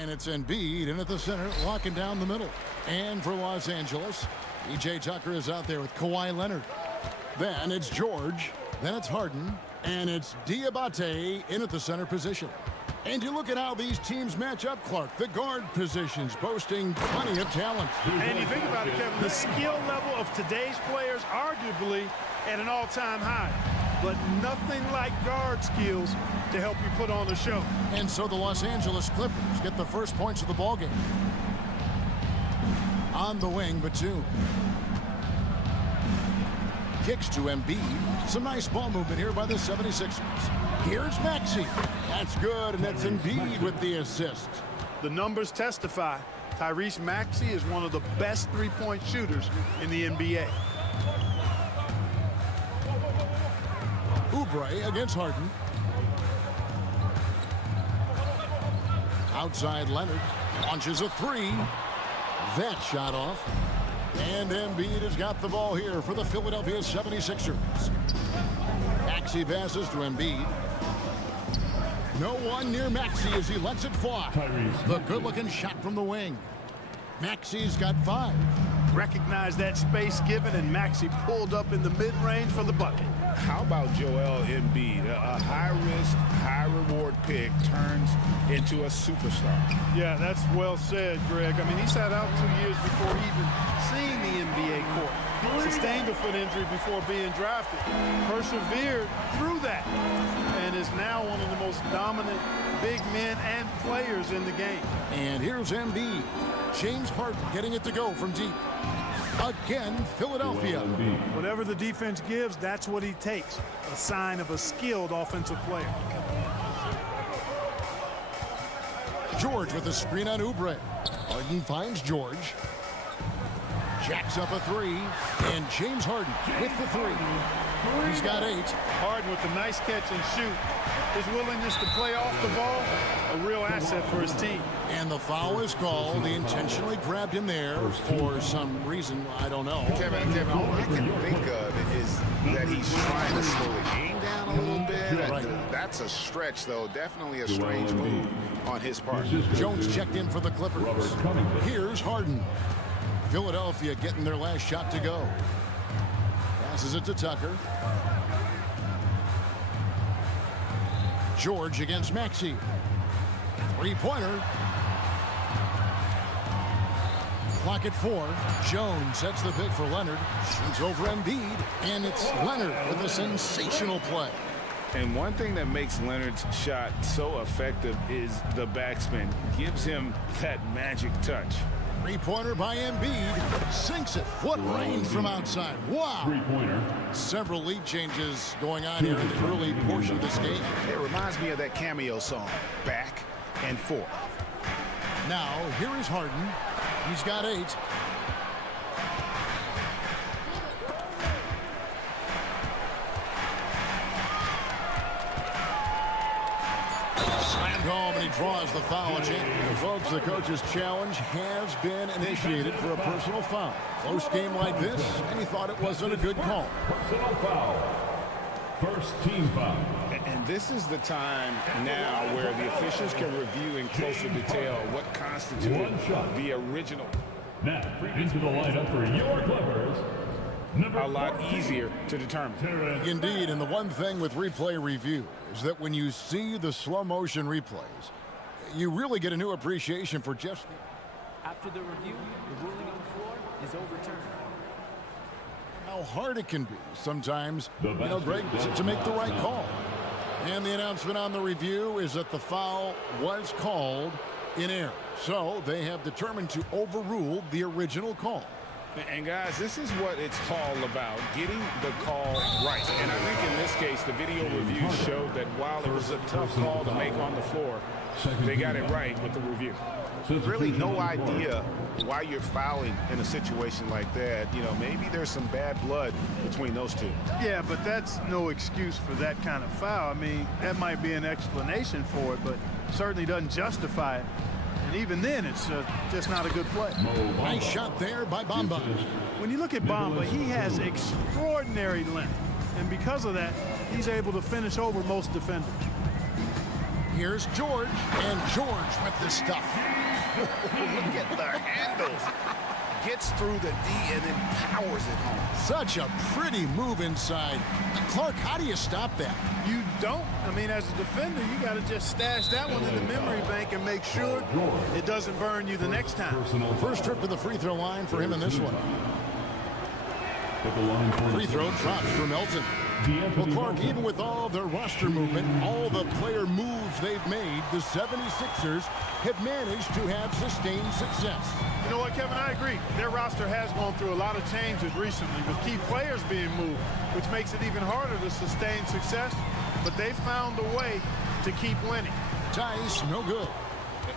And it's Embiid in at the center, locking down the middle. And for Los Angeles, P.J. Tucker is out there with Kawhi Leonard. Then it's George. Then it's Harden. And it's Diabate in at the center position. And you look at how these teams match up, Clark. The guard positions boasting plenty of talent. And you think about it, Kevin, the skill level of today's players arguably at an all-time high. But nothing like guard skills to help you put on a show. And so the Los Angeles Clippers get the first points of the ballgame. On the wing, Batum. Kicks to Embiid. Some nice ball movement here by the 76ers. Here's Maxey. That's good, and that's Embiid with the assist. The numbers testify. Tyrese Maxey is one of the best three-point shooters in the NBA. Oubre against Harden. Outside Leonard. Launches a three. That shot off. And Embiid has got the ball here for the Philadelphia 76ers. Maxey passes to Embiid. No one near Maxey as he lets it fly. The good-looking shot from the wing. Maxey's got 5. Recognized that space given, and Maxey pulled up in the mid-range for the bucket. How about Joel Embiid? A high-risk, high-reward pick turns into a superstar. Yeah, that's well said, Greg. I mean, he sat out 2 years before even seeing the NBA court. Sustained a foot injury before being drafted. Persevered through that and is now one of the most dominant big men and players in the game. And here's Embiid. James Harden getting it to go from deep. Again, Philadelphia. Whatever the defense gives, that's what he takes. A sign of a skilled offensive player. George with a screen on Oubre. Harden finds George. Jacks up a 3. And James Harden with the 3. He's got 8. Harden with a nice catch and shoot. His willingness to play off the ball, a real asset for his team. And the foul is called. He intentionally grabbed him there for some reason. I don't know. Kevin, all I can think of is that he's trying to slow the game down a little bit. Right. That's a stretch, though. Definitely a strange move on his part. Jones checked in for the Clippers. Here's Harden. Philadelphia getting their last shot to go. Passes it to Tucker. George against Maxey. Three-pointer. Clock at 4. Jones sets the pick for Leonard. Shoots over Embiid. And it's Leonard with a sensational play. And one thing that makes Leonard's shot so effective is the backspin. Gives him that magic touch. Three-pointer by Embiid. Sinks it. What range from outside. Wow. Three-pointer. Several lead changes going on here in the early portion of this game. It reminds me of that cameo song, Back and Forth. Now, here is Harden. He's got 8. Slammed home, and he draws the foul. And folks, the coach's challenge has been initiated for a personal foul. Close game like this, and he thought it wasn't a good call. Personal foul. First team foul. And this is the time now where the officials can review in closer detail what constituted the original. Now, into the lineup for your Clippers. A lot easier to determine. Indeed, and the one thing with replay review is that when you see the slow motion replays, you really get a new appreciation for just After the review, the ruling on the floor is overturned. how hard it can be sometimes, Greg, to make the right call. And the announcement on the review is that the foul was called in error. So they have determined to overrule the original call. And guys, this is what it's all about, getting the call right. And I think in this case, the video review showed that while it was a tough call to make on the floor, they got it right with the review. Really no idea why you're fouling in a situation like that. You know, maybe there's some bad blood between those two. Yeah, but that's no excuse for that kind of foul. I mean, that might be an explanation for it, but certainly doesn't justify it. And even then, it's just not a good play. Nice shot there by Bamba. When you look at Bamba, he has extraordinary length. And because of that, he's able to finish over most defenders. here's George, and George with the stuff. Look at the handles. Gets through the D and then powers it home. Such a pretty move inside. Clark, how do you stop that? You don't. I mean, as a defender, you got to just stash that one in the memory bank and make sure it doesn't burn you the next time. First trip to the free throw line for him in this one. Free throw drops for Melton. Well, Clark, even with all their roster movement, all the player moves they've made, the 76ers have managed to have sustained success. You know what, Kevin? I agree. Their roster has gone through a lot of changes recently with key players being moved, which makes it even harder to sustain success. But they found a way to keep winning. Tice, no good.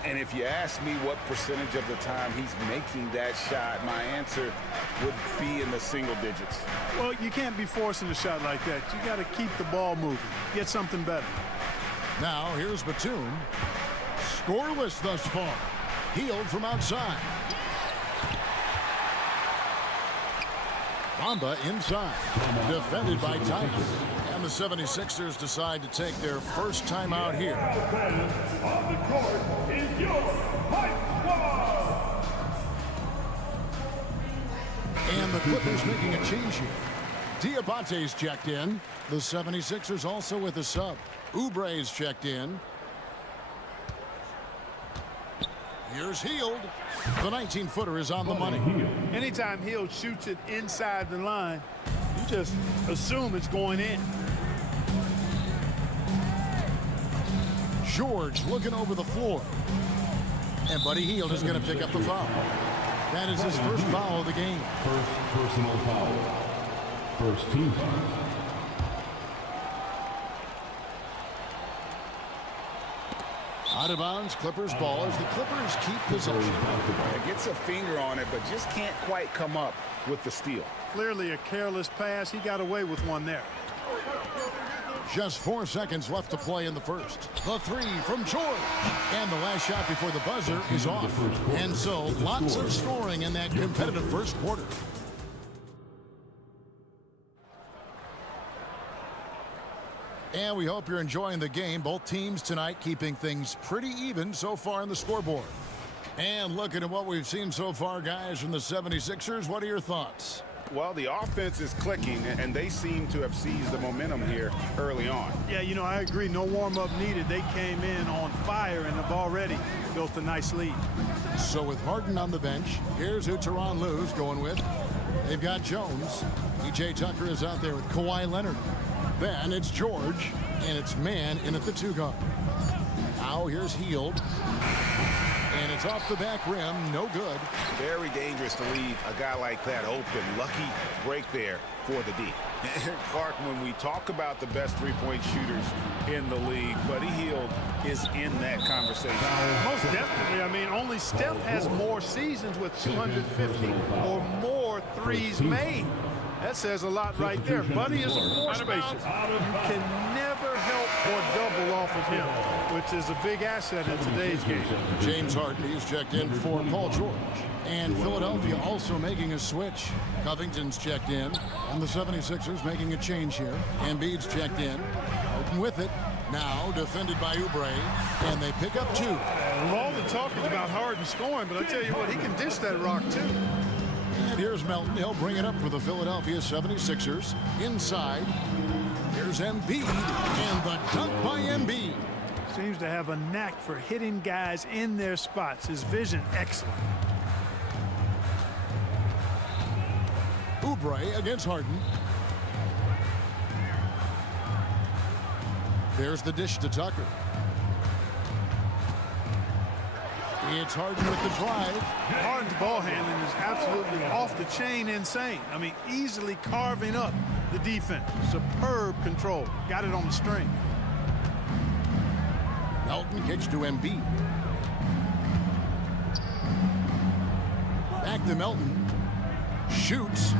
And if you ask me what percentage of the time he's making that shot, my answer would be in the single digits. Well, you can't be forcing a shot like that. You got to keep the ball moving. Get something better. Now, here's Batum. Scoreless thus far. Healed from outside. Bamba inside. Defended by Tice. And the 76ers decide to take their first time out here. On the court is your Hype Squad. And the Clippers making a change here. Diabate's checked in. The 76ers also with a sub. Oubre's checked in. Here's Hield. The 19-footer is on the money. Anytime Hield shoots it inside the line, you just assume it's going in. George looking over the floor. And Buddy Hield is going to pick up the foul. That is his first foul of the game. First personal foul. First team foul. Out of bounds, Clippers ball as the Clippers keep possession. Gets a finger on it, but just can't quite come up with the steal. Clearly a careless pass. He got away with one there. Just 4 seconds left to play in the first. The three from George. And the last shot before the buzzer is off. And so lots of scoring in that competitive first quarter. And we hope you're enjoying the game. Both teams tonight keeping things pretty even so far on the scoreboard. And looking at what we've seen so far, guys, from the 76ers, what are your thoughts? Well, the offense is clicking, and they seem to have seized the momentum here early on. Yeah, you know, I agree. No warm-up needed. They came in on fire and have already built a nice lead. So with Harden on the bench, here's who Tyronn Lue's going with. They've got Jones. P.J. Tucker is out there with Kawhi Leonard. Then it's George, and it's man in at the 2 guard. Now here's Hield. And it's off the back rim, no good. Very dangerous to leave a guy like that open. Lucky break there for the D. Clark, when we talk about the best three-point shooters in the league, Buddy Hield is in that conversation. Most definitely. I mean, only Steph has more seasons with 250 or more threes made. That says a lot right there. Buddy is a floor spacer. You can never help or double off of him, which is a big asset in today's game. James Harden is checked in for Paul George. And Philadelphia also making a switch. Covington's checked in. And the 76ers making a change here. Embiid's checked in. Harden with it. Now defended by Oubre. And they pick up 2. Well, all the talk is about Harden scoring, but I tell you what, he can dish that rock too. And here's Melton. He'll bring it up for the Philadelphia 76ers. Inside, here's Embiid. And the dunk by Embiid. Seems to have a knack for hitting guys in their spots. His vision, excellent. Oubre against Harden. There's the dish to Tucker. It's Harden with the drive. Harden's ball handling is absolutely off the chain insane. I mean, easily carving up the defense. Superb control. Got it on the string. Melton kicks to Embiid. Back to Melton. Shoots.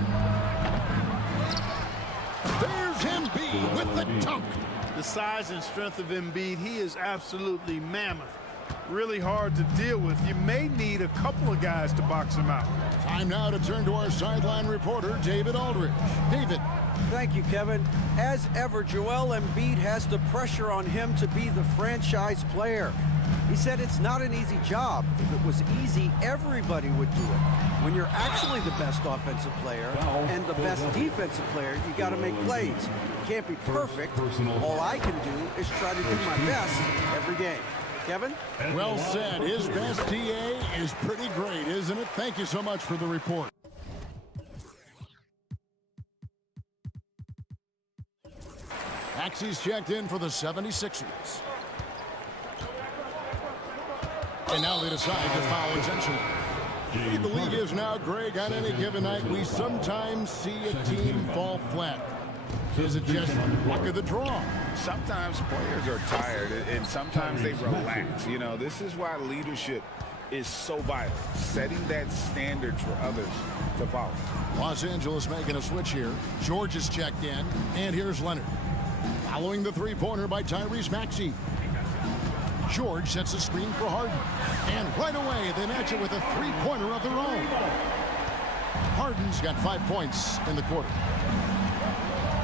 There's Embiid with the dunk. The size and strength of Embiid, he is absolutely mammoth. really hard to deal with. You may need a couple of guys to box him out. Time now to turn to our sideline reporter, David Aldridge. David. Thank you, Kevin. As ever, Joel Embiid has the pressure on him to be the franchise player. He said it's not an easy job. If it was easy, everybody would do it. When you're actually the best offensive player and the best defensive player, you got to make plays. You can't be perfect. All I can do is try to do my best every game. Kevin? Well said. His best TA is pretty great, isn't it? Thank you so much for the report. Maxey's checked in for the 76ers. And now they decide to foul intentionally. The league is now, Greg, on any given night, we sometimes see a team fall flat. Is it just luck of the draw? Sometimes players are tired, and sometimes they relax. You know, this is why leadership is so vital, setting that standard for others to follow. Los Angeles making a switch here. George is checked in, and here's Leonard. Following the three-pointer by Tyrese Maxey. George sets a screen for Harden. And right away, they match it with a three-pointer of their own. Harden's got 5 points in the quarter.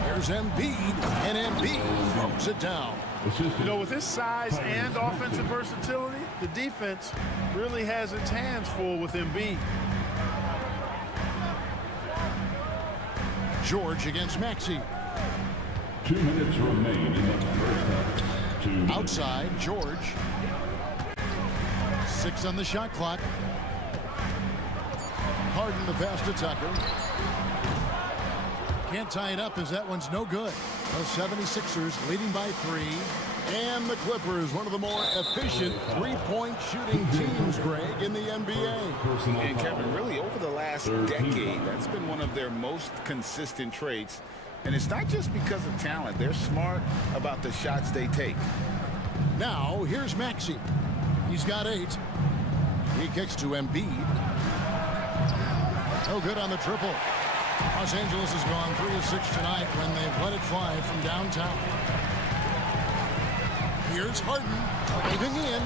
Here's Embiid, and Embiid throws it down. You know, with his size and offensive versatility, the defense really has its hands full with Embiid. George against Maxey. 2 minutes remain in the first half. Outside, George. 6 on the shot clock. Harden the pass to Tucker. Can't tie it up as that one's no good. The 76ers leading by 3. And the Clippers, one of the more efficient three-point shooting teams, Greg, in the NBA. And Kevin, really over the last decade, that's been one of their most consistent traits. And it's not just because of talent. They're smart about the shots they take. Now, here's Maxey. He's got 8. He kicks to Embiid. No good on the triple. Los Angeles has gone 3 of 6 tonight when they've let it fly from downtown. Here's Harden, diving in.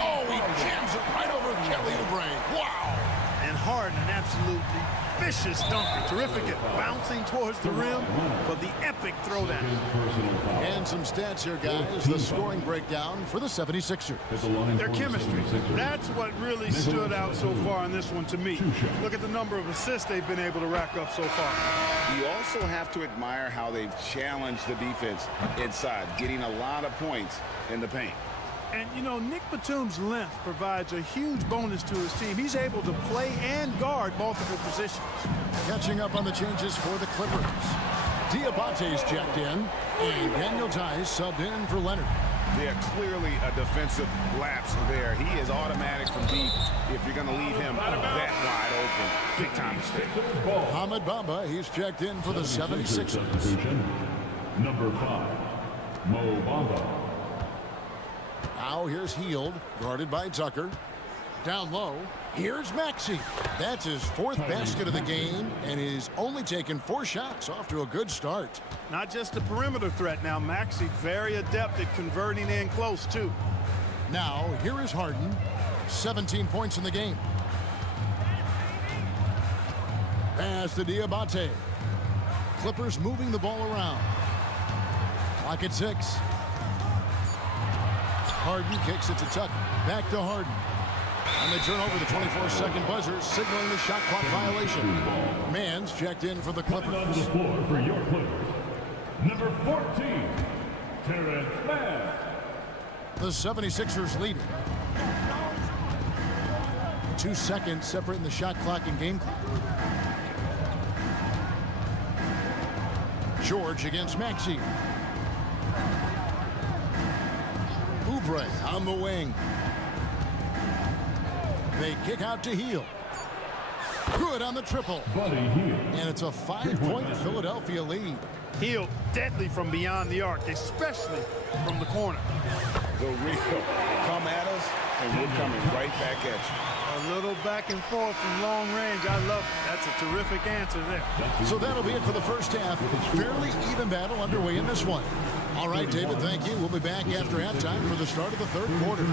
Oh, he jams it right over Kelly Oubre. Wow! And Harden, an absolutely vicious dunker. Terrific at bouncing towards the rim for the epic throwdown. And some stats here, guys. The scoring breakdown for the 76ers. Their chemistry. That's what really stood out so far in this one to me. Look at the number of assists they've been able to rack up so far. You also have to admire how they've challenged the defense inside, getting a lot of points in the paint. And, you know, Nick Batum's length provides a huge bonus to his team. He's able to play and guard multiple positions. Catching up on the changes for the Clippers. Diabate's checked in, and Daniel Tice subbed in for Leonard. Yeah, clearly a defensive lapse there. He is automatic from deep if you're going to leave him that wide open. Big time mistake. Ahmed Bamba, he's checked in for the 76ers. Number 5, Mo Bamba. Now here's Hield, guarded by Tucker. Down low, here's Maxey. That's his 4th basket of the game, and he's only taken 4 shots. Off to a good start. Not just a perimeter threat now. Maxey very adept at converting in close, too. Now, here is Harden. 17 points in the game. Pass to Diabate. Clippers moving the ball around. Clock at 6. Harden kicks it to Tucker. Back to Harden. And they turn over the 24-second buzzer, signaling the shot clock violation. Mann's checked in for the Clippers. On the floor for your Clippers, number 14, Terrence Mann. The 76ers lead. 2 seconds separating the shot clock and game clock. George against Maxey. Oubre on the wing. They kick out to Hield. Good on the triple. And it's a 5-point Philadelphia lead. Hield deadly from beyond the arc, especially from the corner. The Rico come at us, and we're coming right back at you. A little back and forth from long range. I love it. That's a terrific answer there. So that'll be it for the first half. Fairly even battle underway in this one. All right, David, thank you. We'll be back after halftime for the start of the third quarter.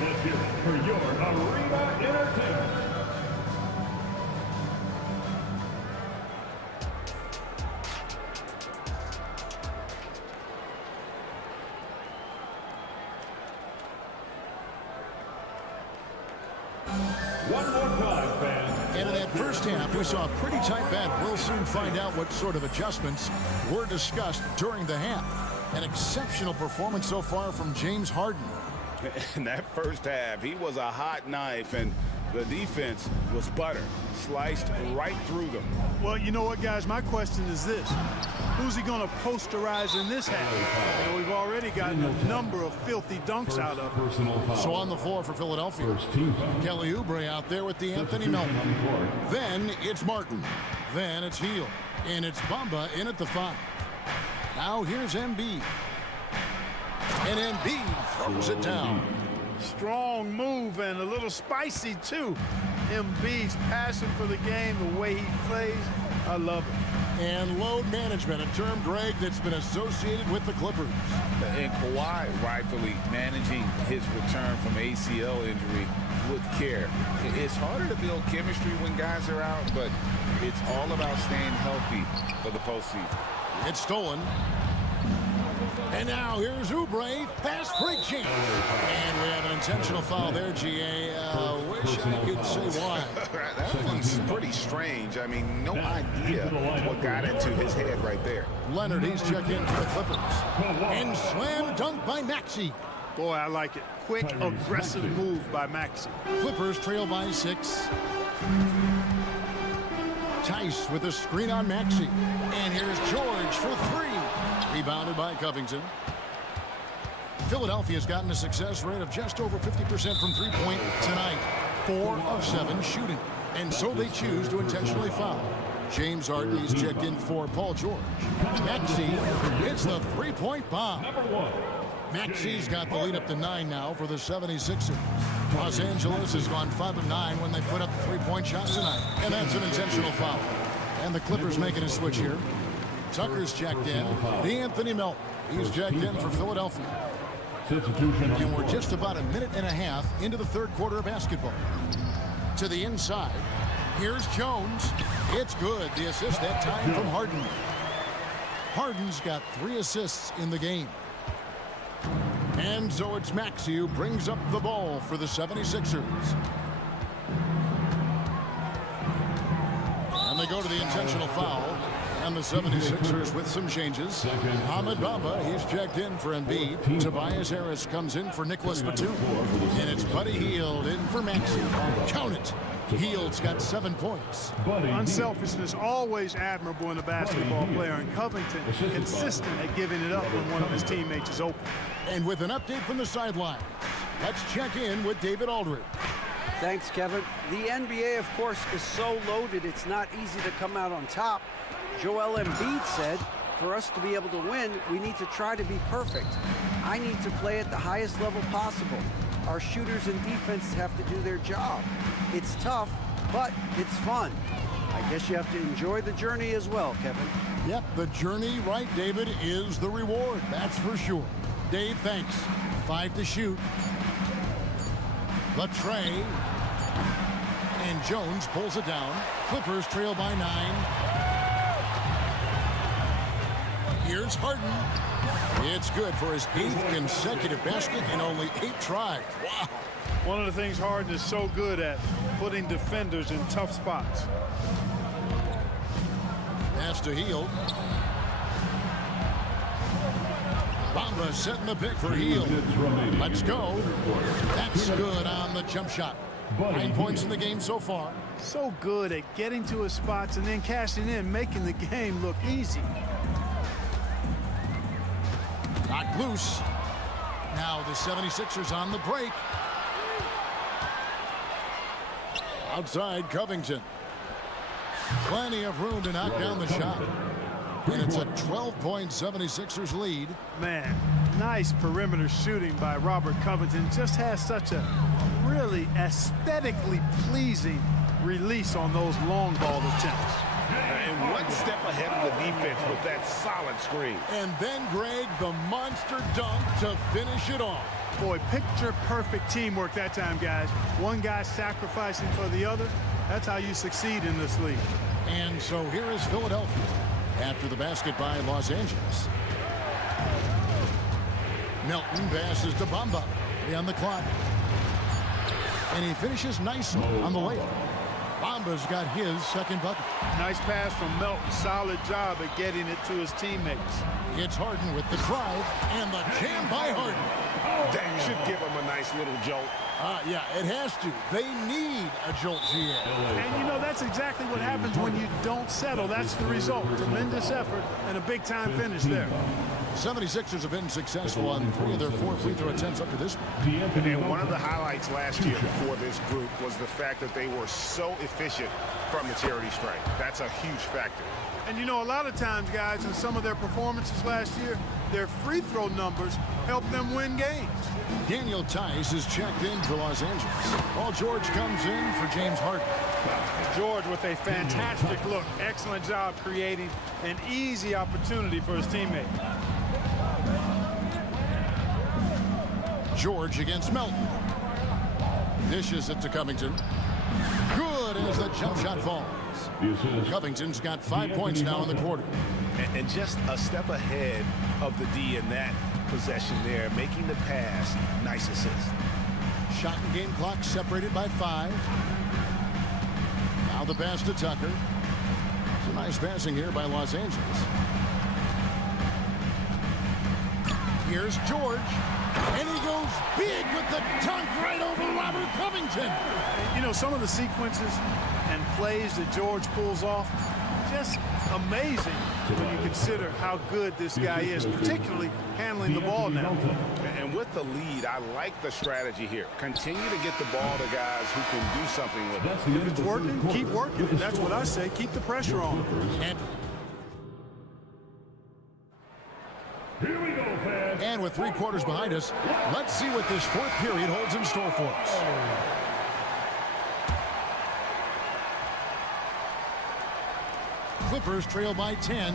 Let's hear it for your arena entertainment. One more time, fans. And in that first half, we saw a pretty tight battle. We'll soon find out what sort of adjustments were discussed during the half. An exceptional performance so far from James Harden. In that first half, he was a hot knife, and the defense was butter, sliced right through them. Well, you know what, guys? My question is this. Who's he going to posterize in this half? You know, we've already gotten a number of filthy dunks out of him. So on the floor for Philadelphia, Kelly Oubre out there with the Anthony Melton. Then it's Martin. Then it's Hield. And it's Bamba in at the 5. Now here's Embiid. And Embiid throws it down. Strong move and a little spicy, too. Embiid's passion for the game, the way he plays, I love it. And load management, a term, Greg, that's been associated with the Clippers. And Kawhi rightfully managing his return from ACL injury with care. It's harder to build chemistry when guys are out, but it's all about staying healthy for the postseason. It's stolen. And now here's Oubre, fast break chance. And we have an intentional foul there, GA. Wish I could say why. That one's pretty strange. I mean, no idea what got into his head right there. Leonard, he's checked in for the Clippers. And slam dunk by Maxey. Boy, I like it. Quick, aggressive move by Maxey. Clippers trail by 6. Tice with a screen on Maxey. And here's George for 3. Rebounded by Covington. Philadelphia's gotten a success rate of just over 50% from three-point tonight. 4 of 7 shooting. And so they choose to intentionally foul. James Harden, he's checked in for Paul George. Maxey hits the three-point bomb. Maxey's got the lead up to 9 now for the 76ers. Los Angeles has gone 5 of 9 when they put up the three-point shot tonight. And that's an intentional foul. And the Clippers making a switch here. Tucker's checked in. Anthony Melton, he's checked in for Philadelphia. And we're just about a minute and a half into the third quarter of basketball. To the inside. Here's Jones. It's good. The assist that time from Harden. Harden's got 3 assists in the game. And so it's Maxey who brings up the ball for the 76ers. And they go to the intentional foul. And the 76ers with some changes. Ahmed Bamba, he's checked in for Embiid. Tobias Harris comes in for Nicholas Batum. And it's Buddy Hield in for Maxey. Count it. Hield's got 7 points. Unselfishness always admirable in a basketball player, and Covington consistent at giving it up when one of his teammates is open. And with an update from the sideline, let's check in with David Aldridge. Thanks, Kevin. The NBA, of course, is so loaded, it's not easy to come out on top. Joel Embiid said, for us to be able to win, we need to try to be perfect. I need to play at the highest level possible. Our shooters and defense have to do their job. It's tough, but it's fun. I guess you have to enjoy the journey as well, Kevin. Yep, the journey, right, David, is the reward. That's for sure. Dave, thanks. 5 to shoot. The tray. And Jones pulls it down. Clippers trail by 9. Here's Harden. It's good for his 8th consecutive basket in only 8 tries. Wow. One of the things Harden is so good at, putting defenders in tough spots. Pass to Hield. Bamba setting the pick for Hield. Let's go. That's good on the jump shot. 9 points in the game so far. So good at getting to his spots and then cashing in, making the game look easy. Knocked loose. Now the 76ers on the break. Outside Covington. Plenty of room to knock down the shot. And it's a 12-point 76ers lead. Man, nice perimeter shooting by Robert Covington. Just has such a really aesthetically pleasing release on those long ball attempts. And one step ahead of the defense with that solid screen. And then, Greg, the monster dunk to finish it off. Boy, picture-perfect teamwork that time, guys. One guy sacrificing for the other. That's how you succeed in this league. And so here is Philadelphia after the basket by Los Angeles. Melton passes to Bamba. 3 on the clock. And he finishes nicely on the layup. Bamba's got his second bucket. Nice pass from Melton. Solid job at getting it to his teammates. It's Harden with the drive and the jam by Harden. That should give him a nice little jolt. Yeah, it has to. They need a jolt, GA. And you know, that's exactly what happens when you don't settle. That's the result. Tremendous effort and a big-time finish there. 76ers have been successful on 3 of their 4 free throw attempts up to this point. And one of the highlights last year for this group was the fact that they were so efficient from the charity stripe. That's a huge factor. And you know, a lot of times, guys, in some of their performances last year, their free throw numbers helped them win games. Daniel Tice is checked in for Los Angeles. Paul George comes in for James Harden. George with a fantastic look. Excellent job creating an easy opportunity for his teammate. George against Melton. Dishes it to Covington. Good as the jump shot falls. Covington's got 5 points now in the quarter. And just a step ahead of the D in that possession there, making the pass. Nice assist. Shot and game clock separated by 5. Now the pass to Tucker. Some nice passing here by Los Angeles. Here's George. And he goes big with the dunk right over Robert Covington. You know, some of the sequences and plays that George pulls off, just amazing when you consider how good this guy is, particularly handling the ball now. And with the lead, I like the strategy here. Continue to get the ball to guys who can do something with it. If it's working, keep working. That's what I say. Keep the pressure on. And Here we go, fans. And with 3 quarters behind us, let's see what this 4th period holds in store for us. Clippers trail by 10.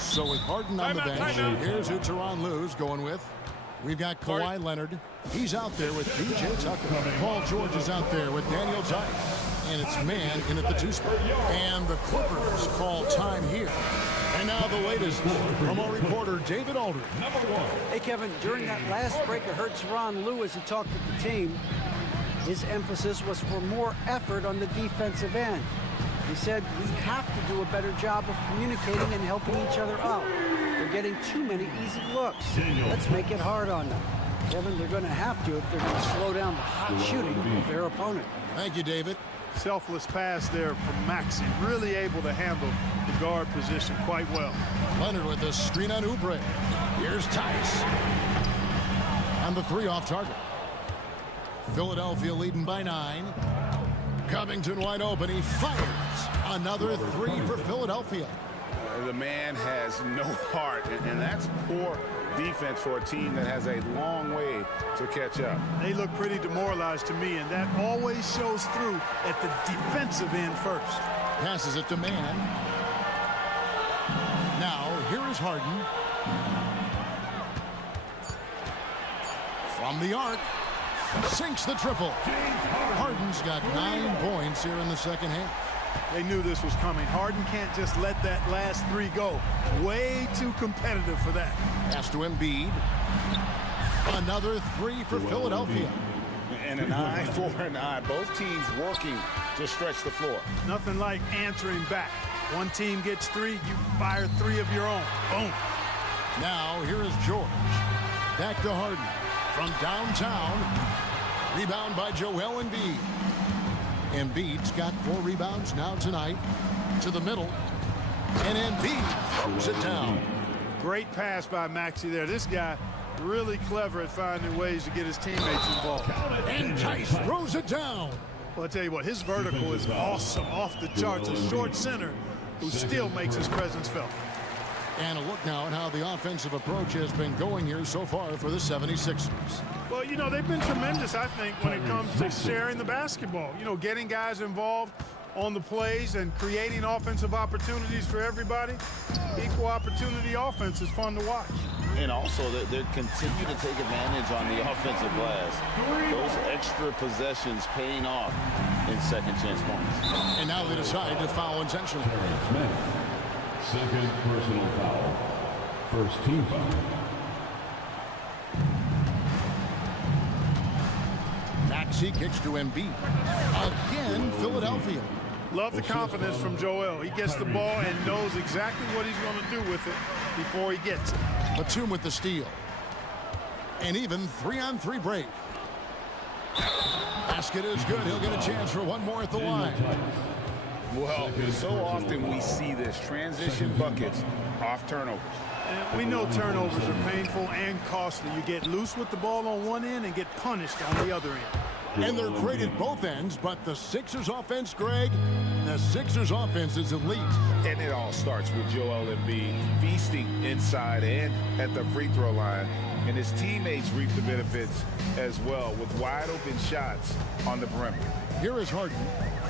So with Harden on the bench, here's who Tyronn Lue's going with. We've got Kawhi Leonard. He's out there with P.J. Tucker. Paul George is out there with Daniel Tice. And it's man in at the 2 spot. And the Clippers call time here. And now the latest from our reporter, David Aldridge. Hey, Kevin, during that last break, I heard Tyronn Lue as he talked with the team. His emphasis was for more effort on the defensive end. He said we have to do a better job of communicating and helping each other out. They're getting too many easy looks. Let's make it hard on them. Kevin, they're going to have to if they're going to slow down the hot shooting of their opponent. Thank you, David. Selfless pass there from Maxey. Really able to handle the guard position quite well. Leonard with the screen on Oubre. Here's Tice. And the 3 off target. Philadelphia leading by 9. Covington wide open. He fires. Another 3 for Philadelphia. The man has no heart, and that's poor defense for a team that has a long way to catch up. They look pretty demoralized to me, and that always shows through at the defensive end first. Passes it to Mann. Now, here is Harden. From the arc. Sinks the triple. Harden's got 9 points here in the second half. They knew this was coming. Harden can't just let that last 3 go. Way too competitive for that. Pass to Embiid. Another 3 for Philadelphia. And an eye for an eye. Both teams working to stretch the floor. Nothing like answering back. One team gets 3, you fire 3 of your own. Boom. Now, here is George. Back to Harden. From downtown. Rebound by Joel Embiid. Embiid's got 4 rebounds now tonight. To the middle. And Embiid throws it down. Great pass by Maxey there. This guy really clever at finding ways to get his teammates involved. And Tice throws it down. Well, I tell you what, his vertical is awesome, off the charts. A short center who still makes his presence felt. And a look now at how the offensive approach has been going here so far for the 76ers. Well, you know, they've been tremendous, I think, when it comes to sharing the basketball. You know, getting guys involved on the plays and creating offensive opportunities for everybody. Equal opportunity offense is fun to watch. And also, they continue to take advantage on the offensive glass. Those extra possessions paying off in second chance moments. And now they decide to foul intentionally. Second personal foul. First team foul. Maxey kicks to Embiid. Again, Philadelphia. Love the confidence from Joel. He gets the ball and knows exactly what he's going to do with it before he gets it. Batum with the steal. An even 3-on-3 break. Basket is good. He'll get a chance for one more at the line. Well, so often we see this transition buckets off turnovers. And we know turnovers are painful and costly. You get loose with the ball on one end and get punished on the other end. And they're great at both ends, but the Sixers offense, Greg, the Sixers offense is elite. And it all starts with Joel Embiid feasting inside and at the free throw line. And his teammates reap the benefits as well with wide open shots on the perimeter. Here is Harden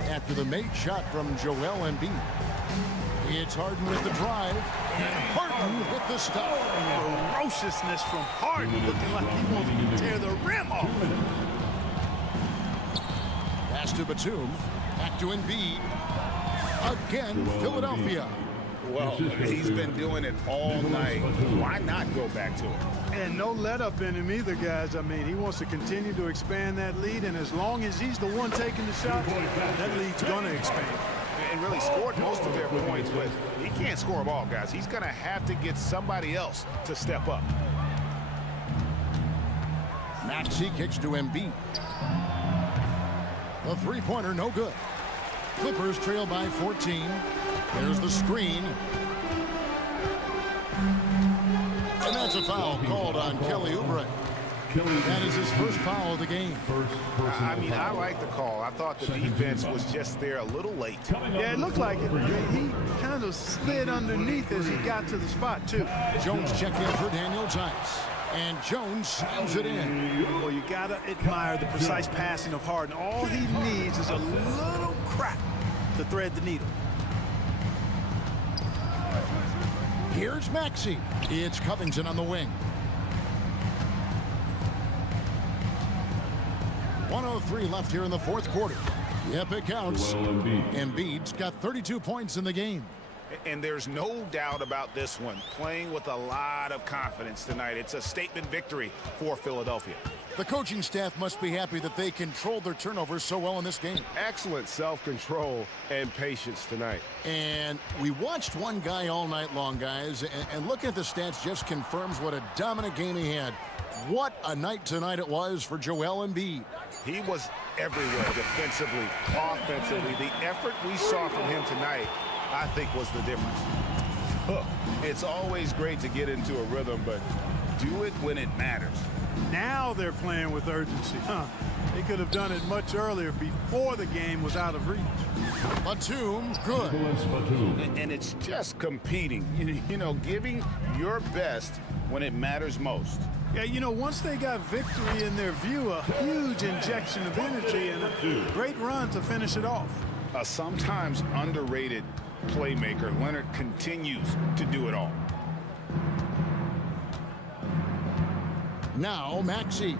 after the made shot from Joel Embiid. It's Harden with the drive, and Harden with the stop. Ferociousness from Harden, looking like he wants to tear the rim off. Pass to Batum, back to Embiid. Again, Philadelphia. Well, he's been doing it all night. Why not go back to it? And no let up in him either, guys. I mean, he wants to continue to expand that lead, and as long as he's the one taking the shot, that lead's going to expand. And really scored most of their points, but he can't score them all, guys. He's going to have to get somebody else to step up. Maxey kicks to Embiid. The three-pointer, no good. Clippers trail by 14. There's the screen. And that's a foul called on Kelly Oubre. That is his first foul of the game. I mean, I like the call. I thought the defense was just there a little late. Yeah, it looked like it. He kind of slid underneath as he got to the spot, too. Jones checked in for Daniel Tice. And Jones slams it in. Well, you got to admire the precise passing of Harden. All he needs is a little crack to thread the needle. Here's Maxey. It's Covington on the wing. 1:03 left here in the fourth quarter. Yep, it counts. Embiid's got 32 points in the game. And there's no doubt about this one. Playing with a lot of confidence tonight. It's a statement victory for Philadelphia. The coaching staff must be happy that they controlled their turnovers so well in this game. Excellent self-control and patience tonight. And we watched one guy all night long, guys, and looking at the stats just confirms what a dominant game he had. What a night tonight it was for Joel Embiid. He was everywhere defensively, offensively. The effort we saw from him tonight, I think, was the difference. It's always great to get into a rhythm, but do it when it matters. Now they're playing with urgency. They could have done it much earlier before the game was out of reach. Batum, good. And it's just competing, you know, giving your best when it matters most. Yeah, you know, once they got victory in their view, a huge injection of energy and a great run to finish it off. A sometimes underrated playmaker, Leonard continues to do it all. Now Maxey.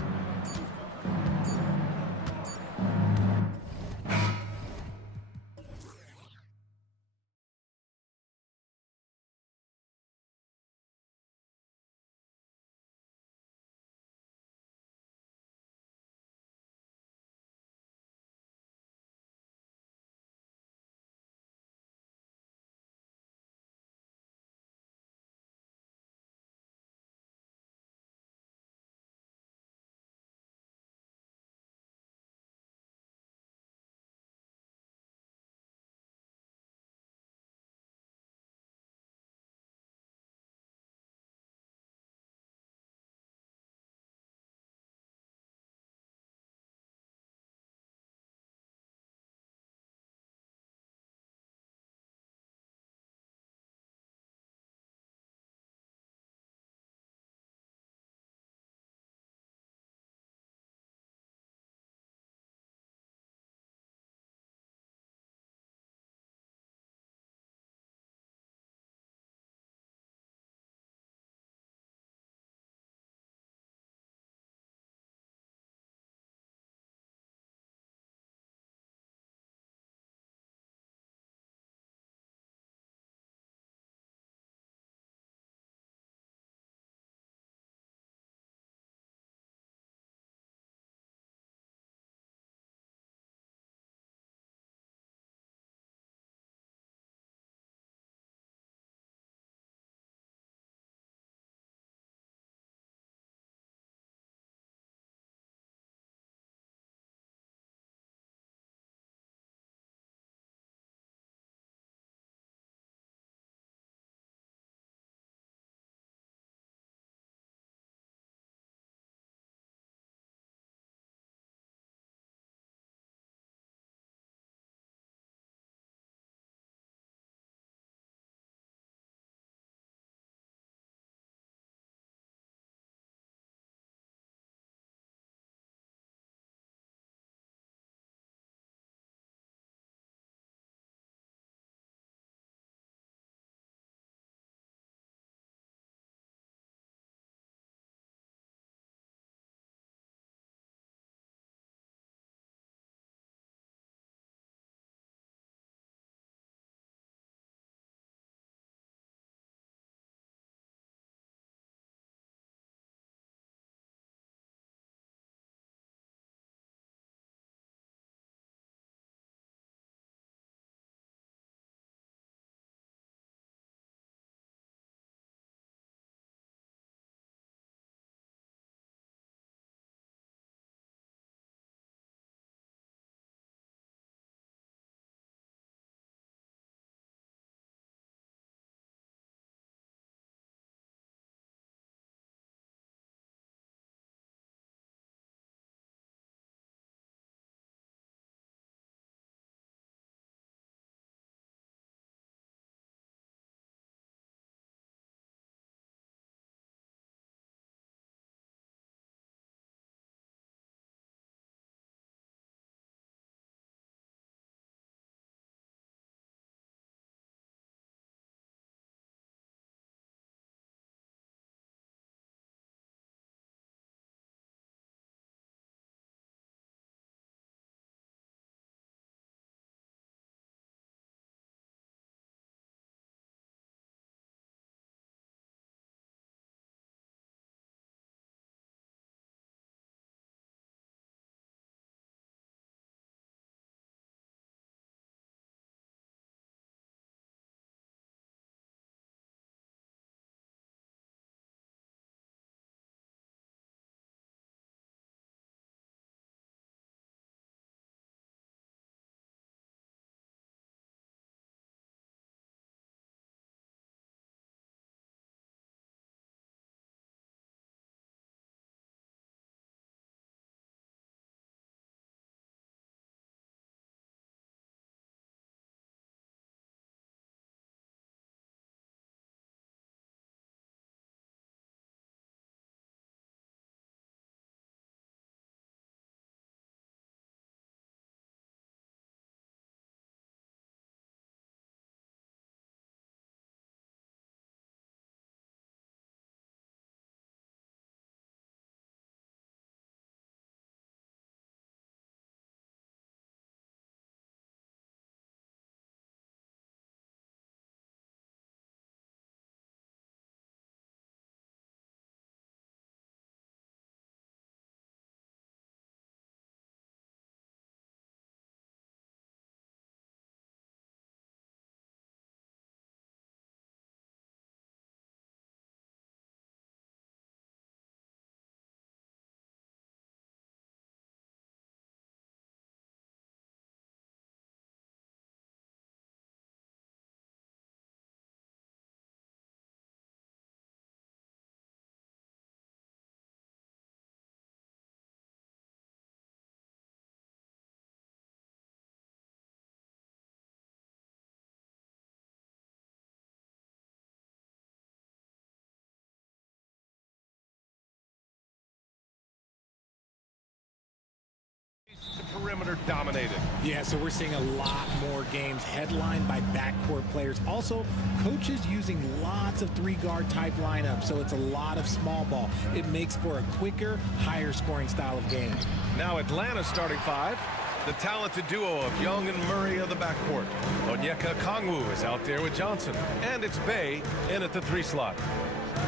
are dominated. Yeah, so we're seeing a lot more games headlined by backcourt players. Also, coaches using lots of three-guard type lineups, so it's a lot of small ball. It makes for a quicker, higher-scoring style of game. Now Atlanta's starting five. The talented duo of Young and Murray of the backcourt. Onyeka Kongwu is out there with Johnson. And it's Bay in at the 3 slot.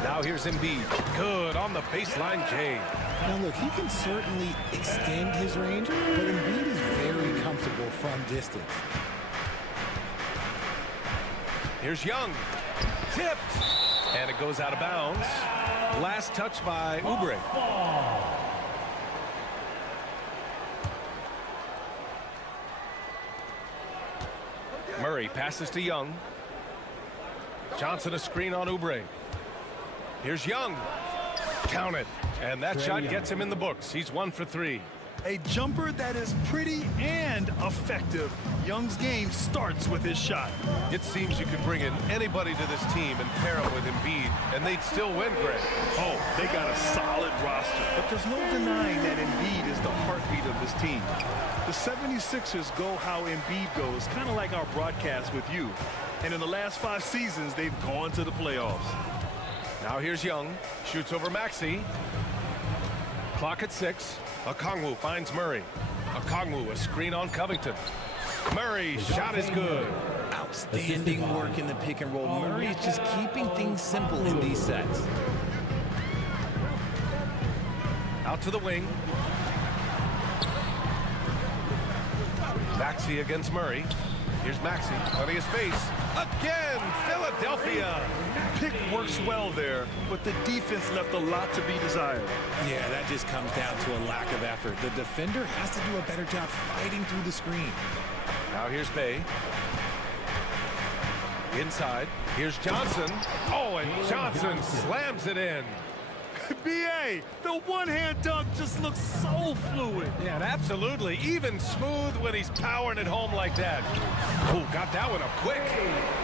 Now here's Embiid. Good on the baseline, Jay. Now look, he can certainly extend his range, but Embiid is very comfortable from distance. Here's Young. Tipped. And it goes out of bounds. Last touch by Oubre. Murray passes to Young. Johnson a screen on Oubre. Here's Young. Count it. And that shot gets him in the books. He's 1 for 3. A jumper that is pretty and effective. Young's game starts with his shot. It seems you could bring in anybody to this team and pair him with Embiid, and they'd still win, Greg. Oh, they got a solid roster. But there's no denying that Embiid is the heartbeat of this team. The 76ers go how Embiid goes, kind of like our broadcast with you. And in the last 5 seasons, they've gone to the playoffs. Now here's Young. Shoots over Maxey. Clock at 6. Okongwu finds Murray. Okongwu, a screen on Covington. Murray's shot is good. Outstanding work in the pick and roll. Murray is just keeping things simple in these sets. Out to the wing. Maxey against Murray. Here's Maxey. Plenty of space. Again, Philadelphia. Pick works well there, but the defense left a lot to be desired. Yeah, that just comes down to a lack of effort. The defender has to do a better job fighting through the screen. Now here's Bay. Inside. Here's Johnson. Oh, and Johnson slams it in. B.A., the one-hand dunk just looks so fluid. Yeah, absolutely. Even smooth when he's powering it home like that. Oh, got that one up quick.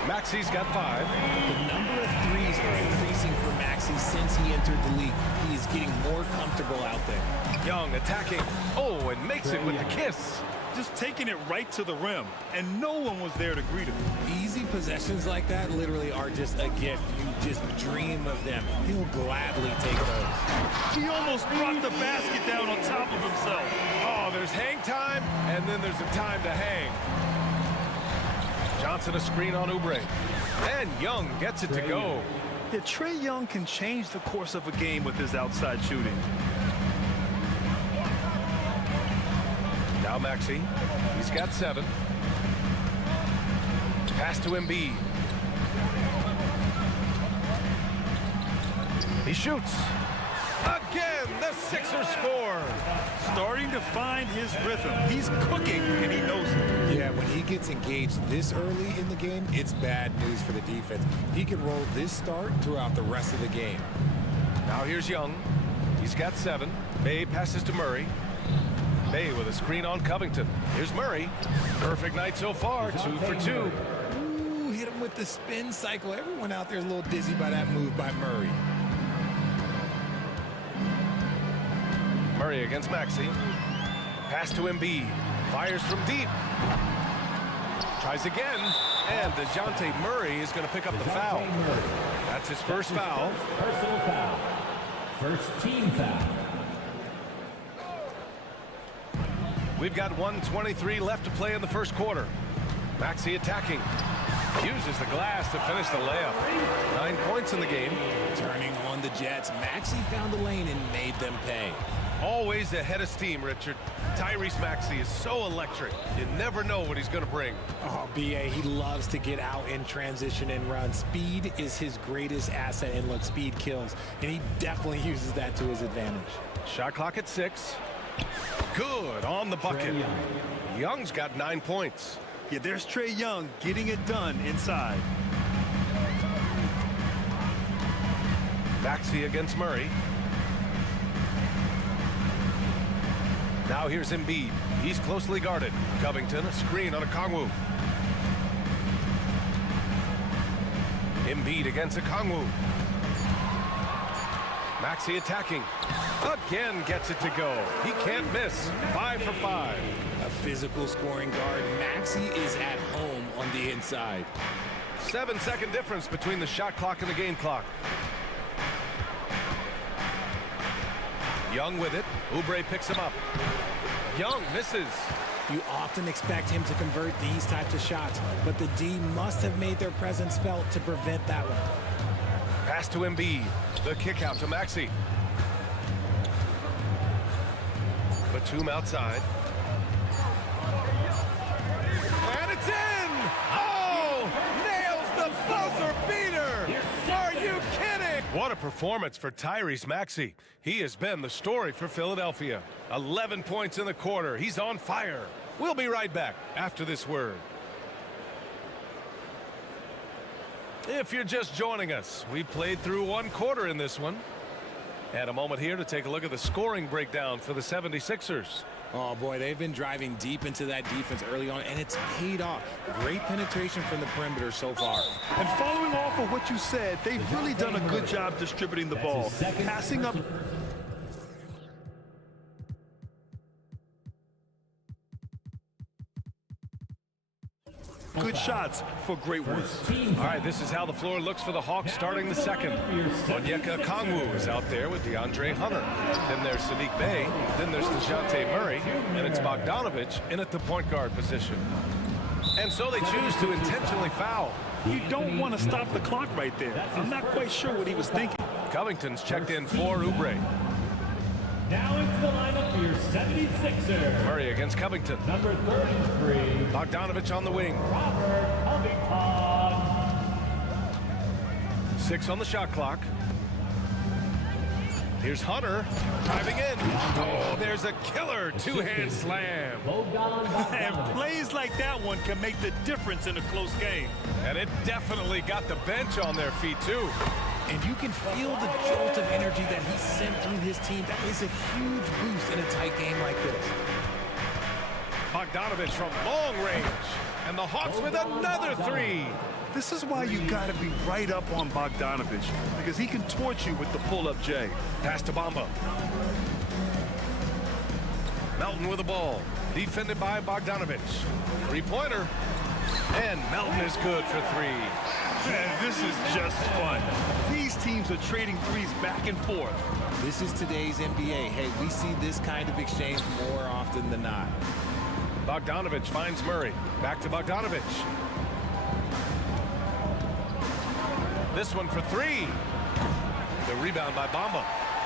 Maxey's got 5. The number of threes are increasing for Maxey since he entered the league. He is getting more comfortable out there. Young attacking. Oh, and makes it with the kiss. Just taking it right to the rim, and no one was there to greet him. Easy possessions like that literally are just a gift. You just dream of them. He'll gladly take those. He almost brought the basket down on top of himself. Oh, there's hang time, and then there's a time to hang. Johnson a screen on Oubre. And Young gets it to go. Yeah, Trae Young can change the course of a game with his outside shooting. Now Maxey. He's got 7. Pass to Embiid. He shoots. Again, the Sixers score. Starting to find his rhythm. He's cooking, and he knows it. Yeah, when he gets engaged this early in the game, it's bad news for the defense. He can roll this start throughout the rest of the game. Now here's Young. He's got 7. Bay passes to Murray. Bay with a screen on Covington. Here's Murray. Perfect night so far, 2 for 2. Ooh, hit him with the spin cycle. Everyone out there is a little dizzy by that move by Murray. Murray against Maxey. Pass to Embiid. Fires from deep. Tries again. And DeJounte Murray is going to pick up the foul. That's his first foul. Personal foul. First team foul. We've got 1:23 left to play in the first quarter. Maxey attacking. Uses the glass to finish the layup. 9 points in the game. Turning on the Jets, Maxey found the lane and made them pay. Always ahead of steam, Richard. Tyrese Maxey is so electric. You never know what he's going to bring. Oh, B.A., he loves to get out in transition and run. Speed is his greatest asset, and look, speed kills. And he definitely uses that to his advantage. Shot clock at 6. Good on the bucket. Young's got 9 points. Yeah, there's Trae Young getting it done inside. Maxey against Murray. Now here's Embiid. He's closely guarded. Covington, a screen on Okongwu. Embiid against Okongwu. Maxey attacking. Again gets it to go. He can't miss. 5 for 5. A physical scoring guard. Maxey is at home on the inside. 7-second difference between the shot clock and the game clock. Young with it. Oubre picks him up. Young misses. You often expect him to convert these types of shots, but the D must have made their presence felt to prevent that one. Pass to Embiid. The kick out to Maxey. Batum outside. And it's in! Oh! Nails the buzzer beater! Are you kidding? What a performance for Tyrese Maxey. He has been the story for Philadelphia. 11 points in the quarter. He's on fire. We'll be right back after this word. If you're just joining us, we played through one quarter in this one. And a moment here to take a look at the scoring breakdown for the 76ers. Oh boy, they've been driving deep into that defense early on, and it's paid off. Great penetration from the perimeter so far. And following off of what you said, they've really done a good job distributing the ball. Passing up. Good shots for great work. All right, this is how the floor looks for the Hawks starting the second. Onyeka Okongwu is out there with DeAndre Hunter. Then there's Sadiq Bey. Then there's Dejounte Murray. And it's Bogdanovic in at the point guard position. And so they choose to intentionally foul. You don't want to stop the clock right there. I'm not quite sure what he was thinking. Covington's checked in for Oubre. Now into the lineup for your 76ers. Murray against Covington. Number 33. Bogdanovic on the wing. Robert Covington. 6 on the shot clock. Here's Hunter driving in. Oh, there's a killer two-hand slam. And plays like that one can make the difference in a close game. And it definitely got the bench on their feet, too. And you can feel the jolt of energy that he sent through his team. That is a huge boost in a tight game like this. Bogdanovic from long range. And the Hawks with another three. This is why you got to be right up on Bogdanovic, because he can torch you with the pull-up J. Pass to Bamba. Melton with the ball. Defended by Bogdanovic. Three-pointer. And Melton is good for three. Man, this is just fun. These teams are trading threes back and forth. This is today's NBA. Hey, we see this kind of exchange more often than not. Bogdanovic finds Murray. Back to Bogdanovic. This one for three. The rebound by Bamba.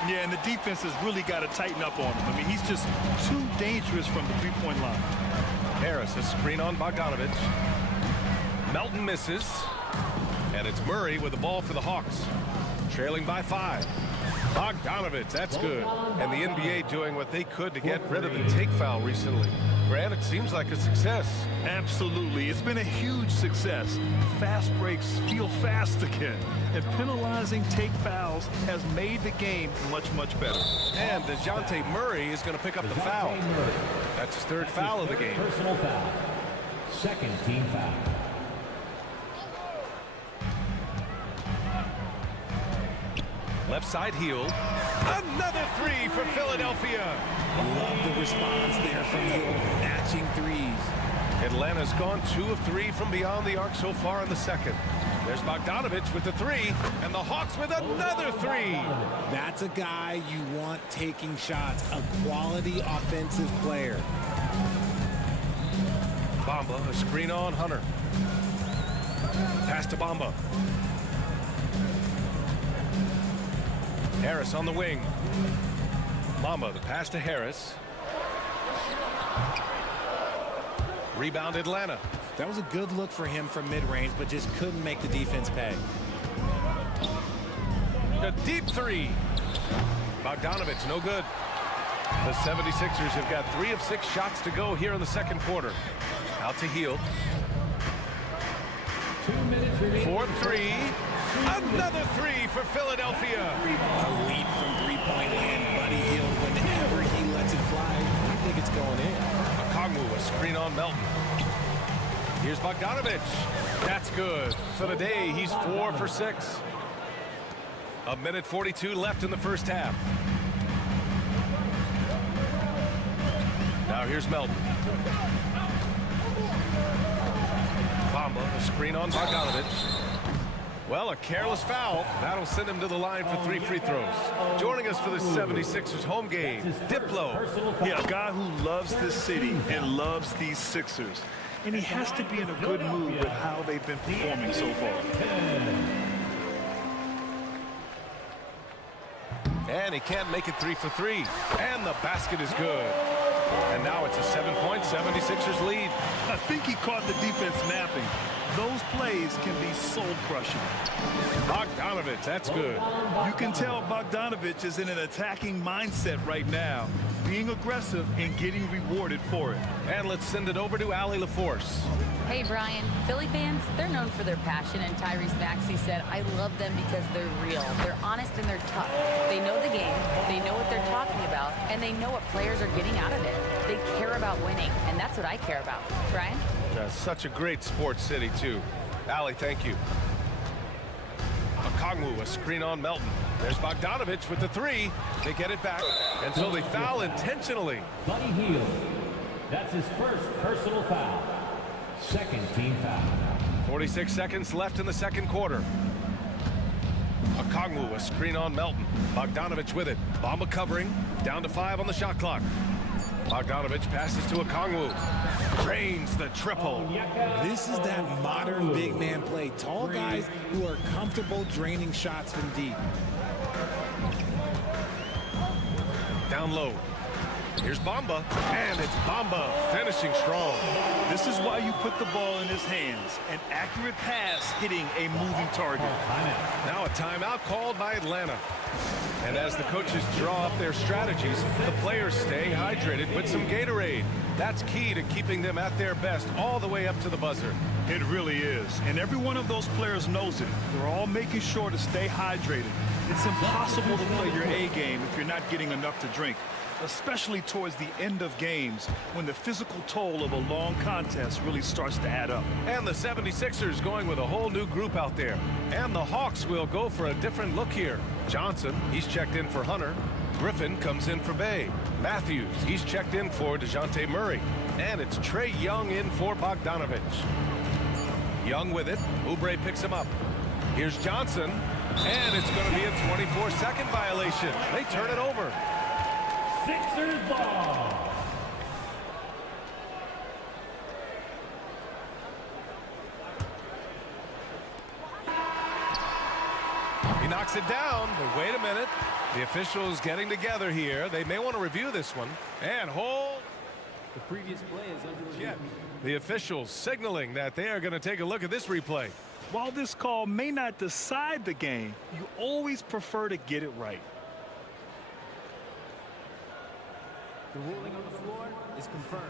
Yeah, and the defense has really got to tighten up on him. I mean, he's just too dangerous from the three-point line. Harris, a screen on Bogdanovic. Melton misses. And it's Murray with the ball for the Hawks. Trailing by 5. Bogdanovic, that's good. And the NBA doing what they could to get rid of the take foul recently. Grant, it seems like a success. Absolutely. It's been a huge success. Fast breaks feel fast again. And penalizing take fouls has made the game much, much better. And Dejounte Murray is going to pick up the foul. That's his third foul of the game. Personal foul. Second team foul. Left side healed. Another three for Philadelphia. Love the response there from Hill, matching threes. Atlanta's gone 2 of 3 from beyond the arc so far in the second. There's Bogdanovic with the three, and the Hawks with another three. That's a guy you want taking shots, a quality offensive player. Bamba, a screen on Hunter. Pass to Bamba. Harris on the wing. Bamba, the pass to Harris. Rebound Atlanta. That was a good look for him from mid-range, but just couldn't make the defense pay. A deep three. Bogdanovic, no good. The 76ers have got 3 of 6 shots to go here in the second quarter. Out to Hield. 4-3. Another three for Philadelphia. A leap from three-point land. Buddy Hield, whenever he lets it fly, I think it's going in. Okongwu, a screen on Melton. Here's Bogdanovic. That's good. For the day, he's 4 for 6. A minute 42 left in the first half. Now here's Melton. Bamba, a screen on Bogdanovic. Well, a careless foul. That'll send him to the line for 3 free throws. Joining us for the 76ers home game, Diplo. Yeah, a guy who loves this city and loves these Sixers. And he has to be in a good mood with how they've been performing so far. And he can't make it 3 for 3. And the basket is good. And now it's a 7-point 76ers lead. I think he caught the defense napping. Those plays can be soul-crushing. Bogdanovic, that's good. You can tell Bogdanovic is in an attacking mindset right now, being aggressive and getting rewarded for it. And let's send it over to Allie LaForce. Hey, Brian. Philly fans, they're known for their passion, and Tyrese Maxey said, I love them because they're real. They're honest and they're tough. They know the game, they know what they're talking about, and they know what players are getting out of it. They care about winning, and that's what I care about. Brian? Such a great sports city, too. Allie, thank you. Okongwu, a screen on Melton. There's Bogdanovic with the 3. They get it back, and so they foul intentionally. Buddy Hield. That's his first personal foul. Second team foul. 46 seconds left in the second quarter. Okongwu, a screen on Melton. Bogdanovic with it. Bamba covering. Down to 5 on the shot clock. Bogdanovic passes to Okongwu. Drains the triple. This is that modern big man play. Tall guys who are comfortable draining shots from deep. Down low. Here's Bamba, and it's Bamba finishing strong. This is why you put the ball in his hands. An accurate pass hitting a moving target. Now a timeout called by Atlanta. And as the coaches draw up their strategies, the players staying hydrated with some Gatorade. That's key to keeping them at their best all the way up to the buzzer. It really is. And every one of those players knows it. They're all making sure to stay hydrated. It's impossible to play your A game if you're not getting enough to drink, especially towards the end of games when the physical toll of a long contest really starts to add up. And the 76ers going with a whole new group out there. And the Hawks will go for a different look here. Johnson, he's checked in for Hunter. Griffin comes in for Bay. Matthews, he's checked in for DeJounte Murray. And it's Trae Young in for Bogdanovic. Young with it. Oubre picks him up. Here's Johnson. And it's going to be a 24-second violation. They turn it over. Sixers ball. He knocks it down, but wait a minute. The officials getting together here. They may want to review this one. And hold. The previous play is under review. The officials signaling that they are going to take a look at this replay. While this call may not decide the game, you always prefer to get it right. The ruling on the floor is confirmed.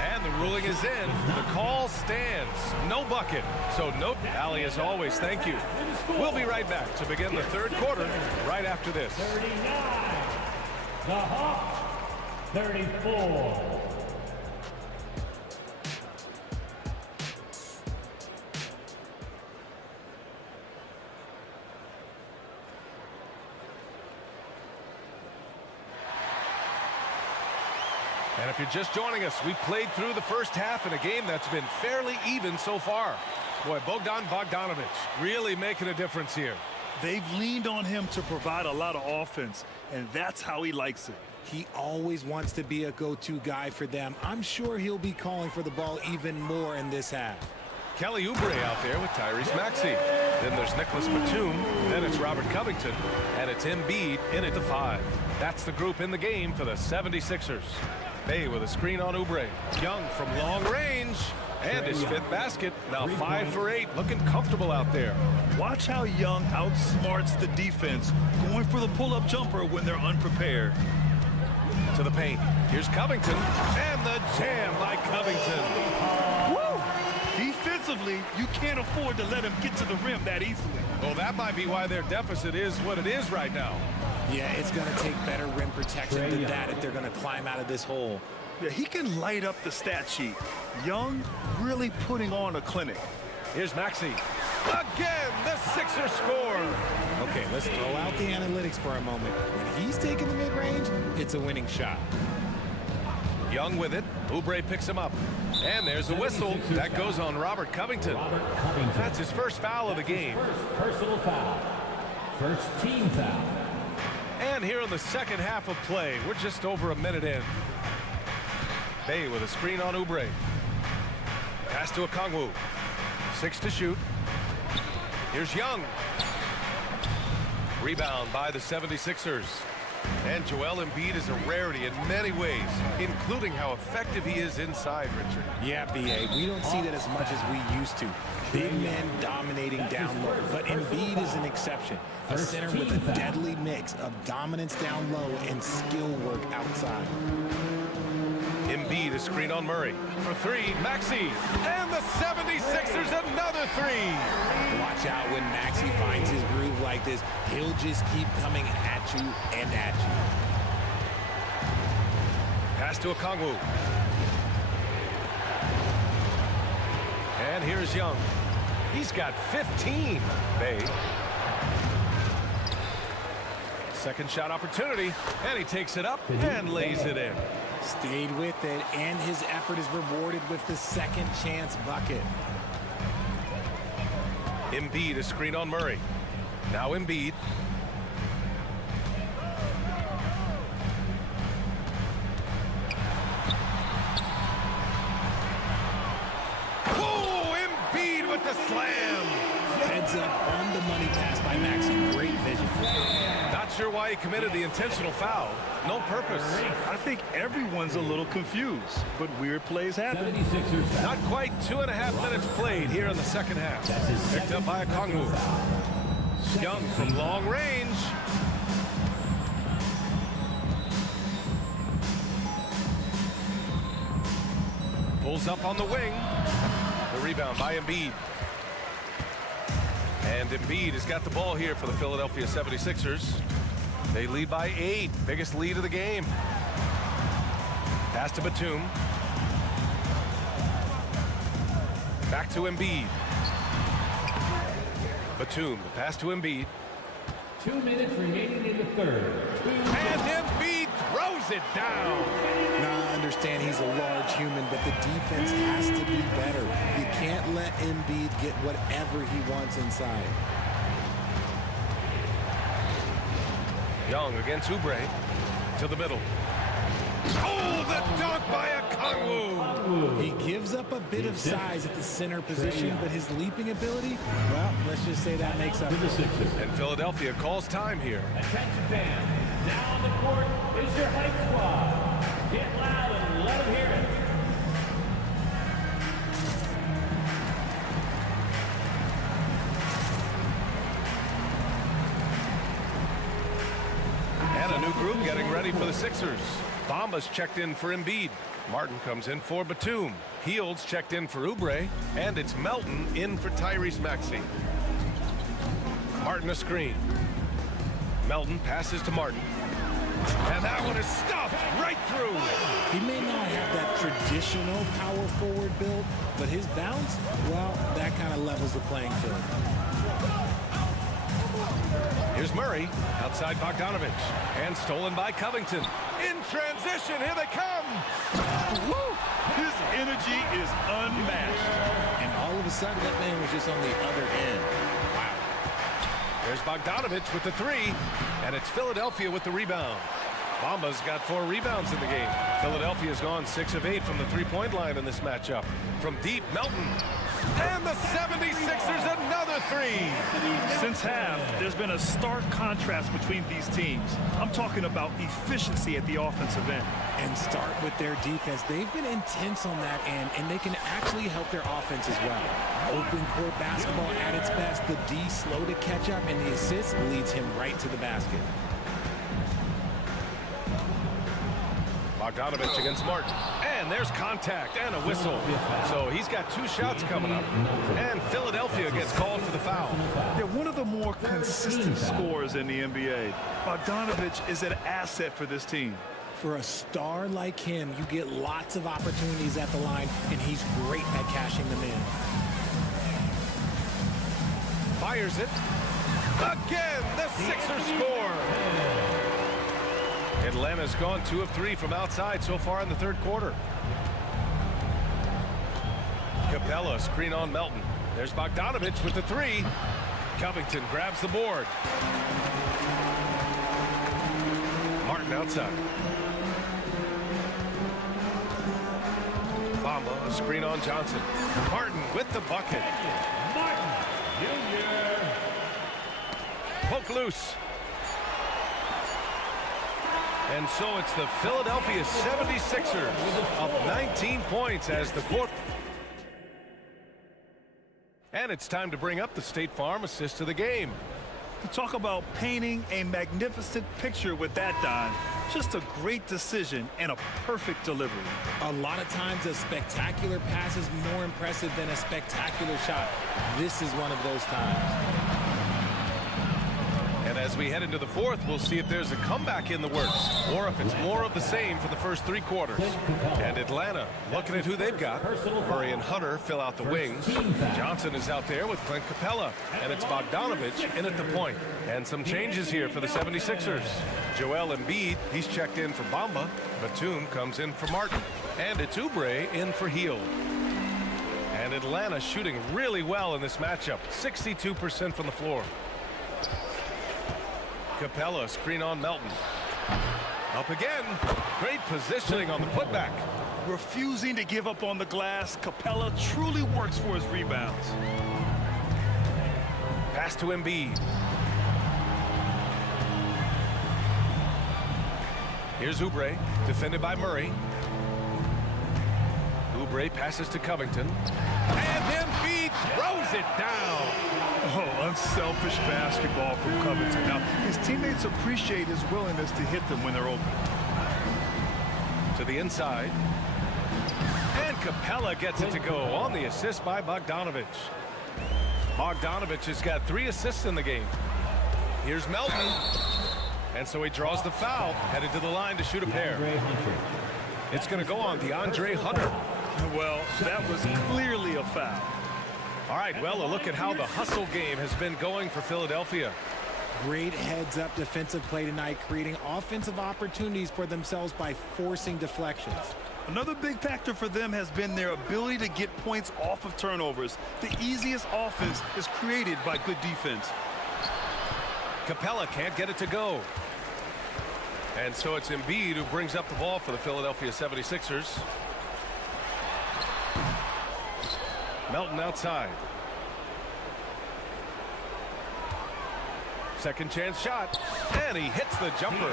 And the ruling is in. The call stands. No bucket. So note, Allie, as always, thank you. We'll be right back to begin the third quarter right after this. 39. The Hawks, 34. And if you're just joining us, we played through the first half in a game that's been fairly even so far. Boy, Bogdanovic really making a difference here. They've leaned on him to provide a lot of offense, and that's how he likes it. He always wants to be a go-to guy for them. I'm sure he'll be calling for the ball even more in this half. Kelly Oubre out there with Tyrese Maxey. Then there's Nicholas Batum. Then it's Robert Covington. And it's Embiid in at the 5. That's the group in the game for the 76ers. Bay with a screen on Oubre. Young from long range. And his 5th basket. Now 5 for 8. Looking comfortable out there. Watch how Young outsmarts the defense, going for the pull-up jumper when they're unprepared. To the paint. Here's Covington. And the jam by Covington. Woo! Defensively, you can't afford to let him get to the rim that easily. Well, that might be why their deficit is what it is right now. Yeah, it's going to take better rim protection than that if they're going to climb out of this hole. Yeah, he can light up the stat sheet. Young really putting on a clinic. Here's Maxey. Again, the Sixers score. Okay, let's throw out the analytics for a moment. When he's taking the mid-range, it's a winning shot. Young with it. Oubre picks him up. And there's a whistle. That goes on Robert Covington. That's his first foul of the game. First personal foul. First team foul. And here in the second half of play, we're just over a minute in. Bay with a screen on Oubre. Pass to Okongwu. 6 to shoot. Here's Young. Rebound by the 76ers. And Joel Embiid is a rarity in many ways, including how effective he is inside, Richard. Yeah, B.A., we don't see that as much as we used to. Big men dominating down low, but Embiid is an exception. A center with a deadly mix of dominance down low and skill work outside. Embiid is screen on Murray. For 3, Maxey. And the 76ers another 3. Watch out when Maxey finds his groove like this. He'll just keep coming at you and at you. Pass to Okongwu. And here's Young. He's got 15. Bay. Second shot opportunity. And he takes it up and lays it in. Stayed with it, and his effort is rewarded with the second chance bucket. Embiid is screen on Murray. Now Embiid. Whoa, Embiid with the slam. Heads up on the money pass by Maxey. Great vision. Not sure why he committed the intentional foul. No purpose. I think everyone's a little confused, but weird plays happen. Not quite 2.5 minutes played here in the second half. Picked up by Okongwu. Young from long range. Pulls up on the wing. The rebound by Embiid. And Embiid has got the ball here for the Philadelphia 76ers. They lead by 8. Biggest lead of the game. Pass to Batum. Back to Embiid. Batum, the pass to Embiid. 2 minutes remaining in the third. And Embiid throws it down. Now, I understand he's a large human, but the defense has to be better. You can't let Embiid get whatever he wants inside. Young against Oubre. To the middle. Oh, the dunk by Okongwu. He gives up a bit of size at the center position, but his leaping ability, well, let's just say that makes up for it. And Philadelphia calls time here. Attention fans, now on the court is your hype squad. Get loud and let them hear it. And a new group getting ready for the Sixers. Bamba's checked in for Embiid. Martin comes in for Batum. Heald's checked in for Oubre. And it's Melton in for Tyrese Maxey. Martin a screen. Melton passes to Martin. And that one is stuffed right through. He may not have that traditional power forward build, but his bounce, well, that kind of levels the playing field. Here's Murray outside Bogdanovich. And stolen by Covington. In transition, here they come. Woo! His energy is unmatched. And all of a sudden, that man was just on the other end. Wow. There's Bogdanovich with the 3. And it's Philadelphia with the rebound. Bamba's got 4 rebounds in the game. Philadelphia's gone 6 of 8 from the three-point line in this matchup. From deep, Melton. And the 76ers another 3. Since half, there's been a stark contrast between these teams. I'm talking about efficiency at the offensive end. And start with their defense. They've been intense on that end, and they can actually help their offense as well. Open court basketball at its best. The D slow to catch up, and the assist leads him right to the basket. Bogdanovich against Martin. And there's contact and a whistle. So he's got 2 shots coming up. And Philadelphia gets called for the foul. They're one of the more consistent scorers in the NBA. Bogdanovich is an asset for this team. For a star like him, you get lots of opportunities at the line, and he's great at cashing them in. Fires it. Again, the Sixers score. Atlanta's gone 2 of 3 from outside so far in the third quarter. Capella, screen on Melton. There's Bogdanovich with the 3. Covington grabs the board. Martin outside. Bamba, a screen on Johnson. Martin with the bucket. Martin Jr. Poke loose. And so it's the Philadelphia 76ers up 19 points as the fourth. And it's time to bring up the State Farm assist of the game. To talk about painting a magnificent picture with that, Don. Just a great decision and a perfect delivery. A lot of times a spectacular pass is more impressive than a spectacular shot. This is one of those times. And as we head into the fourth, we'll see if there's a comeback in the works or if it's more of the same for the first 3 quarters. And Atlanta, looking at who they've got. Murray and Hunter fill out the wings. Johnson is out there with Clint Capella. And it's Bogdanovich in at the point. And some changes here for the 76ers. Joel Embiid, he's checked in for Bamba. Batum comes in for Martin. And it's Oubre in for Hield. And Atlanta shooting really well in this matchup. 62% from the floor. Capella, screen on Melton. Up again. Great positioning on the putback. Refusing to give up on the glass, Capella truly works for his rebounds. Pass to Embiid. Here's Oubre, defended by Murray. Oubre passes to Covington. And Embiid throws it down. Oh, unselfish basketball from Covington. Now, his teammates appreciate his willingness to hit them when they're open. To the inside. And Capella gets it to go on the assist by Bogdanovich. Bogdanovich has got 3 assists in the game. Here's Melton. And so he draws the foul, headed to the line to shoot a pair. It's going to go on DeAndre Hunter. Well, that was clearly a foul. All right, well, a look at how the hustle game has been going for Philadelphia. Great heads-up defensive play tonight, creating offensive opportunities for themselves by forcing deflections. Another big factor for them has been their ability to get points off of turnovers. The easiest offense is created by good defense. Capella can't get it to go. And so it's Embiid who brings up the ball for the Philadelphia 76ers. Melton outside. Second chance shot. And he hits the jumper.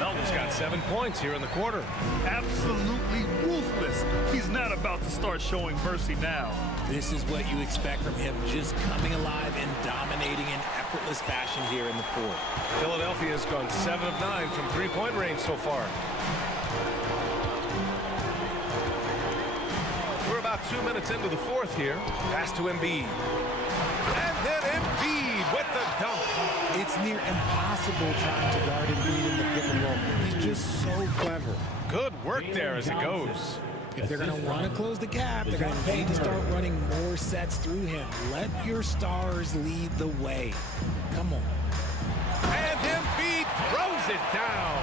Melton's got 7 points here in the quarter. Absolutely ruthless. He's not about to start showing mercy now. This is what you expect from him, just coming alive and dominating in effortless fashion here in the fourth. Philadelphia has gone 7 of 9 from three-point range so far. We're about 2 minutes into the fourth here. Pass to Embiid. And then Embiid with the dunk. It's near impossible trying to guard Embiid in the pick and roll. He's just so clever. Good work there as it goes. If they're going to want to close the gap, they're going to need to start running more sets through him. Let your stars lead the way. Come on. And Embiid throws it down.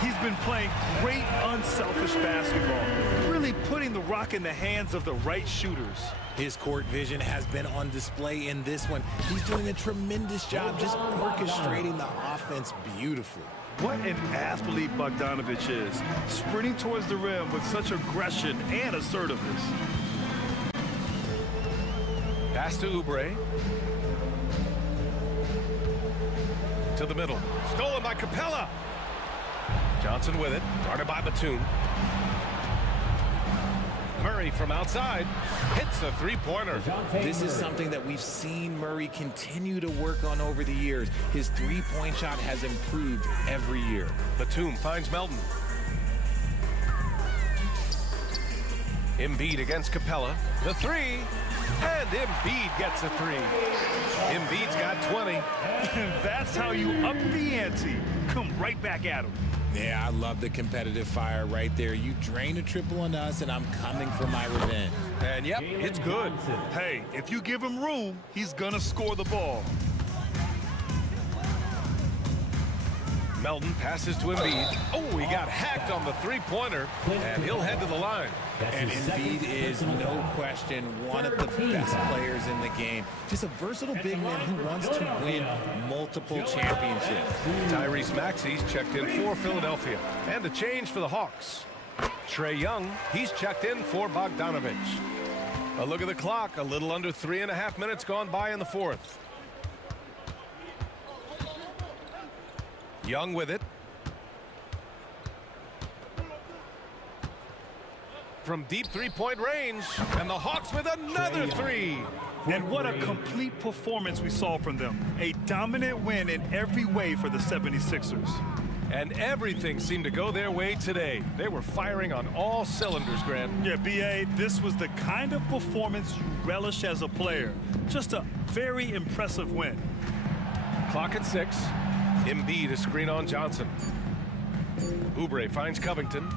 He's been playing great unselfish basketball, really putting the rock in the hands of the right shooters. His court vision has been on display in this one. He's doing a tremendous job just orchestrating the offense beautifully. What an athlete Bogdanovich is, sprinting towards the rim with such aggression and assertiveness. Pass to Oubre. To the middle. Stolen by Capella. Johnson with it. Guarded by Batum. Murray from outside hits a three-pointer. This is something that we've seen Murray continue to work on over the years. His three-point shot has improved every year. Batum finds Melton. Embiid against Capella. The three. And Embiid gets a three. Embiid's got 20. And that's how you up the ante. Come right back at him. Yeah, I love the competitive fire right there. You drain a triple on us, and I'm coming for my revenge. And yep, it's good. Hey, if you give him room, he's gonna score the ball. Melton passes to Embiid. Oh, he got hacked on the three-pointer, and he'll head to the line. And Embiid is, no question, one of the best players in the game. Just a versatile big man who wants to win multiple championships. Tyrese Maxey's checked in for Philadelphia. And a change for the Hawks. Trae Young, he's checked in for Bogdanovich. A look at the clock, a little under 3.5 minutes gone by in the fourth. Young with it. From deep three-point range, and the Hawks with another three. And what a complete performance we saw from them. A dominant win in every way for the 76ers. And everything seemed to go their way today. They were firing on all cylinders, Grant. Yeah, B.A., this was the kind of performance you relish as a player. Just a very impressive win. Clock at 6. Embiid, a screen on Johnson. Oubre finds Covington.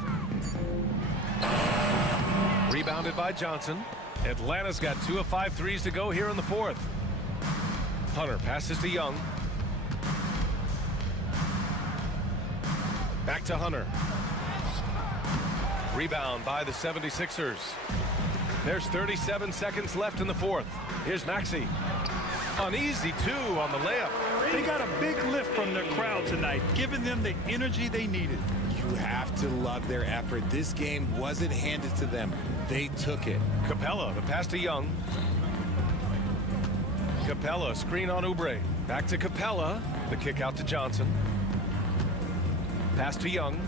Rebounded by Johnson. Atlanta's got 2 of 5 threes to go here in the fourth. Hunter passes to Young. Back to Hunter. Rebound by the 76ers. There's 37 seconds left in the fourth. Here's Maxey. An easy 2 on the layup. They got a big lift from their crowd tonight, giving them the energy they needed. You have to love their effort. This game wasn't handed to them. They took it. Capella, the pass to Young. Capella, screen on Oubre. Back to Capella. The kick out to Johnson. Pass to Young.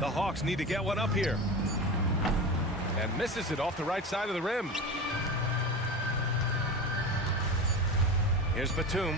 The Hawks need to get one up here. And misses it off the right side of the rim. Here's Batum.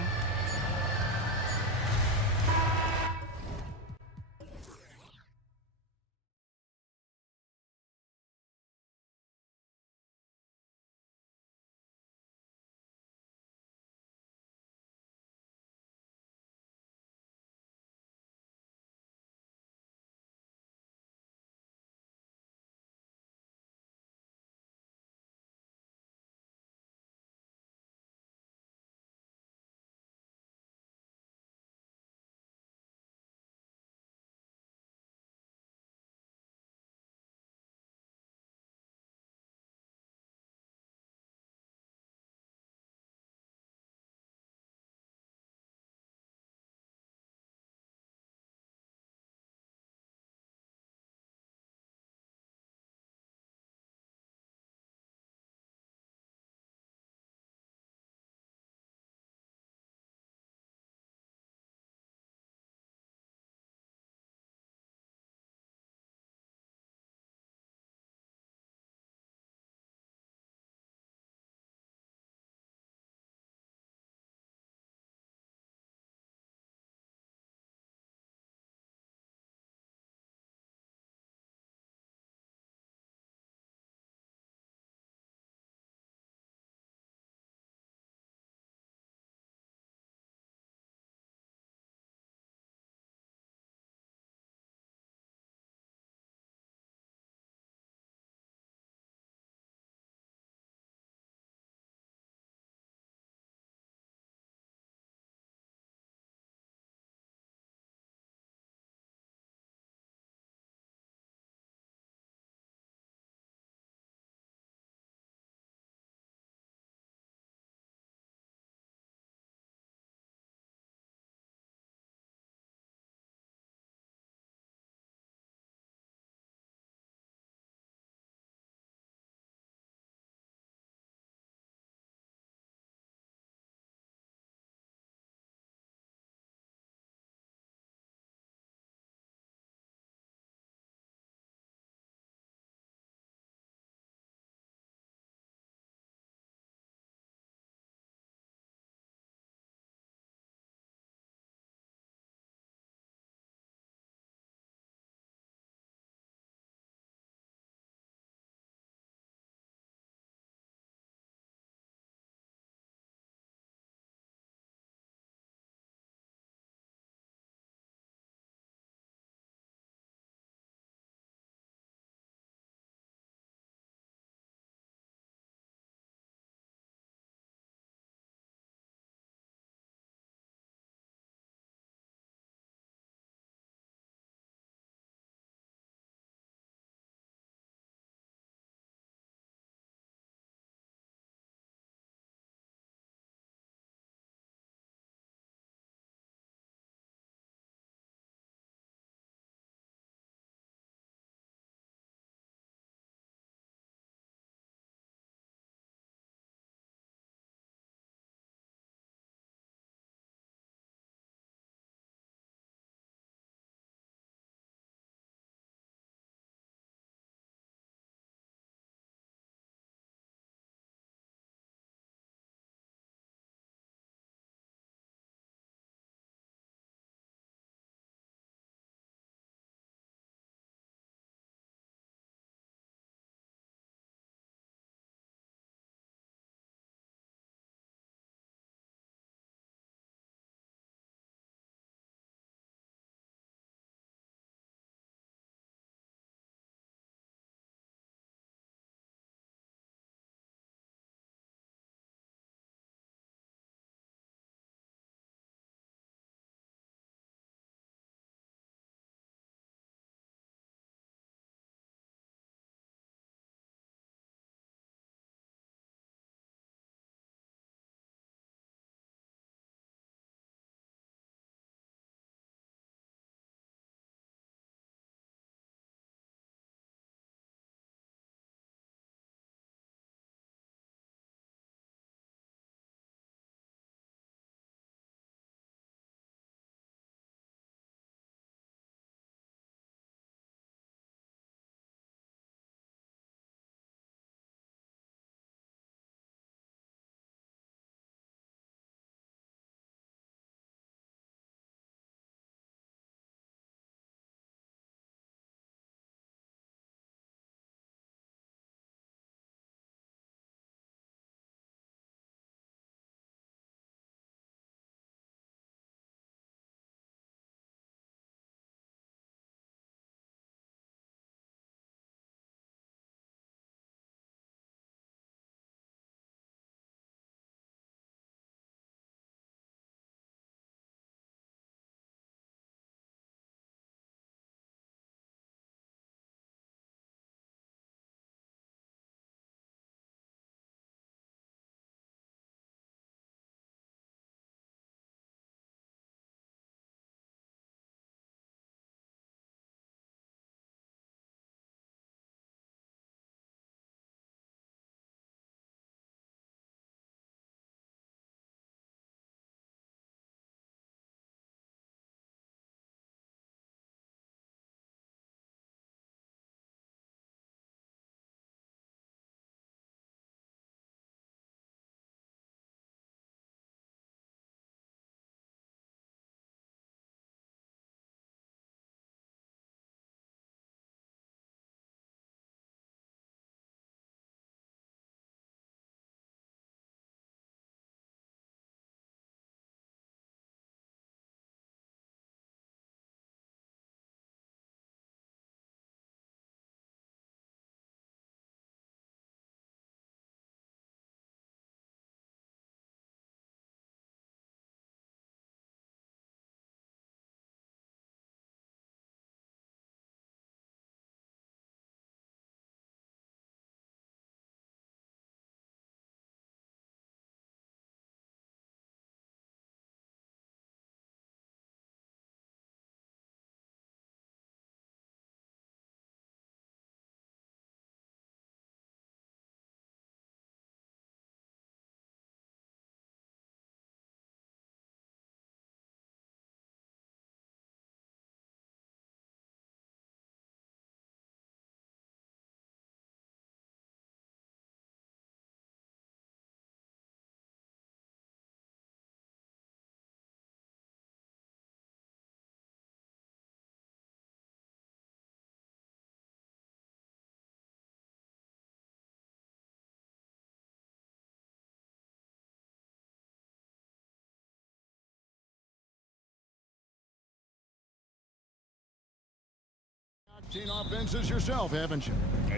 15 offenses yourself, haven't you?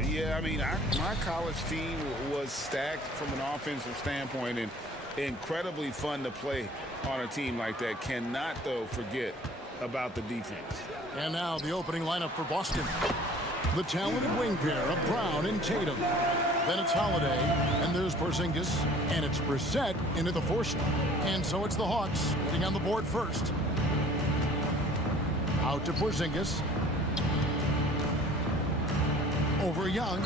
Yeah, I mean, my college team was stacked from an offensive standpoint and incredibly fun to play on a team like that. Cannot, though, forget about the defense. And now the opening lineup for Boston. The talented wing pair of Brown and Tatum. Then it's Holiday, and there's Porzingis, and it's Brissett into the force. And so it's the Hawks getting on the board first. Out to Porzingis. Over Young,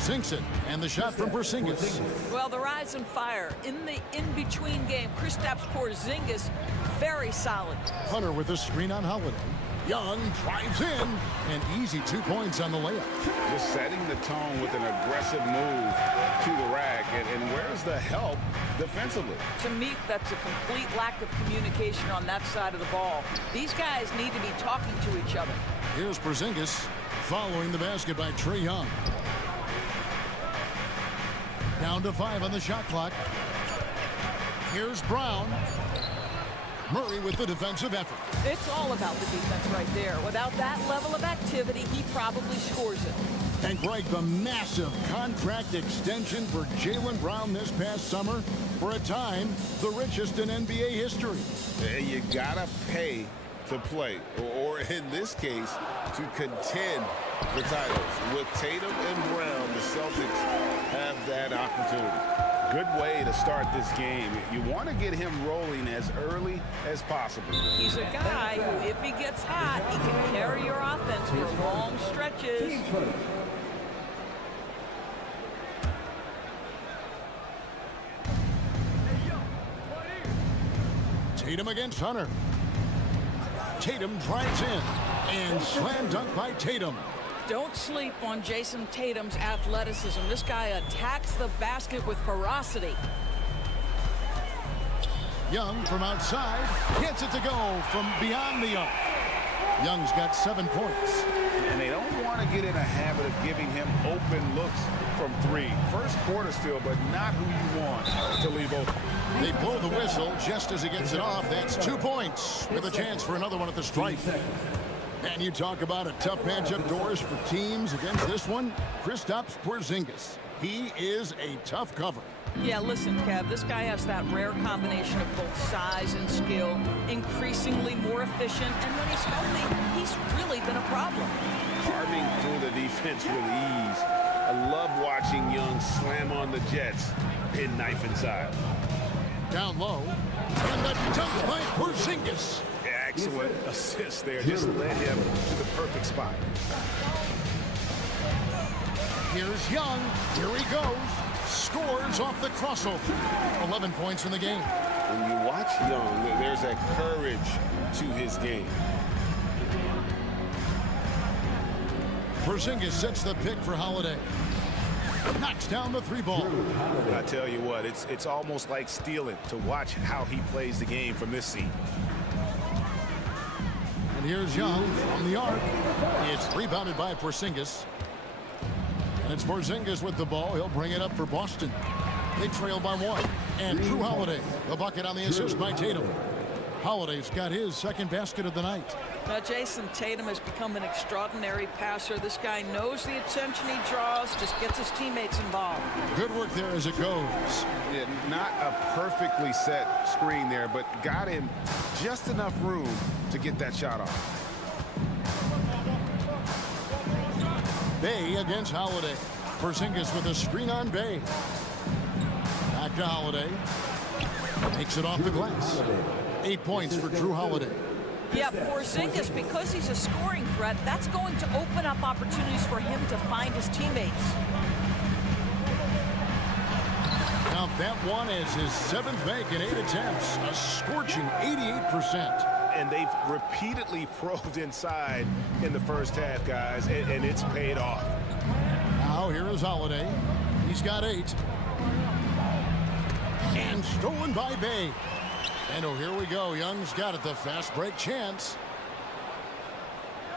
sinks it, and the shot from Porzingis. Well, the rise and fire in the in-between game. Kristaps Porzingis, very solid. Hunter with a screen on Holiday. Young drives in, and easy 2 points on the layup. Just setting the tone with an aggressive move to the rack, and where's the help defensively? To me, that's a complete lack of communication on that side of the ball. These guys need to be talking to each other. Here's Porzingis following the basket by Trae Young. Down to 5 on the shot clock. Here's Brown. Murray with the defensive effort. It's all about the defense right there. Without that level of activity, he probably scores it. And Greg, the massive contract extension for Jaylen Brown this past summer, for a time, the richest in NBA history. You gotta pay to play, or in this case, to contend the titles. With Tatum and Brown, the Celtics have that opportunity. Good way to start this game. You want to get him rolling as early as possible. He's a guy who, if he gets hot, he can carry your offense for long stretches. Tatum against Hunter. Tatum drives in, and slam dunk by Tatum. Don't sleep on Jason Tatum's athleticism. This guy attacks the basket with ferocity. Young from outside gets it to go from beyond the arc. Young's got 7 points. And they don't want to get in a habit of giving him open looks from 3. First quarter still, but not who you want to leave open. They blow the whistle just as he gets it off. That's 2 points with a chance for another one at the stripe. And you talk about a tough matchup, Doris, for teams against this one. Kristaps Porzingis. He is a tough cover. Yeah, listen, Kev, this guy has that rare combination of both size and skill, increasingly more efficient, and when he's healthy, he's really been a problem. Carving through the defense with ease. I love watching Young slam on the Jets, pin knife inside. Down low, and the dunk by Porzingis. Excellent assist there. Just led him to the perfect spot. Here's Young. Here he goes. Scores off the crossover. 11 points in the game. When you watch Young, there's a courage to his game. Porzingis sets the pick for Holiday. Knocks down the 3-ball. I tell you what, it's almost like stealing to watch how he plays the game from this seat. And here's Young from the arc. It's rebounded by Porzingis. And it's Porzingis with the ball. He'll bring it up for Boston. They trail by 1. And Drew Holiday, the bucket on the assist by Tatum. Holiday's got his second basket of the night. Now, Jason Tatum has become an extraordinary passer. This guy knows the attention he draws, just gets his teammates involved. Good work there as it goes. Yeah, not a perfectly set screen there, but got him just enough room to get that shot off. Bay against Holiday. Porzingis with a screen on Bay. Back to Holiday. Takes it off the glass. 8 points for Drew Holiday. Yeah, Porzingis, because he's a scoring threat, that's going to open up opportunities for him to find his teammates. Now that one is his 7th make in 8 attempts, a scorching 88%. And they've repeatedly probed inside in the first half, guys, and it's paid off. Now here is Holiday. He's got 8. And stolen by Bay. And oh, here we go. Young's got it. The fast break chance.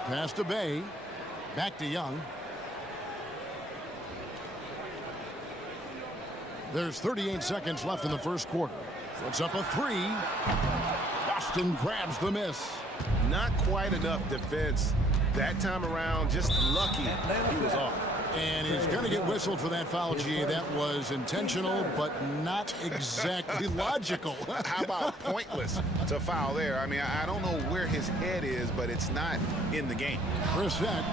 Pass to Bay. Back to Young. There's 38 seconds left in the first quarter. Puts up a 3. Boston grabs the miss. Not quite enough defense That time around, just lucky he was off. And he's going to get whistled for that foul, G. That was intentional, but not exactly logical. How about pointless to foul there? I mean, I don't know where his head is, but it's not in the game. Reset.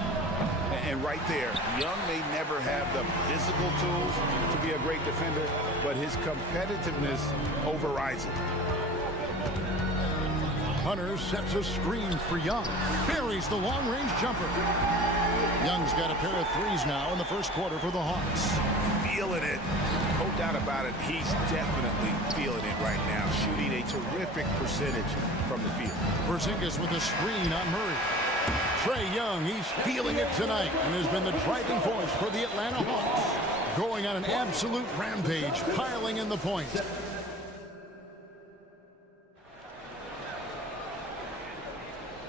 And right there, Young may never have the physical tools to be a great defender, but his competitiveness overrides it. Hunter sets a screen for Young. Buries the long-range jumper. Young's got a pair of threes now in the first quarter for the Hawks. Feeling it. No doubt about it. He's definitely feeling it right now. Shooting a terrific percentage from the field. Porzingis with a screen on Murray. Trae Young, he's feeling it tonight and has been the driving force for the Atlanta Hawks. Going on an absolute rampage, piling in the points.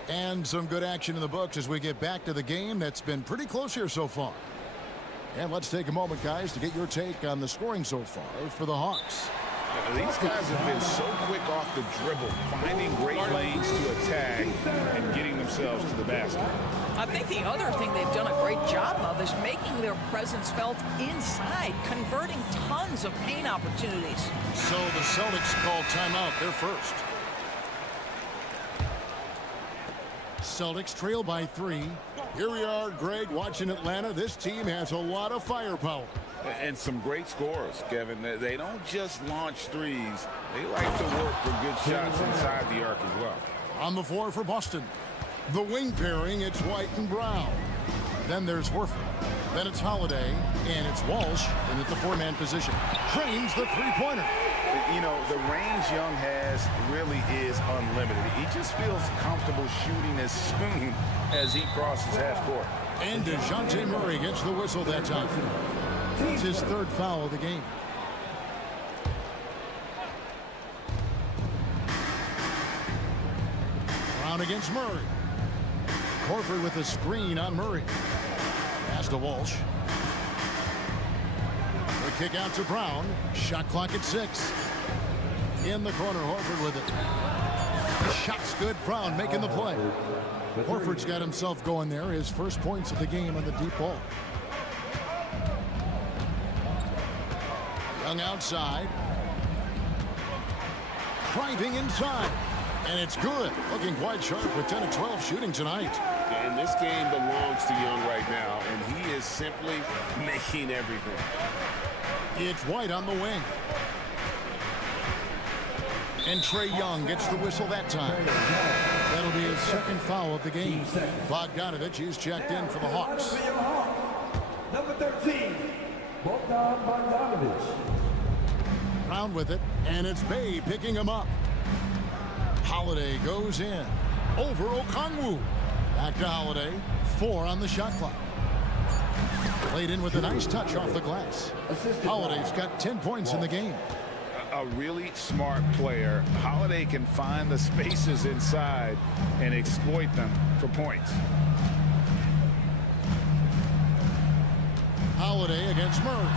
And some good action in the books as we get back to the game that's been pretty close here so far. And let's take a moment, guys, to get your take on the scoring so far for the Hawks. These guys have been so quick off the dribble, finding great lanes to attack and getting themselves to the basket. I think the other thing they've done a great job of is making their presence felt inside, converting tons of paint opportunities. So the Celtics call timeout. They're first. Celtics trail by 3. Here we are, Greg, watching Atlanta. This team has a lot of firepower. And some great scores, Kevin. They don't just launch threes. They like to work for good shots inside the arc as well. On the floor for Boston. The wing pairing, it's White and Brown. Then there's Horford. Then it's Holiday. And it's Walsh in at the 4-man position. Trains the three-pointer. You know, the range Young has really is unlimited. He just feels comfortable shooting as soon as he crosses half court. And DeJounte Murray gets the whistle that time. It's his third foul of the game. Brown against Murray. Horford with a screen on Murray. Pass to Walsh. The kick out to Brown. Shot clock at 6. In the corner, Horford with it. Shot's good. Brown making the play. Horford's got himself going there. His first points of the game on the deep ball. Young outside. Driving inside. And it's good. Looking quite sharp with 10 of 12 shooting tonight. And this game belongs to Young right now, and he is simply making everything. It's White on the wing. And Trae Young gets the whistle that time. That'll be his second foul of the game. Bogdanovich is checked in for the Hawks. Number 13, Bogdan Bogdanovich. Brown with it, and it's Bay picking him up. Holiday goes in. Over Okongwu. Back to Holiday. 4 on the shot clock. Played in with a nice touch off the glass. Holiday's got 10 points in the game. A really smart player. Holiday can find the spaces inside and exploit them for points. Holiday against Murray.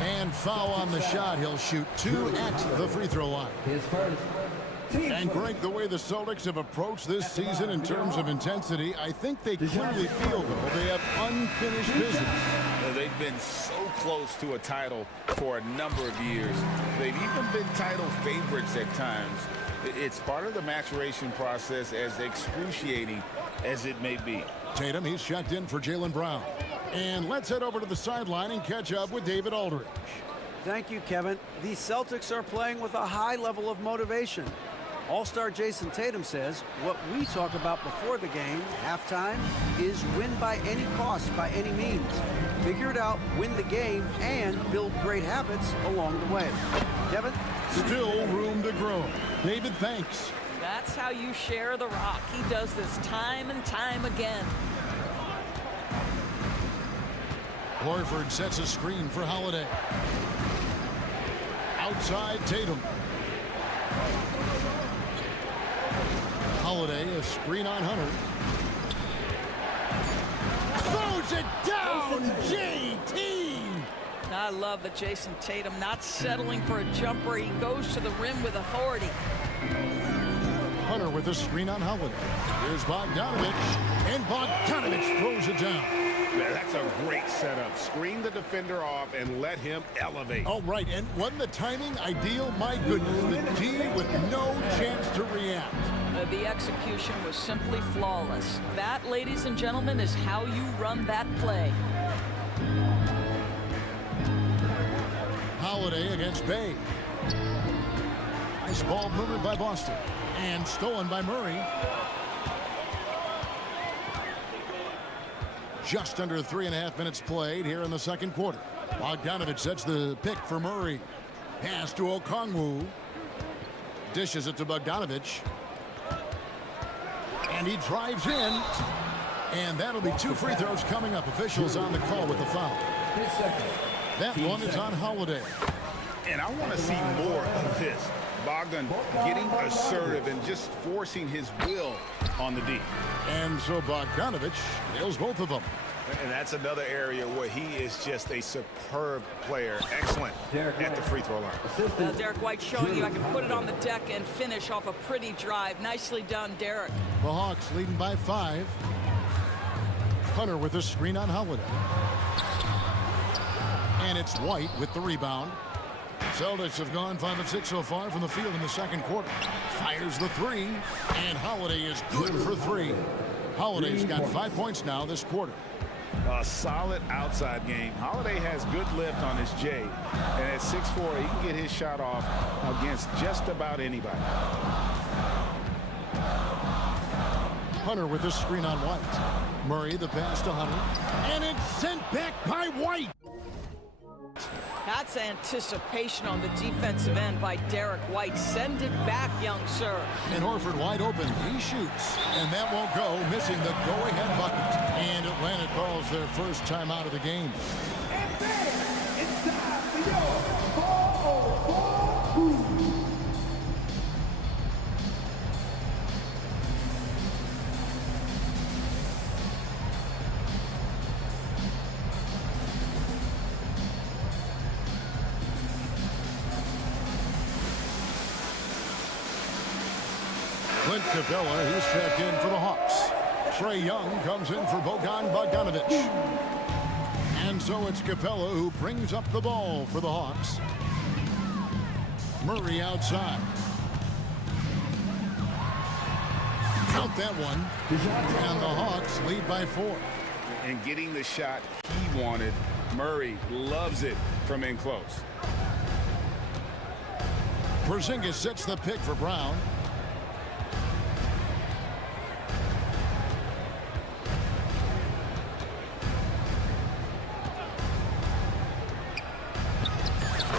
And foul on the shot. He'll shoot 2 at the free throw line. And Greg, the way the Celtics have approached this season in terms of intensity, I think they clearly feel, though, they have unfinished business. They've been so close to a title for a number of years. They've even been title favorites at times. It's part of the maturation process, as excruciating as it may be. Tatum, he's checked in for Jaylen Brown. And let's head over to the sideline and catch up with David Aldridge. Thank you, Kevin. The Celtics are playing with a high level of motivation. All-star Jason Tatum says what we talk about before the game, halftime, is win by any cost, by any means. Figure it out, win the game, and build great habits along the way. Kevin? Still room to grow. David, thanks. That's how you share the rock. He does this time and time again. Horford sets a screen for Holiday. Outside Tatum. Holiday, a screen on Hunter. Throws it down, JT! I love that Jason Tatum not settling for a jumper. He goes to the rim with authority. Hunter with a screen on Holiday. Here's Bogdanovich, and Bogdanovich throws it down. Yeah, that's a great setup. Screen the defender off and let him elevate. Oh, right, and wasn't the timing ideal? My goodness, the D with no chance to react. The execution was simply flawless. That, ladies and gentlemen, is how you run that play. Holiday against Bay. Nice ball movement by Boston. And stolen by Murray. Just under 3.5 minutes played here in the second quarter. Bogdanovich sets the pick for Murray. Pass to Okongwu. Dishes it to Bogdanovich. And he drives in. And that'll be 2 free throws coming up. Officials on the call with the foul. That one is on Holiday. And I want to see more of this. Bogdan getting assertive and just forcing his will on the D. And so Bogdanovich nails both of them. And that's another area where he is just a superb player. Excellent at the free throw line. Derek White showing you I can put it on the deck and finish off a pretty drive. Nicely done, Derek. The Hawks leading by 5. Hunter with a screen on Holiday. And it's White with the rebound. Celtics have gone 5 of 6 so far from the field in the second quarter. Fires the 3, and Holiday is good for 3. Holiday's got 5 points now this quarter. A solid outside game. Holiday has good lift on his J, and at 6'4", he can get his shot off against just about anybody. Hunter with a screen on White. Murray the pass to Hunter, and it's sent back by White. That's anticipation on the defensive end by Derek White. Send it back, young sir. And Horford wide open. He shoots. And that won't go, missing the go-ahead bucket. And Atlanta calls their first time out of the game. And then it's time for your 4-on-4 move. Clint Capella, he's checked in for the Hawks. Trae Young comes in for Bogan Bogdanovich. And so it's Capella who brings up the ball for the Hawks. Murray outside. Count that one. And the Hawks lead by 4. And getting the shot he wanted. Murray loves it from in close. Porzingis sets the pick for Brown.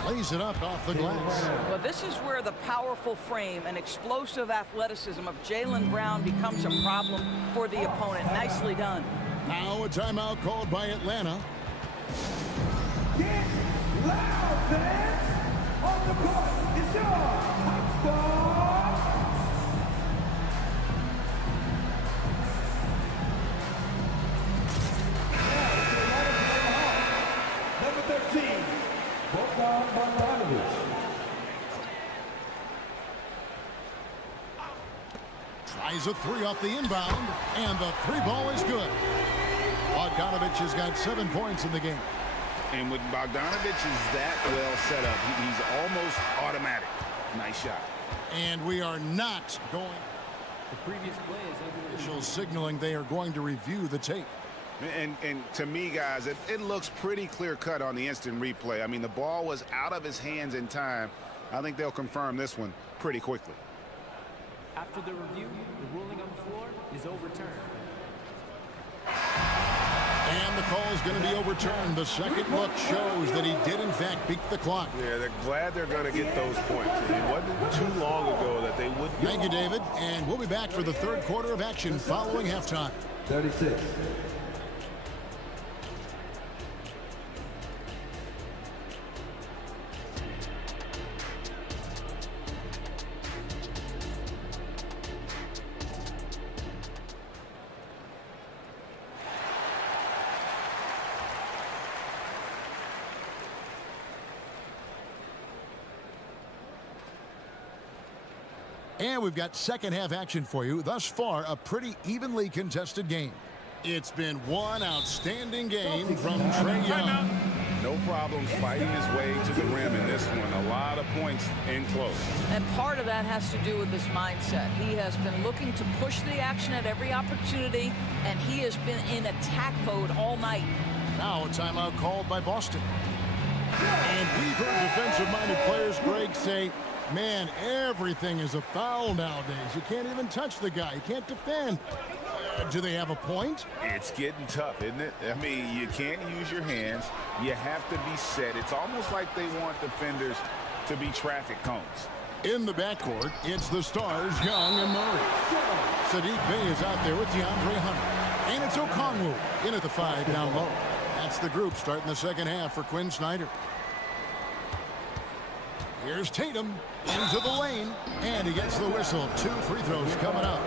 Lays it up off the glass. Well, this is where the powerful frame and explosive athleticism of Jaylen Brown becomes a problem for the opponent. Nicely done. Now a timeout called by Atlanta. Get loud, fans! On the court is your Hawks ball. Number 13. Tries a 3 off the inbound, and the 3 ball is good. Bogdanovich has got 7 points in the game. And when Bogdanovich is that well set up, he's almost automatic. Nice shot. And we are not going. The previous play is over. Officials signaling they are going to review the tape. And to me, guys, it looks pretty clear-cut on the instant replay. I mean, the ball was out of his hands in time. I think they'll confirm this one pretty quickly. After the review, the ruling on the floor is overturned. And the call is going to be overturned. The second look shows that he did, in fact, beat the clock. Yeah, they're glad they're going to get those points. It wasn't too long ago that they would. Thank you, David. And we'll be back for the third quarter of action following halftime. 36. And we've got second half action for you. Thus far, a pretty evenly contested game. It's been one outstanding game from Trae Young. No problems fighting his way to the rim in this one. A lot of points in close. And part of that has to do with his mindset. He has been looking to push the action at every opportunity, and he has been in attack mode all night. Now a timeout called by Boston. And we've heard defensive-minded players, Greg, say, man, everything is a foul nowadays. You can't even touch the guy. You can't defend. Do they have a point? It's getting tough, isn't it? I mean, you can't use your hands. You have to be set. It's almost like they want defenders to be traffic cones. In the backcourt, it's the stars, Young and Murray. Sadiq Bey is out there with DeAndre Hunter. And it's Okongwu in at the 5 down low. That's the group starting the second half for Quinn Snyder. Here's Tatum into the lane, and he gets the whistle. 2 free throws coming up.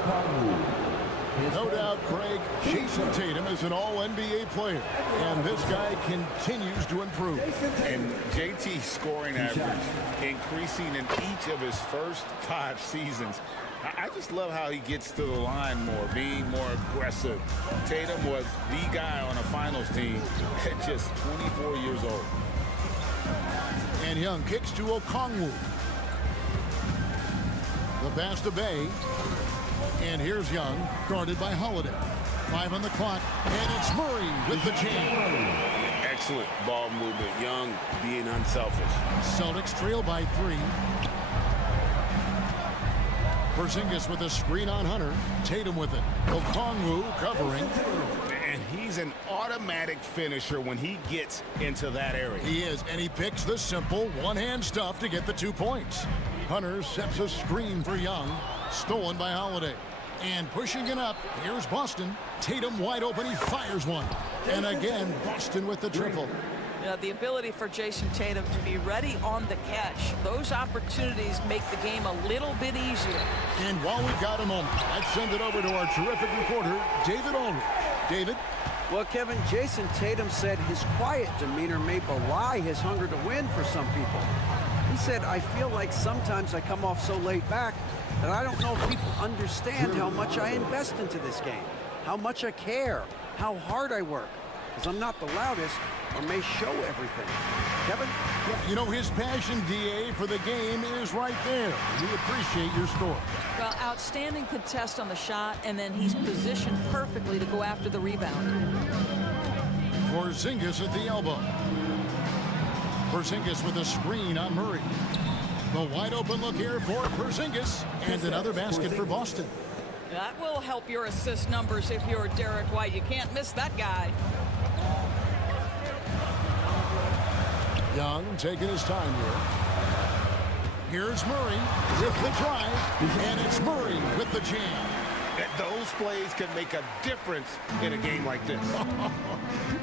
No doubt, Craig, Jason Tatum is an all-NBA player, and this guy continues to improve. And JT's scoring average increasing in each of his first 5 seasons. I just love how he gets to the line more, being more aggressive. Tatum was the guy on a finals team at just 24 years old. And Young kicks to Okongwu. The pass to Bey. And here's Young, guarded by Holiday. 5 on the clock, and it's Murray with the jam. Excellent ball movement. Young being unselfish. Celtics trail by 3. Porzingis with a screen on Hunter. Tatum with it. Okongwu covering. And he's an automatic finisher when he gets into that area. He is, and he picks the simple one-hand stuff to get the 2 points. Hunter sets a screen for Young. Stolen by Holiday. And pushing it up, here's Boston. Tatum wide open, he fires one. And again, Boston with the triple. The ability for Jason Tatum to be ready on the catch, those opportunities make the game a little bit easier. And while we've got a moment, let's send it over to our terrific reporter, David Aldridge. David? Well, Kevin, Jason Tatum said his quiet demeanor may belie his hunger to win for some people. He said, I feel like sometimes I come off so laid back that I don't know if people understand how much I invest into this game, how much I care, how hard I work, because I'm not the loudest or may show everything. Kevin? You know, his passion, DA, for the game is right there. We appreciate your story. Well, outstanding contest on the shot, and then he's positioned perfectly to go after the rebound. Porzingis at the elbow. Porzingis with a screen on Murray. The wide open look here for Porzingis, and another basket for Boston. That will help your assist numbers if you're Derek White. You can't miss that guy. Young taking his time here. Here's Murray with the drive, and it's Murray with the jam. Those plays can make a difference in a game like this.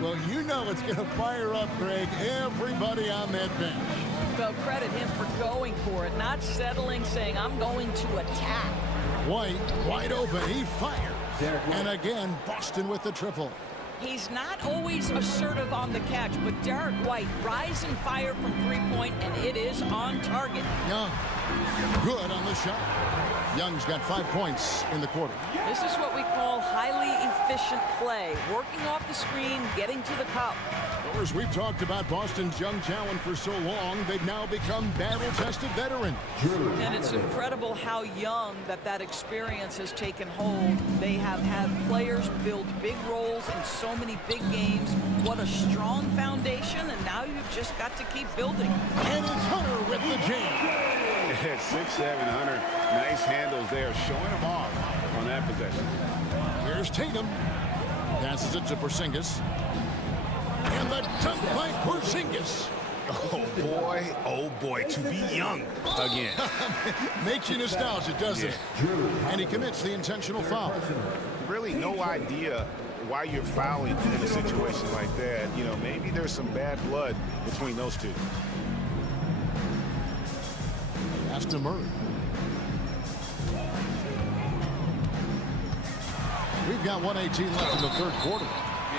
Well, you know it's going to fire up, Greg, everybody on that bench. Well, credit him for going for it, not settling, saying, I'm going to attack. White, wide open, he fires. And again, Boston with the triple. He's not always assertive on the catch, but Derek White, rise and fire from three-point, and it is on target. Young, good on the shot. Young's got 5 points in the quarter. This is what we call highly efficient play, working off the screen, getting to the cup. As we've talked about Boston's young talent for so long, they've now become battle-tested veterans. And it's incredible how young that experience has taken hold. They have had players build big roles in so many big games. What a strong foundation, and now you've just got to keep building. And it's Hunter with the jam. At 6'7", Hunter, nice handles there, showing him off on that possession. Here's Tatum. Passes it to Porzingis. And the dunk by Porzingis. Oh boy, to be young again. Makes you nostalgic, doesn't it? And he commits the intentional foul. Really no idea why you're fouling in a situation like that. You know, maybe there's some bad blood between those two. Pass to Murray. We've got 1:18 left in the third quarter.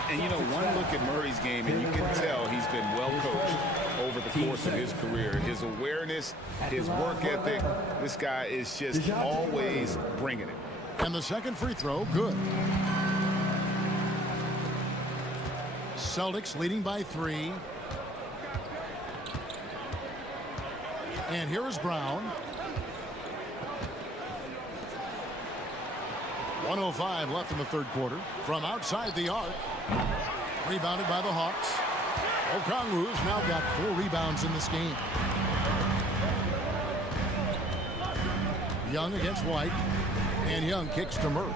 And, you know, one look at Murray's game, and you can tell he's been well coached over the course of his career. His awareness, his work ethic, this guy is just always bringing it. And the second free throw, good. Celtics leading by 3. And here is Brown. 1:05 left in the third quarter. From outside the arc. Rebounded by the Hawks. Okongwu's now got 4 rebounds in this game. Young against White. And Young kicks to Murray.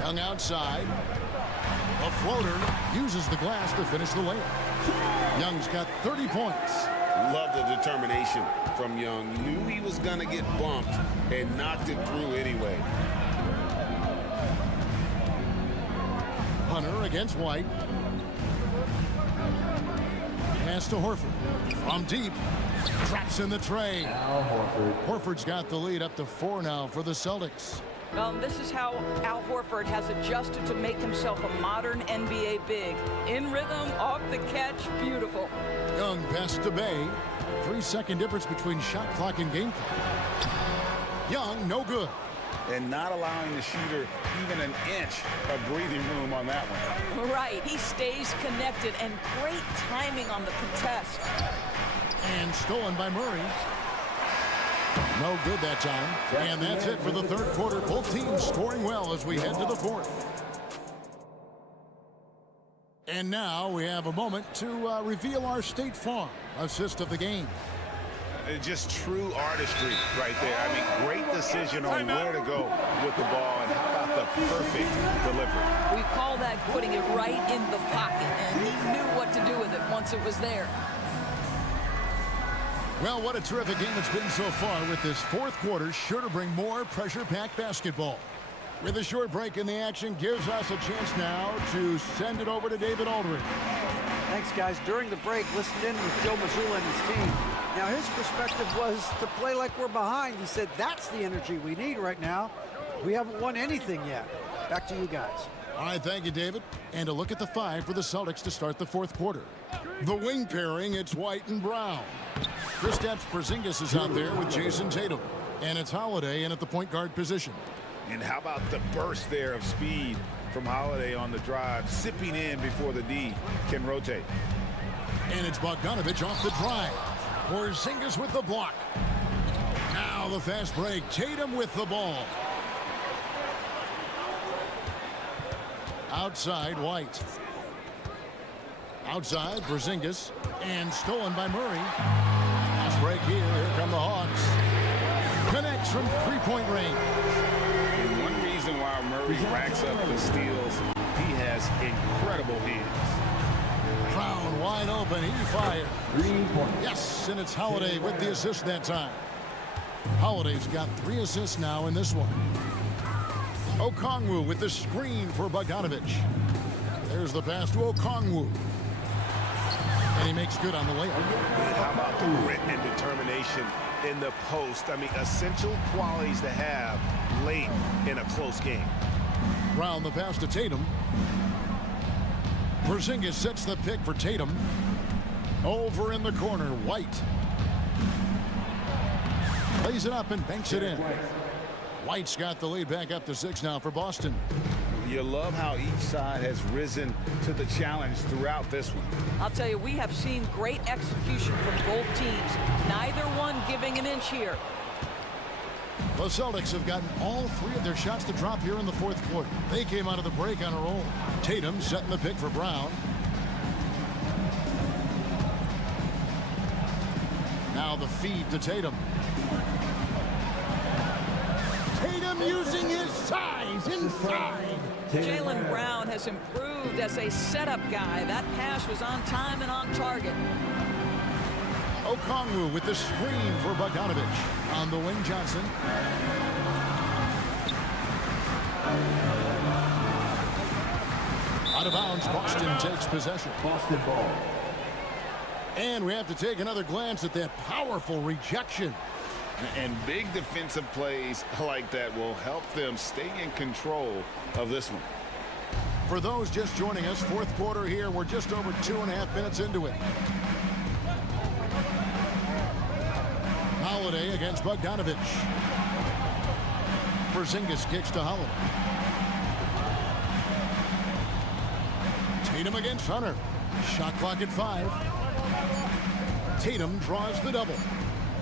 Young outside. A floater uses the glass to finish the layup. Young's got 30 points. Love the determination from Young. Knew he was going to get bumped and knocked it through anyway. Hunter against White. Pass to Horford. From deep. Traps in the tray. Horford's got the lead up to 4 now for the Celtics. This is how Al Horford has adjusted to make himself a modern NBA big. In rhythm, off the catch, beautiful. Young pass to Bay. 3-second difference between shot clock and game clock. Young, no good. And not allowing the shooter even an inch of breathing room on that one. Right, he stays connected, and great timing on the contest. And stolen by Murray. No good that time. And that's it for the third quarter. Both teams scoring well as we head to the fourth. And now we have a moment to reveal our State Farm assist of the game. Just true artistry right there. I mean, great decision on where to go with the ball, and how about the perfect delivery. We call that putting it right in the pocket, and he knew what to do with it once it was there. Well, what a terrific game it's been so far, with this fourth quarter sure to bring more pressure-packed basketball. With a short break in the action gives us a chance now to send it over to David Aldridge. Thanks, guys. During the break, listened in with Joe Mazzulla and his team. Now, his perspective was to play like we're behind. He said that's the energy we need right now. We haven't won anything yet. Back to you guys. All right, thank you, David. And a look at the 5 for the Celtics to start the fourth quarter. The wing pairing, it's White and Brown. Kristaps Porzingis is out there with Jason Tatum. And it's Holiday in at the point guard position. And how about the burst there of speed from Holiday on the drive, sipping in before the D can rotate. And it's Bogdanović off the drive. Porzingis with the block. Now the fast break. Tatum with the ball. Outside, White. Outside, Porzingis. And stolen by Murray. Fast break here. Here come the Hawks. Connects from three-point range. And one reason why Murray racks up the steals, he has incredible hands. Brown wide open. He fired. 3 points. Yes, and it's Holiday with the assist that time. Holiday's got 3 assists now in this one. Okongwu with the screen for Bogdanović. There's the pass to Okongwu. And he makes good on the layup. How about the grit and determination in the post? I mean, essential qualities to have late in a close game. Brown the pass to Tatum. Porzingis sets the pick for Tatum. Over in the corner, White. Lays it up and banks it in. White's got the lead back up to 6 now for Boston. You love how each side has risen to the challenge throughout this one. I'll tell you, we have seen great execution from both teams. Neither one giving an inch here. The Celtics have gotten all 3 of their shots to drop here in the fourth quarter. They came out of the break on a roll. Tatum setting the pick for Brown. Now the feed to Tatum. Tatum using his size inside. Jaylen Brown has improved as a setup guy. That pass was on time and on target. Okongwu with the screen for Bogdanović. On the wing, Johnson. Out of bounds, Boston takes possession. Boston ball. And we have to take another glance at that powerful rejection. And big defensive plays like that will help them stay in control of this one. For those just joining us, fourth quarter here. We're just over 2.5 minutes into it. Holiday against Bogdanovic. Porzingis kicks to Holiday. Tatum against Hunter. Shot clock at 5. Tatum draws the double.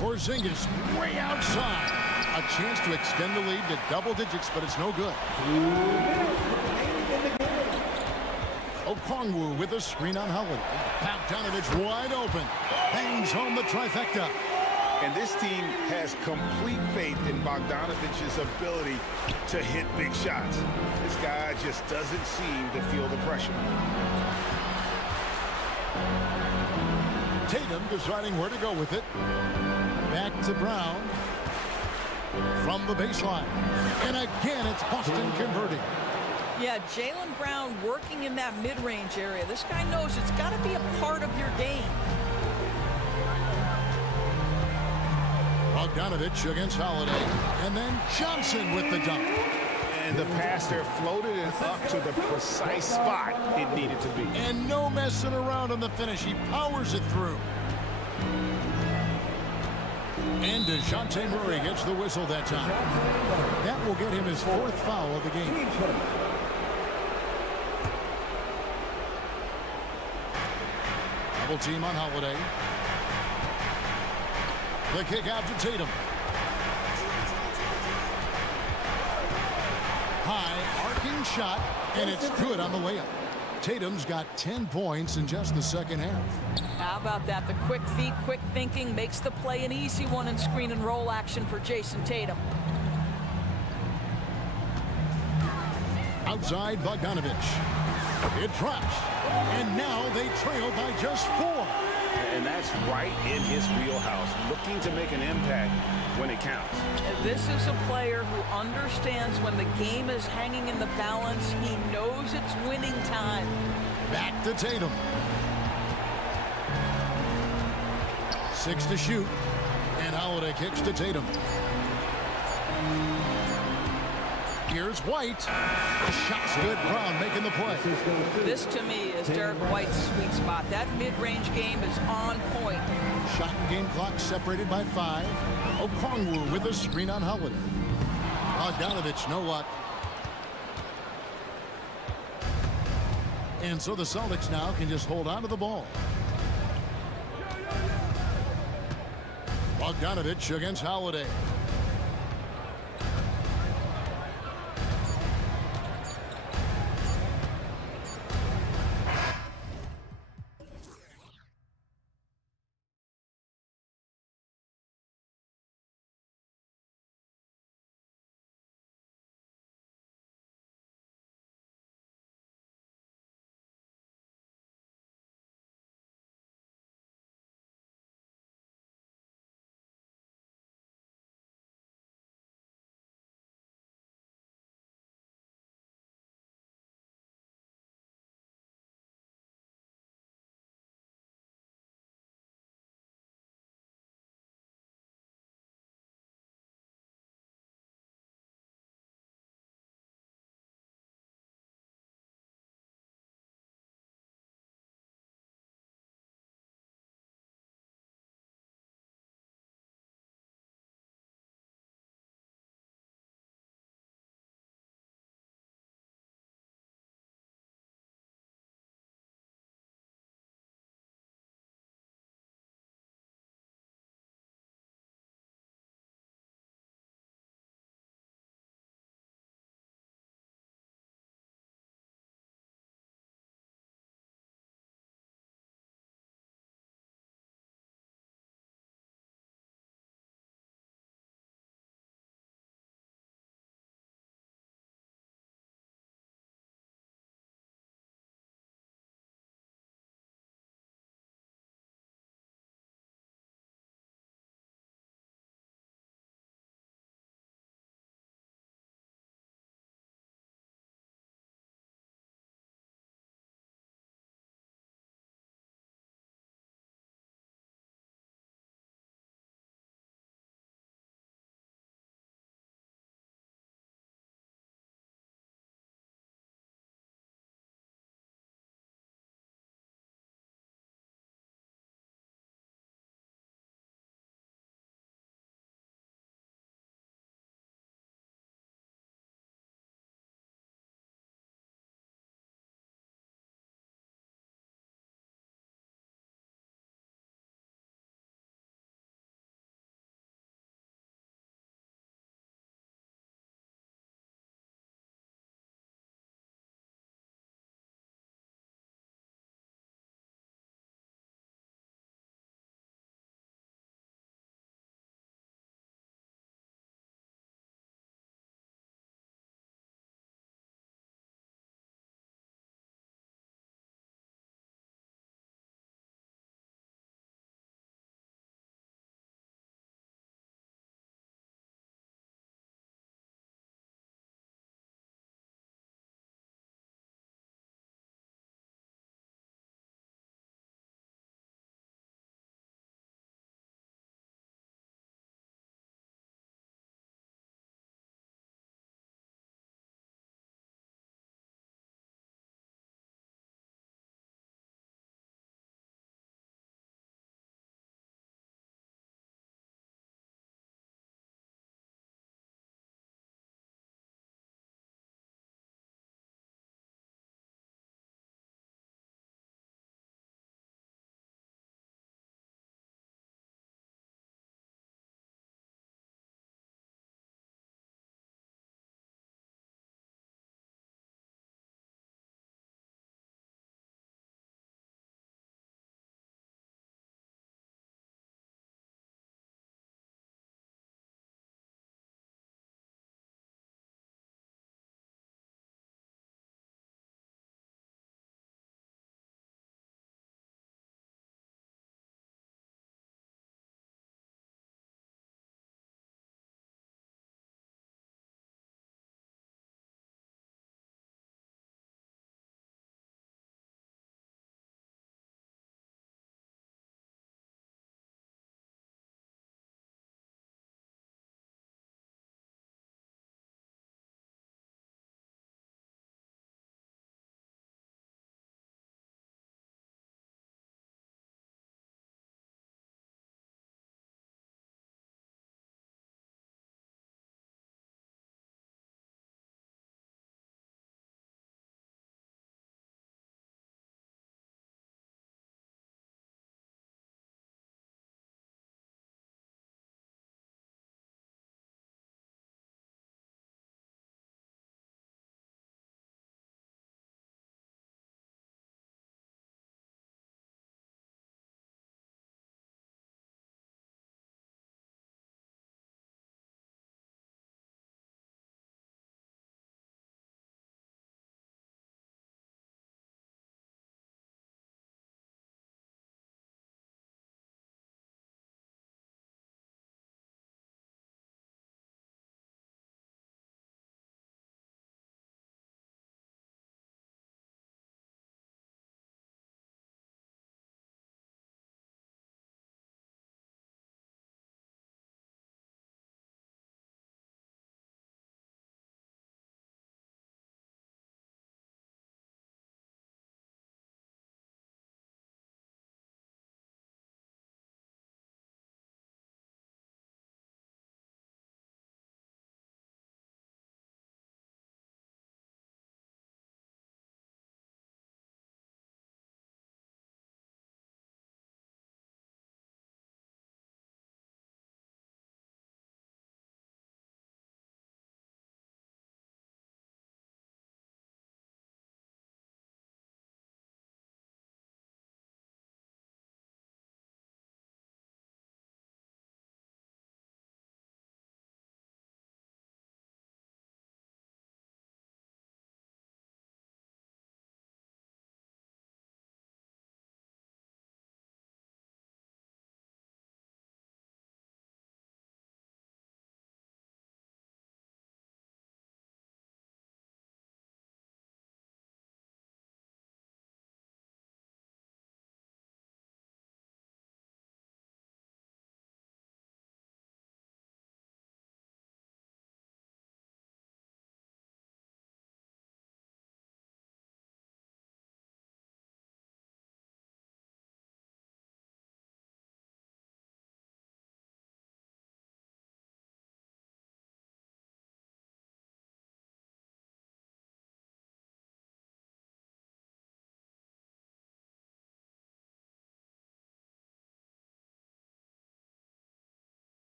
Porzingis way outside. A chance to extend the lead to double digits, but it's no good. Okongwu with a screen on Holiday. Bogdanovic wide open. Bangs home the trifecta. And this team has complete faith in Bogdanovic's ability to hit big shots. This guy just doesn't seem to feel the pressure. Tatum deciding where to go with it. Back to Brown. From the baseline. And again, it's Boston converting. Yeah, Jaylen Brown working in that mid-range area. This guy knows it's got to be a part of your game. Bogdanovic against Holiday. And then Johnson with the dunk. And the pass there floated it up to the precise spot it needed to be. And no messing around on the finish. He powers it through. And DeJounte Murray gets the whistle that time. That will get him his 4th foul of the game. Double team on Holiday. The kick out to Tatum. High arcing shot, and it's good on the layup. Tatum's got 10 points in just the second half. How about that? The quick feet, quick thinking makes the play an easy one in screen and roll action for Jason Tatum. Outside Bogdanovic. It drops. And now they trail by just 4. And that's right in his wheelhouse, looking to make an impact when it counts. This is a player who understands when the game is hanging in the balance. He knows it's winning time. Back to Tatum. 6 to shoot. And Holiday kicks to Tatum. Here's White. The shot's good. Brown making the play. This, to me, is Derek White's sweet spot. That mid-range game is on point. Shot and game clock separated by 5. Okongwu with a screen on Holiday. Bogdanovic, no luck. And so the Celtics now can just hold on to the ball. Bogdanovic against Holiday.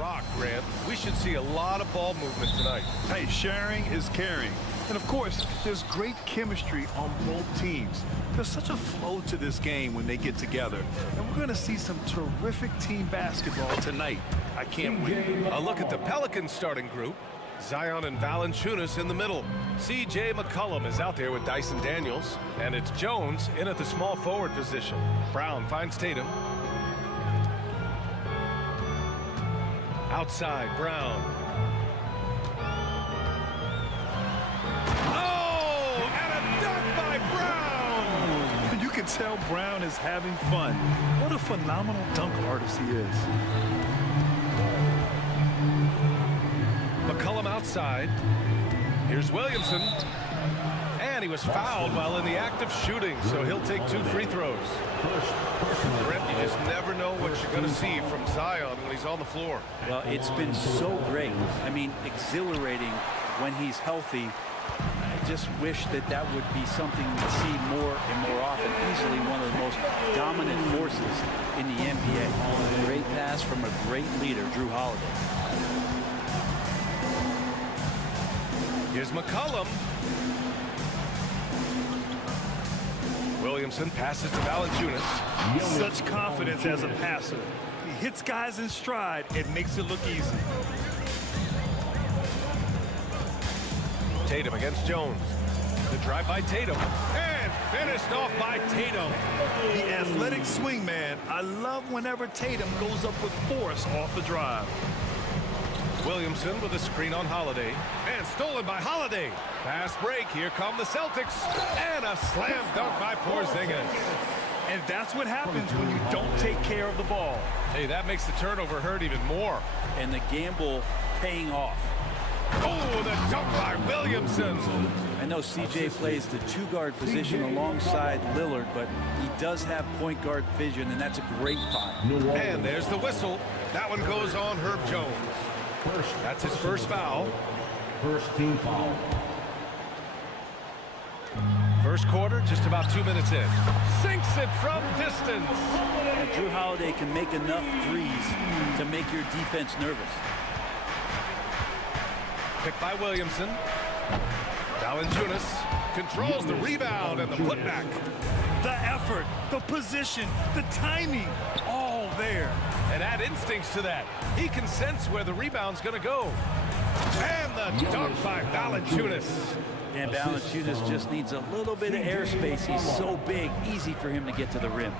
rock, Grant. We should see a lot of ball movement tonight. Hey, sharing is caring. And of course, there's great chemistry on both teams. There's such a flow to this game when they get together. And we're going to see some terrific team basketball tonight. I can't wait. A look at the Pelicans starting group. Zion and Valanciunas in the middle. C.J. McCollum is out there with Dyson Daniels. And it's Jones in at the small forward position. Brown finds Tatum. Outside, Brown. Oh, and a dunk by Brown! You can tell Brown is having fun. What a phenomenal dunk artist he is. McCollum outside. Here's Williamson. And he was fouled while in the act of shooting, so he'll take 2 free throws. Brent, you just never know what you're going to see from Zion when he's on the floor. Well, it's been so great. I mean, exhilarating when he's healthy. I just wish that that would be something we'd see more and more often. Easily one of the most dominant forces in the NBA. Great pass from a great leader, Drew Holiday. Here's McCollum. Williamson passes to Valanciunas. Such confidence as a passer. He hits guys in stride and makes it look easy. Tatum against Jones. The drive by Tatum. And finished off by Tatum. The athletic swingman. I love whenever Tatum goes up with force off the drive. Williamson with a screen on Holiday. And stolen by Holiday. Fast break. Here come the Celtics. And a slam dunk by Porzingis. And that's what happens when you don't take care of the ball. Hey, that makes the turnover hurt even more. And the gamble paying off. Oh, the dunk by Williamson. I know CJ plays the 2-guard position alongside Lillard, but he does have point guard vision, and that's a great find. And there's the whistle. That one goes on Herb Jones. That's his first foul. First team foul. First quarter, just about 2 minutes in. Sinks it from distance. And Drew Holiday can make enough threes to make your defense nervous. Picked by Williamson. Valanciunas controls the rebound and the putback. The effort, the position, the timing, all there. And add instincts to that. He can sense where the rebound's going to go. And the dunk by Valanciunas. And Valanciunas just needs a little bit of airspace. He's so big, easy for him to get to the rim.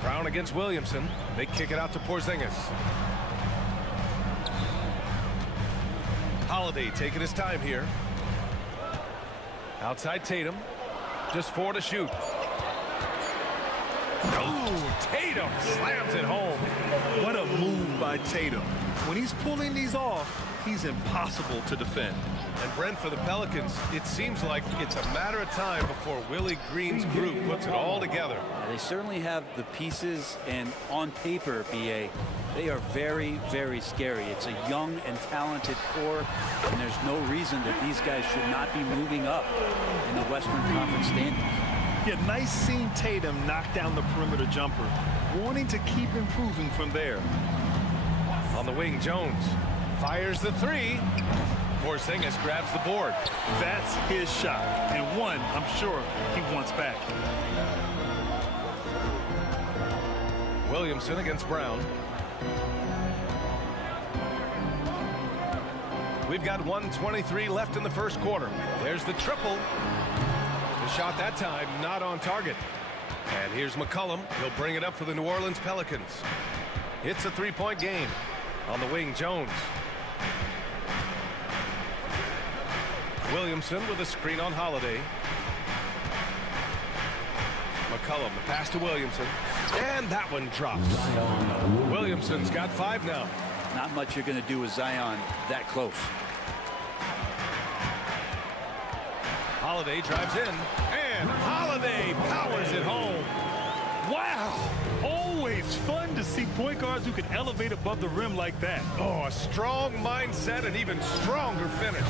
Brown against Williamson. They kick it out to Porzingis. Holiday taking his time here. Outside Tatum. Just 4 to shoot. Oh, Tatum slams it home. What a move by Tatum. When he's pulling these off, he's impossible to defend. And Brent, for the Pelicans, it seems like it's a matter of time before Willie Green's group puts it all together. They certainly have the pieces, and on paper, BA, they are very, very scary. It's a young and talented core, and there's no reason that these guys should not be moving up in the Western Conference standings. Yeah, nice seeing Tatum knock down the perimeter jumper, wanting to keep improving from there. On the wing, Jones fires the 3. Porzingis grabs the board. That's his shot, and one I'm sure he wants back. Williamson against Brown. We've got 1:23 left in the first quarter. There's the triple. The shot that time not on target. And here's McCollum. He'll bring it up for the New Orleans Pelicans. It's a 3-point game. On the wing, Jones. Williamson with a screen on Holiday. McCollum, the pass to Williamson. And that one drops. Williamson's got 5 now. Not much you're going to do with Zion that close. Holiday drives in. And Holiday powers it home. Wow! Always fun to see point guards who can elevate above the rim like that. Oh, a strong mindset and even stronger finish.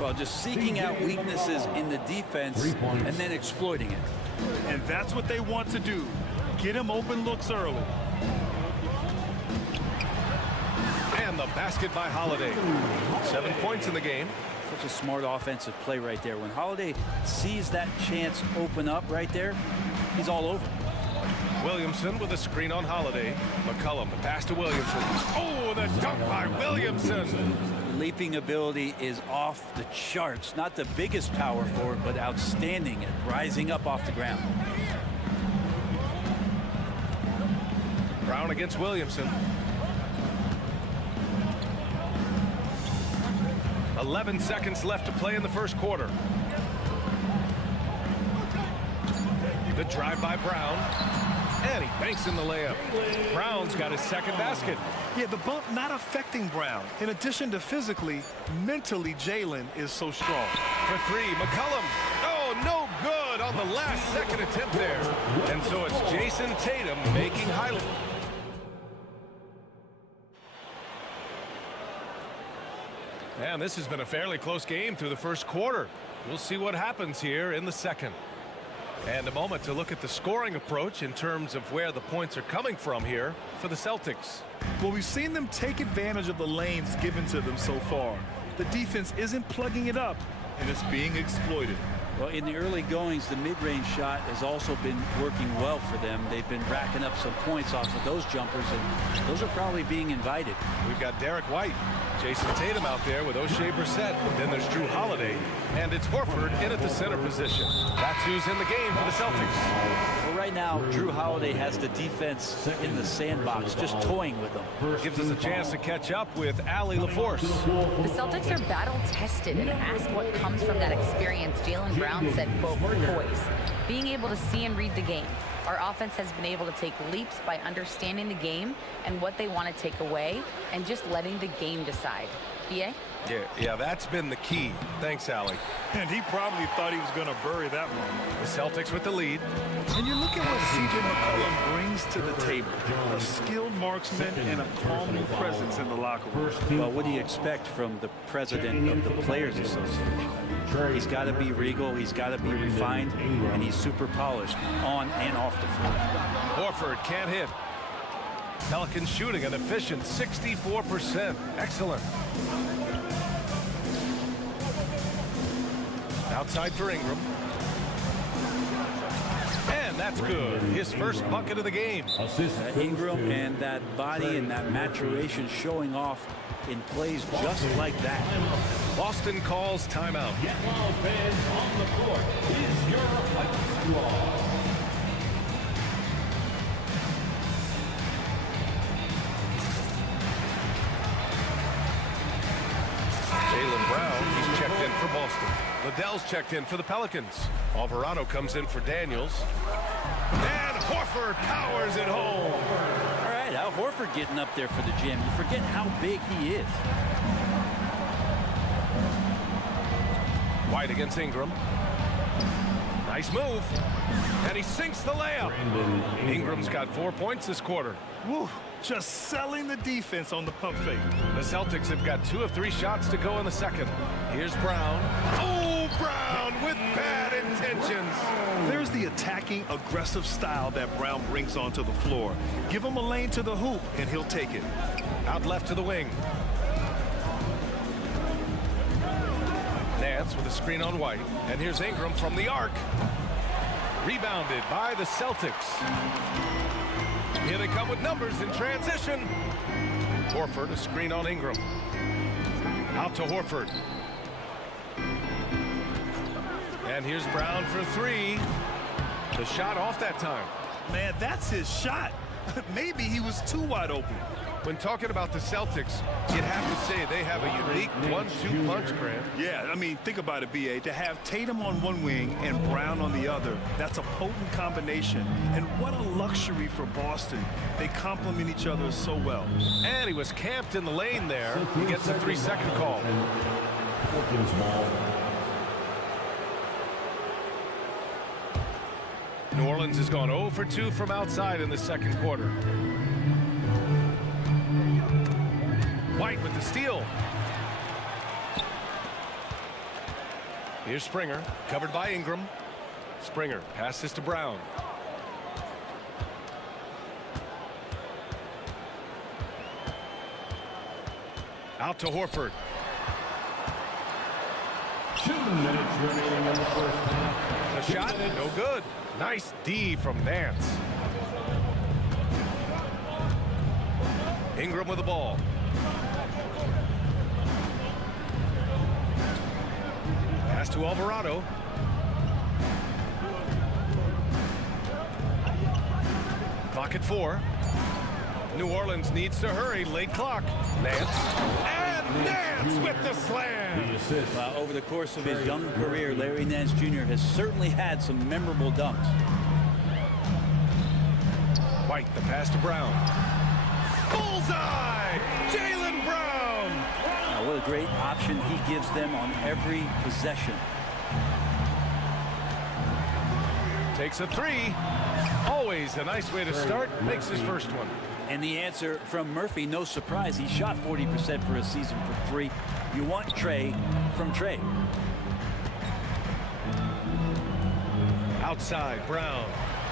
Well, just seeking out weaknesses in the defense and then exploiting it. And that's what they want to do. Get him open looks early. Basket by Holiday. 7 points in the game. Such a smart offensive play right there. When Holiday sees that chance open up right there, he's all over. Williamson with a screen on Holiday. McCollum, the pass to Williamson. Oh, the dunk by Williamson. Leaping ability is off the charts. Not the biggest power forward, but outstanding at rising up off the ground. Brown against Williamson. 11 seconds left to play in the first quarter. The drive by Brown. And he banks in the layup. Brown's got his second basket. Yeah, the bump not affecting Brown. In addition to physically, mentally, Jalen is so strong. For three, McCollum. Oh, no good on the last second attempt there. And so it's Jason Tatum making highlight. And this has been a fairly close game through the first quarter. We'll see what happens here in the second. And a moment to look at the scoring approach in terms of where the points are coming from here for the Celtics. Well, we've seen them take advantage of the lanes given to them so far. The defense isn't plugging it up, and it's being exploited. Well, in the early goings, the mid-range shot has also been working well for them. They've been racking up some points off of those jumpers, and those are probably being invited. We've got Derek White, Jason Tatum out there with O'Shea Brissett. Then there's Drew Holiday, and it's Horford in at the center position. That's who's in the game for the Celtics. Well, right now, Drew Holiday has the defense in the sandbox, just toying with them. Gives us a chance to catch up with Allie LaForce. The Celtics are battle-tested, and asked what comes from that experience. Jalen Brown said, quote, poise. Being able to see and read the game. Our offense has been able to take leaps by understanding the game and what they want to take away and just letting the game decide. BA? Yeah, that's been the key. Thanks, Allie. And he probably thought he was going to bury that one. The Celtics with the lead. And you look at what C.J. McCollum brings to the table. A skilled marksman and a calming presence in the locker room. Well, what do you expect from the president of the Players Association? He's got to be regal, he's got to be refined, and he's super polished on and off the floor. Horford can't hit. Pelicans shooting an efficient 64%. Excellent. Outside for Ingram. And that's good. His first bucket of the game. Ingram and that body and that maturation showing off in plays just like that. Boston calls timeout. While fans on the court, is your fight squad. Jaylen Brown, he's checked in for Boston. Liddell's checked in for the Pelicans. Alvarado comes in for Daniels. And Horford powers it home. All right, Al Horford getting up there for the jam. You forget how big he is. White against Ingram. Nice move. And he sinks the layup. Ingram's got 4 points this quarter. Woo, just selling the defense on the pump fake. The Celtics have got 2 of 3 shots to go in the second. Here's Brown. Oh, Brown with bad intentions. There's the attacking, aggressive style that Brown brings onto the floor. Give him a lane to the hoop, and he'll take it. Out left to the wing. Nance with a screen on White. And here's Ingram from the arc. Rebounded by the Celtics. Here they come with numbers in transition. Horford, a screen on Ingram. Out to Horford. And here's Brown for 3. The shot off that time. Man, that's his shot. Maybe he was too wide open. When talking about the Celtics, you'd have to say they have a unique 1-2 punch, Grant. Yeah, I mean, think about it, B.A. To have Tatum on one wing and Brown on the other, that's a potent combination. And what a luxury for Boston. They complement each other so well. And he was camped in the lane there. He gets a 3-second call. New Orleans has gone 0 for 2 from outside in the second quarter. White with the steal. Here's Springer, covered by Ingram. Springer passes to Brown. Out to Horford. 2 minutes remaining in the first half. The shot, no good. Nice D from Nance. Ingram with the ball. Pass to Alvarado. Clock at 4. New Orleans needs to hurry. Late clock. Nance. And Nance with the slam. Over the course of his young career, Larry Nance Jr. has certainly had some memorable dunks. White, the pass to Brown. Bullseye! Jaylen Brown! Now, what a great option he gives them on every possession. Takes a 3. Always a nice way to start. Makes his first one. And the answer from Murphy, no surprise. He shot 40% for a season for 3. You want Trey from Trey. Outside, Brown.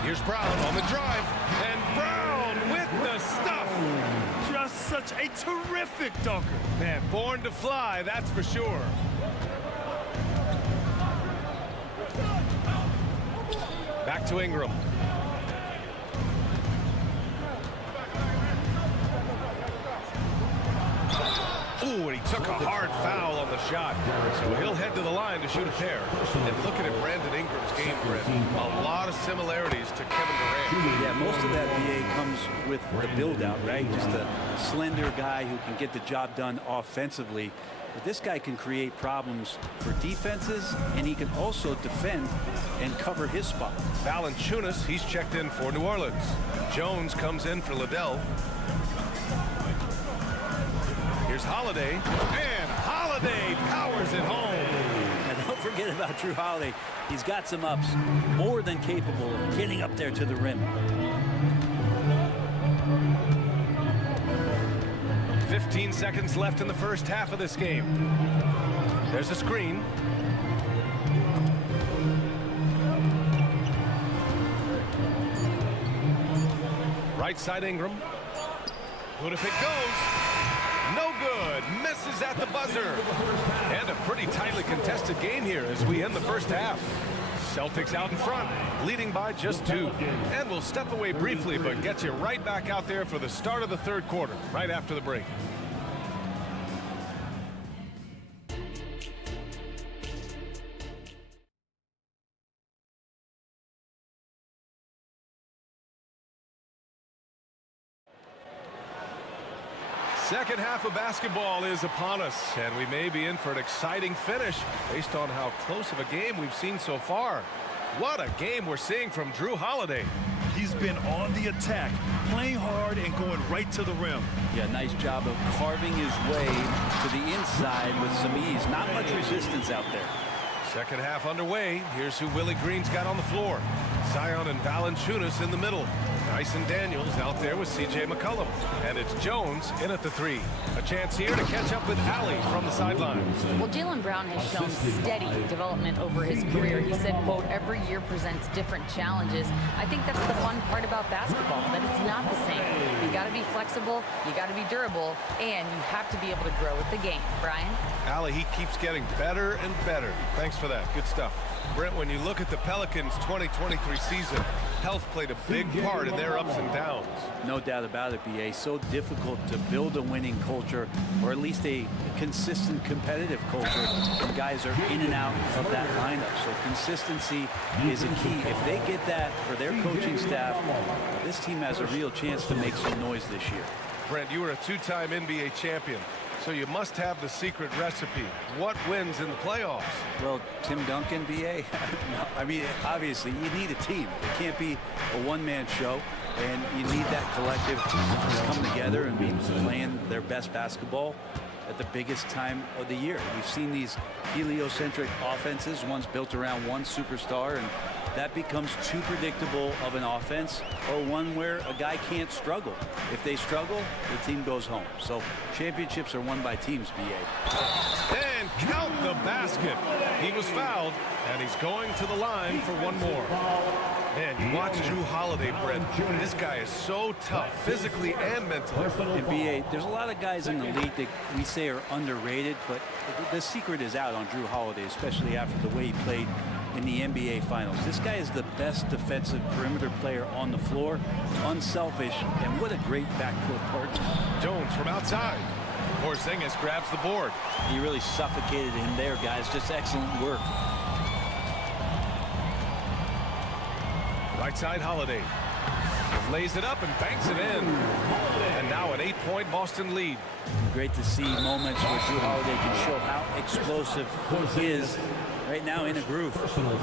Here's Brown on the drive. And Brown with the stuff. Just such a terrific dunker. Man, born to fly, that's for sure. Back to Ingram. Ooh, and he took a hard foul on the shot. So he'll head to the line to shoot a pair. And looking at Brandon Ingram's game, Brent, a lot of similarities to Kevin Durant. Yeah, most of that BA comes with the build-out, right? Just a slender guy who can get the job done offensively. But this guy can create problems for defenses, and he can also defend and cover his spot. Valanciunas, he's checked in for New Orleans. Jones comes in for Liddell. Here's Holiday, and Holiday powers it home. And don't forget about Drew Holiday. He's got some ups, more than capable of getting up there to the rim. 15 seconds left in the first half of this game. There's a screen. Right side Ingram. Good if it goes. No good. Misses at the buzzer. And a pretty tightly contested game here as we end the first half. Celtics out in front, leading by just 2. And we'll step away briefly, but get you right back out there for the start of the third quarter, right after the break. Second half of basketball is upon us, and we may be in for an exciting finish based on how close of a game we've seen so far. What a game we're seeing from Drew Holiday. He's been on the attack, playing hard and going right to the rim. Yeah, nice job of carving his way to the inside with some ease. Not much resistance out there. Second half underway. Here's who Willie Green's got on the floor. Zion and Valanciunas in the middle. Dyson Daniels out there with C.J. McCollum. And it's Jones in at the 3. A chance here to catch up with Allie from the sideline. Well, Jaylen Brown has shown steady development over his career. He said, quote, every year presents different challenges. I think that's the fun part about basketball, that it's not the same. You got to be flexible, you got to be durable, and you have to be able to grow with the game. Brian? Allie, he keeps getting better and better. Thanks for that. Good stuff. Brent, when you look at the Pelicans' 2023 season, health played a big part in their ups and downs. No doubt about it, B.A. So difficult to build a winning culture, or at least a consistent competitive culture when guys are in and out of that lineup. So consistency is a key. If they get that for their coaching staff, this team has a real chance to make some noise this year. Brent, you were a 2-time NBA champion, so you must have the secret recipe. What wins in the playoffs? Well, Tim Duncan, B.A., I mean, obviously, you need a team. It can't be a one-man show, and you need that collective to come together and be playing their best basketball at the biggest time of the year. We've seen these heliocentric offenses, one's built around one superstar, and that becomes too predictable of an offense, or one where a guy can't struggle. If they struggle, the team goes home. So championships are won by teams, B.A. And count the basket. He was fouled, and he's going to the line for one more. Man, you watch Drew Holiday, Brett. This guy is so tough, physically and mentally. NBA, there's a lot of guys in the league that we say are underrated, but the secret is out on Drew Holiday, especially after the way he played in the NBA Finals. This guy is the best defensive perimeter player on the floor, unselfish, and what a great backcourt partner. Jones from outside. Porzingis grabs the board. He really suffocated him there, guys. Just excellent work. Right side, Holiday. Lays it up and banks it in. And now an 8-point Boston lead. Great to see moments where Drew Holiday can show how explosive he is right now in a groove.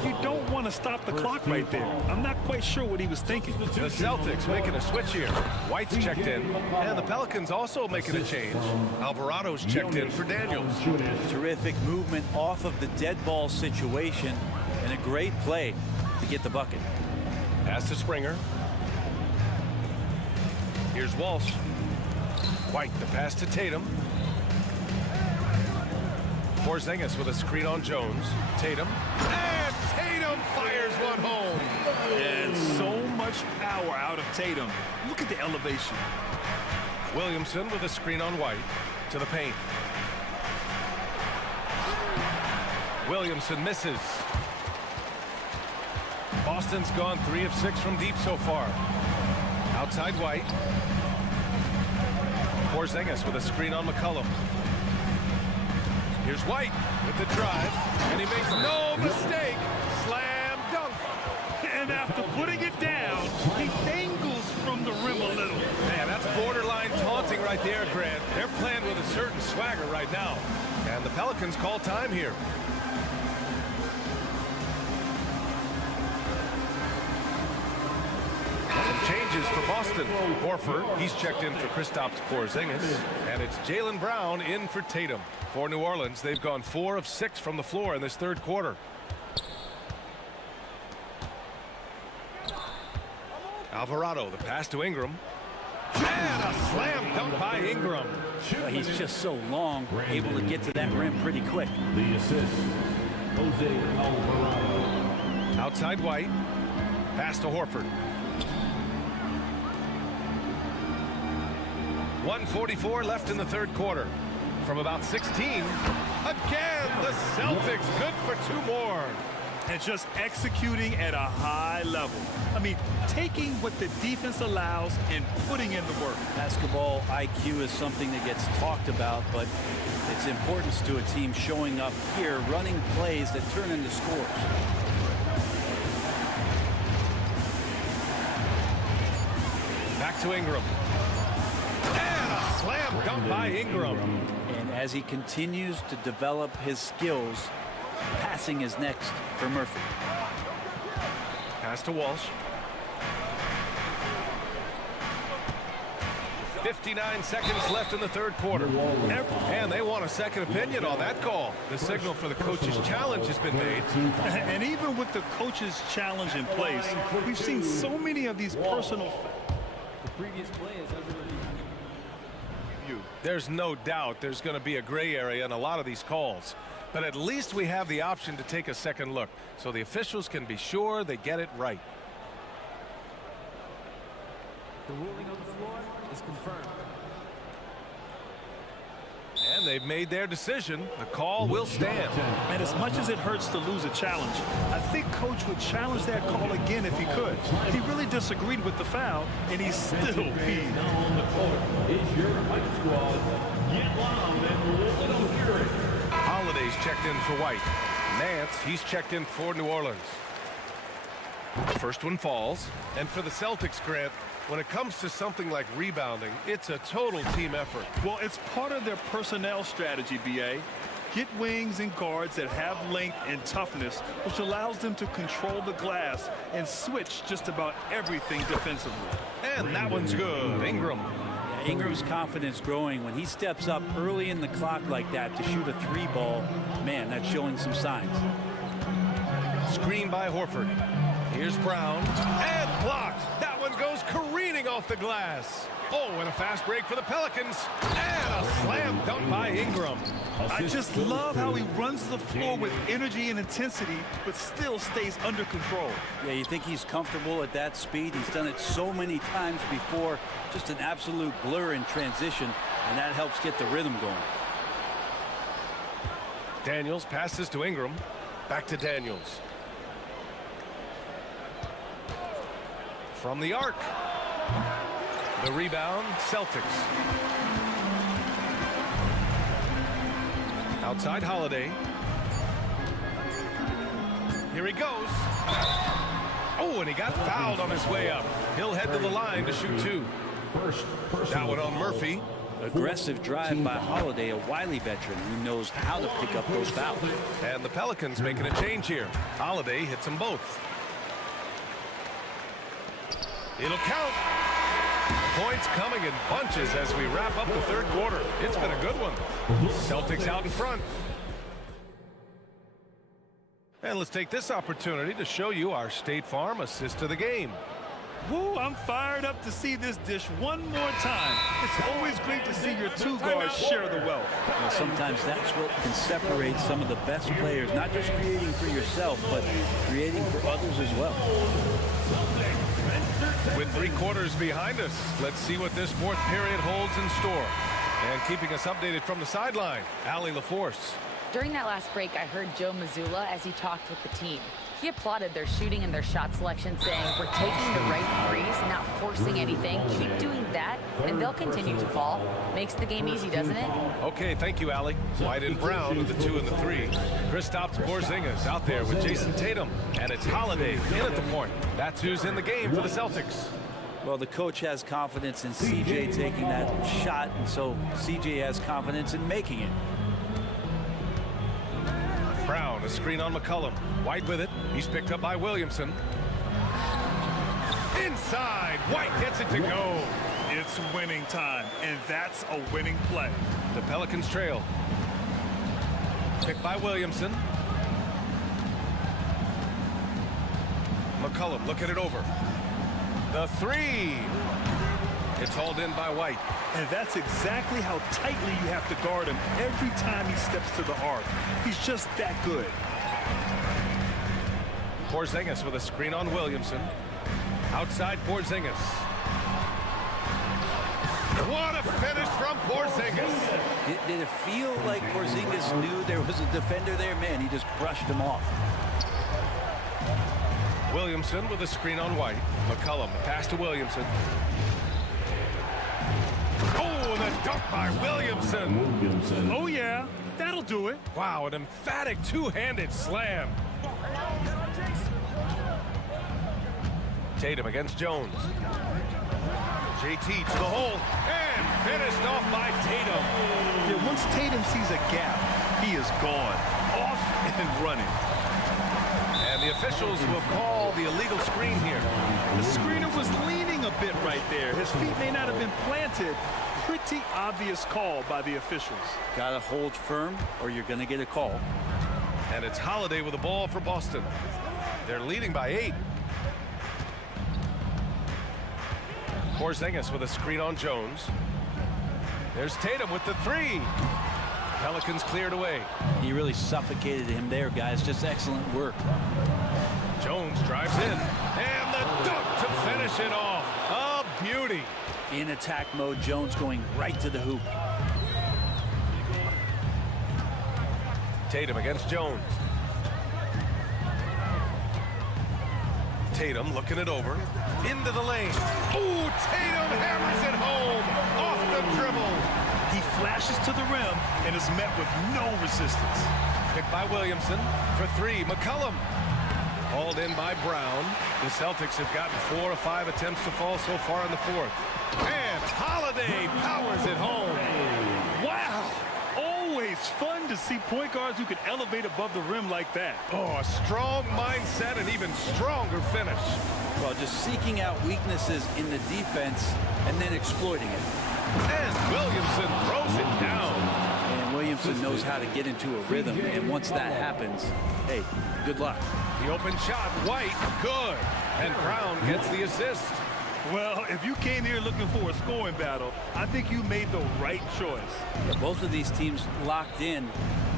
You don't want to stop the clock right there. I'm not quite sure what he was thinking. The Celtics making a switch here. White's checked in, and the Pelicans also making a change. Alvarado's checked in for Daniels. Terrific movement off of the dead ball situation, and a great play to get the bucket. Pass to Springer. Here's Walsh. White, the pass to Tatum. Porzingis with a screen on Jones. Tatum. And Tatum fires one home. And so much power out of Tatum. Look at the elevation. Williamson with a screen on White. To the paint. Williamson misses. Boston's gone 3 of 6 from deep so far. Outside White. Porzingis with a screen on McCollum. Here's White with the drive, and he makes no mistake. Slam dunk. And after putting it down, he dangles from the rim a little. Man, that's borderline taunting right there, Grant. They're playing with a certain swagger right now. And the Pelicans call time here. Changes for Boston. Horford, he's checked in for Kristaps Porzingis. And it's Jaylen Brown in for Tatum. For New Orleans, they've gone 4 of 6 from the floor in this third quarter. Alvarado, the pass to Ingram. And a slam dunk by Ingram. He's just so long, able to get to that rim pretty quick. The assist, Jose Alvarado. Outside White. Pass to Horford. 1:44 left in the third quarter. From about 16. Again, the Celtics good for 2 more. And just executing at a high level. I mean, taking what the defense allows and putting in the work. Basketball IQ is something that gets talked about, but its importance to a team showing up here, running plays that turn into scores. Back to Ingram. And a slam dunk by Ingram. And as he continues to develop his skills, passing is next for Murphy. Pass to Walsh. 59 seconds left in the third quarter. And they want a second opinion on that call. The signal for the coach's challenge has been made. And even with the coach's challenge in place, we've seen so many of these personal... The previous play is under review. There's no doubt there's going to be a gray area in a lot of these calls. But at least we have the option to take a second look, so the officials can be sure they get it right. The ruling on the floor is confirmed. And they've made their decision. The call will stand. And as much as it hurts to lose a challenge, I think Coach would challenge that call again if he could. He really disagreed with the foul, and he's still peeved. Now on the court is your White squad. Get loud and let them hear it. Holiday's checked in for White. Nance, he's checked in for New Orleans. The first one falls. And for the Celtics, Grant, when it comes to something like rebounding, it's a total team effort. Well, it's part of their personnel strategy, B.A. Get wings and guards that have length and toughness, which allows them to control the glass and switch just about everything defensively. And that one's good. Ingram. Yeah, Ingram's confidence growing when he steps up early in the clock like that to shoot a 3-ball. Man, that's showing some signs. Screen by Horford. Here's Brown. And blocked. That one goes careening shooting off the glass. Oh, and a fast break for the Pelicans. And a slam dunk by Ingram. I just love how he runs the floor with energy and intensity, but still stays under control. Yeah, you think he's comfortable at that speed? He's done it so many times before. Just an absolute blur in transition, and that helps get the rhythm going. Daniels passes to Ingram. Back to Daniels. From the arc. The rebound, Celtics. Outside Holiday. Here he goes. Oh, and he got fouled on his way up. He'll head to the line to shoot two. That one on Murphy. Aggressive drive by Holiday, a wily veteran who knows how to pick up those fouls. And the Pelicans making a change here. Holiday hits them both. It'll count. Points coming in bunches as we wrap up the third quarter. It's been a good one. Celtics out in front. And let's take this opportunity to show you our State Farm assist to the game. Woo, I'm fired up to see this dish one more time. It's always great to see your two guards share the wealth. Well, sometimes that's what can separate some of the best players, not just creating for yourself, but creating for others as well. With 3 quarters behind us, let's see what this fourth period holds in store. And keeping us updated from the sideline, Allie LaForce. During that last break, I heard Joe Mazzulla as he talked with the team. He applauded their shooting and their shot selection, saying, "We're taking the right threes, not forcing anything. Keep doing that, and they'll continue to fall." Makes the game easy, doesn't it? Okay, thank you, Allie. White and Brown with the 2 and the 3. Kristaps Porzingis out there with Jason Tatum. And it's Holiday in at the point. That's who's in the game for the Celtics. Well, the coach has confidence in CJ taking that shot, and so CJ has confidence in making it. Brown, a screen on McCollum. White with it. He's picked up by Williamson. Inside. White gets it to go. It's winning time, and that's a winning play. The Pelicans trail. Picked by Williamson. McCollum looking it over. The 3. It's hauled in by White. And that's exactly how tightly you have to guard him every time he steps to the arc. He's just that good. Porzingis with a screen on Williamson. Outside Porzingis. What a finish from Porzingis. Did it feel like Porzingis knew there was a defender there? Man, he just brushed him off. Williamson with a screen on White. McCollum, the pass to Williamson. Oh, the dunk by Williamson. Oh, yeah. That'll do it. Wow, an emphatic two-handed slam. Tatum against Jones. JT to the hole. And finished off by Tatum. Yeah, once Tatum sees a gap, he is gone. Off and running. And the officials will call the illegal screen here. The screener was leaning a bit right there. His feet may not have been planted. Pretty obvious call by the officials. Gotta hold firm or you're gonna get a call. And it's Holiday with the ball for Boston. They're leading by 8. Porzingis with a screen on Jones. There's Tatum with the 3. Pelicans cleared away. He really suffocated him there, guys. Just excellent work. Jones drives in. And the dunk to finish it off. A beauty. In attack mode, Jones going right to the hoop. Tatum against Jones. Tatum looking it over. Into the lane. Ooh, Tatum hammers it home. Off the dribble. He flashes to the rim and is met with no resistance. Picked by Williamson for 3. McCollum. Hauled in by Brown. The Celtics have gotten 4 of 5 attempts to fall so far in the 4th. And Holiday powers it home. Wow. Always fun to see point guards who can elevate above the rim like that. Oh, a strong mindset and even stronger finish. Well, just seeking out weaknesses in the defense and then exploiting it. And Williamson throws it down. And Williamson knows how to get into a rhythm, and once that happens, hey, good luck. The open shot, White, good. And Brown gets the assist. Well, if you came here looking for a scoring battle, I think you made the right choice. Both of these teams locked in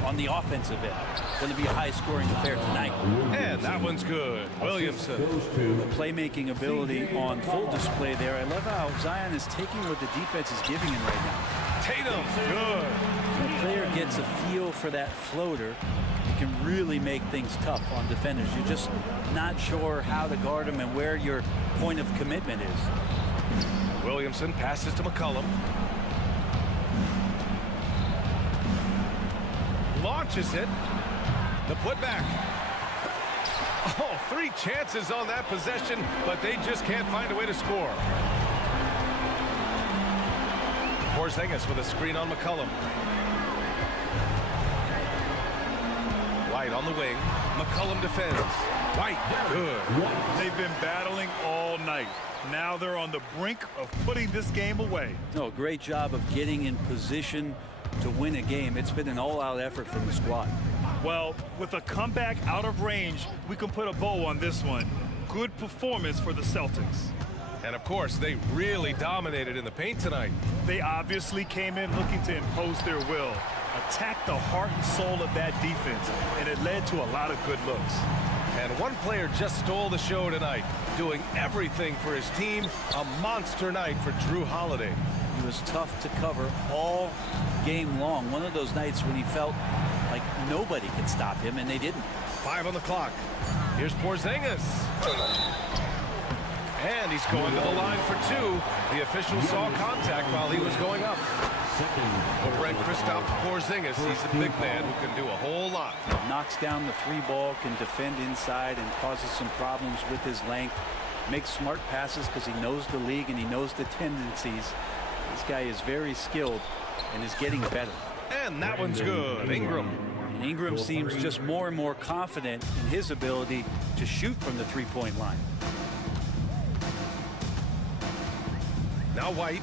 on the offensive end. Going to be a high-scoring affair tonight. And that one's good. Williamson. The playmaking ability on full display there. I love how Zion is taking what the defense is giving him right now. Tatum, good. When a player gets a feel for that floater, you can really make things tough on defenders. You're just not sure how to guard them and where your point of commitment is. Williamson passes to McCollum. Launches it. The putback. Oh, 3 chances on that possession, but they just can't find a way to score. Porzingis with a screen on McCollum. White on the wing. McCollum defends. White, good. They've been battling all night. Now they're on the brink of putting this game away. No, great job of getting in position to win a game. It's been an all-out effort from the squad. Well, with a comeback out of range, we can put a bow on this one. Good performance for the Celtics. And of course, they really dominated in the paint tonight. They obviously came in looking to impose their will, attack the heart and soul of that defense, and it led to a lot of good looks. And one player just stole the show tonight, doing everything for his team. A monster night for Drew Holiday. He was tough to cover all game long. One of those nights when he felt like nobody could stop him, and they didn't. 5 on the clock. Here's Porzingis. And he's going to the line for 2. The official saw contact while he was going up. But Brent Kristaps Porzingis, he's a big man who can do a whole lot. Knocks down the 3 ball, can defend inside, and causes some problems with his length. Makes smart passes because he knows the league and he knows the tendencies. This guy is very skilled and is getting better. And that one's good. Ingram. And Ingram seems just more and more confident in his ability to shoot from the 3-point line. Now White.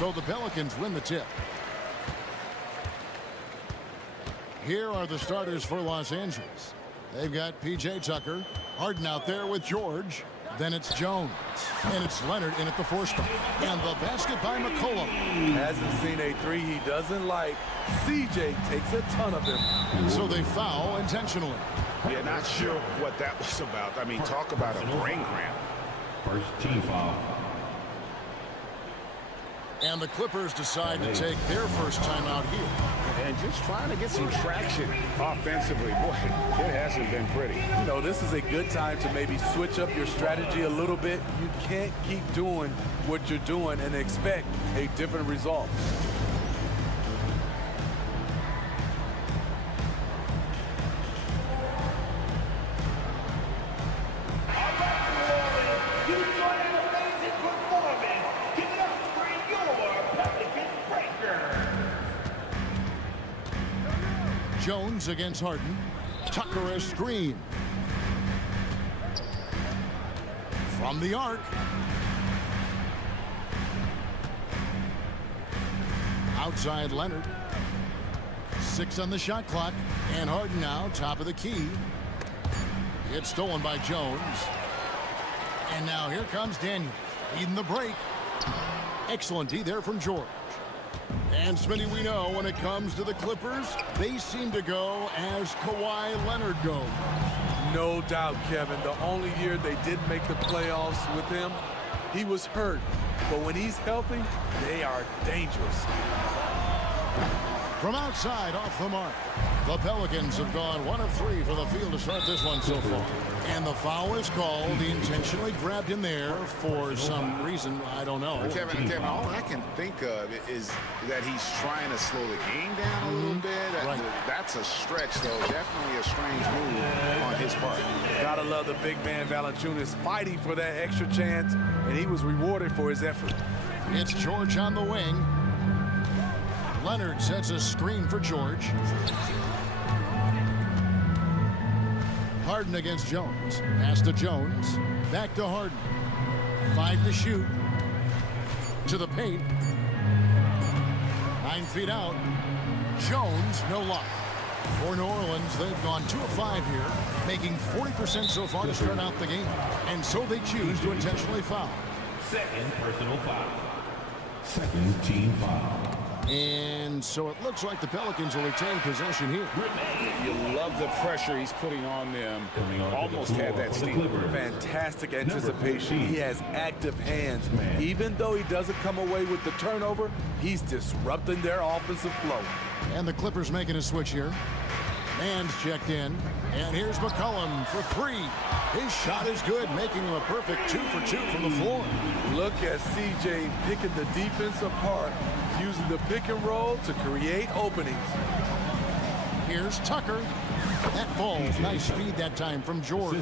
So the Pelicans win the tip. Here are the starters for Los Angeles. They've got P.J. Tucker, Harden out there with George. Then it's Jones. And it's Leonard in at the 4 spot. And the basket by McCollum. Hasn't seen a three he doesn't like. CJ takes a ton of them. And so they foul intentionally. Yeah, not sure what that was about. I mean, talk about a brain cramp. First team foul. And the Clippers decide to take their first timeout here. And just trying to get some traction offensively. Boy, it hasn't been pretty. You know, this is a good time to maybe switch up your strategy a little bit. You can't keep doing what you're doing and expect a different result. Jones against Harden. Tucker a screen. From the arc. Outside Leonard. 6 on the shot clock. And Harden now, top of the key. It's stolen by Jones. And now here comes Daniel. Leading the break. Excellent D there from George. And Smitty, we know when it comes to the Clippers, they seem to go as Kawhi Leonard goes. No doubt, Kevin. The only year they didn't make the playoffs with him, he was hurt. But when he's healthy, they are dangerous. From outside, off the mark. The Pelicans have gone 1 of 3 for the field to start this one so far. And the foul is called. He intentionally grabbed him there for some reason. I don't know. Kevin, all I can think of is that he's trying to slow the game down a little bit. Right. That's a stretch, though. Definitely a strange move on his part. Gotta love the big man Valanciunas fighting for that extra chance, and he was rewarded for his effort. It's George on the wing. Leonard sets a screen for George. Harden against Jones. Pass to Jones. Back to Harden. 5 to shoot. To the paint. 9 feet out. Jones, no luck. For New Orleans, they've gone 2 of 5 here, making 40% so far to start out the game. And so they choose to intentionally foul. Second personal foul. Second team foul. And so it looks like the Pelicans will retain possession here. You love the pressure he's putting on them. Almost had that steal. Fantastic anticipation. He has active hands. Even though he doesn't come away with the turnover, he's disrupting their offensive flow. And the Clippers making a switch here. Man's checked in. And here's McCollum for 3. His shot is good, making him a perfect 2 for 2 from the floor. Look at CJ picking the defense apart, using the pick and roll to create openings. Here's Tucker. That ball, nice feed that time from George.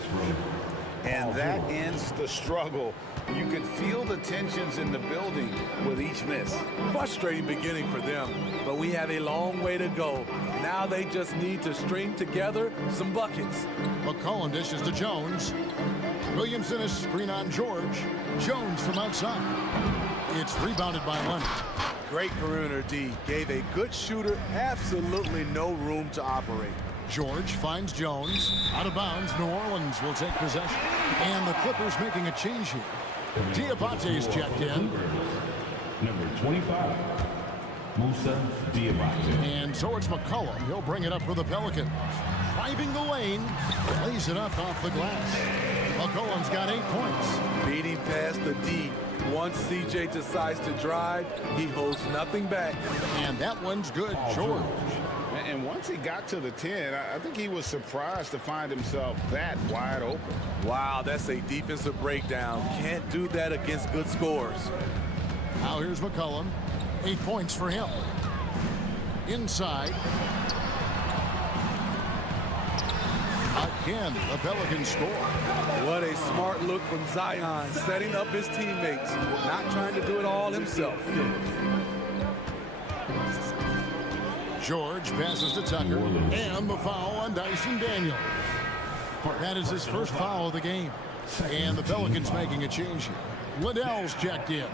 And that ends the struggle. You can feel the tensions in the building with each miss. Frustrating beginning for them, but we have a long way to go. Now they just need to string together some buckets. McCollum dishes to Jones. Williamson is screen on George. Jones from outside. It's rebounded by Leonard. Great perimeter D. Gave a good shooter absolutely no room to operate. George finds Jones. Out of bounds, New Orleans will take possession. And the Clippers making a change here. Diabate's checked in. Number 25, Musa Diabate. And so it's McCollum. He'll bring it up for the Pelicans. Driving the lane. Lays it up off the glass. McCollum's got 8 points. Beating past the D. Once CJ decides to drive, he holds nothing back. And that one's good, George. And once he got to the 10, I think he was surprised to find himself that wide open. Wow, that's a defensive breakdown. Can't do that against good scores. Now here's McCollum. 8 points for him. Inside. Again, the Pelicans score. What a smart look from Zion, setting up his teammates, not trying to do it all himself. George passes to Tucker, and the foul on Dyson Daniel. That is his first foul of the game. And the Pelicans making a change here. Liddell's checked in.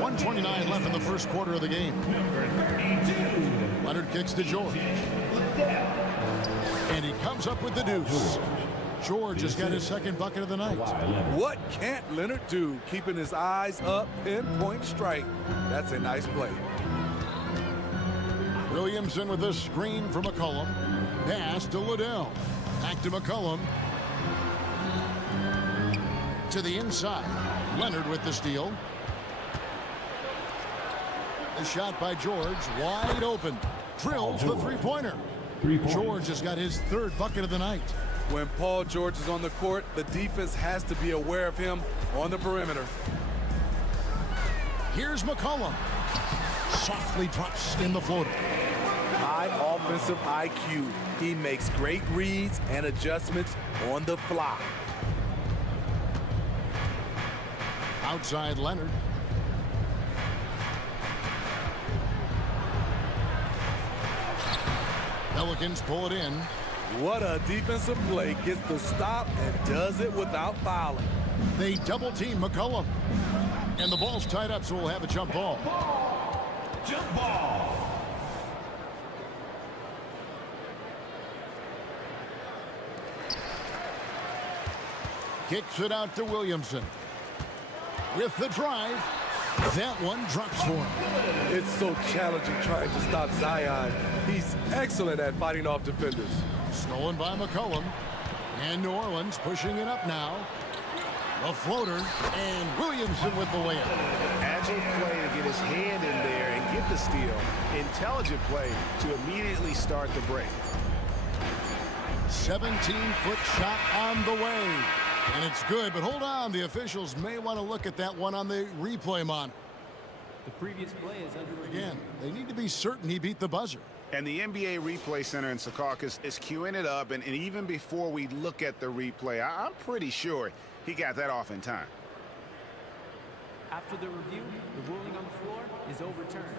1:29 left in the first quarter of the game. Leonard kicks to George. And he comes up with the deuce. George has got his second bucket of the night. What can't Leonard do? Keeping his eyes up, pinpoint strike. That's a nice play. Williamson with a screen from McCollum. Pass to Liddell. Back to McCollum. To the inside. Leonard with the steal. The shot by George. Wide open. Drills the three-pointer. George has got his third bucket of the night. When Paul George is on the court, the defense has to be aware of him on the perimeter. Here's McCollum. Softly drops in the floater. High offensive IQ. He makes great reads and adjustments on the fly. Outside Leonard. Pelicans pull it in. What a defensive play. Gets the stop and does it without fouling. They double team McCollum. And the ball's tied up, so we'll have a jump ball. Jump ball. Kicks it out to Williamson. With the drive. That one drops for him. It's so challenging trying to stop Zion. He's excellent at fighting off defenders. Stolen by McCollum. And New Orleans pushing it up now. A floater. And Williamson with the layup. Agile play to get his hand in there and get the steal. Intelligent play to immediately start the break. 17-foot shot on the way. And it's good, but hold on. The officials may want to look at that one on the replay monitor. The previous play is under review. Again, they need to be certain he beat the buzzer. And the NBA Replay Center in Secaucus is queuing it up, and even before we look at the replay, I'm pretty sure he got that off in time. After the review, the ruling on the floor is overturned.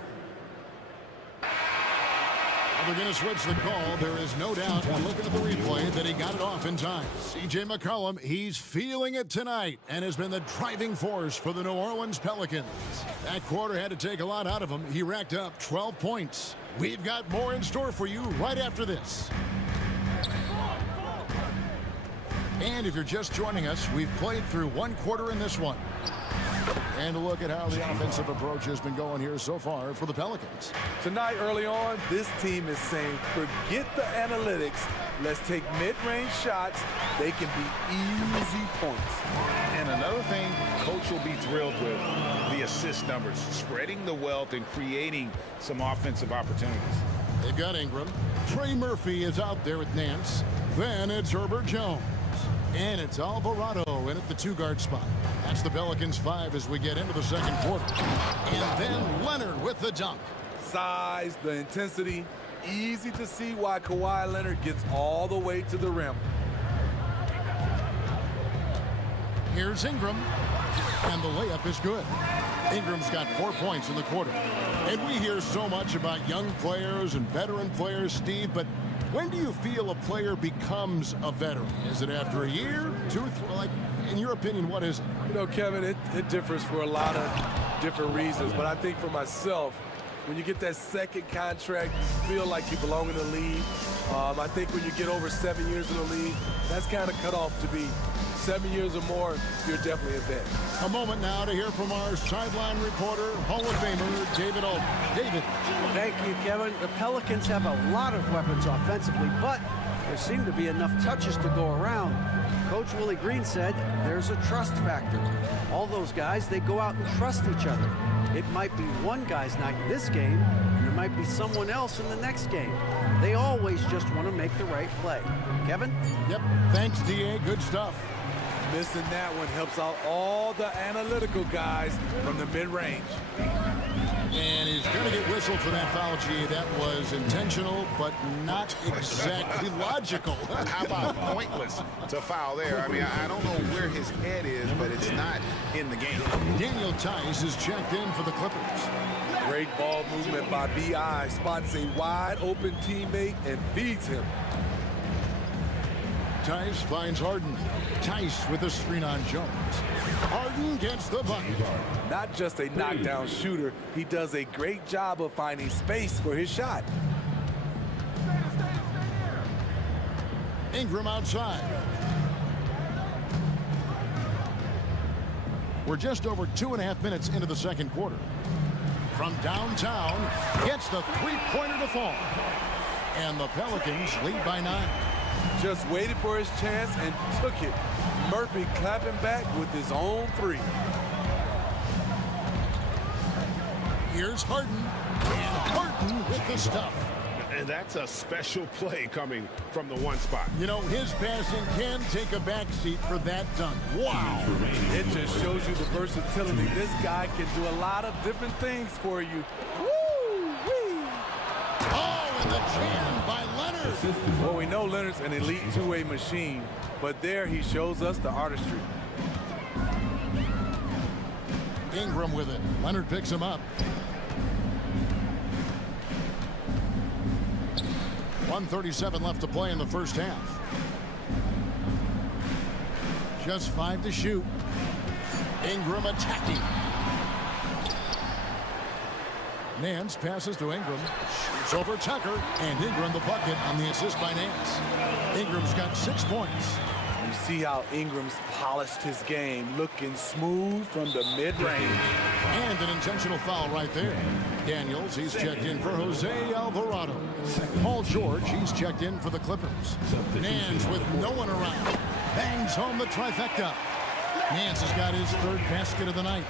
They're going to switch the call. There is no doubt when looking at the replay that he got it off in time. C.J. McCollum, he's feeling it tonight and has been the driving force for the New Orleans Pelicans. That quarter had to take a lot out of him. He racked up 12 points. We've got more in store for you right after this. And if you're just joining us, we've played through one quarter in this one. And a look at how the offensive approach has been going here so far for the Pelicans. Tonight, early on, this team is saying, forget the analytics. Let's take mid-range shots. They can be easy points. And another thing Coach will be thrilled with, the assist numbers, spreading the wealth and creating some offensive opportunities. They've got Ingram. Trey Murphy is out there with Nance. Then it's Herbert Jones. And it's Alvarado in at the two-guard spot. That's the Pelicans 5 as we get into the second quarter. And then Leonard with the dunk. Size, the intensity, easy to see why Kawhi Leonard gets all the way to the rim. Here's Ingram. And the layup is good. Ingram's got 4 points in the quarter. And we hear so much about young players and veteran players, Steve, but when do you feel a player becomes a veteran? Is it after a year, 2, 3? Like, in your opinion, what is it? You know, Kevin, it differs for a lot of different reasons. But I think for myself, when you get that second contract, you feel like you belong in the league. I think when you get over 7 years in the league, that's kind of cut off to be 7 years or more, you're definitely a vet. A moment now to hear from our sideline reporter, Hall of Famer, David Alton. David. Thank you, Kevin. The Pelicans have a lot of weapons offensively, but there seem to be enough touches to go around. Coach Willie Green said there's a trust factor. All those guys, they go out and trust each other. It might be one guy's night in this game, and there might be someone else in the next game. They always just want to make the right play. Kevin? Yep. Thanks, D.A. Good stuff. Missing that one helps out all the analytical guys from the mid-range. And he's going to get whistled for that foul, G. That was intentional, but not exactly logical. How about pointless to foul there? I mean, I don't know where his head is, but it's not in the game. Daniel Tice is checked in for the Clippers. Great ball movement by B.I. Spots a wide open teammate and feeds him. Tice finds Harden. Tice with a screen on Jones. Harden gets the bucket. Not just a knockdown shooter, he does a great job of finding space for his shot. Ingram outside. We're just over 2.5 minutes into the second quarter. From downtown, gets the three-pointer to fall. And the Pelicans lead by 9. Just waited for his chance and took it. Murphy clapping back with his own 3. Here's Harden. And Harden with the stuff. And that's a special play coming from the one spot. You know, his passing can take a backseat for that dunk. Wow. It just shows you the versatility. This guy can do a lot of different things for you. Woo-wee. Oh, and the jam by Leonard. Well, we know Leonard's an elite two-way machine, but there he shows us the artistry. Ingram with it. Leonard picks him up. 1:37 left to play in the first half. Just 5 to shoot. Ingram attacking. Nance passes to Ingram. Shoots over Tucker. And Ingram the bucket on the assist by Nance. Ingram's got 6 points. You see how Ingram's polished his game, looking smooth from the mid-range. And an intentional foul right there. Daniels, he's checked in for Jose Alvarado. Paul George, he's checked in for the Clippers. Nance with no one around. Bangs home the trifecta. Nance has got his 3rd basket of the night.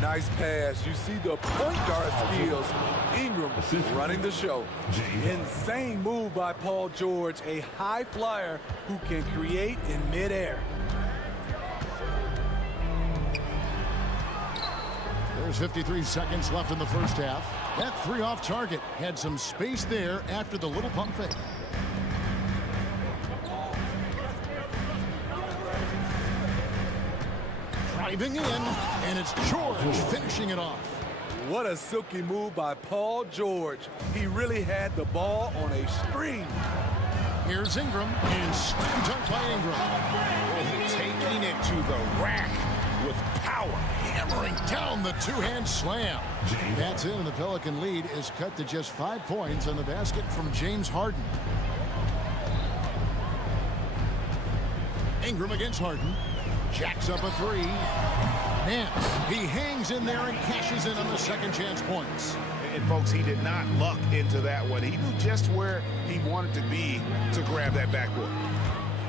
Nice pass. You see the point guard skills. Ingram running the show. Insane move by Paul George, a high flyer who can create in midair. There's 53 seconds left in the first half. That 3 off target had some space there after the little pump fake. Driving in, and it's George finishing it off. What a silky move by Paul George. He really had the ball on a string. Here's Ingram, and slam dunk by Ingram. Taking it to the rack with power. Hammering down the two-hand slam. That's it, and the Pelican lead is cut to just 5 points on the basket from James Harden. Ingram against Harden. Jacks up a 3. Nance, he hangs in there and cashes in on the second chance points. And folks, he did not luck into that one. He knew just where he wanted to be to grab that backboard.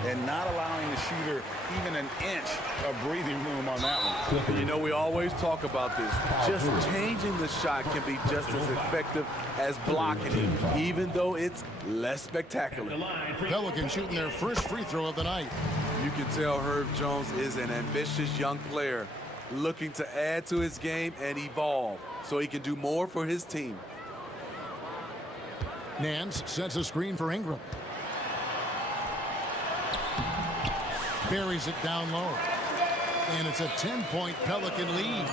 And not allowing the shooter even an inch of breathing room on that one. You know, we always talk about this. Just changing the shot can be just as effective as blocking it, even though it's less spectacular. Pelican shooting their first free throw of the night. You can tell Herb Jones is an ambitious young player looking to add to his game and evolve so he can do more for his team. Nance sets a screen for Ingram. Buries it down low. And it's a 10-point Pelican lead.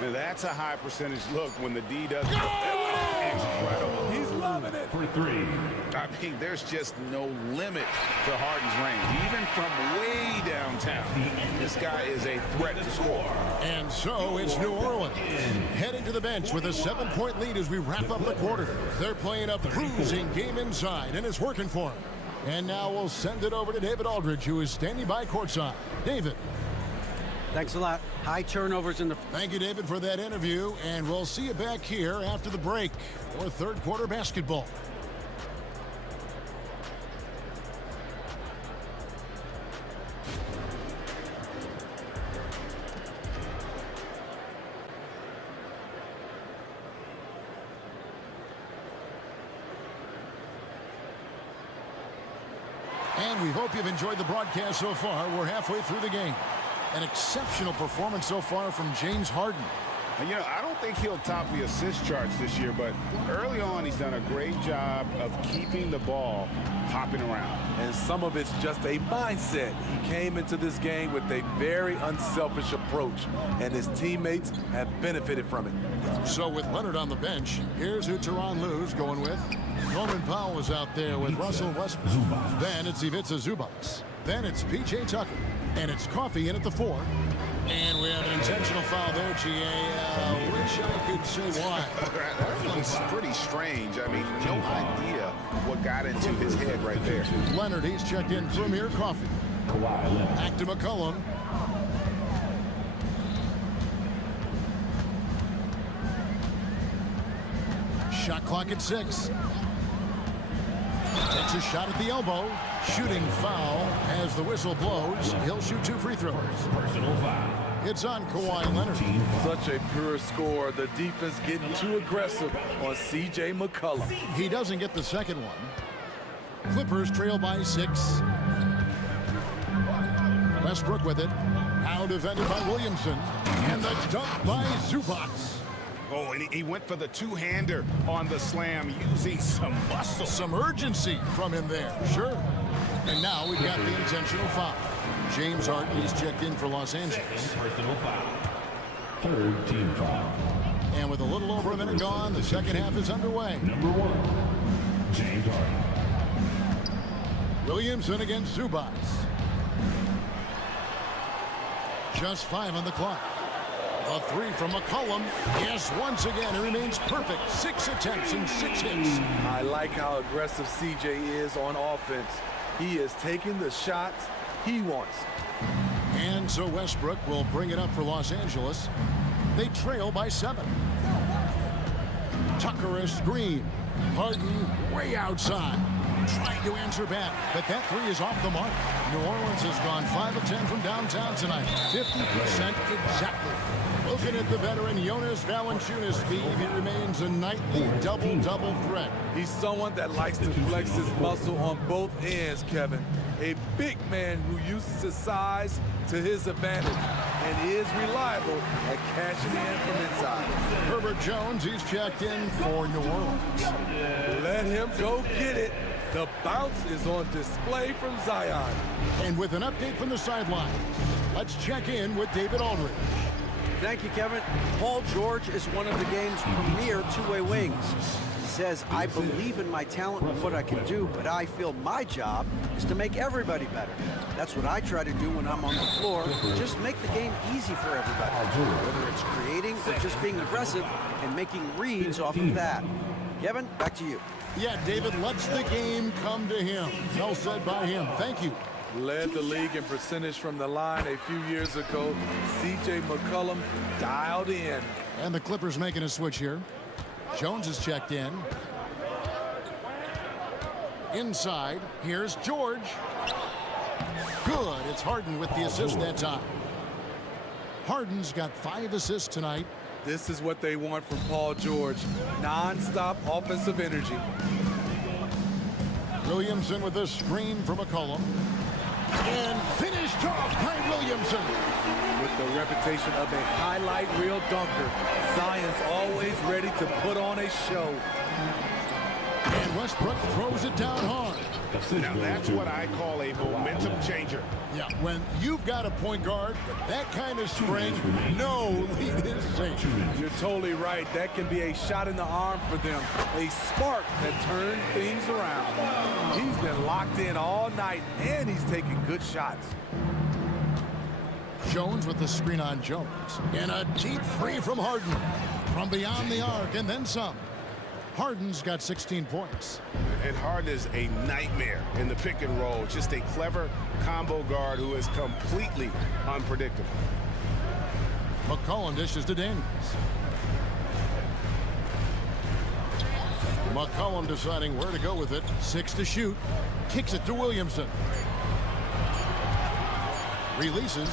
Now that's a high percentage look when the D does. Incredible. He's loving it. For 3. I mean, there's just no limit to Harden's range. Even from way downtown, this guy is a threat to score. And so it's New Orleans heading to the bench with a 7-point lead as we wrap up the quarter. They're playing a bruising game inside, and it's working for them. And now we'll send it over to David Aldridge, who is standing by courtside. David. Thanks a lot. High turnovers in the... Thank you, David, for that interview. And we'll see you back here after the break for third quarter basketball. And we hope you've enjoyed the broadcast so far. We're halfway through the game. An exceptional performance so far from James Harden. And, you know, I don't think he'll top the assist charts this year, but early on he's done a great job of keeping the ball hopping around. And some of it's just a mindset. He came into this game with a very unselfish approach, and his teammates have benefited from it. So with Leonard on the bench, here's who Tyronn Lue's going with. Norman Powell was out there with Russell Westbrook. Then it's Ivica Zubac. Then it's P.J. Tucker. And it's Coffee in at the 4. And we have an intentional foul there, G.A. Wish I could say why. That was pretty strange. I mean, no idea what got into his head right there. Leonard, he's checked in from here. Coffee. Back to McCollum. Shot clock at 6. Takes a shot at the elbow. Shooting foul as the whistle blows. He'll shoot 2 free throws. Personal foul. It's on Kawhi Leonard. Such a pure score. The defense getting too aggressive on C.J. McCollum. He doesn't get the second one. Clippers trail by 6. Westbrook with it. Now defended by Williamson. And the dunk by Zubac. Oh, and he went for the two-hander on the slam, using some muscle. Some urgency from him there, sure. And now we've got the intentional foul. James Harden is checked in for Los Angeles. Personal foul. Third team foul. And with a little over a minute gone, the second half is underway. Number 1, James Harden. Williamson against Zubac. Just 5 on the clock. A 3 from McCollum. Yes, once again, it remains perfect. 6 attempts and 6 hits. I like how aggressive C.J. is on offense. He is taking the shots he wants. And so Westbrook will bring it up for Los Angeles. They trail by 7. Tucker a screen. Harden way outside. Trying to answer back, but that 3 is off the mark. New Orleans has gone 5 of 10 from downtown tonight. 50% exactly. Looking at the veteran Jonas Valanciunas, Steve, he remains a nightly double-double threat. He's someone that likes to flex his muscle on both ends, Kevin. A big man who uses his size to his advantage and is reliable at cashing in from inside. Herbert Jones, he's checked in for New Orleans. Let him go get it. The bounce is on display from Zion. And with an update from the sideline, let's check in with David Aldridge. Thank you, Kevin. Paul George is one of the game's premier two-way wings. He says, I believe in my talent and what I can do, but I feel my job is to make everybody better. That's what I try to do when I'm on the floor. Just make the game easy for everybody. Whether it's creating or just being aggressive and making reads off of that. Kevin, back to you. Yeah, David lets the game come to him. Well said by him. Thank you. Led the league in percentage from the line a few years ago. C.J. McCollum dialed in. And the Clippers making a switch here. Jones is checked in. Inside, here's George. Good, it's Harden with the assist that time. Harden's got 5 assists tonight. This is what they want from Paul George. Non-stop offensive energy. Williamson with a screen from McCollum. And finished off by Williamson. With the reputation of a highlight reel dunker, Zion's always ready to put on a show. And Westbrook throws it down hard. Now that's what I call a momentum changer. Yeah, when you've got a point guard with that kind of strength, no lead is safe. You're totally right. That can be a shot in the arm for them. A spark that turns things around. He's been locked in all night, and he's taking good shots. Jones with the screen on Jones. And a deep 3 from Harden. From beyond the arc, and then some. Harden's got 16 points. And Harden is a nightmare in the pick and roll. Just a clever combo guard who is completely unpredictable. McCollum dishes to Daniels. McCollum deciding where to go with it. 6 to shoot. Kicks it to Williamson. Releases.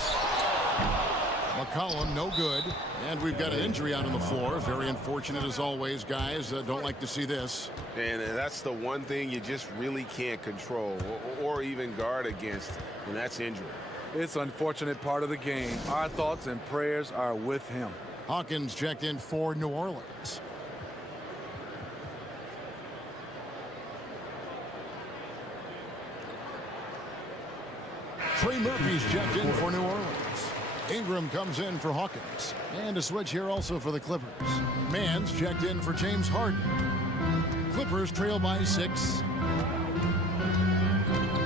McCollum, no good. And we've got an injury out on the floor. Very unfortunate as always, guys. Don't like to see this. And that's the one thing you just really can't control or even guard against, and that's injury. It's an unfortunate part of the game. Our thoughts and prayers are with him. Hawkins checked in for New Orleans. Trey Murphy's checked in for New Orleans. Ingram comes in for Hawkins. And a switch here also for the Clippers. Mann's checked in for James Harden. Clippers trail by 6.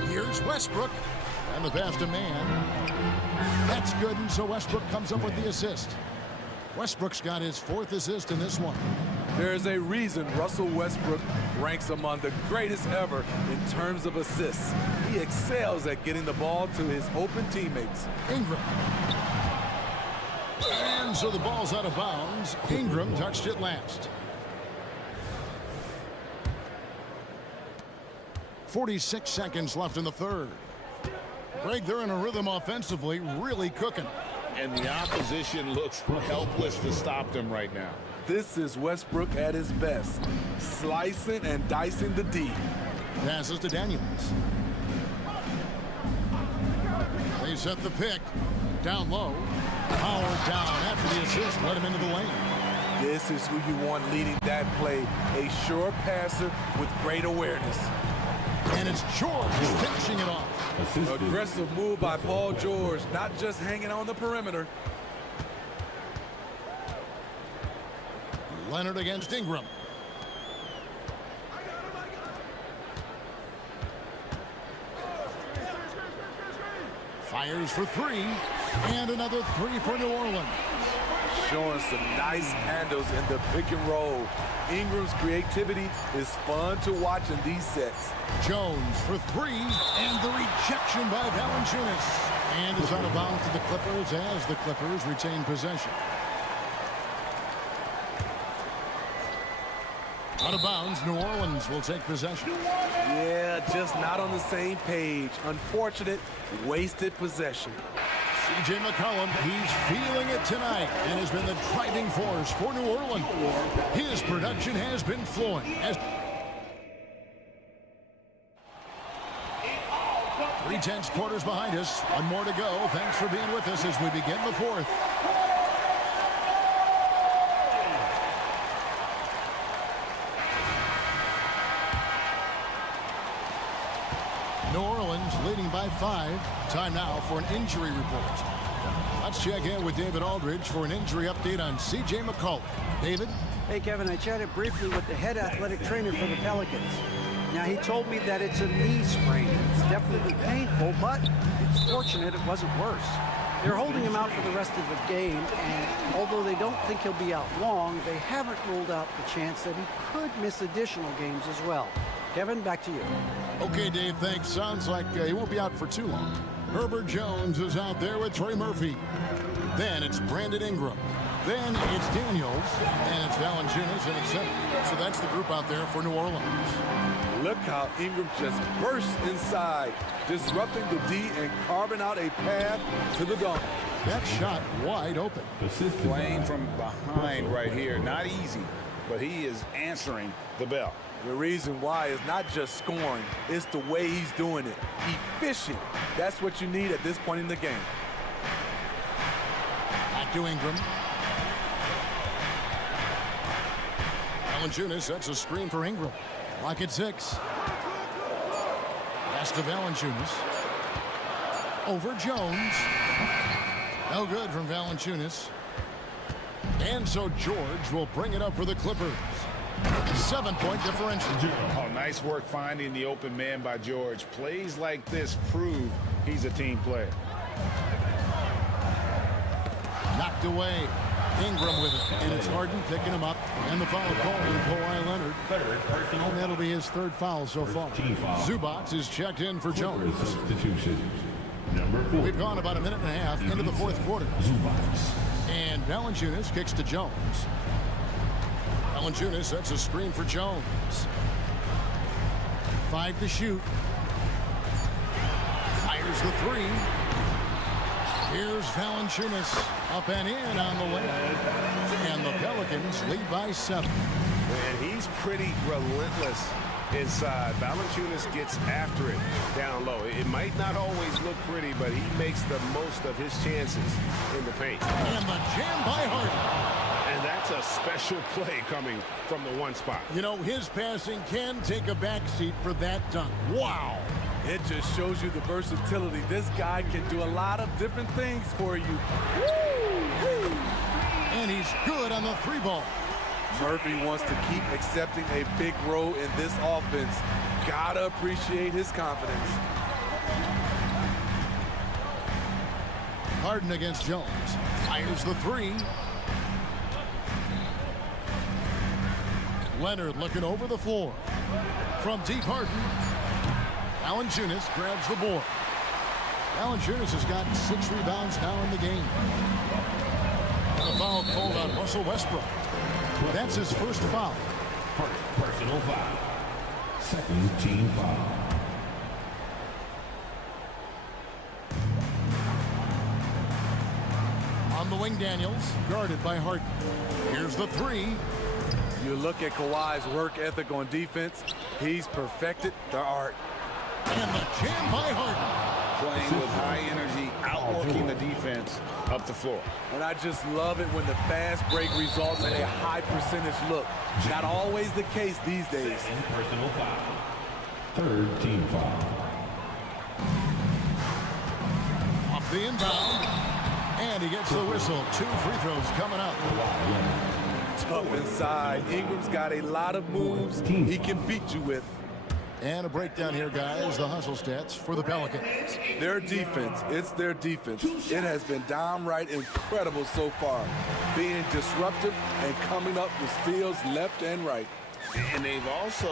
Here's Westbrook. And the pass to man. That's good, and so Westbrook comes up with the assist. Westbrook's got his 4th assist in this one. There's a reason Russell Westbrook ranks among the greatest ever in terms of assists. He excels at getting the ball to his open teammates. Ingram. And so the ball's out of bounds. Ingram touched it last. 46 seconds left in the third. Greg, they're in a rhythm offensively, really cooking. And the opposition looks helpless to stop them right now. This is Westbrook at his best, slicing and dicing the D. Passes to Daniels. They set the pick. Down low. Powered down after the assist. Let him into the lane. This is who you want leading that play. A sure passer with great awareness. And it's George finishing it off. Aggressive move by Paul George, not just hanging on the perimeter. Leonard against Ingram. Fires for 3. And another 3 for New Orleans. Showing some nice handles in the pick and roll. Ingram's creativity is fun to watch in these sets. Jones for 3. And the rejection by Valanciunas. And it's out of bounds to the Clippers as the Clippers retain possession. Out of bounds, New Orleans will take possession. Yeah, just not on the same page. Unfortunate, wasted possession. C.J. McCollum, he's feeling it tonight and has been the driving force for New Orleans. His production has been flowing. As 3/10 quarters behind us. One more to go. Thanks for being with us as we begin the 4th. New Orleans leading by 5. Time now for an injury report. Let's check in with David Aldridge for an injury update on C.J. McCollum. David? Hey, Kevin, I chatted briefly with the head athletic trainer for the Pelicans. Now, he told me that it's a knee sprain. It's definitely painful, but it's fortunate it wasn't worse. They're holding him out for the rest of the game, and although they don't think he'll be out long, they haven't ruled out the chance that he could miss additional games as well. Kevin, back to you. Okay, Dave, thanks. Sounds like he won't be out for too long. Herbert Jones is out there with Trey Murphy. Then it's Brandon Ingram. Then it's Daniels, and it's Valanciunas, and it's 7. So that's the group out there for New Orleans. Look how Ingram just bursts inside, disrupting the D and carving out a path to the dunk. That shot wide open. Playing from behind right here. Not easy, but he is answering the bell. The reason why is not just scoring, it's the way he's doing it. Efficient. That's what you need at this point in the game. Back to Ingram. Valanciunas sets a screen for Ingram. Lock at 6. Pass to Valanciunas. Over Jones. No good from Valanciunas. And so George will bring it up for the Clippers. 7-point differential. Oh, nice work finding the open man by George. Plays like this prove he's a team player. Knocked away. Ingram with it. And it's Harden picking him up. And the foul called on Kawhi Leonard. And that'll be his 3rd foul so far. Zubac is checked in for Jones. We've gone about a minute and a half into the 4th quarter. And Valanciunas kicks to Jones. Valanciunas sets a screen for Jones. 5 to shoot. Fires the 3. Here's Valanciunas up and in on the way. And the Pelicans lead by 7. And he's pretty relentless inside. Valanciunas gets after it down low. It might not always look pretty, but he makes the most of his chances in the paint. And the jam by Harden. And that's a special play coming from the one spot. You know, his passing can take a backseat for that dunk. Wow. It just shows you the versatility. This guy can do a lot of different things for you. Woo! And he's good on the 3-ball. Murphy wants to keep accepting a big role in this offense. Gotta appreciate his confidence. Harden against Jones. Fires the three. Leonard looking over the floor. From deep, Harden. Valanciunas grabs the board. Valanciunas has got 6 rebounds now in the game. And a foul called on Russell Westbrook. That's his first foul. First personal foul. Second team foul. On the wing, Daniels, guarded by Harden. Here's the three. You look at Kawhi's work ethic on defense, he's perfected the art. And the jam by Harden. Playing with high energy, outworking the defense up the floor. And I just love it when the fast break results in a high percentage look. Not always the case these days. Second personal foul. Third team foul. Off the inbound. And he gets the whistle. 2 free throws coming up. Tough inside. Ingram's got a lot of moves he can beat you with. And a breakdown here, guys. The hustle stats for the Pelicans. Their defense, it's their defense. It has been downright incredible so far. Being disruptive and coming up with steals left and right. And they've also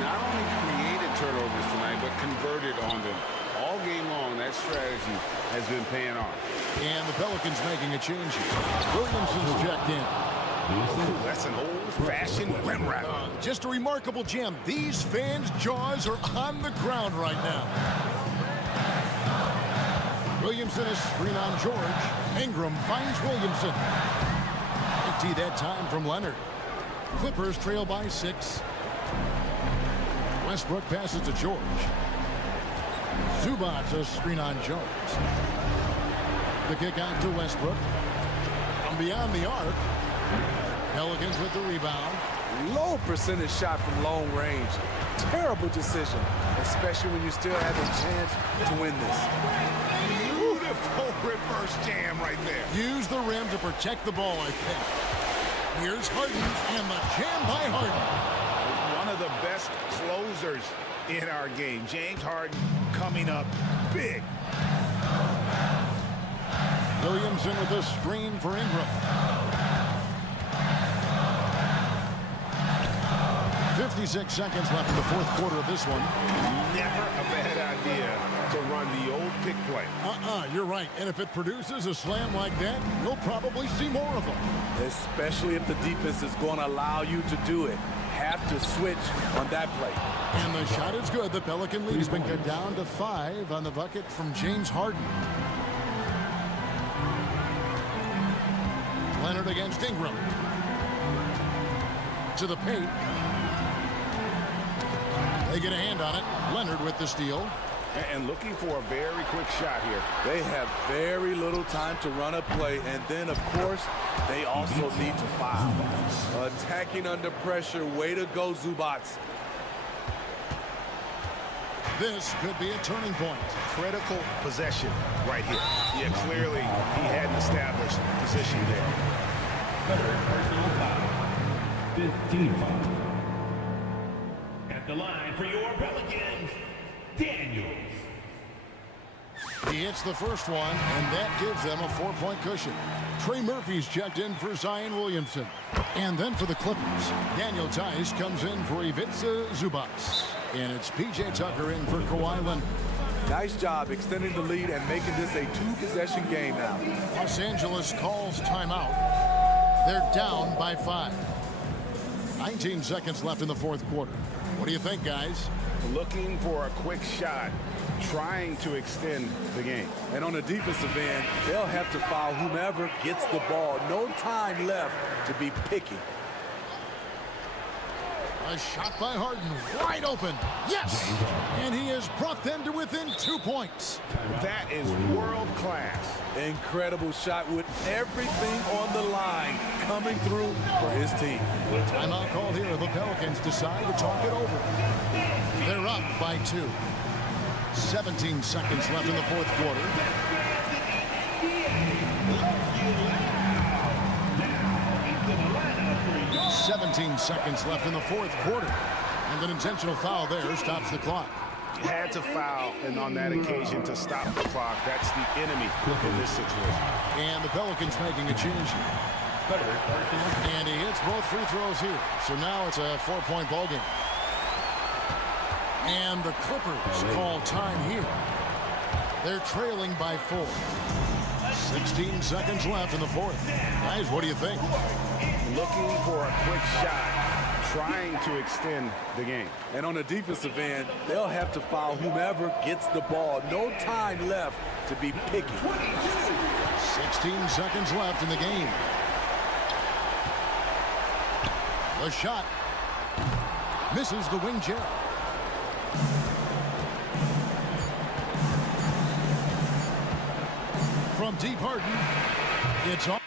not only created turnovers tonight, but converted on them. All game long, that strategy has been paying off. And the Pelicans making a change here. Williamson's checked in. That's an old-fashioned rim wrap. Just a remarkable jam. These fans' jaws are on the ground right now. Williamson is screen on George. Ingram finds Williamson. Big T that time from Leonard. Clippers trail by 6. Westbrook passes to George. Zubac's a screen on Jones. The kick out to Westbrook. From beyond the arc. Pelicans with the rebound. Low percentage shot from long range. Terrible decision, especially when you still have a chance to win this. Beautiful reverse jam right there. Use the rim to protect the ball, I think. Here's Harden and the jam by Harden. One of the best closers in our game. James Harden coming up big. Williamson with a screen for Ingram. 56 seconds left in the fourth quarter of this one. Never a bad idea to run the old pick play. You're right. And if it produces a slam like that, you'll probably see more of them. Especially if the defense is going to allow you to do it. Have to switch on that play. And the shot is good. The Pelican lead has been cut down to 5 on the bucket from James Harden. Leonard against Ingram. To the paint. They get a hand on it. Leonard with the steal. And looking for a very quick shot here. They have very little time to run a play, and then, of course, they also need to foul. Attacking under pressure. Way to go, Zubats. This could be a turning point. Critical possession right here. Yeah, clearly he hadn't established position there. Third personal foul. 15 foul. At the line for your Pelicans, Daniels. He hits the first one, and that gives them a 4-point cushion. Trey Murphy's checked in for Zion Williamson. And then for the Clippers, Daniel Tice comes in for Ivica Zubac. And it's P.J. Tucker in for Kawhi Leonard. Nice job extending the lead and making this a 2-possession game now. Los Angeles calls timeout. They're down by 5. 19 seconds left in the fourth quarter. What do you think, guys? Looking for a quick shot, trying to extend the game. And on the defensive end, they'll have to foul whomever gets the ball. No time left to be picky. A shot by Harden, wide open. Yes! And he has brought them to within 2 points. That is world class. Incredible shot with everything on the line coming through for his team. Timeout called here. The Pelicans decide to talk it over. They're up by 2. 17 seconds left in the fourth quarter. 17 seconds left in the fourth quarter. And an intentional foul there stops the clock. had to foul, and on that occasion to stop the clock. That's the enemy in this situation. And the Pelicans making a change here. And he hits both free throws here. So now it's a 4-point ball game. And the Clippers call time here. They're trailing by 4. 16 seconds left in the fourth. Guys, what do you think? Looking for a quick shot, trying to extend the game. And on the defensive end, they'll have to foul whomever gets the ball. No time left to be picky. 16 seconds left in the game. The shot misses the wing chair. From deep Harden, it's on.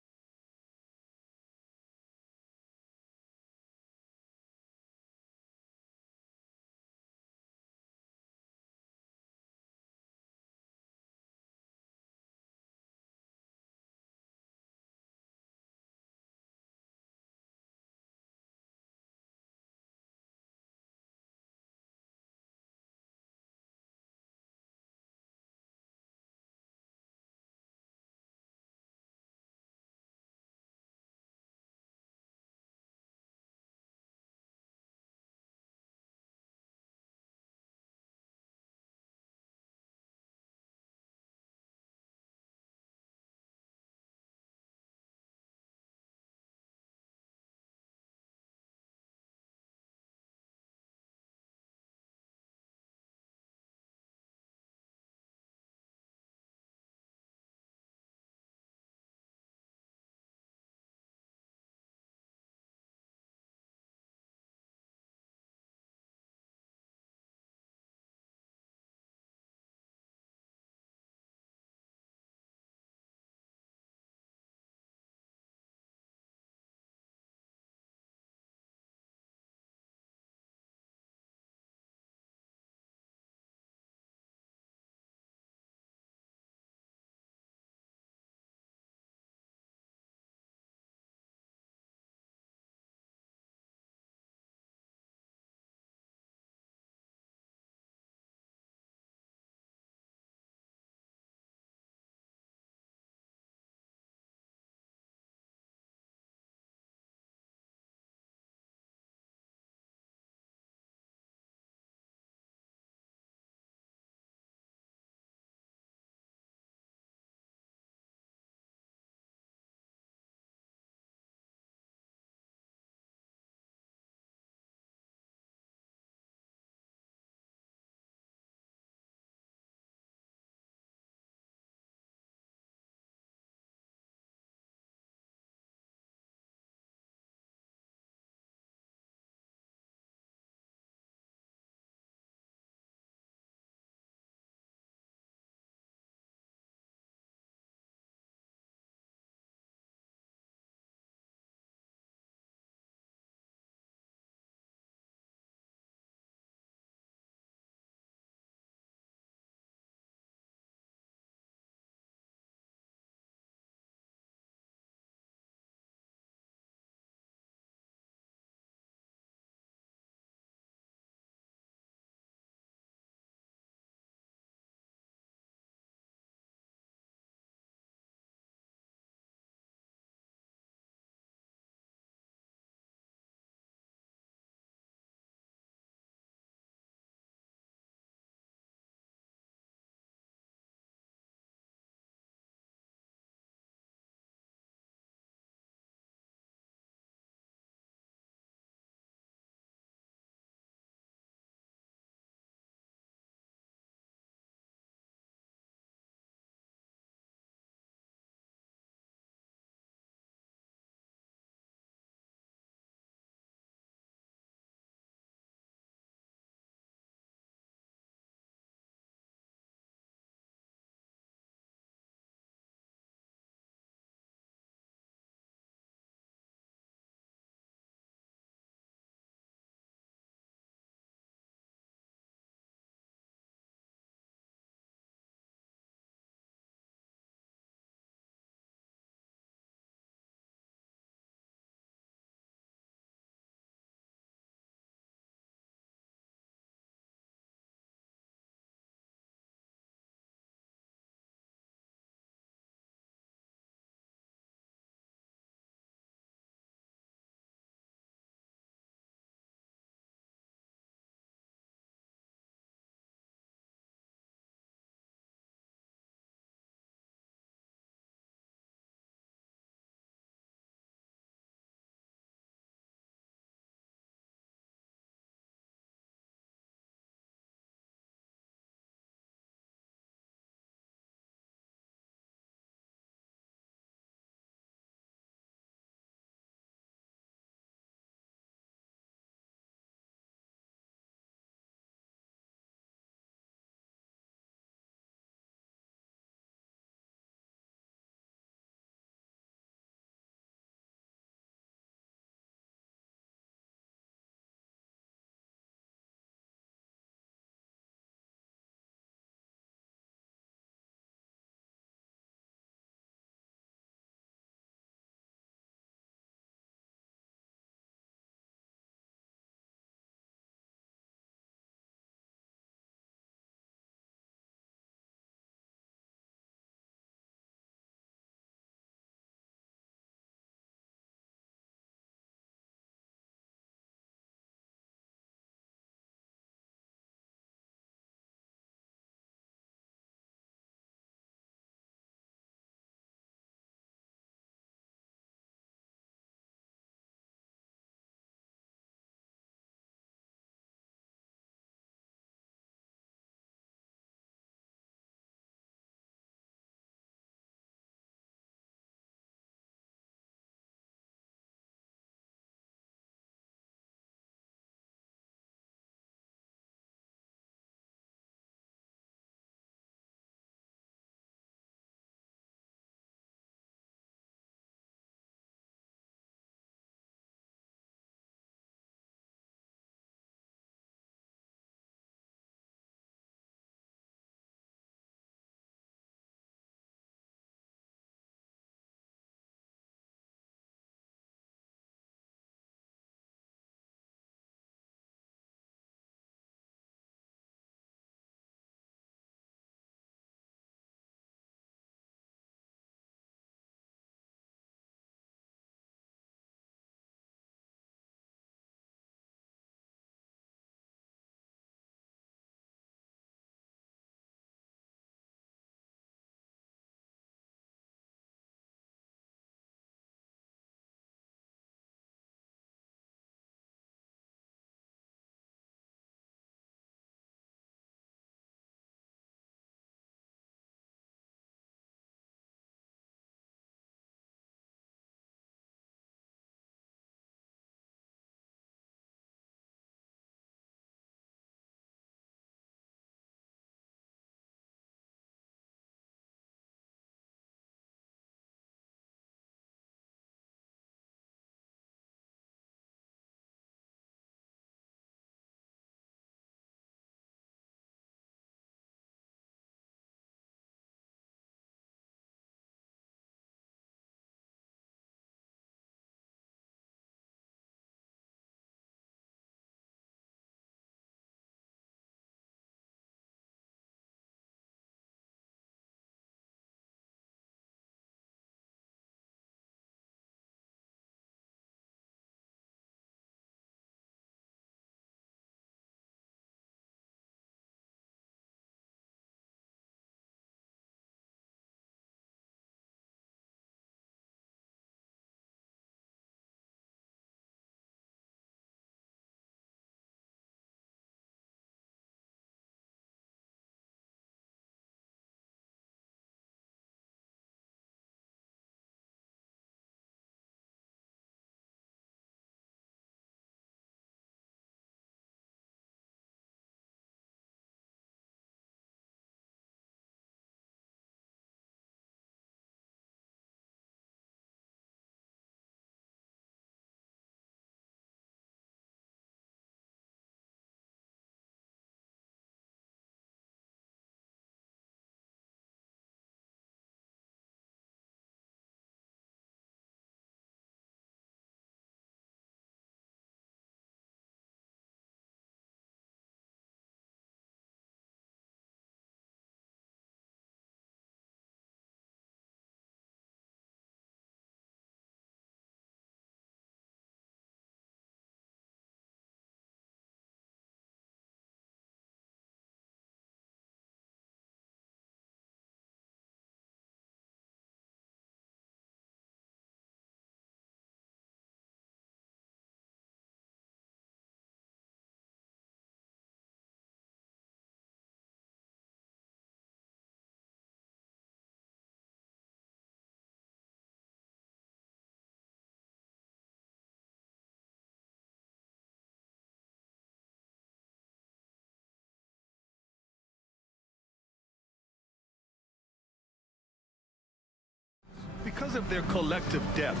because of their collective depth,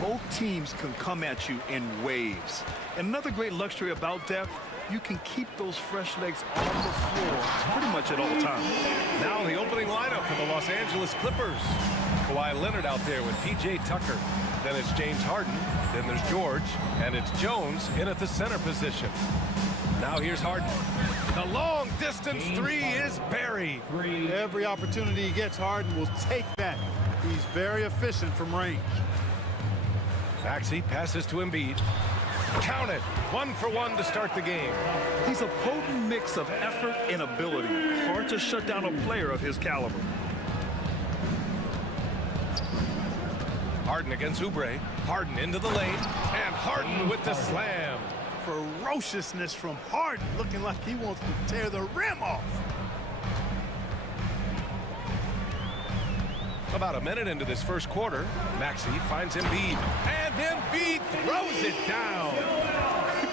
both teams can come at you in waves. And another great luxury about depth, you can keep those fresh legs on the floor pretty much at all times. Now the opening lineup for the Los Angeles Clippers. Kawhi Leonard out there with P.J. Tucker. Then it's James Harden. Then there's George. And it's Jones in at the center position. Now here's Harden. The long distance three is buried. Every opportunity he gets, Harden will take that. He's very efficient from range. Maxey passes to Embiid. Count it. 1 for 1 to start the game. He's a potent mix of effort and ability. Hard to shut down a player of his caliber. Harden against Oubre. Harden into the lane. And Harden with the slam. Ferociousness from Harden, looking like he wants to tear the rim off. About a minute into this first quarter, Maxey finds Embiid. And Embiid throws it down.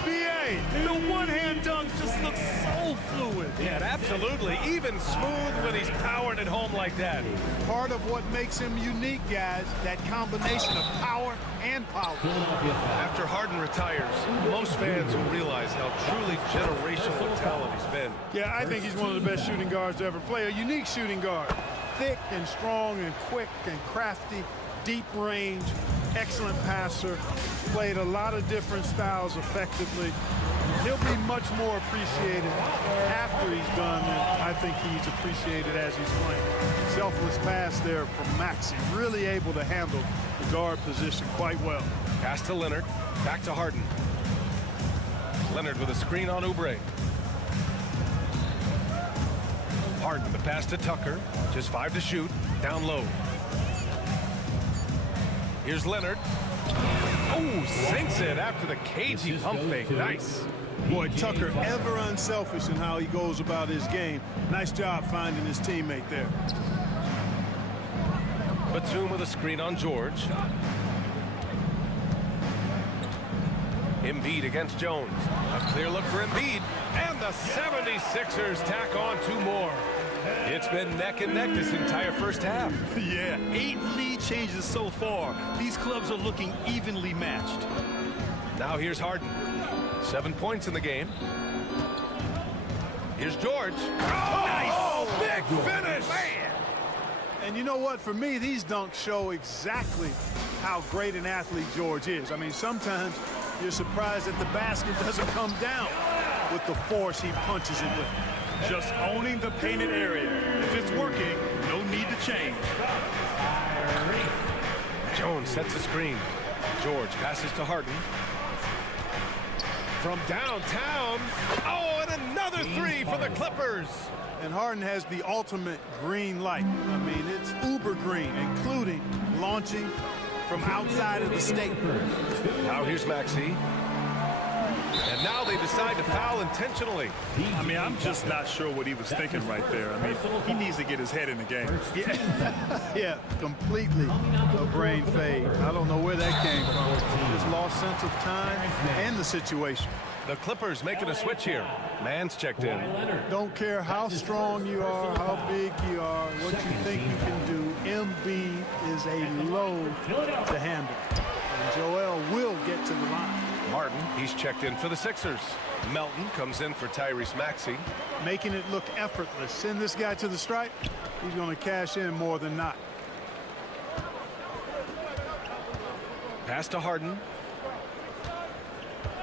B.A., the one-hand dunk just looks so fluid. Yeah, absolutely. Even smooth when he's powering it home like that. Part of what makes him unique, guys, that combination of power and power. After Harden retires, most fans will realize how truly generational a talent he's been. Yeah, I think he's one of the best shooting guards to ever play. A unique shooting guard. Thick and strong and quick and crafty, deep range, excellent passer, played a lot of different styles effectively. He'll be much more appreciated after he's done than I think he's appreciated as he's playing. Selfless pass there from Maxey, really able to handle the guard position quite well. Pass to Leonard, back to Harden. Leonard with a screen on Oubre. Harden, the pass to Tucker. Just 5 to shoot. Down low. Here's Leonard. Oh, sinks it after the cagey pump fake. Nice. Boy, Tucker ever unselfish in how he goes about his game. Nice job finding his teammate there. Batum with a screen on George. Embiid against Jones. A clear look for Embiid. And the 76ers tack on 2 more. It's been neck and neck this entire first half. Yeah, 8 lead changes so far. These clubs are looking evenly matched. Now here's Harden. 7 points in the game. Here's George. Oh, nice! Big finish! Man. And you know what? For me, these dunks show exactly how great an athlete George is. I mean, sometimes you're surprised that the basket doesn't come down with the force he punches it with. Just owning the painted area. If it's working, no need to change. Jones sets the screen. George passes to Harden. From downtown. Oh, and another 3 for the Clippers. And Harden has the ultimate green light. I mean, it's uber green, including launching from outside of the state. Now here's Maxey. And now they decide to foul intentionally. I mean, I'm just not sure what he was thinking right there. I mean, he needs to get his head in the game. Yeah, completely a brain fade. I don't know where that came from. His lost sense of time and the situation. The Clippers making a switch here. Man's checked in. Don't care how strong you are, how big you are, what you think you can do. Embiid is a load to handle. And Joel will get to the line. Martin, he's checked in for the Sixers. Melton comes in for Tyrese Maxey. Making it look effortless. Send this guy to the stripe. He's going to cash in more than not. Pass to Harden.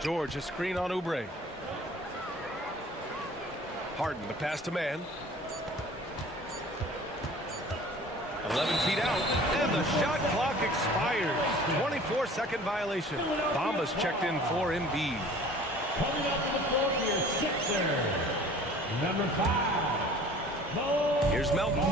George, a screen on Oubre. Harden, the pass to man. 11 feet out, and the shot clock expires. 24-second violation. Bamba's checked in for Embiid. Coming up to the floor here, Sixers, number 5. Here's Melton.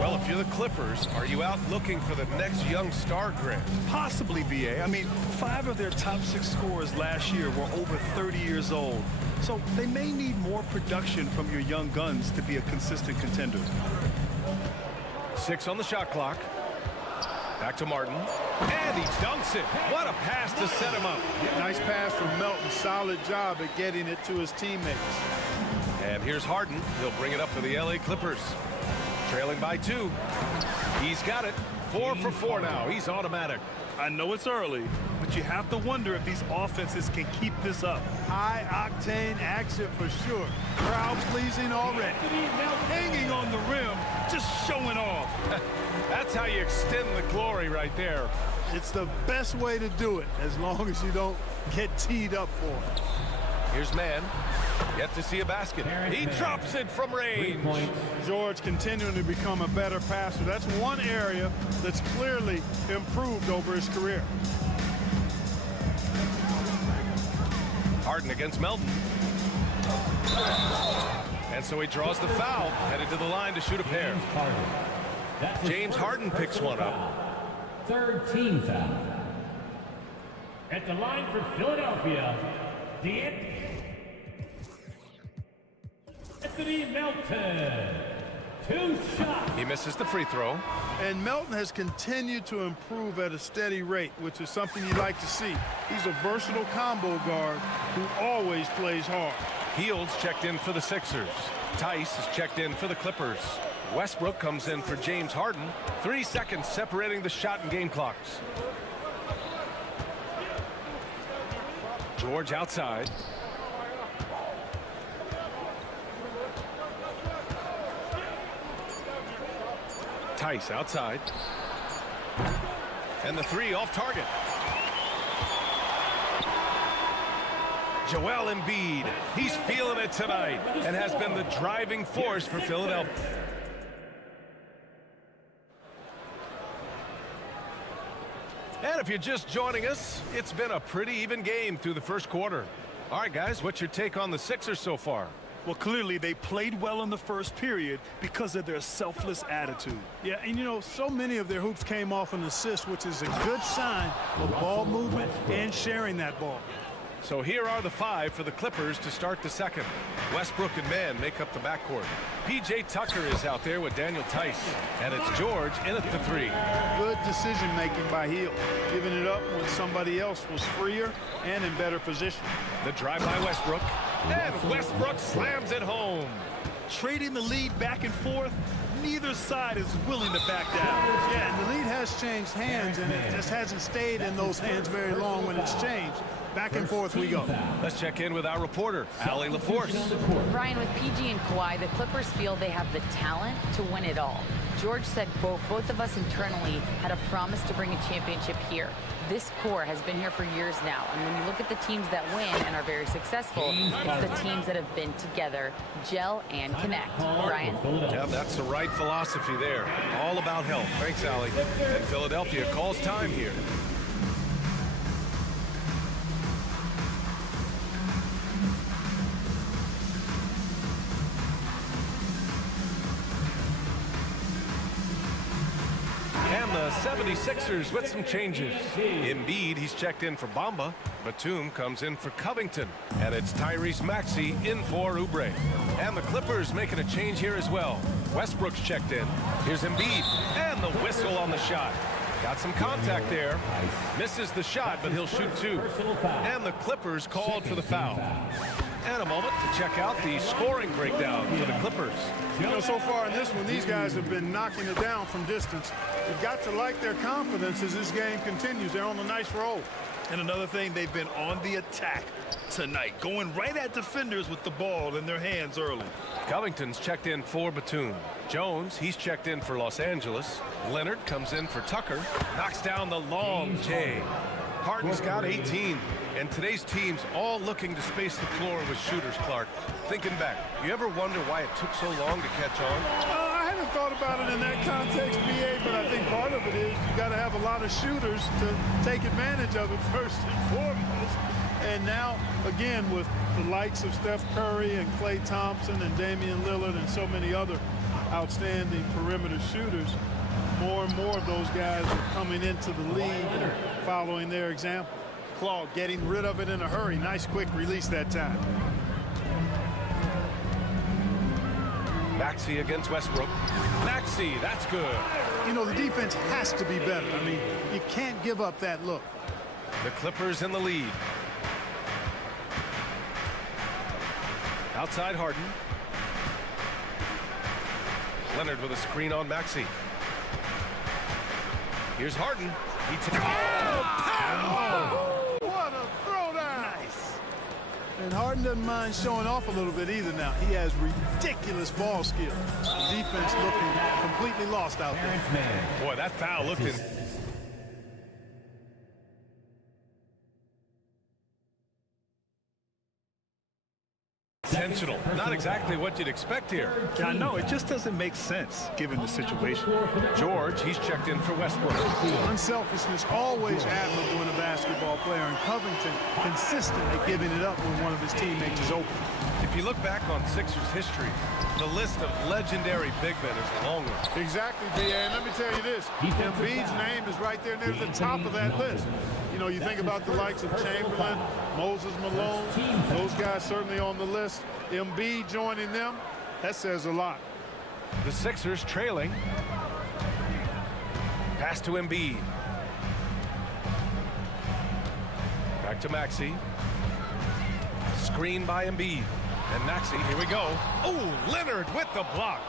Well, if you're the Clippers, are you out looking for the next young star, Grant? Possibly, B.A. I mean, 5 of their top 6 scorers last year were over 30 years old. So they may need more production from your young guns to be a consistent contender. 6 on the shot clock. Back to Martin. And he dunks it. What a pass to set him up. Nice pass from Melton. Solid job at getting it to his teammates. And here's Harden. He'll bring it up for the LA Clippers. Trailing by 2. He's got it. 4 for 4 now. He's automatic. I know it's early, but you have to wonder if these offenses can keep this up. High-octane action for sure. Crowd-pleasing already. Hanging on the rim, just showing off. That's how you extend the glory right there. It's the best way to do it, as long as you don't get teed up for it. Here's man. Yet to see a basket. He drops it from range. George continuing to become a better passer. That's one area that's clearly improved over his career. Harden against Melton. And so he draws the foul, headed to the line to shoot a pair. James Harden picks one up. Third team foul. At the line for Philadelphia, Anthony Melton. 2 shots. He misses the free throw. And Melton has continued to improve at a steady rate, which is something you like to see. He's a versatile combo guard who always plays hard. Fields checked in for the Sixers. Tice is checked in for the Clippers. Westbrook comes in for James Harden. 3 seconds separating the shot and game clocks. George outside. Tice outside. And the 3 off target. Joel Embiid, he's feeling it tonight and has been the driving force for Philadelphia. And if you're just joining us, it's been a pretty even game through the first quarter. All right, guys, what's your take on the Sixers so far? Well, clearly they played well in the first period because of their selfless attitude. Yeah, and you know, so many of their hoops came off an assist, which is a good sign of ball movement and sharing that ball. So here are the 5 for the Clippers to start the second. Westbrook and Mann make up the backcourt. P.J. Tucker is out there with Daniel Tice. And it's George in at the 3. Good decision-making by Hield, giving it up when somebody else was freer and in better position. The drive by Westbrook. And Westbrook slams it home. Trading the lead back and forth, neither side is willing to back down. Yeah, and the lead has changed hands, and it just hasn't stayed in those hands very long when it's changed. Back and forth we go. Let's check in with our reporter, Allie LaForce. Brian, with PG and Kawhi, the Clippers feel they have the talent to win it all. George said, quote, both of us internally had a promise to bring a championship here. This core has been here for years now, and when you look at the teams that win and are very successful, it's the teams that have been together, gel and connect. Brian? Yeah, that's the right philosophy there. All about health. Thanks, Allie. And Philadelphia calls time here. And the 76ers with some changes. Embiid, he's checked in for Bamba. Batum comes in for Covington. And it's Tyrese Maxey in for Oubre. And the Clippers making a change here as well. Westbrook's checked in. Here's Embiid. And the whistle on the shot. Got some contact there. Misses the shot, but he'll shoot 2. And the Clippers called for the foul. And a moment to check out the scoring breakdown for the Clippers. You know, so far in this one, these guys have been knocking it down from distance. You've got to like their confidence as this game continues. They're on a nice roll. And another thing, they've been on the attack tonight, going right at defenders with the ball in their hands early. Covington's checked in for Batum. Jones, he's checked in for Los Angeles. Leonard comes in for Tucker. Knocks down the long J. Harden's got 18. And today's team's all looking to space the floor with shooters, Clark. Thinking back, you ever wonder why it took so long to catch on? I haven't thought about it in that context, BA, but I think part of it is you got to have a lot of shooters to take advantage of it first and foremost. And now, again, with the likes of Steph Curry and Klay Thompson and Damian Lillard and so many other outstanding perimeter shooters, more and more of those guys are coming into the league and following their example. Claw getting rid of it in a hurry. Nice quick release that time. Maxey against Westbrook. Maxey, that's good. You know, the defense has to be better. I mean, you can't give up that look. The Clippers in the lead. Outside Harden. Leonard with a screen on Maxey. Here's Harden. What a throwdown! Nice. And Harden doesn't mind showing off a little bit either now. He has ridiculous ball skills. The defense looking completely lost out there. Boy, that foul looked in. Intentional. Not exactly what you'd expect here. Yeah, I know. It just doesn't make sense given the situation. George, he's checked in for Westbrook. Unselfishness always admirable in a basketball player, and Covington consistent at giving it up when one of his teammates is open. If you look back on Sixers history, the list of legendary big men is a long one. Exactly, B.A. And let me tell you this, Embiid's name is right there near the top of that list. You know, you think about the likes of Chamberlain, Moses Malone, those guys certainly on the list. Embiid joining them, that says a lot. The Sixers trailing. Pass to Embiid. Back to Maxey. Screen by Embiid. And Maxey, here we go. Oh, Leonard with the block.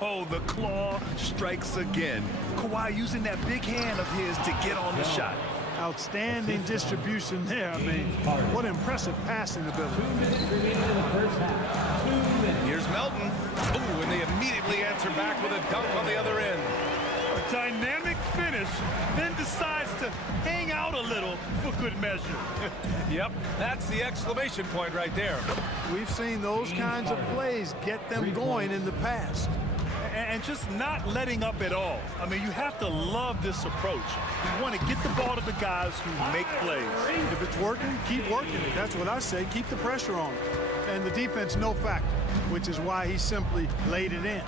Oh, the claw strikes again. Kawhi using that big hand of his to get on the shot. Outstanding distribution there. I mean, what impressive passing ability. 2 minutes remaining in the first half. 2 minutes. Here's Melton. Oh, and they immediately answer back with a dunk on the other end. A dynamic finish, then decides to hang out a little for good measure. Yep, that's the exclamation point right there. We've seen those kinds of plays get them going in the past. And just not letting up at all. I mean, you have to love this approach. You want to get the ball to the guys who make plays. If it's working, keep working it. That's what I say. Keep the pressure on. And the defense, no factor, which is why he simply laid it in.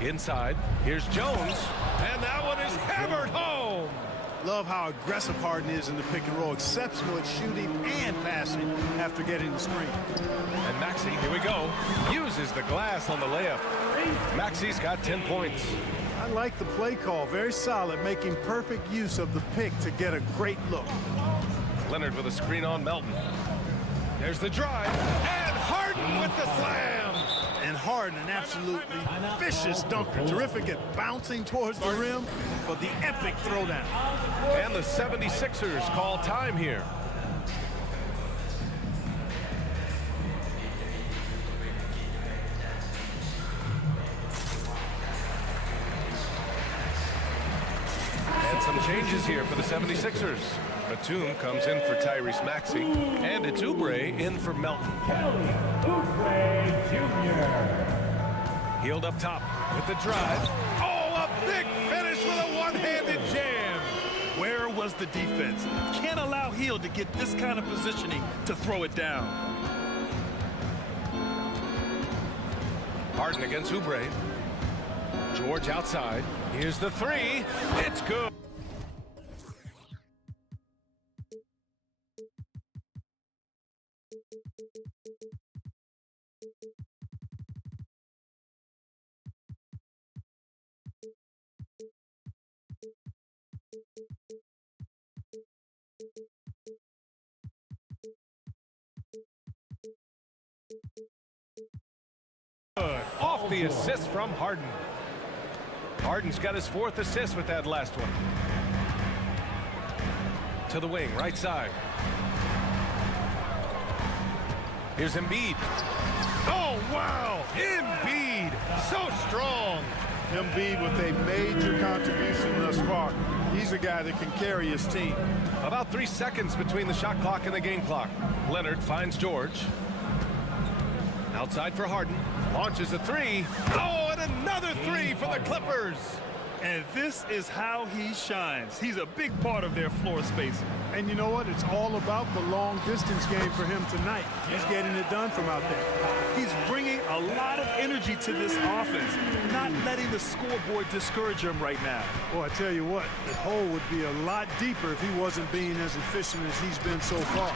Inside, here's Jones, and that one is hammered home. Love how aggressive Harden is in the pick and roll. Exceptional at shooting and passing after getting the screen. And Maxey, here we go, uses the glass on the layup. Maxey's got 10 points. I like the play call. Very solid, making perfect use of the pick to get a great look. Leonard with a screen on Melton. There's the drive, and Harden with the slam. And Harden, an absolutely vicious dunker. Terrific at bouncing towards the rim for the epic throwdown. And the 76ers call time here. And some changes here for the 76ers. Batum comes in for Tyrese Maxey, and it's Oubre in for Melton. Oubre Jr. Healed up top with the drive. Oh, a big finish with a one-handed jam. Where was the defense? Can't allow Hield to get this kind of positioning to throw it down. Harden against Oubre. George outside. Here's the three. It's good. Off the assist from Harden. Harden's got his 4th assist with that last one. To the wing, right side. Here's Embiid. Oh, wow! Embiid, so strong. Embiid with a major contribution thus far. He's a guy that can carry his team. About 3 seconds between the shot clock and the game clock. Leonard finds George. Outside for Harden. Launches a three. Oh, and another three for the Clippers. And this is how he shines. He's a big part of their floor spacing. And you know what? It's all about the long distance game for him tonight. He's getting it done from out there. He's bringing a lot of energy to this offense, not letting the scoreboard discourage him right now. Well, I tell you what, the hole would be a lot deeper if he wasn't being as efficient as he's been so far.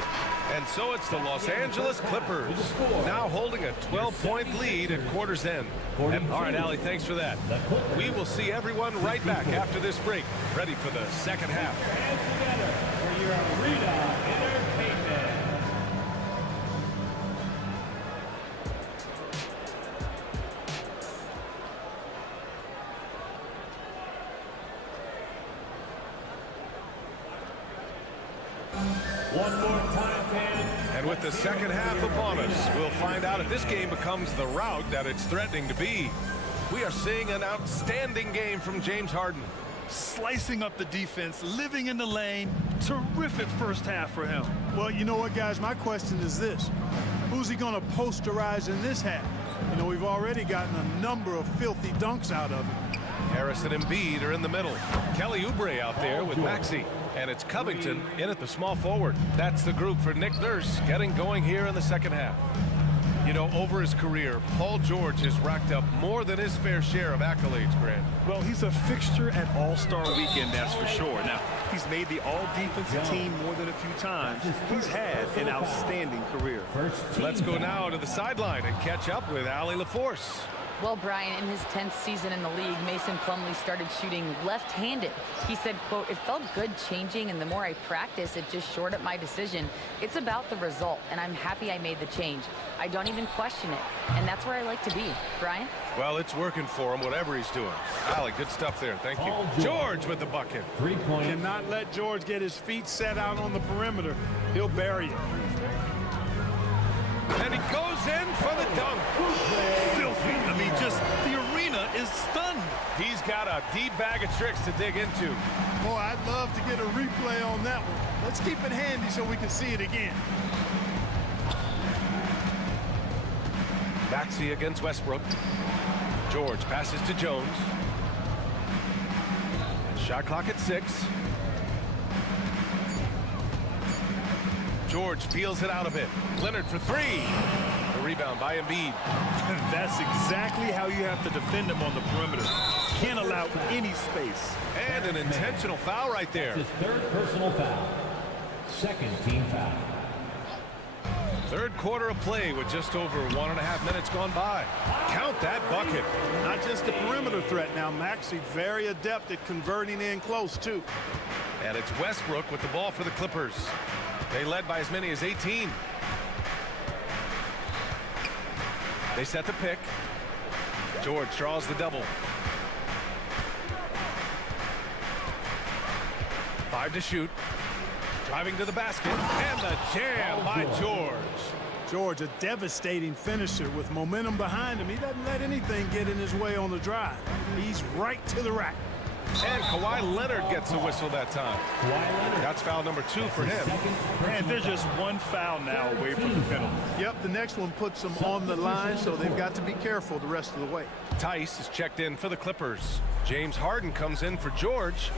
And so it's the Los Angeles Clippers now holding a 12-point lead at quarter's end. And, all right, Allie, thanks for that. We will see everyone right back after this break, ready for the second half. And together for your arena entertainment. One more time, fans. And with the second half upon us, we'll find out if this game becomes the rout that it's threatening to be. We are seeing an outstanding game from James Harden. Slicing up the defense, living in the lane. Terrific first half for him. Well, you know what, guys? My question is this. Who's he going to posterize in this half? You know, we've already gotten a number of filthy dunks out of him. Harris and Embiid are in the middle. Kelly Oubre out there with Maxey. And it's Covington in at the small forward. That's the group for Nick Nurse getting going here in the second half. You know, over his career, Paul George has racked up more than his fair share of accolades, Grant. Well, he's a fixture at All-Star Weekend, that's for sure. Now, he's made the All-Defensive team more than a few times. He's had an outstanding career. Let's go now to the sideline and catch up with Allie LaForce. Well, Brian, in his 10th season in the league, Mason Plumlee started shooting left-handed. He said, quote, "It felt good changing, and the more I practice, it just shored up my decision. It's about the result, and I'm happy I made the change. I don't even question it, and that's where I like to be." Brian? Well, it's working for him, whatever he's doing. Allie, good stuff there. Thank you. George with the bucket. 3 points. Cannot let George get his feet set out on the perimeter. He'll bury it. And he goes in for the dunk. Filthy. I mean, just the arena is stunned. He's got a deep bag of tricks to dig into. Boy, I'd love to get a replay on that one. Let's keep it handy so we can see it again. Maxey against Westbrook. George passes to Jones. Shot clock at 6. George peels it out a bit. Leonard for 3. The rebound by Embiid. That's exactly how you have to defend him on the perimeter. Can't allow any space. And an intentional foul right there. His third personal foul. Second team foul. Third quarter of play with just over 1.5 minutes gone by. Count that bucket. Not just a perimeter threat now. Maxey very adept at converting in close, too. And it's Westbrook with the ball for the Clippers. They led by as many as 18. They set the pick. George draws the double. 5 to shoot. Driving to the basket. And the jam by George. George, a devastating finisher with momentum behind him. He doesn't let anything get in his way on the drive. He's right to the rack. And Kawhi Leonard gets a whistle that time. That's foul number 2 for him. And they're just one foul now away from the penalty. Yep, the next one puts them on the line, so they've got to be careful the rest of the way. Tice is checked in for the Clippers. James Harden comes in for George.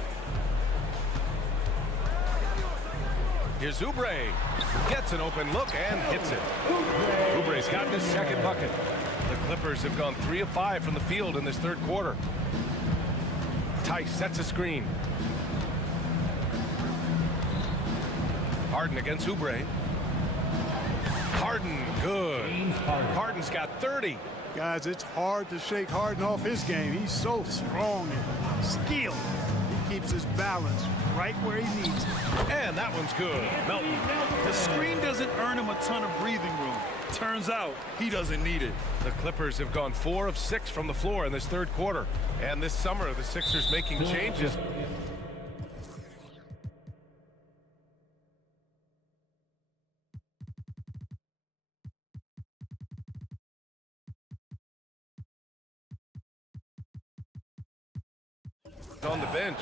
Here's Oubre. Gets an open look and hits it. Oubre's gotten his second bucket. The Clippers have gone 3 of 5 from the field in this third quarter. Tice sets a screen. Harden against Oubre. Harden, good. Harden's got 30. Guys, it's hard to shake Harden off his game. He's so strong and skilled. He keeps his balance right where he needs it. And that one's good. Melton. The screen doesn't earn him a ton of breathing room. Turns out he doesn't need it. The Clippers have gone 4 of 6 from the floor in this third quarter. And this summer, the Sixers making changes. On the bench.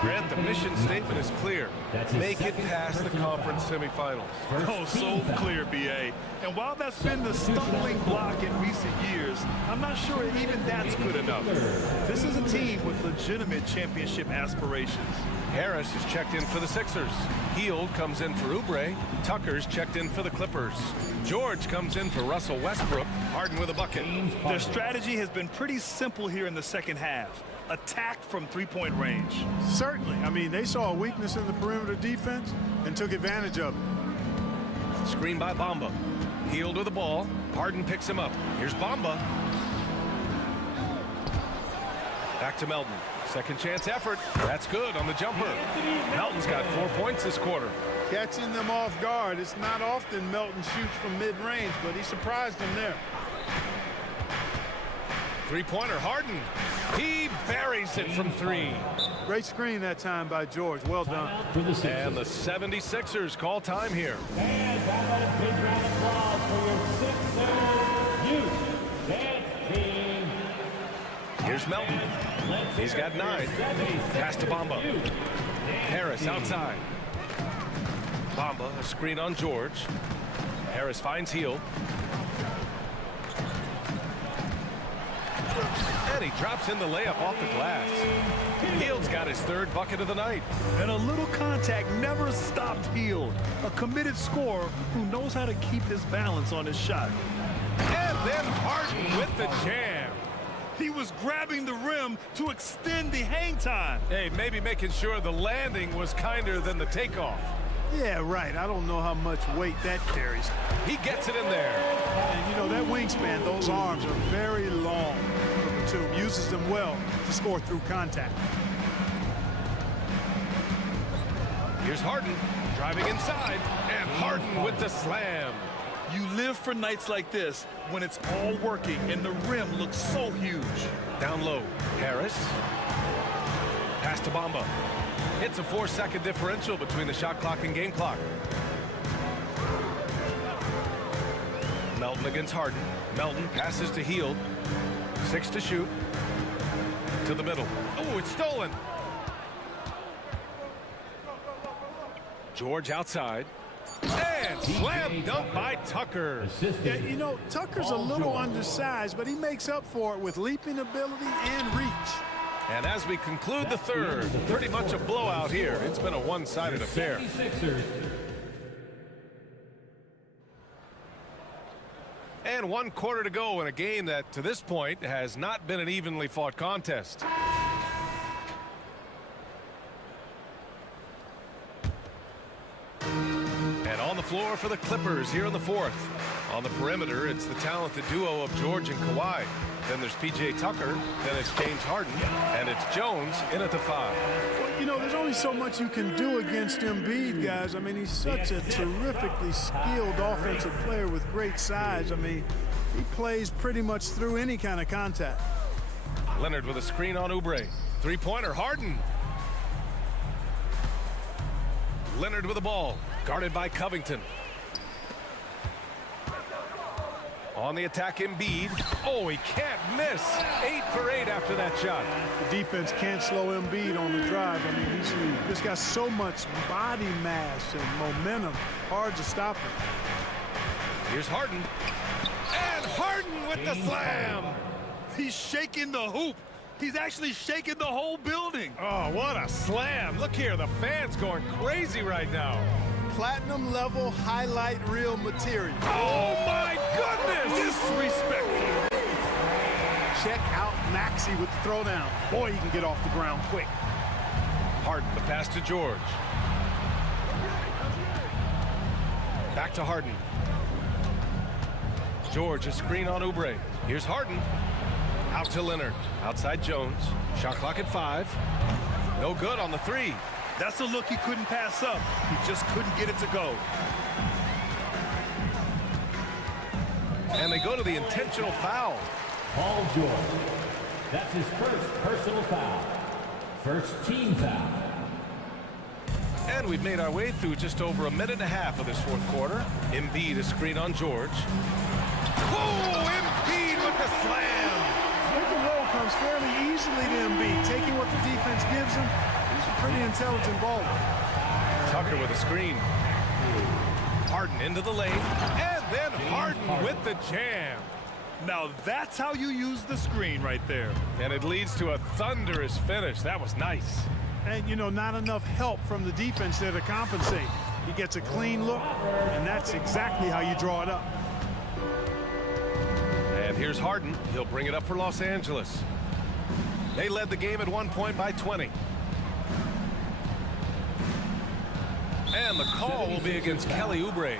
Grant, the mission statement is clear. Make it past the conference semifinals. Oh, so clear, B.A. And while that's been the stumbling block in recent years, I'm not sure even that's good enough. This is a team with legitimate championship aspirations. Harris is checked in for the Sixers. Hield comes in for Oubre. Tucker's checked in for the Clippers. George comes in for Russell Westbrook. Harden with a bucket. Their strategy has been pretty simple here in the second half. Attack from three-point range. Certainly. I mean, they saw a weakness in the perimeter defense and took advantage of it. Screen by Bamba. Hield with the ball. Harden picks him up. Here's Bamba. Back to Melton. Second chance effort. That's good on the jumper. Melton's got 4 points this quarter. Catching them off guard. It's not often Melton shoots from mid-range, but he surprised them there. Three-pointer, Harden. He buries it from 3. Great screen that time by George. Well done. And the 76ers call time here. And that big round of applause for your Sixers youth dance team. Here's Melton. He's got 9. Pass to Bamba. Harris outside. Bamba, a screen on George. Harris finds Hield. And he drops in the layup off the glass. Hield's got his 3rd bucket of the night. And a little contact never stopped Hield. A committed scorer who knows how to keep his balance on his shot. And then Harden with the jam. He was grabbing the rim to extend the hang time. Hey, maybe making sure the landing was kinder than the takeoff. Yeah, right. I don't know how much weight that carries. He gets it in there. And, you know, that wingspan, those arms are very long for Batum. Uses them well to score through contact. Here's Harden driving inside, and Harden with the slam. You live for nights like this when it's all working and the rim looks so huge. Down low, Harris. Pass to Bamba. It's a 4-second differential between the shot clock and game clock. Melton against Harden. Melton passes to Hield. 6 to shoot. To the middle. Oh, it's stolen. George outside. And slam dunk by Tucker. Yeah, you know, Tucker's a little undersized, but he makes up for it with leaping ability and reach. And as we conclude the 3rd, pretty much a blowout here. It's been a one-sided affair. And 1 quarter to go in a game that, to this point, has not been an evenly fought contest. And on the floor for the Clippers here in the 4th. On the perimeter, it's the talented duo of George and Kawhi. Then there's P.J. Tucker, then it's James Harden, and it's Jones in at the 5. Well, you know, there's only so much you can do against Embiid, guys. I mean, he's such a terrifically skilled offensive player with great size. I mean, he plays pretty much through any kind of contact. Leonard with a screen on Oubre. 3-pointer, Harden. Leonard with the ball, guarded by Covington. On the attack, Embiid. Oh, he can't miss. 8 for 8 after that shot. The defense can't slow Embiid on the drive. I mean, he's just got so much body mass and momentum. Hard to stop him. Here's Harden. And Harden with the slam. He's shaking the hoop. He's actually shaking the whole building. Oh, what a slam. Look here, the fans going crazy right now. Platinum level highlight reel material. Oh my goodness! Disrespectful. Check out Maxey with the throwdown. Boy, he can get off the ground quick. Harden, the pass to George. Back to Harden. George, a screen on Oubre. Here's Harden. Out to Leonard. Outside Jones. Shot clock at 5. No good on the 3. That's a look he couldn't pass up. He just couldn't get it to go. And they go to the intentional foul. Paul George. That's his first personal foul. First team foul. And we've made our way through just over a minute and a half of this 4th quarter. Embiid, a screen on George. Oh, Embiid with the slam. Pick and roll comes fairly easily to Embiid, taking what the defense gives him. He's a pretty intelligent baller. Tucker with a screen. Harden into the lane, and then Harden with the jam. Now that's how you use the screen right there. And it leads to a thunderous finish. That was nice. And, you know, not enough help from the defense there to compensate. He gets a clean look, and that's exactly how you draw it up. And here's Harden. He'll bring it up for Los Angeles. They led the game at 1 point by 20. And the call will be against Kelly Oubre.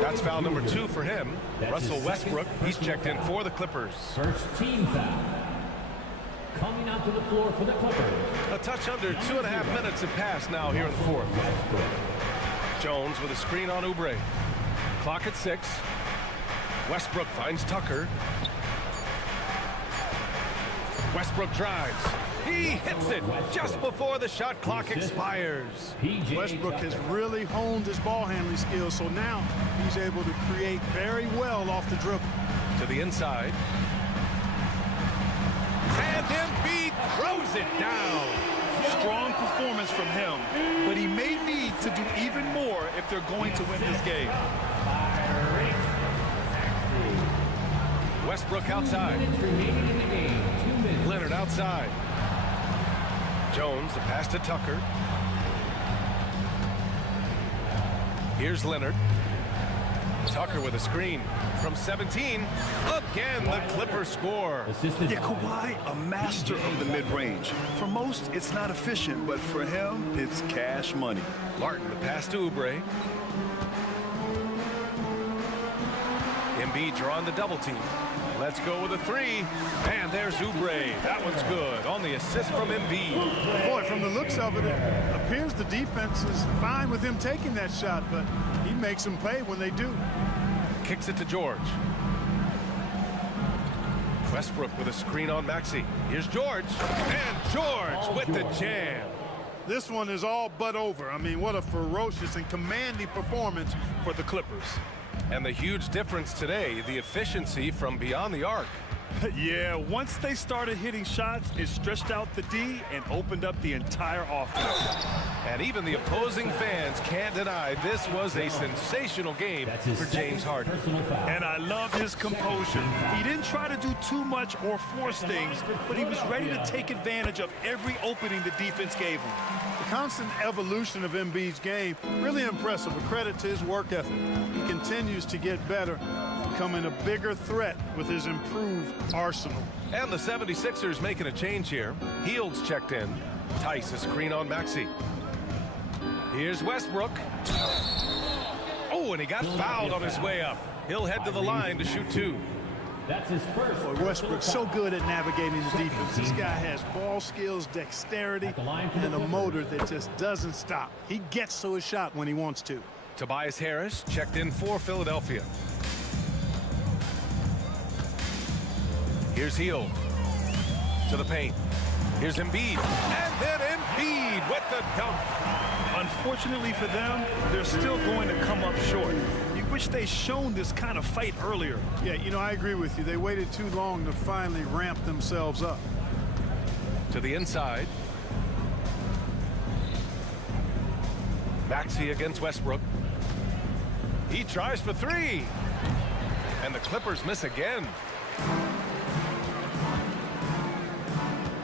That's foul number 2 for him. Russell Westbrook, he's checked in for the Clippers. First team foul. Coming out to the floor for the Clippers. A touch under 2.5 minutes have passed now here in the 4th. Jones with a screen on Oubre. Clock at 6. Westbrook finds Tucker. Westbrook drives. He hits it just before the shot clock expires. Westbrook has really honed his ball handling skills, so now he's able to create very well off the dribble. To the inside. And Embiid throws it down. Strong performance from him, but he may need to do even more if they're going to win this game. Westbrook outside. Leonard outside. Jones, the pass to Tucker. Here's Leonard. Tucker with a screen from 17. Again, the Clippers score. Yeah, Kawhi, a master of the mid-range. For most, it's not efficient, but for him, it's cash money. Martin, the pass to Oubre. Embiid drawing the double team. Let's go with a three. And there's Oubre. That one's good on the assist from Embiid. Boy, from the looks of it, it appears the defense is fine with him taking that shot, but he makes them pay when they do. Kicks it to George. Westbrook with a screen on Maxey. Here's George. And George with the jam. This one is all but over. I mean, what a ferocious and commanding performance for the Clippers. And the huge difference today, the efficiency from beyond the arc. Yeah, once they started hitting shots, it stretched out the D and opened up the entire offense. And even the opposing fans can't deny this was a sensational game for James Harden. And I love his composure. He didn't try to do too much or force things, but he was ready to take advantage of every opening the defense gave him. The constant evolution of Embiid's game, really impressive. A credit to his work ethic. He continues to get better, becoming a bigger threat with his improved arsenal. And the 76ers making a change here. Heald's checked in. Tice a screen on Maxey. Here's Westbrook. Oh, and he got fouled on his way up. He'll head to the line to shoot two. That's his first. Boy, Westbrook's so good at navigating the defense. This guy has ball skills, dexterity, and a motor that just doesn't stop. He gets to his shot when he wants to. Tobias Harris checked in for Philadelphia. Here's Hield to the paint. Here's Embiid. And then Embiid with the dunk. Unfortunately for them, they're still going to come up short. You wish they'd shown this kind of fight earlier. Yeah, you know, I agree with you. They waited too long to finally ramp themselves up. To the inside. Maxey against Westbrook. He tries for three. And the Clippers miss again.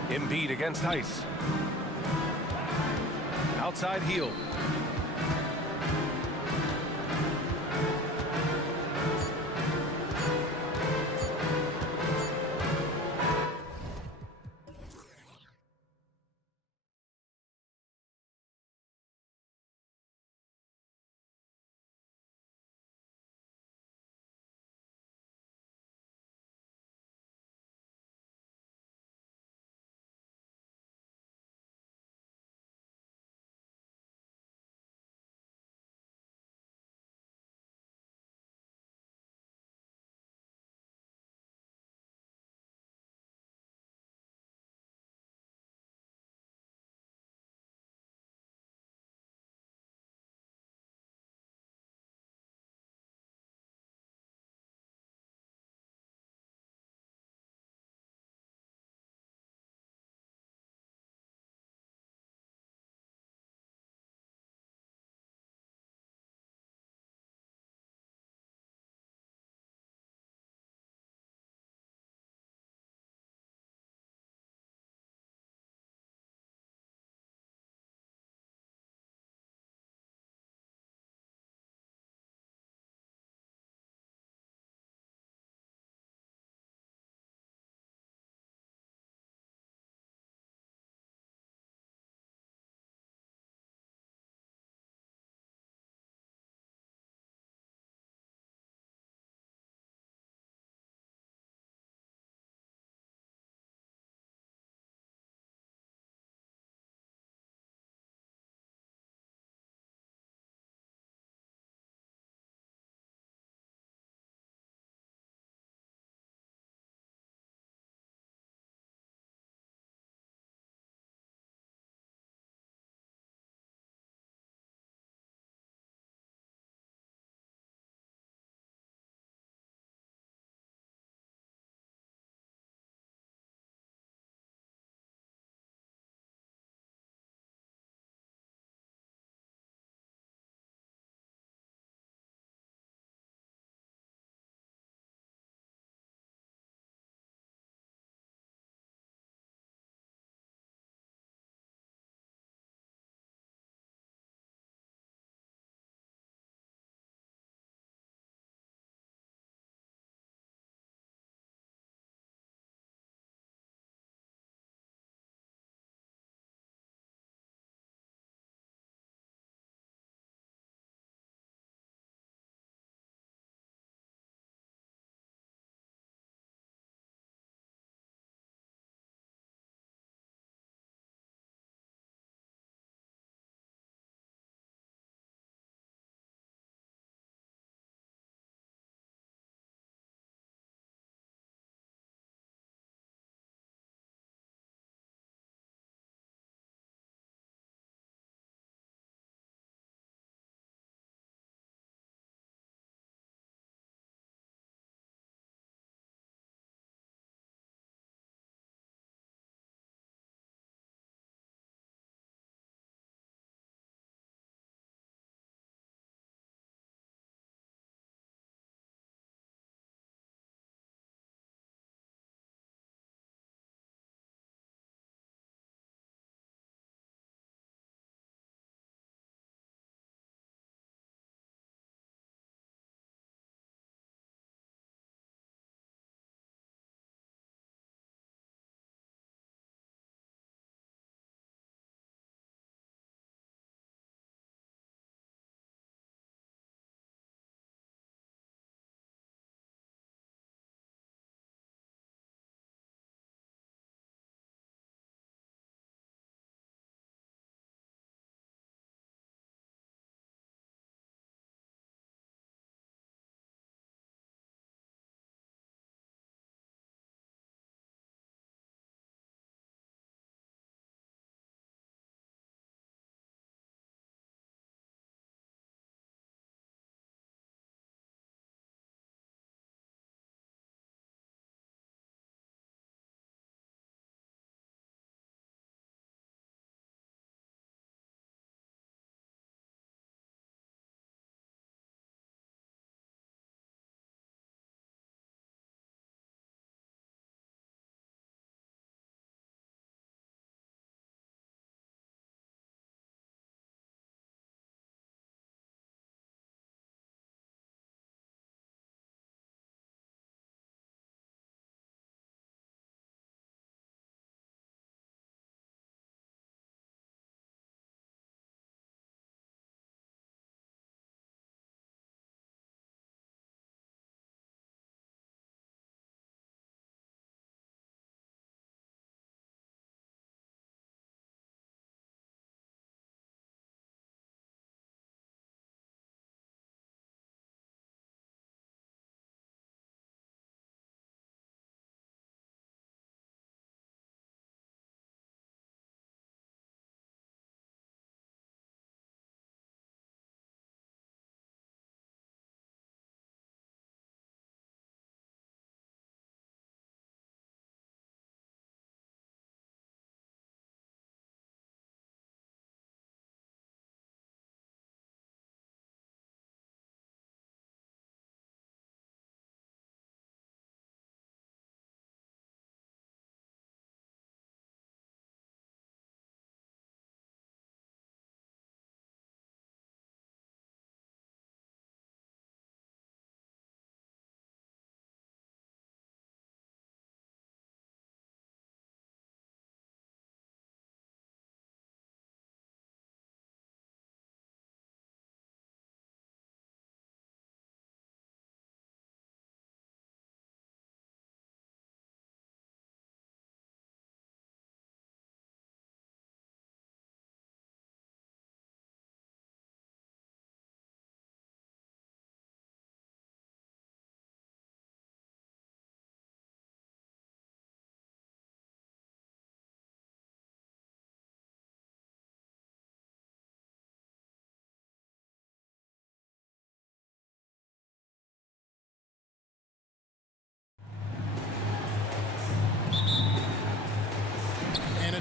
Embiid against Tice. Outside Hield.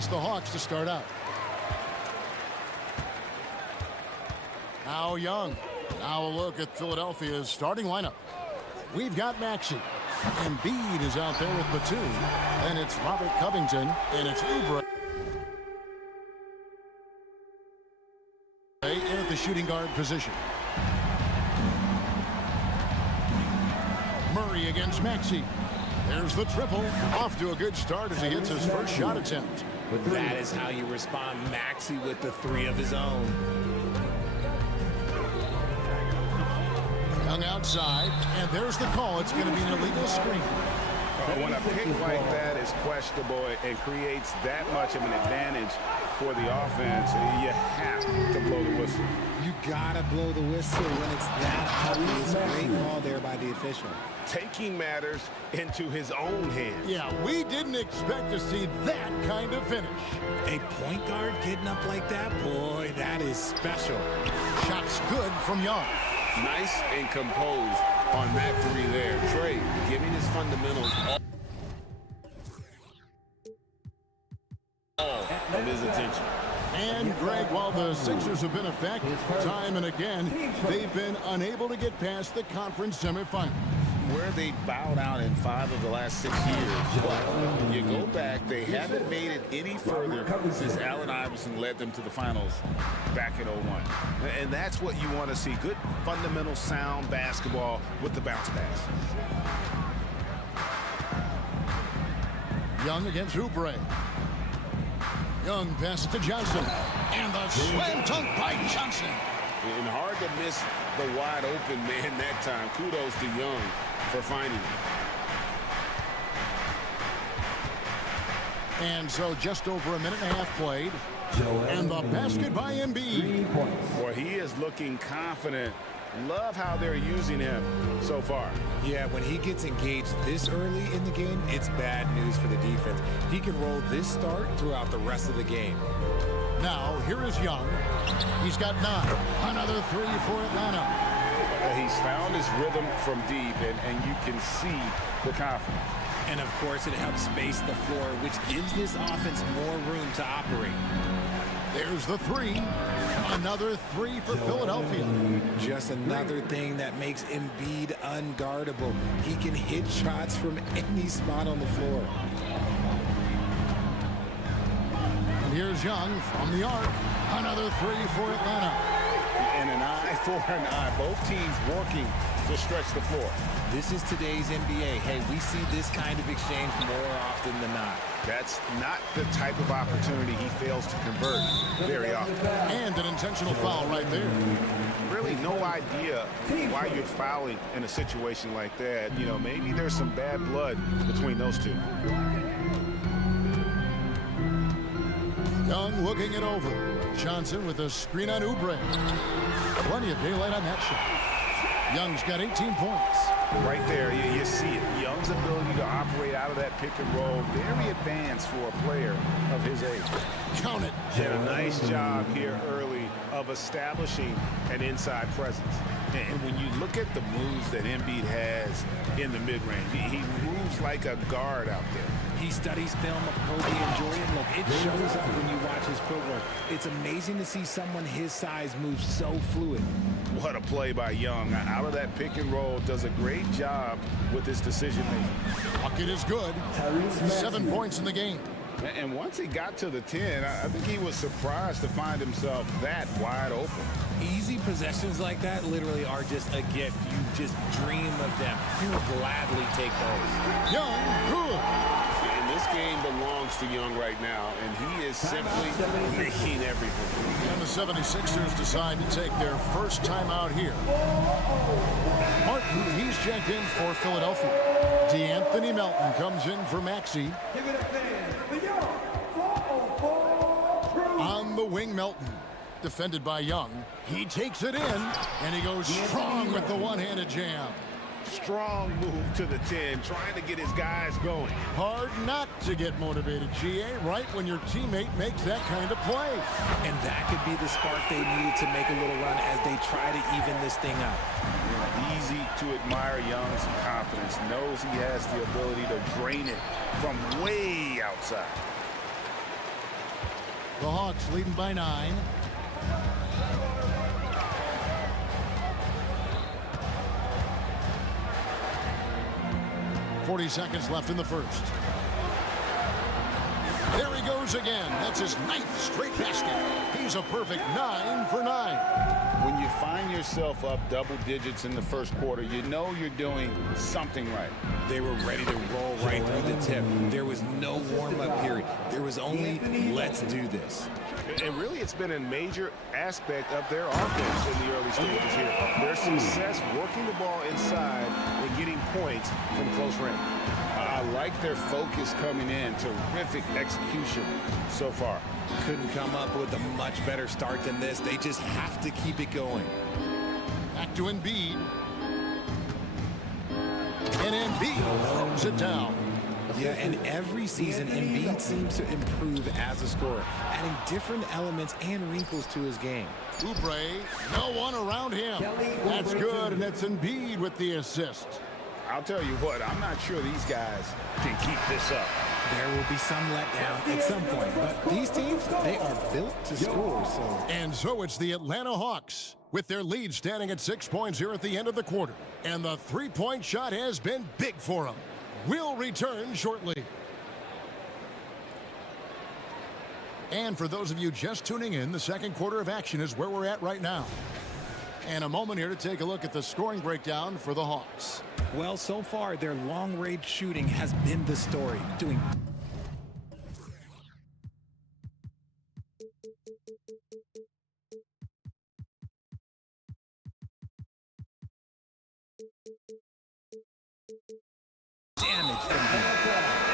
the Hawks to start out. Now Young. Now a look at Philadelphia's starting lineup. We've got Maxey. Embiid is out there with Batum. And it's Robert Covington. And it's Oubre in at the shooting guard position. Murray against Maxey. There's the triple. Off to a good start as he hits his first shot attempt. That is how you respond. Maxey with the three of his own. Young outside, and there's the call. It's going to be an illegal screen. When a pick like that is questionable and creates that much of an advantage for the offense, you have to blow the whistle. You gotta blow the whistle when it's that ugly. It's a great call there by the official. Taking matters into his own hands. Yeah, we didn't expect to see that kind of finish. A point guard getting up like that, boy, that is special. Shot's good from Young. Nice and composed on that three there. Trey giving his fundamentals all of his attention. And Greg, while the Sixers have been effective time and again, they've been unable to get past the conference semifinals. Where they bowed out in 5 of the last 6 years. But you go back, they haven't made it any further since Allen Iverson led them to the finals back in 01. And that's what you want to see. Good, fundamental, sound basketball with the bounce pass. Young against Oubre. Young passes to Johnson. And the slam dunk by Johnson. And hard to miss the wide open man that time. Kudos to Young for finding it. And so just over a minute and a half played. And the basket by Embiid. Boy, he is looking confident. Love how they're using him so far. Yeah, when he gets engaged this early in the game, it's bad news for the defense. He can roll this start throughout the rest of the game. Now, here is Young. He's got 9. Another 3 for Atlanta. He's found his rhythm from deep, and you can see the confidence. And, of course, it helps space the floor, which gives this offense more room to operate. There's the 3. Another 3 for Philadelphia. Just another thing that makes Embiid unguardable. He can hit shots from any spot on the floor. And here's Young from the arc. Another 3 for Atlanta. And an eye for an eye. Both teams working to stretch the floor. This is today's NBA. Hey, we see this kind of exchange more often than not. That's not the type of opportunity he fails to convert very often. And an intentional foul right there. Really no idea why you're fouling in a situation like that. You know, maybe there's some bad blood between those two. Young looking it over. Johnson with a screen on Oubre. Plenty of daylight on that shot. Young's got 18 points. Right there, you see it. Young's ability to operate out of that pick and roll, very advanced for a player of his age. Count it. Did a nice job here early of establishing an inside presence. And when you look at the moves that Embiid has in the mid-range, he moves like a guard out there. He studies film of Kobe and Jordan. Look, it shows up when you watch his footwork. It's amazing to see someone his size move so fluid. What a play by Young. Out of that pick and roll, does a great job with his decision-making. Bucket is good. 7 points in the game. And once he got to the 10, I think he was surprised to find himself that wide open. Easy possessions like that literally are just a gift. You just dream of them. You will gladly take those. Young, good. And this game belongs to Young right now, and he is simply making everything. And the 76ers decide to take their first time out here. Martin, he's checked in for Philadelphia. DeAnthony Melton comes in for Maxey. On the wing, Melton. Defended by Young. He takes it in, and he goes strong with the one-handed jam. Strong move to the 10, trying to get his guys going. Hard not to get motivated, GA, right when your teammate makes that kind of play. And that could be the spark they needed to make a little run as they try to even this thing out. Easy to admire Young's confidence. Knows he has the ability to drain it from way outside. The Hawks leading by 9. .40 left in the first. There he goes again. That's his 9th straight basket. He's a perfect 9 for 9. When you find yourself up double digits in the first quarter, you know you're doing something right. They were ready to roll right through the tip. There was no warm-up period. There was only, let's do this. And really, it's been a major aspect of their offense in the early stages here. Their success working the ball inside and getting points from close range. I like their focus coming in. Terrific execution so far. Couldn't come up with a much better start than this. They just have to keep it going. Back to Embiid. And Embiid throws it down. Yeah, and every season, Embiid seems to improve as a scorer, adding different elements and wrinkles to his game. Oubre, no one around him. That's good, and it's Embiid with the assist. I'll tell you what, I'm not sure these guys can keep this up. There will be some letdown at some point, but these teams, they are built to score. And so it's the Atlanta Hawks, with their lead standing at 6 points here at the end of the quarter. And the three-point shot has been big for them. We'll return shortly. And for those of you just tuning in, the second quarter of action is where we're at right now. And a moment here to take a look at the scoring breakdown for the Hawks. Well, so far, their long-range shooting has been the story, doing damage from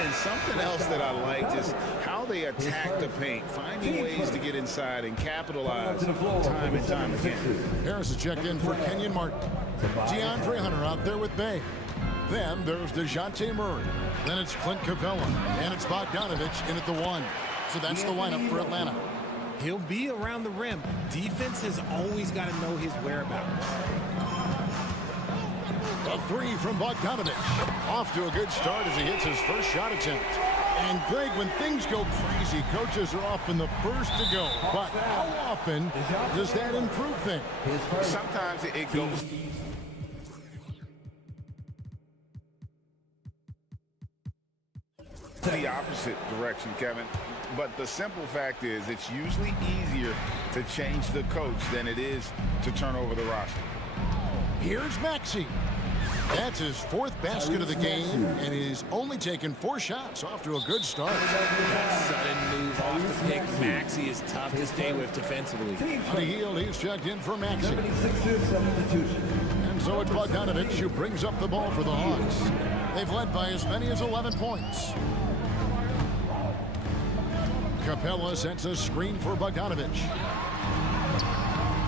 And something else that I liked is how they attack the paint, finding ways to get inside and capitalize time and time again. Harris is checked in for Kenyon Martin. DeAndre Hunter out there with Bay. Then there's DeJounte Murray. Then it's Clint Capella. And it's Bogdanovich in at the 1. So that's the lineup for Atlanta. He'll be around the rim. Defense has always got to know his whereabouts. A 3 from Bogdanovich. Off to a good start as he hits his first shot attempt. And Greg, when things go crazy, coaches are often the first to go. But how often does that improve things? Sometimes it goes the opposite direction, Kevin. But the simple fact is it's usually easier to change the coach than it is to turn over the roster. Here's Maxey. That's his 4th basket of the game, and he's only taken 4 shots. Off to a good start. That sudden move off the pick, Maxey is tough to stay with defensively. On the heel, he's checked in for Maxey. 76ers substitution. And so it's Bogdanovich who brings up the ball for the Hawks. They've led by as many as 11 points. Capella sends a screen for Bogdanovich.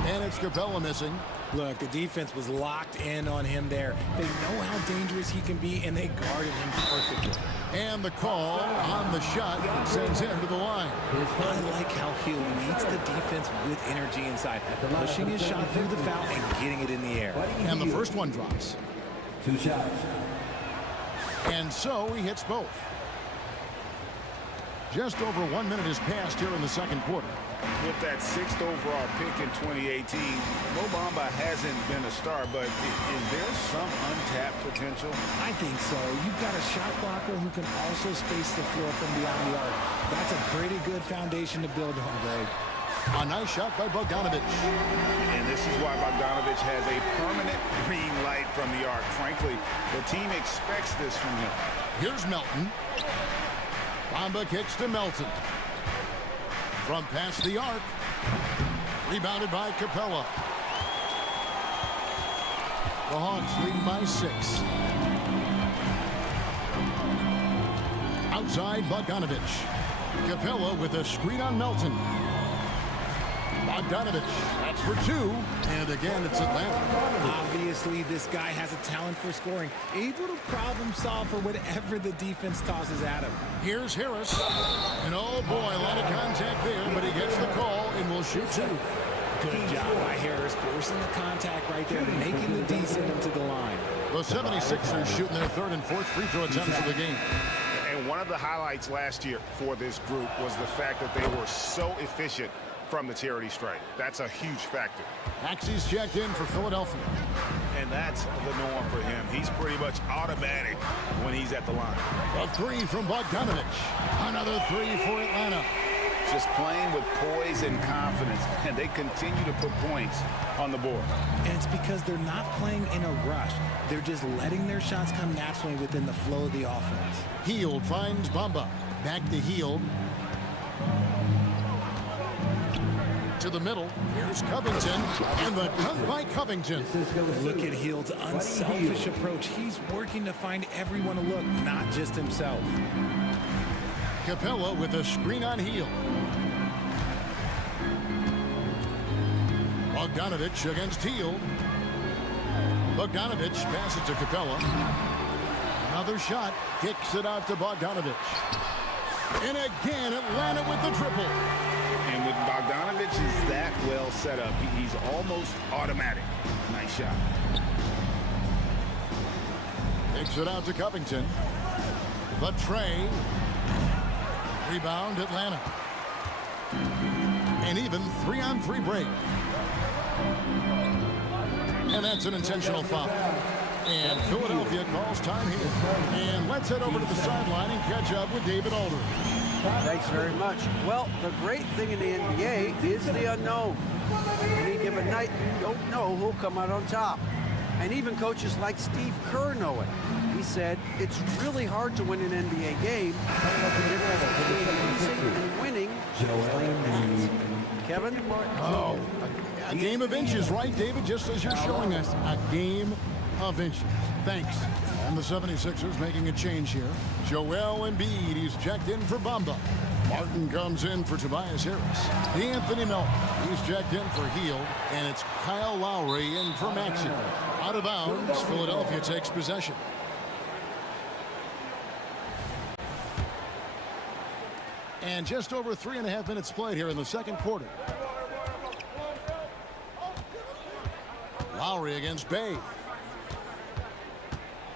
And it's Capella missing. Look, the defense was locked in on him there. They know how dangerous he can be, and they guarded him perfectly. And the call on the shot sends him to the line. I like how he leads the defense with energy inside, pushing his shot through the foul and getting it in the air. And the first one drops. 2 shots. And so he hits both. Just over 1 minute has passed here in the second quarter. With that 6th overall pick in 2018, Mo Bamba hasn't been a star, but is there some untapped potential? I think so. You've got a shot blocker who can also space the floor from beyond the arc. That's a pretty good foundation to build on, Greg. A nice shot by Bogdanovich. And this is why Bogdanovich has a permanent green light from the arc. Frankly, the team expects this from him. Here's Melton. Bamba kicks to Melton. From past the arc. Rebounded by Capella. The Hawks lead by 6. Outside Bogdanovich. Capella with a screen on Melton. Bogdanovich, that's for 2. And again, it's Atlanta. Obviously, this guy has a talent for scoring, able to problem solve for whatever the defense tosses at him. Here's Harris. And oh boy, a lot of contact there, but he gets the call and will shoot 2. Good job by Harris, forcing the contact right there, making the D send him to the line. The 76ers shooting their 3rd and 4th free throw attempts of the game. And one of the highlights last year for this group was the fact that they were so efficient from the charity stripe. That's a huge factor. Axie's checked in for Philadelphia. And that's the norm for him. He's pretty much automatic when he's at the line. A three from Bogdanovich. Another three for Atlanta. Just playing with poise and confidence, and they continue to put points on the board. And it's because they're not playing in a rush. They're just letting their shots come naturally within the flow of the offense. Hield finds Bamba. Back to Hield. To the middle. Here's Covington. And the dunk by Covington. Look at Hield's unselfish approach. He's working to find everyone to look, not just himself. Capella with a screen on Hield. Bogdanovich against Hield. Bogdanovich passes to Capella. Another shot. Kicks it out to Bogdanovich. And again, Atlanta with the triple. And with Bogdanovich is that well set up, he's almost automatic. Nice shot. Kicks it out to Covington. The tray. Rebound, Atlanta. An even 3-on-3 break. And that's an intentional foul. And Philadelphia calls time here. And let's head over to the sideline and catch up with David Aldridge. Thanks very much. Well, the great thing in the NBA is the unknown. Any given night, you don't know who'll come out on top. And even coaches like Steve Kerr know it. He said, it's really hard to win an NBA game, but the difference between losing and winning is like that. Kevin? Oh, a game of inches, right, David? Just as you're showing us, a game of inches. Thanks. And the 76ers making a change here. Joel Embiid, he's checked in for Bamba. Martin comes in for Tobias Harris. Anthony Melton, he's checked in for Hield. And it's Kyle Lowry in for Maxey. Out of bounds, Philadelphia takes possession. And just over 3.5 minutes played here in the second quarter. Lowry against Bay.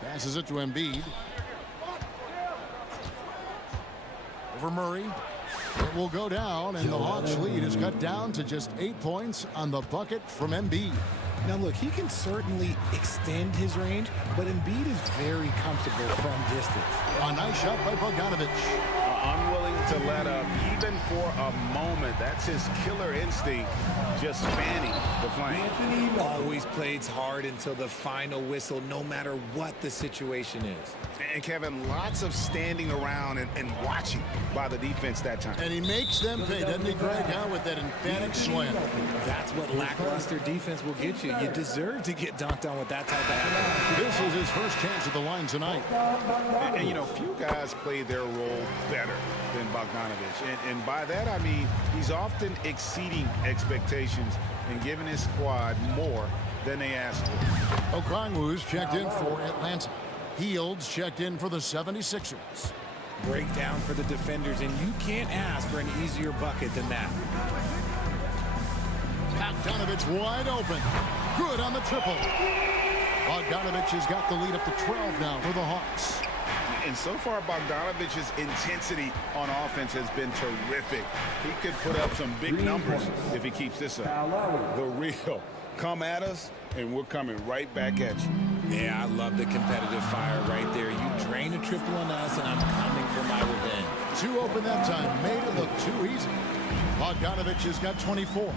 Passes it to Embiid. Over Murray. It will go down, and the Hawks lead is cut down to just 8 points on the bucket from Embiid. Now look, he can certainly extend his range, but Embiid is very comfortable from distance. A nice shot by Bogdanovich. Unwilling to let up even for a moment. That's his killer instinct, just fanning the flame. Always plays hard until the final whistle, no matter what the situation is. And Kevin, lots of standing around and watching by the defense that time. And he makes them pay, doesn't he, Greg, with that emphatic slam. That's what lackluster defense will get you. You deserve to get dunked on with that type of effort. This is his first chance at the line tonight. And you know, few guys play their role better than Bogdanovich. And by that, I mean he's often exceeding expectations and giving his squad more than they asked for. Okongwu's checked in for Atlanta. Hield's checked in for the 76ers. Breakdown for the defenders, and you can't ask for an easier bucket than that. Bogdanovich wide open. Good on the triple. Bogdanovich has got the lead up to 12 now for the Hawks. And so far, Bogdanovich's intensity on offense has been terrific. He could put up some big numbers if he keeps this up. The real come at us, and we're coming right back at you. Yeah, I love the competitive fire right there. You drain a triple on us, and I'm coming for my revenge. Too open that time. Made it look too easy. Bogdanovich has got 24.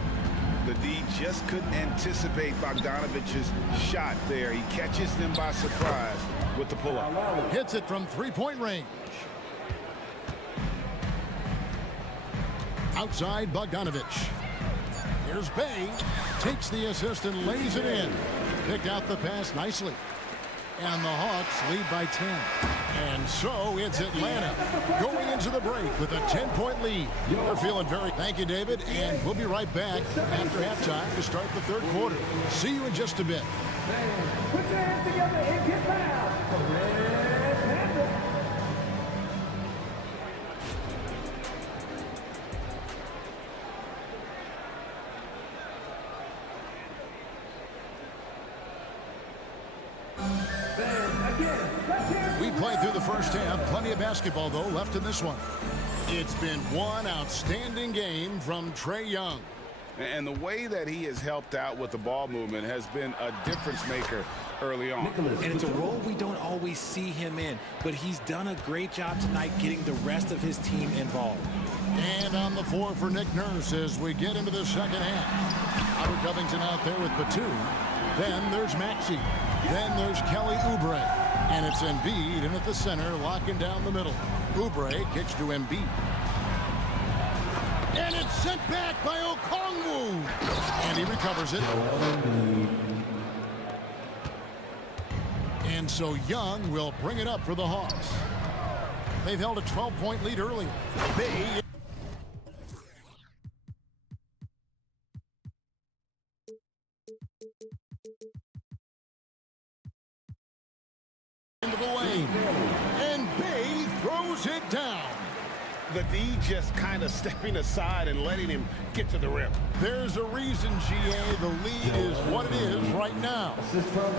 The D just couldn't anticipate Bogdanovich's shot there. He catches them by surprise with the pull-up. Hits it from three-point range. Outside Bogdanovich. Here's Bay. Takes the assist and lays it in. Picked out the pass nicely. And the Hawks lead by 10. And so it's Atlanta going into the break with a 10-point lead. They're feeling very... Thank you, David. And we'll be right back after halftime to start the third quarter. See you in just a bit. Put your hands together and get loud for Red Panther. Then again. We played through the first half. Plenty of basketball, though, left in this one. It's been one outstanding game from Trae Young. And the way that he has helped out with the ball movement has been a difference maker early on. And it's a role we don't always see him in, but he's done a great job tonight getting the rest of his team involved. And on the floor for Nick Nurse as we get into the second half. Robert Covington out there with Batum. Then there's Maxey. Then there's Kelly Oubre. And it's Embiid in at the center, locking down the middle. Oubre kicks to Embiid. And it's sent back by Okongwu. And he recovers it. And so Young will bring it up for the Hawks. They've held a 12-point lead earlier. Bay into the lane. And Bay throws it down. The D just kind of stepping aside and letting him get to the rim. There's a reason, GA, the lead is what it is right now.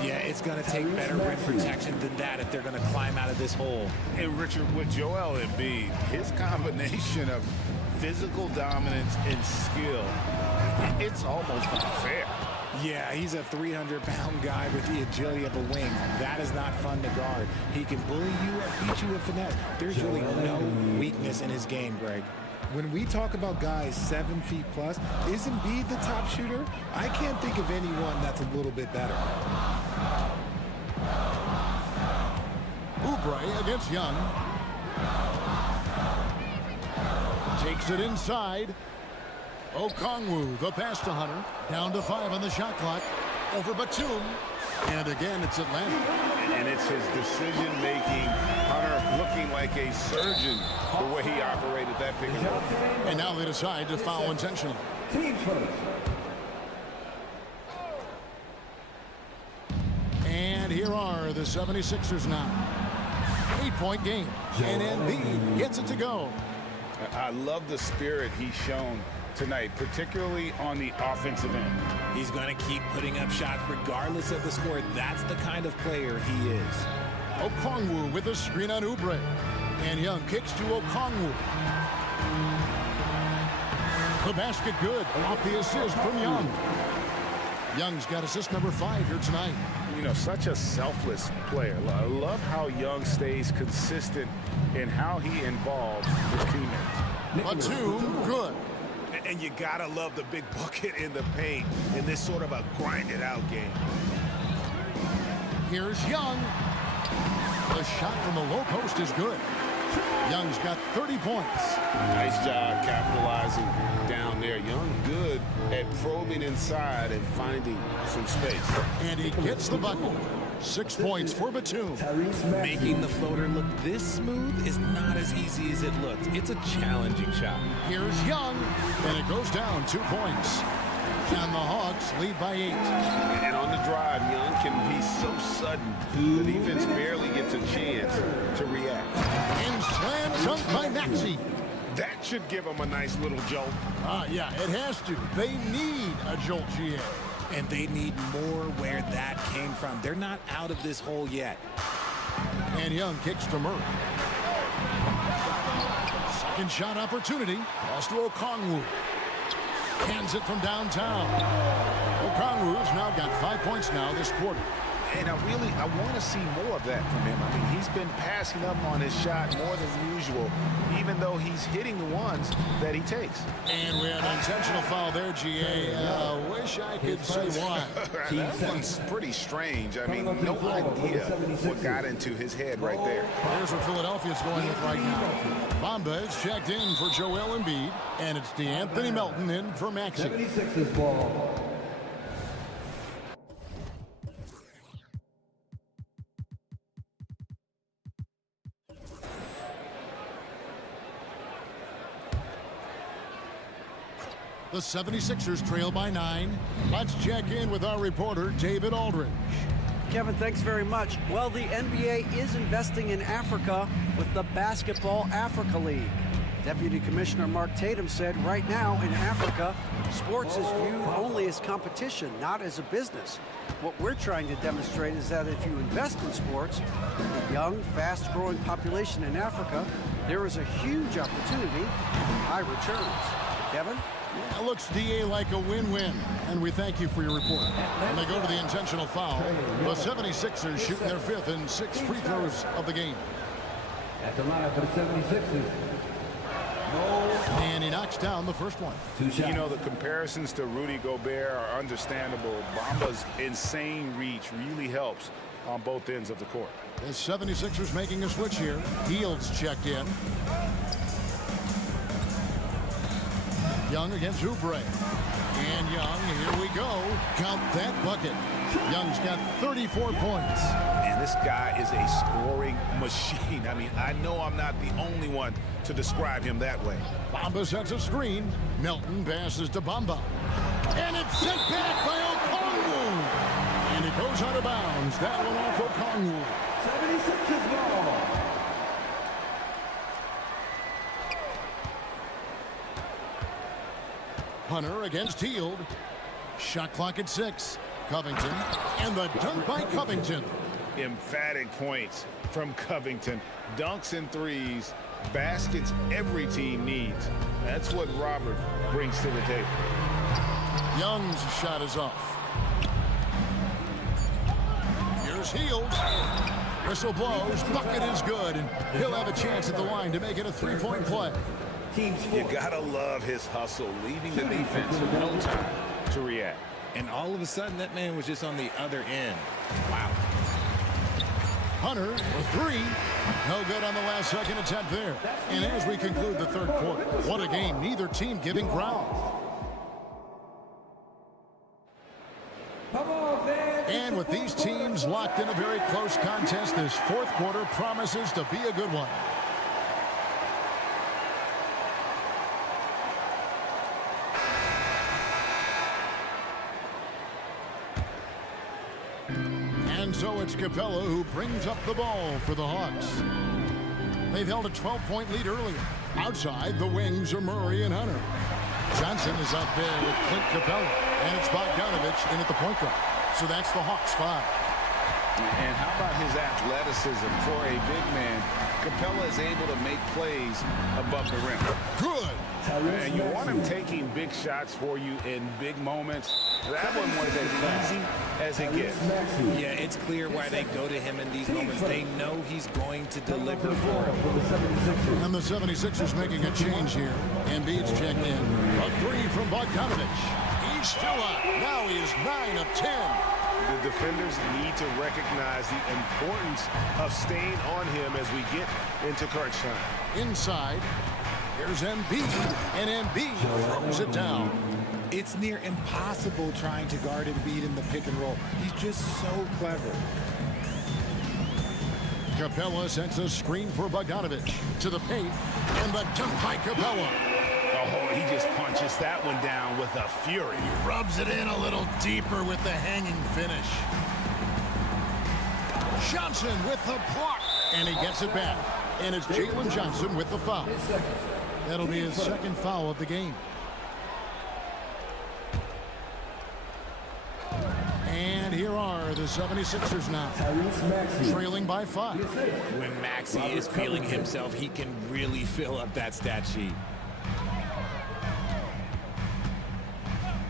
Yeah, it's going to take better rim protection than that if they're going to climb out of this hole. And Richard, with Joel Embiid, his combination of physical dominance and skill, it's almost unfair. Yeah, he's a 300-pound guy with the agility of a wing. That is not fun to guard. He can bully you or beat you with finesse. There's really no weakness in his game, Greg. When we talk about guys 7 feet plus, is Embiid the top shooter? I can't think of anyone that's a little bit better. Oubre against Young. Takes it inside. Okongwu, the pass to Hunter. Down to 5 on the shot clock. Over Batum. And again, it's Atlanta. And it's his decision-making. Hunter looking like a surgeon the way he operated that pick and roll. And now they decide to foul intentionally. And here are the 76ers now. 8-point game. And Embiid gets it to go. I love the spirit he's shown tonight, particularly on the offensive end. He's going to keep putting up shots regardless of the score. That's the kind of player he is. Okongwu with a screen on Oubre. And Young kicks to Okongwu. The basket good. Off the assist from Young. Young's got assist number 5 here tonight. You know, such a selfless player. I love how Young stays consistent in how he involves his teammates. Batum, good. And you gotta love the big bucket in the paint in this sort of a grinded-out game. Here's Young. The shot from the low post is good. Young's got 30 points. Nice job capitalizing down there. Young good at probing inside and finding some space. And he gets the bucket. 6 points for Batum. Making the floater look this smooth is not as easy as it looks. It's a challenging shot. Here's Young, and it goes down 2 points. And the Hawks lead by 8. And on the drive, Young can be so sudden. The defense barely gets a chance to react. And slam dunk by Maxey. That should give them a nice little jolt. Yeah, it has to. They need a jolt, GA. And they need more where that came from. They're not out of this hole yet. And Young kicks to Murray. Second shot opportunity. Pass to Okongwu. Hands it from downtown. Okongwu's now got 5 points now this quarter. And I want to see more of that from him. I mean, he's been passing up on his shot more than usual, even though he's hitting the ones that he takes. And we have an intentional foul there, GA. Wish I could say why. That one's pretty strange. I mean, no idea what got into his head right there. Here's what Philadelphia's going with right now. Bamba is checked in for Joel Embiid, and it's DeAnthony Melton in for Maxey. 76ers ball. The 76ers trail by 9. Let's check in with our reporter, David Aldridge. Kevin, thanks very much. Well, the NBA is investing in Africa with the Basketball Africa League. Deputy Commissioner Mark Tatum said right now in Africa, sports is viewed only as competition, not as a business. What we're trying to demonstrate is that if you invest in sports, with a young, fast-growing population in Africa, there is a huge opportunity for high returns. Kevin? It looks, DA, like a win-win, and we thank you for your report. And they go to the intentional foul. The 76ers shooting their 5th and 6th free throws of the game. At the line for the 76ers. And he knocks down the first one. You know, the comparisons to Rudy Gobert are understandable. Bamba's insane reach really helps on both ends of the court. The 76ers making a switch here. Fields checked in. Young against Oubre. And Young, here we go. Count that bucket. Young's got 34 points. And this guy is a scoring machine. I mean, I know I'm not the only one to describe him that way. Bamba sets a screen. Melton passes to Bamba. And it's sent back by Okongwu. And it goes out of bounds. That one off Okongwu. 76ers ball. Hunter against Hield. Shot clock at 6. Covington. And the dunk by Covington. Emphatic points from Covington. Dunks and threes. Baskets every team needs. That's what Robert brings to the table. Young's shot is off. Here's Hield. Whistle blows. Bucket is good. And he'll have a chance at the line to make it a three-point play. You gotta love his hustle, leaving the defense with no time to react. And all of a sudden, that man was just on the other end. Wow. Hunter for 3. No good on the last second attempt there. And as we conclude the third quarter, what a game. Neither team giving ground. And with these teams locked in a very close contest, this fourth quarter promises to be a good one. And so it's Capella who brings up the ball for the Hawks. They've held a 12-point lead earlier. Outside, the wings are Murray and Hunter. Johnson is out there with Clint Capella. And it's Bogdanovich in at the point guard. So that's the Hawks 5. And how about his athleticism for a big man? Capella is able to make plays above the rim. Good. And you want him taking big shots for you in big moments. That one was as easy as it gets. Yeah, it's clear why they go to him in these moments. They know he's going to deliver for them. And the 76ers making a change here. Embiid's checked in. A 3 from Bogdanovich. He's still up. Now he is 9 of 10. The defenders need to recognize the importance of staying on him as we get into crunch time. Inside, here's Embiid, and Embiid throws it down. It's near impossible trying to guard Embiid in the pick and roll. He's just so clever. Capella sets a screen for Bogdanovich to the paint, and the dunk by Capella. Oh, he just punches that one down with a fury. He rubs it in a little deeper with the hanging finish. Johnson with the block, and he gets it back. And it's Jalen Johnson with the foul. That'll be his second foul of the game. And here are the 76ers now, trailing by 5. When Maxey is feeling himself, he can really fill up that stat sheet.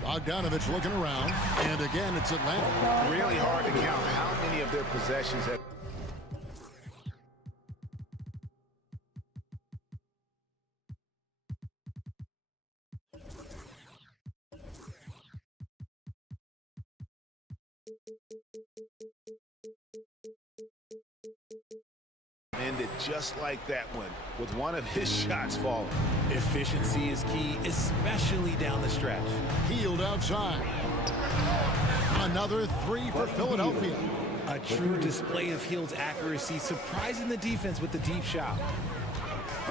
Bogdanovich looking around, and again it's Atlanta. Really hard to count how many of their possessions have. Ended just like that one, with one of his shots falling. Efficiency is key, especially down the stretch. Hield outside. Another 3 for Philadelphia. A true display of Hield's accuracy, surprising the defense with the deep shot.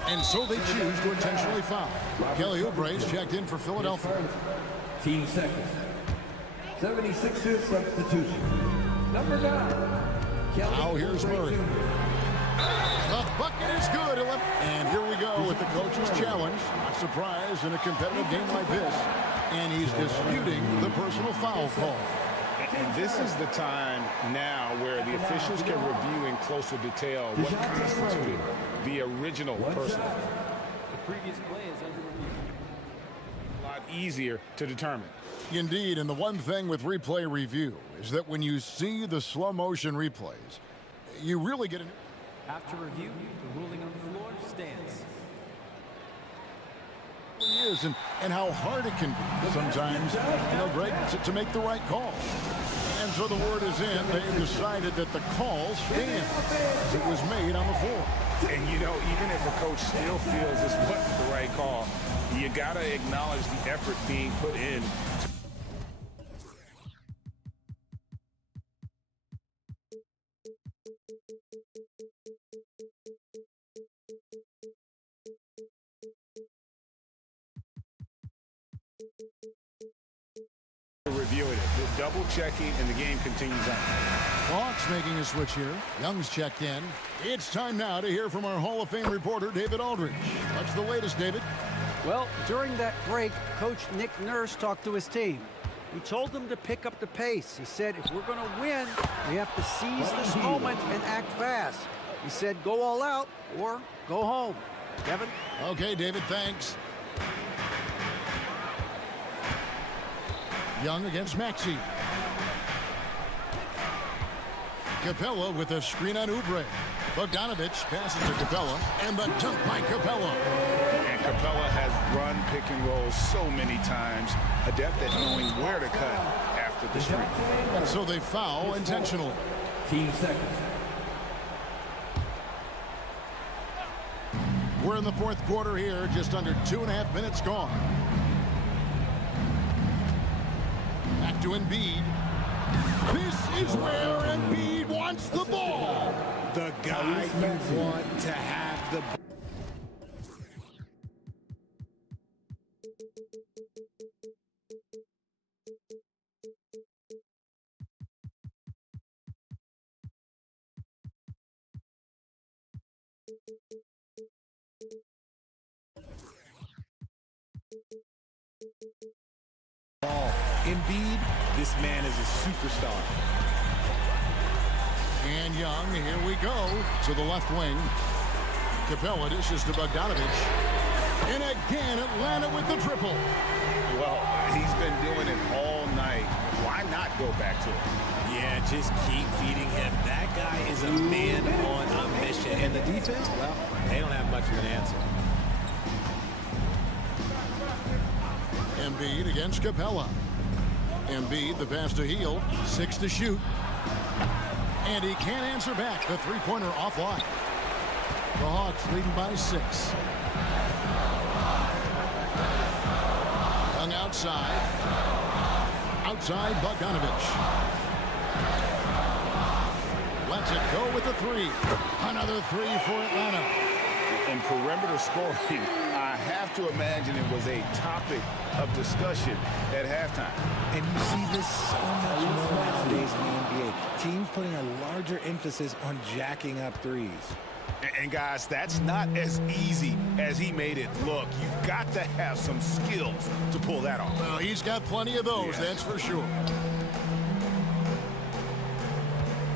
And so they choose to intentionally foul. Kelly Oubre's checked in for Philadelphia. Team seconds. 76ers substitution. Number 9. Now here's Murray. The bucket is good. And here we go with the coach's challenge. Not surprised in a competitive game like this. And he's disputing the personal foul call. And this is the time now where the officials can review in closer detail what constituted the original personal. The previous play is under review. A lot easier to determine. Indeed, and the one thing with replay review is that when you see the slow motion replays, you really get an... After review, the ruling on the floor stands. Is and how hard it can be sometimes, Greg, to make the right call. And so the word is in. They've decided that the call stands as it was made on the floor. And, even if a coach still feels this wasn't the right call, you got to acknowledge the effort being put in. Reviewing it, double checking, and the game continues on. Hawks making a switch here. Young's checked in. It's time now to hear from our Hall of Fame reporter, David Aldridge. What's the latest, David? Well, during that break, Coach Nick Nurse talked to his team. He told them to pick up the pace. He said, if we're going to win, we have to seize this moment and act fast. He said, go all out or go home. Kevin? Okay, David, thanks. Young against Maxey. Capella with a screen on Oubre. Bogdanovich passes to Capella, and the dunk by Capella. And Capella has run pick and roll so many times, adept at knowing where to cut after the screen. So they foul intentionally. 15 seconds. We're in the fourth quarter here, just under 2.5 minutes gone. Back to Embiid. This is where Embiid wants the ball. The guy you want to have the ball. Embiid, this man is a superstar. And Young, here we go to the left wing. Capella dishes to Bogdanovich. And again, Atlanta with the triple. Well, he's been doing it all night. Why not go back to it? Yeah, just keep feeding him. That guy is a man on a mission. And the defense, well, they don't have much of an answer. Embiid against Capella. Embiid, the pass to Hield, 6 to shoot. And he can't answer back. The three-pointer offline. The Hawks leading by 6. Young outside. Outside Bogdanovich. Lets it go with the 3. Another 3 for Atlanta. And perimeter scoring, I have to imagine it was a topic of discussion at halftime. And you see this so much more nowadays in the NBA. Teams putting a larger emphasis on jacking up threes. And guys, that's not as easy as he made it look. You've got to have some skills to pull that off. Well, he's got plenty of those, that's for sure.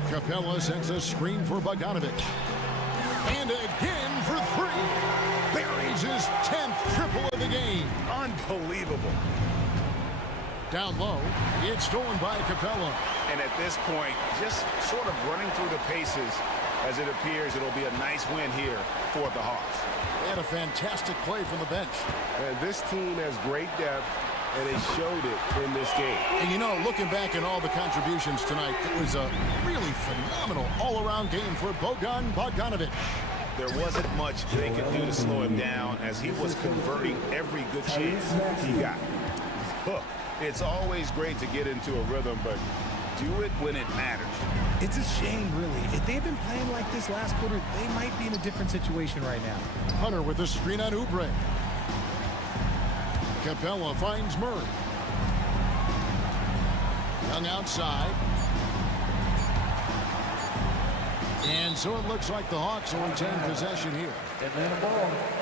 Capella sends a screen for Bogdanovich. And again for 3. Buries his 10th triple of the game. Unbelievable. Down low, it's stolen by Capella. And at this point, just sort of running through the paces, as it appears it'll be a nice win here for the Hawks. They had a fantastic play from the bench. This team has great depth, and they showed it in this game. And looking back at all the contributions tonight, it was a really phenomenal all-around game for Bogdanovich. There wasn't much they could do to slow him down as he was converting every good chance he got. Look, it's always great to get into a rhythm, but do it when it matters. It's a shame, really. If they had been playing like this last quarter, they might be in a different situation right now. Hunter with a screen on Oubre. Capella finds Murray. Young outside. And so it looks like the Hawks will retain possession here.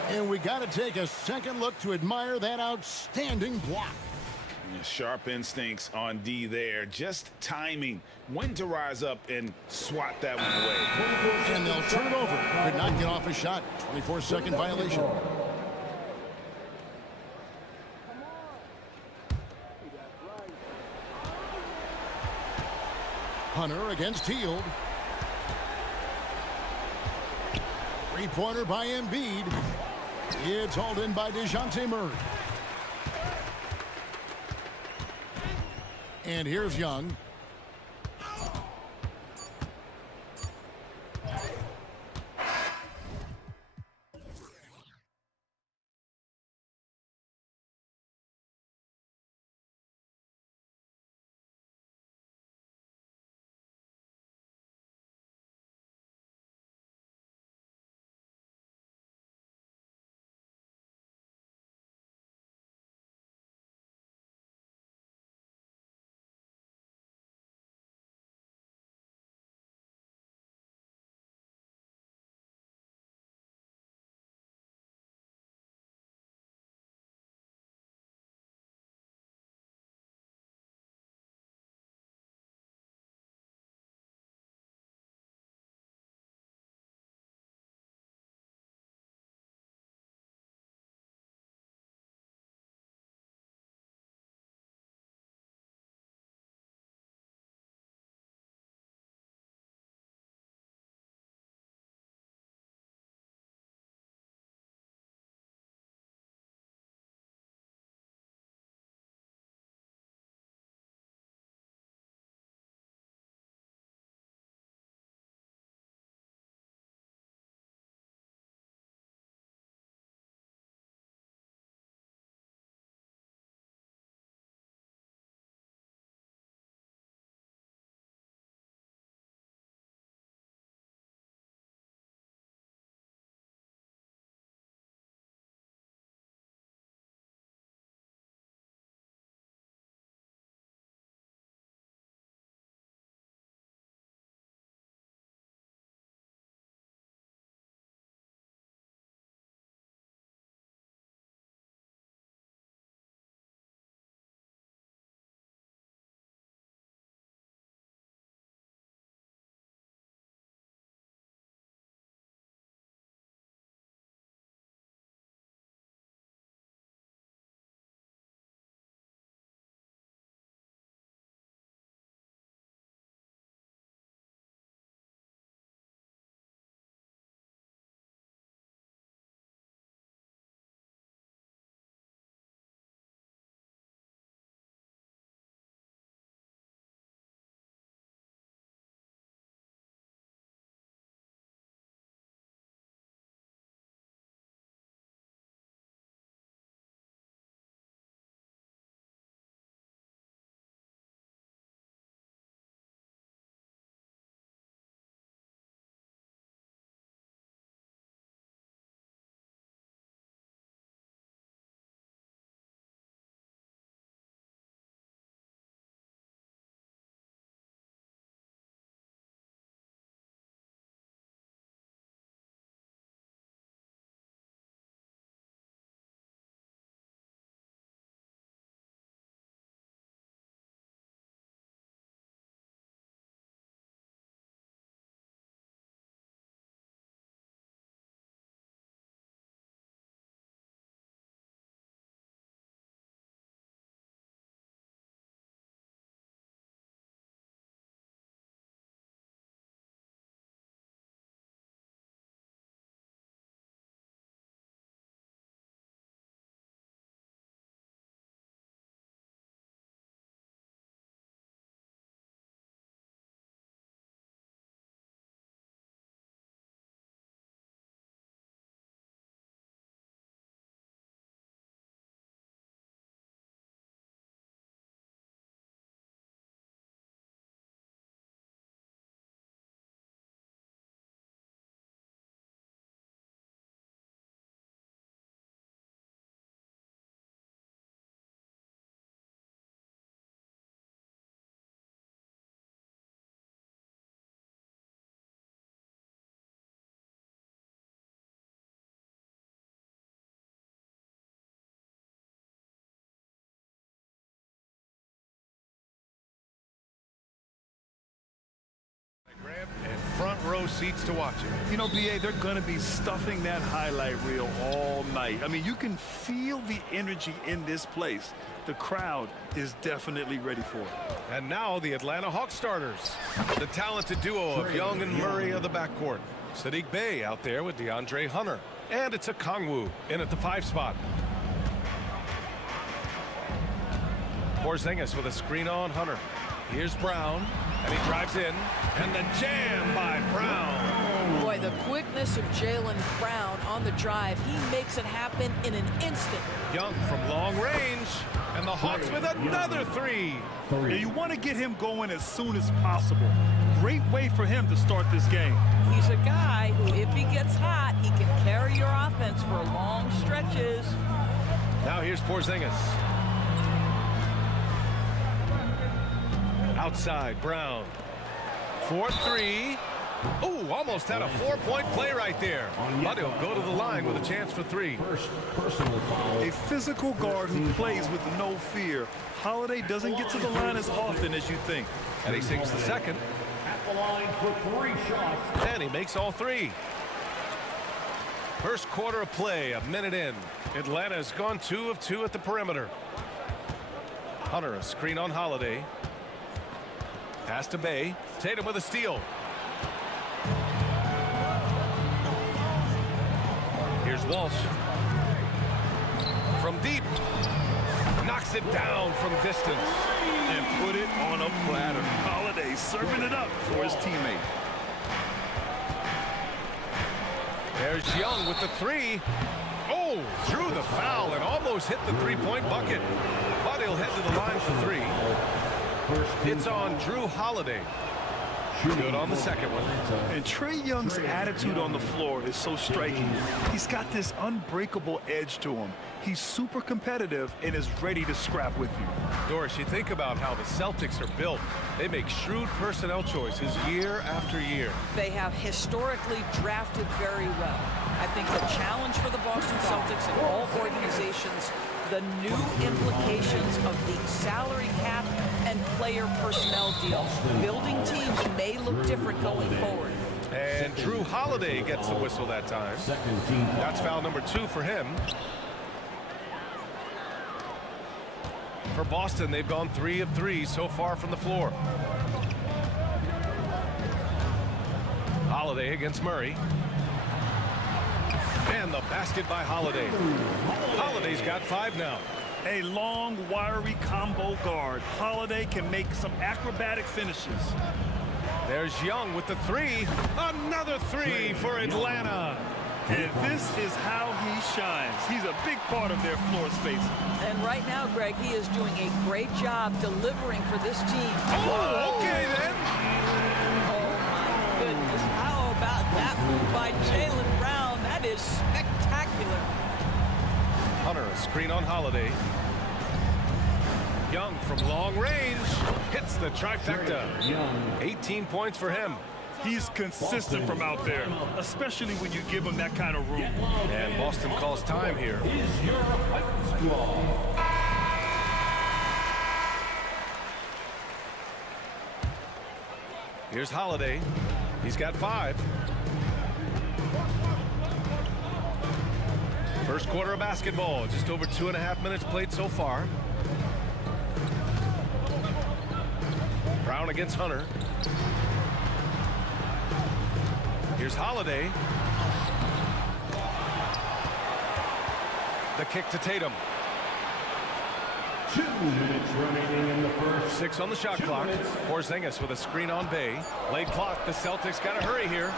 And we got to take a second look to admire that outstanding block. Sharp instincts on D there. Just timing when to rise up and swat that one away. And they'll turn it over. Could not get off a shot. 24-second violation. Hunter against Hield. Three-pointer by Embiid. It's hauled in by DeJounte Murray. And here's Young. row seats to watch it. You know, BA, they're going to be stuffing that highlight reel all night. I mean, you can feel the energy in this place. The crowd is definitely ready for it. And now the Atlanta Hawks starters. The talented duo of Young and Murray of the backcourt. Sadiq Bey out there with DeAndre Hunter. And it's a Kongwu in at the 5 spot. Porzingis with a screen on Hunter. Here's Brown, and he drives in, and the jam by Brown. Boy, the quickness of Jaylen Brown on the drive, he makes it happen in an instant. Young from long range, and the Hawks with another three. Yeah, you want to get him going as soon as possible. Great way for him to start this game. He's a guy who, if he gets hot, he can carry your offense for long stretches. Now here's Porzingis. Outside, Brown. 4-3. Ooh, almost had a 4-point play right there. But he'll go to the line with a chance for 3. A physical guard who plays with no fear. Holiday doesn't get to the line as often as you think. And he sinks the second. At the line for 3 shots. And he makes all 3. First quarter of play, a minute in. Atlanta's gone 2 of 2 at the perimeter. Hunter, a screen on Holiday. Pass to Bey. Tatum with a steal. Here's Walsh. From deep. Knocks it down from distance. And put it on a platter. Holiday serving it up for his teammate. There's Young with the 3. Oh, drew the foul and almost hit the 3-point bucket. But he'll head to the line for 3. It's on Drew Holiday. Good on the second one. And Trae Young's attitude on the floor is so striking. He's got this unbreakable edge to him. He's super competitive and is ready to scrap with you. Doris, you think about how the Celtics are built. They make shrewd personnel choices year after year. They have historically drafted very well. I think the challenge for the Boston Celtics and all organizations, the new implications of the salary cap and player personnel deals. Building teams may look different going forward. And Drew Holiday gets the whistle that time. That's foul number 2 for him. For Boston, they've gone 3 of 3 so far from the floor. Holiday against Murray. And the basket by Holiday. Holiday's got 5 now. A long, wiry combo guard. Holiday can make some acrobatic finishes. There's Young with the 3. Another 3 for Atlanta. And this is how he shines. He's a big part of their floor space. And right now, Greg, he is doing a great job delivering for this team. Oh, okay then. Oh, my goodness. How about that move by Jaylen Brown? That is spectacular. Hunter, a screen on Holiday. Young from long range hits the trifecta. 18 points for him. He's consistent from out there, especially when you give him that kind of room. And Boston calls time here. Here's Holiday. He's got 5. First quarter of basketball, just over 2.5 minutes played so far. Brown against Hunter. Here's Holiday. The kick to Tatum. 2 minutes remaining in the first. 6 on the shot clock. Porzingis with a screen on Bey. Late clock. The Celtics got to hurry here.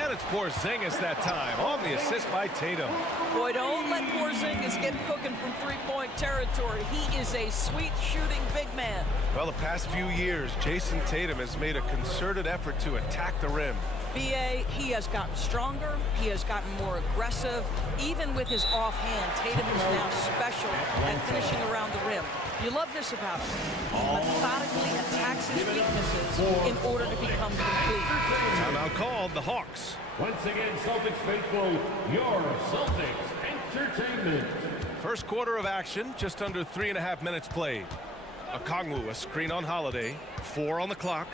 And it's Porzingis that time on the assist by Tatum. Boy, don't let Porzingis get cooking from 3-point territory. He is a sweet shooting big man. Well, the past few years, Jason Tatum has made a concerted effort to attack the rim. BA, he has gotten stronger. He has gotten more aggressive. Even with his offhand, Tatum is now special at finishing around the rim. You love this about him. He methodically attacks his weaknesses in order to become complete. Timeout called, the Hawks. Once again, Celtics faithful, your Celtics Entertainment. First quarter of action, just under 3.5 minutes played. Okongwu, a screen on Holiday. 4 on the clock.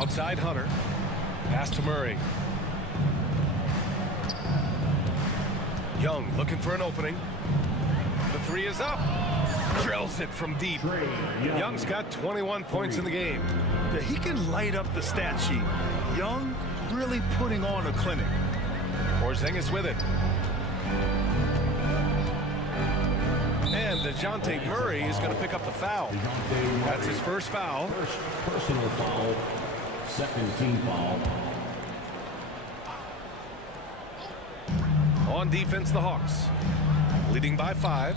Outside Hunter. Pass to Murray. Young looking for an opening. The three is up. Drills it from deep. Young's got 21 points in the game. Yeah, he can light up the stat sheet. Young really putting on a clinic. Porzingis with it. And DeJounte Murray is going to pick up the foul. That's his first foul. First personal foul, second team foul. On defense, the Hawks leading by 5.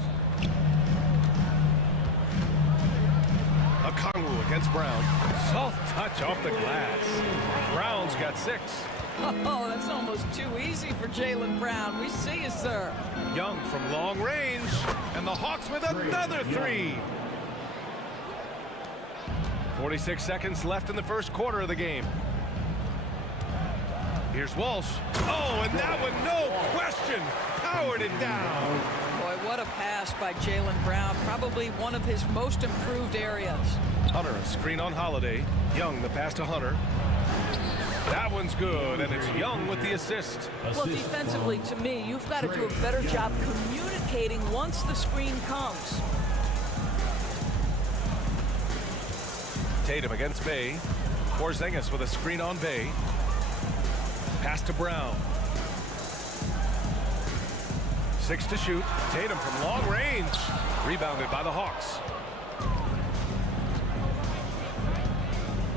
Okongwu against Brown. Soft touch off the glass. Brown's got 6. Oh, that's almost too easy for Jaylen Brown. We see you, sir. Young from long range, and the Hawks with another 3. 46 seconds left in the first quarter of the game. Here's Walsh. Oh, and that one, no question, powered it down. Boy, what a pass by Jaylen Brown. Probably one of his most improved areas. Hunter, a screen on Holiday. Young, the pass to Hunter. That one's good, and it's Young with the assist. Well, defensively, to me, you've got to do a better job communicating once the screen comes. Tatum against Bay. Porzingis with a screen on Bay. Pass to Brown. 6 to shoot. Tatum from long range. Rebounded by the Hawks.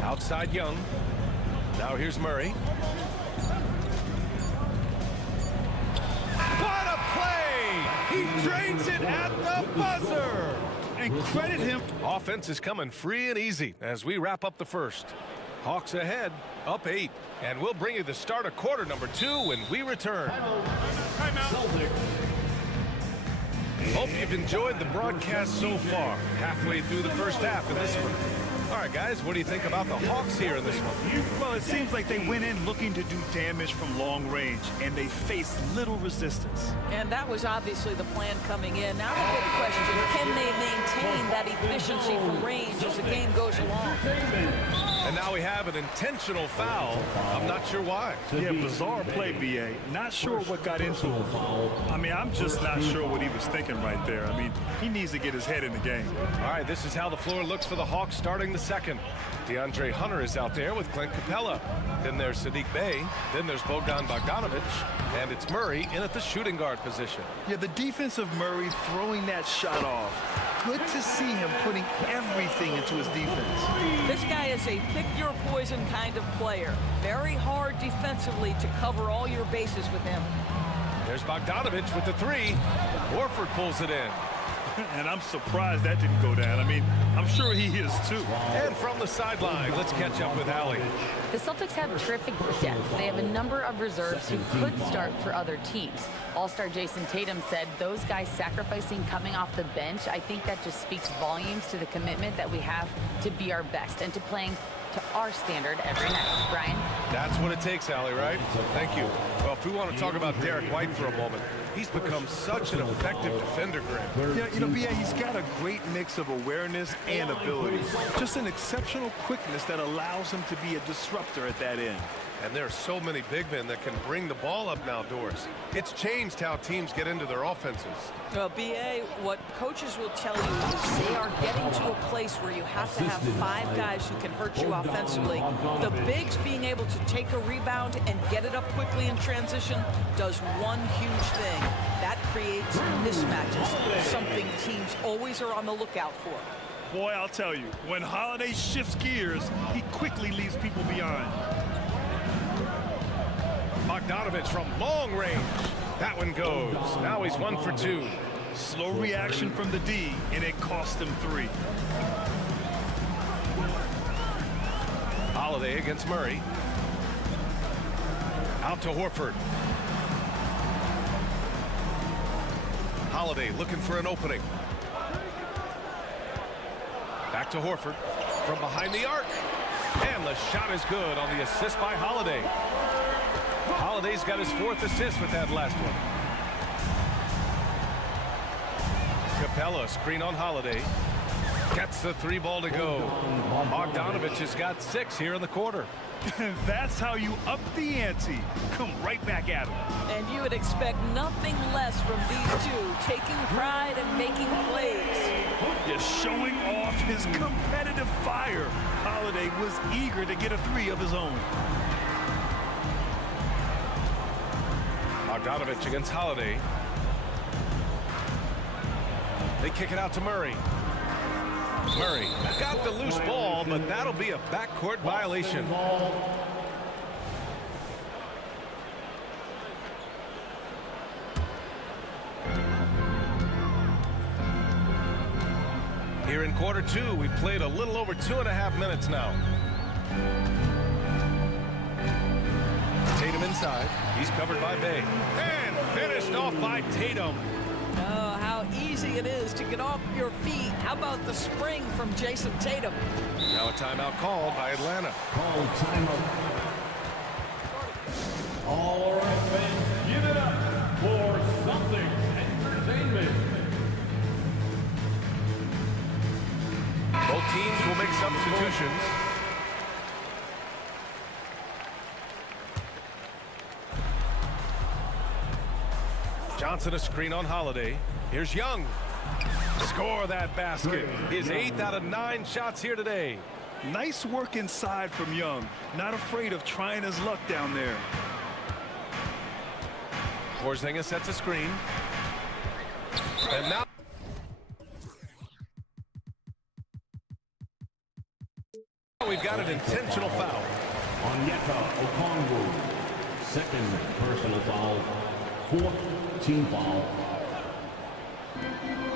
Outside Young. Now here's Murray. What a play! He drains it at the buzzer! And credit him. Offense is coming free and easy as we wrap up the first. Hawks ahead, up 8. And we'll bring you the start of quarter number 2 when we return. Hope you've enjoyed the broadcast so far. Halfway through the first half in this one. All right, guys, what do you think about the Hawks here in this one? Well, it seems like they went in looking to do damage from long range, and they faced little resistance. And that was obviously the plan coming in. Now the big question, can they maintain that efficiency from range as the game goes along? And now we have an intentional foul. I'm not sure why. Yeah, bizarre play, B.A. Not sure what got into it. I mean, I'm just not sure what he was thinking right there. I mean, he needs to get his head in the game. All right, this is how the floor looks for the Hawks starting the second. DeAndre Hunter is out there with Clint Capella. Then there's Sadiq Bey. Then there's Bogdan Bogdanovic. And it's Murray in at the shooting guard position. Yeah, the defense of Murray throwing that shot off. Good to see him putting everything into his defense. This guy is a pick-your-poison kind of player. Very hard defensively to cover all your bases with him. There's Bogdanovic with the 3. Horford pulls it in. And I'm surprised that didn't go down. I mean, I'm sure he is too. And from the sideline, let's catch up with Allie. The Celtics have terrific depth. They have a number of reserves who could start for other teams. All-star Jason Tatum said those guys sacrificing coming off the bench, I think that just speaks volumes to the commitment that we have to be our best and to playing to our standard every night. Brian? That's what it takes, Allie, right? Thank you. Well, if we want to talk about Derek White for a moment, he's become such an effective defender, Grant. Yeah, you know, B.A., he's got a great mix of awareness and ability. Just an exceptional quickness that allows him to be a disruptor at that end. And there are so many big men that can bring the ball up now, Doris. It's changed how teams get into their offenses. Well, B.A., what coaches will tell you is they are getting to a place where you have to have 5 guys who can hurt you offensively. The bigs being able to take a rebound and get it up quickly in transition does one huge thing. That creates mismatches, something teams always are on the lookout for. Boy, I'll tell you, when Holiday shifts gears, he quickly leaves people behind. Bogdanovic from long range. That one goes. Now he's 1 for 2. Slow reaction from the D, and it cost him 3. Holiday against Murray. Out to Horford. Holiday looking for an opening. Back to Horford from behind the arc. And the shot is good on the assist by Holiday. Holiday's got his 4th assist with that last one. Capella, screen on Holiday. Gets the 3 ball to go. Bogdanovich has got 6 here in the quarter. That's how you up the ante. Come right back at him. And you would expect nothing less from these two, taking pride and making plays. Just showing off his competitive fire. Holiday was eager to get a 3 of his own. Bogdanovich against Holiday. They kick it out to Murray. Murray got the loose ball, but that'll be a backcourt violation. Here in quarter 2, we played a little over 2.5 minutes now. Tatum inside. He's covered by Bay. And finished off by Tatum. Oh, how easy it is to get off your feet. How about the spring from Jason Tatum? Now a timeout called by Atlanta. Call timeout. All right, fans, give it up for Celtics Entertainment. Both teams will make substitutions. Johnson a screen on Holiday. Here's Young. Score that basket. His 8th out of 9 shots here today. Nice work inside from Young. Not afraid of trying his luck down there. Porzingis sets a screen. And now we've got an intentional foul. Onyeka Okongwu. Second personal foul. 4th team foul.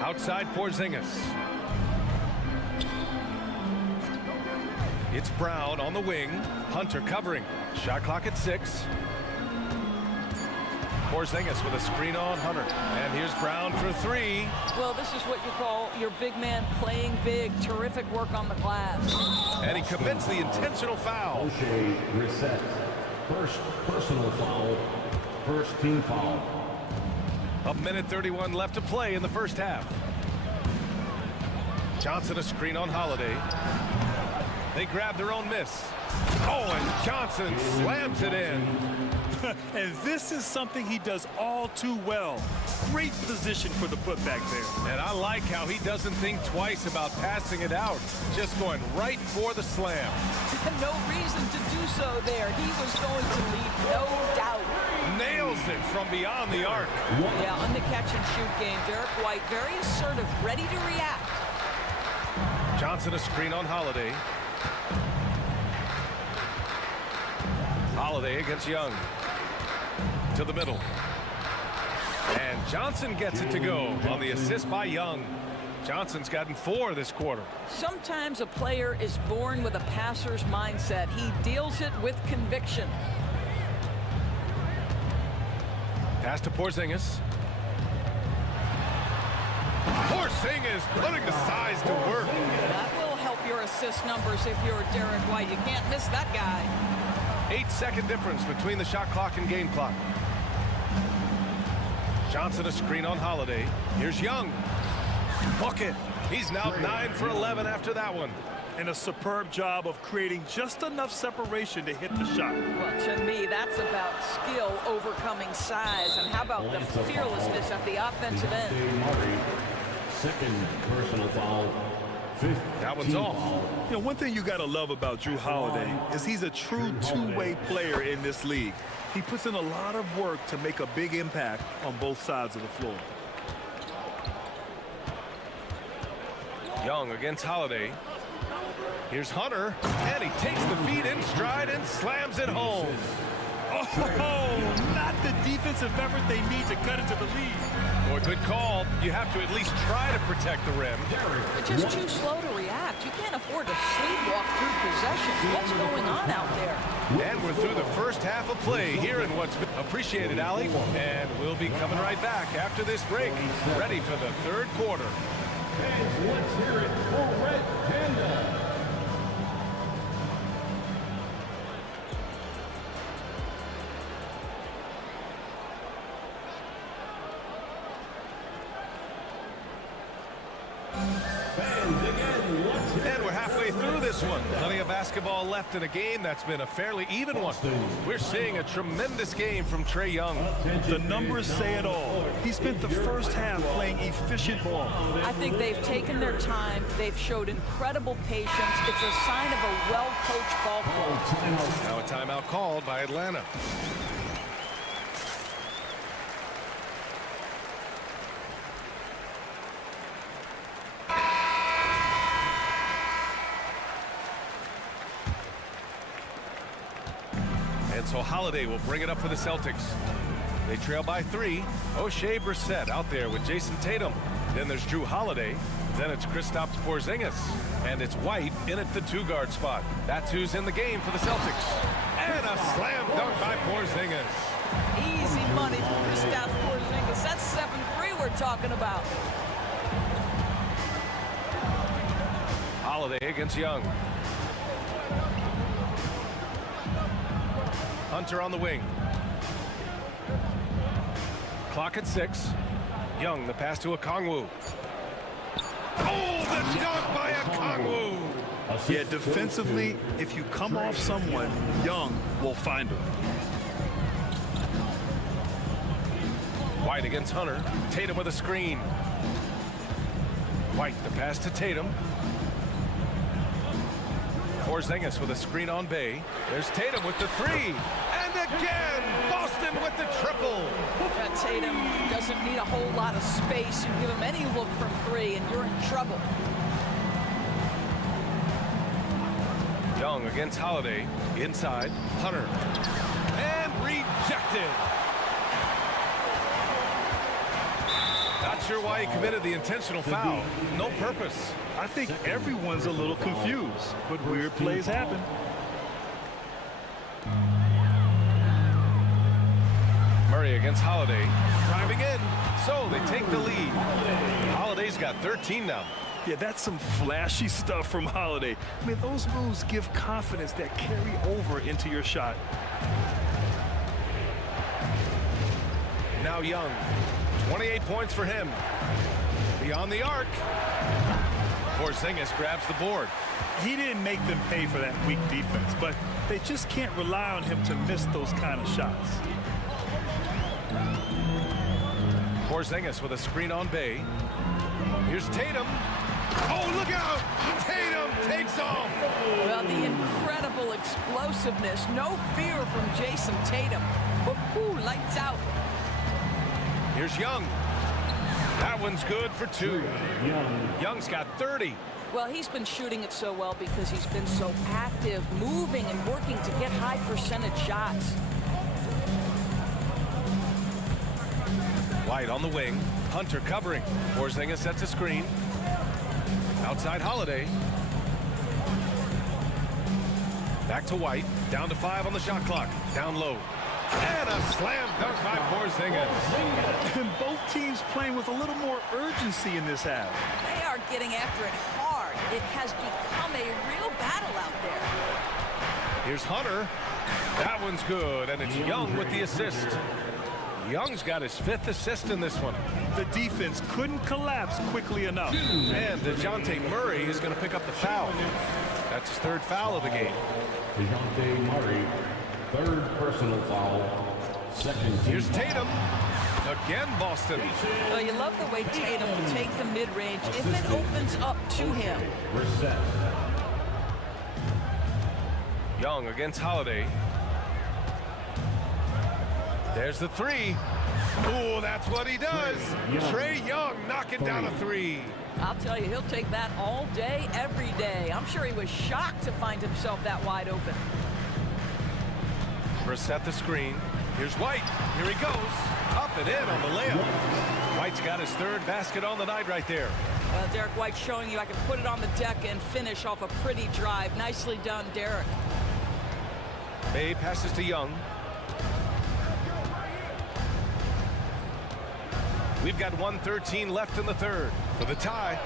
Outside Porzingis. It's Brown on the wing. Hunter covering. Shot clock at 6. Porzingis with a screen on Hunter. And here's Brown for 3. Well, this is what you call your big man playing big. Terrific work on the glass. And he commits the intentional foul. O'Shea reset. First personal foul. First team foul. 1:31 left to play in the first half. Johnson a screen on Holiday. They grab their own miss. Oh, and Johnson slams it in. And this is something he does all too well. Great position for the putback there. And I like how he doesn't think twice about passing it out. Just going right for the slam. No reason to do so there. He was going to lead, no doubt. Nails it from beyond the arc. Yeah, on the catch and shoot game, Derek White very assertive, ready to react. Johnson a screen on Holiday. Holiday against Young. To the middle. And Johnson gets it to go on the assist by Young. Johnson's gotten 4 this quarter. Sometimes a player is born with a passer's mindset. He deals it with conviction. Pass to Porzingis. Porzingis putting the size to work. That will help your assist numbers if you're Derek White. You can't miss that guy. 8-second difference between the shot clock and game clock. Johnson a screen on Holiday. Here's Young. Hook it. He's now 9 for 11 after that one. And a superb job of creating just enough separation to hit the shot. Well, to me, that's about skill overcoming size. And how about the fearlessness at the offensive end? Second personal foul. 5th that one's off. You know, one thing you got to love about Jrue Holiday is he's a true two-way player in this league. He puts in a lot of work to make a big impact on both sides of the floor. Young against Holiday. Here's Hunter, and he takes the feed in stride and slams it home. Oh, not the defensive effort they need to cut into the lead. Boy, good call. You have to at least try to protect the rim. They're just too slow to react. You can't afford to sleepwalk through possessions. What's going on out there? And we're through the first half of play here in what's been appreciated, Allie. And we'll be coming right back after this break, ready for the third quarter. Let's hear it for Red Panda. And we're halfway through this one. Plenty of basketball left in a game that's been a fairly even one. We're seeing a tremendous game from Trae Young. The numbers say it all. He spent the first half playing efficient ball. I think they've taken their time. They've showed incredible patience. It's a sign of a well-coached ball club. Now a timeout called by Atlanta. And so Holiday will bring it up for the Celtics. They trail by 3. O'Shea Brissett out there with Jason Tatum. Then there's Drew Holiday. Then it's Kristaps Porzingis. And it's White in at the 2-guard spot. That's who's in the game for the Celtics. And a slam dunk by Porzingis. Easy money for Kristaps Porzingis. That's 7-3 we're talking about. Holiday against Young. Hunter on the wing. Clock at 6. Young, the pass to Okongwu. Oh, the dunk by Okongwu! Yeah, defensively, if you come off someone, Young will find him. White against Hunter. Tatum with a screen. White, the pass to Tatum. Porzingis with a screen on Bay. There's Tatum with the 3. And again, Boston with the triple. Tatum doesn't need a whole lot of space. You give him any look from 3 and you're in trouble. Young against Holiday. Inside, Hunter. And rejected. Not sure why he committed the intentional foul. No purpose. I think everyone's a little confused, but weird plays happen. Murray against Holiday. Driving in. So they take the lead. Holiday's got 13 now. Yeah, that's some flashy stuff from Holiday. I mean, those moves give confidence that carry over into your shot. Now Young. 28 points for him. Beyond the arc. Porzingis grabs the board. He didn't make them pay for that weak defense, but they just can't rely on him to miss those kind of shots. Porzingis with a screen on Bay. Here's Tatum. Oh, look out! Tatum takes off! Well, the incredible explosiveness. No fear from Jason Tatum. Woo-hoo, lights out. Here's Young. That one's good for 2. Young's got 30. Well, he's been shooting it so well because he's been so active, moving and working to get high percentage shots. White on the wing. Hunter covering. Porzingis sets a screen. Outside Holiday. Back to White. Down to 5 on the shot clock. Down low. And a slam dunk by Porzingis. And both teams playing with a little more urgency in this half. They are getting after it hard. It has become a real battle out there. Here's Hunter. That one's good, and it's Young with the assist. Young's got his 5th assist in this one. The defense couldn't collapse quickly enough. And DeJounte Murray is going to pick up the foul. That's his 3rd foul of the game. DeJounte Murray, 3rd personal foul, 2nd team. Here's Tatum. Again, Boston. Well, you love the way Tatum will take the mid-range if it opens up to him. Young against Holiday. There's the 3. Oh, that's what he does. Trae Young knocking down a 3. I'll tell you, he'll take that all day, every day. I'm sure he was shocked to find himself that wide open. Brissett the screen. Here's White. Here he goes. Up and in on the layup. White's got his 3rd basket on the night right there. Well, Derek White showing you I can put it on the deck and finish off a pretty drive. Nicely done, Derek. Bay passes to Young. We've got 1:13 left in the 3rd for the tie.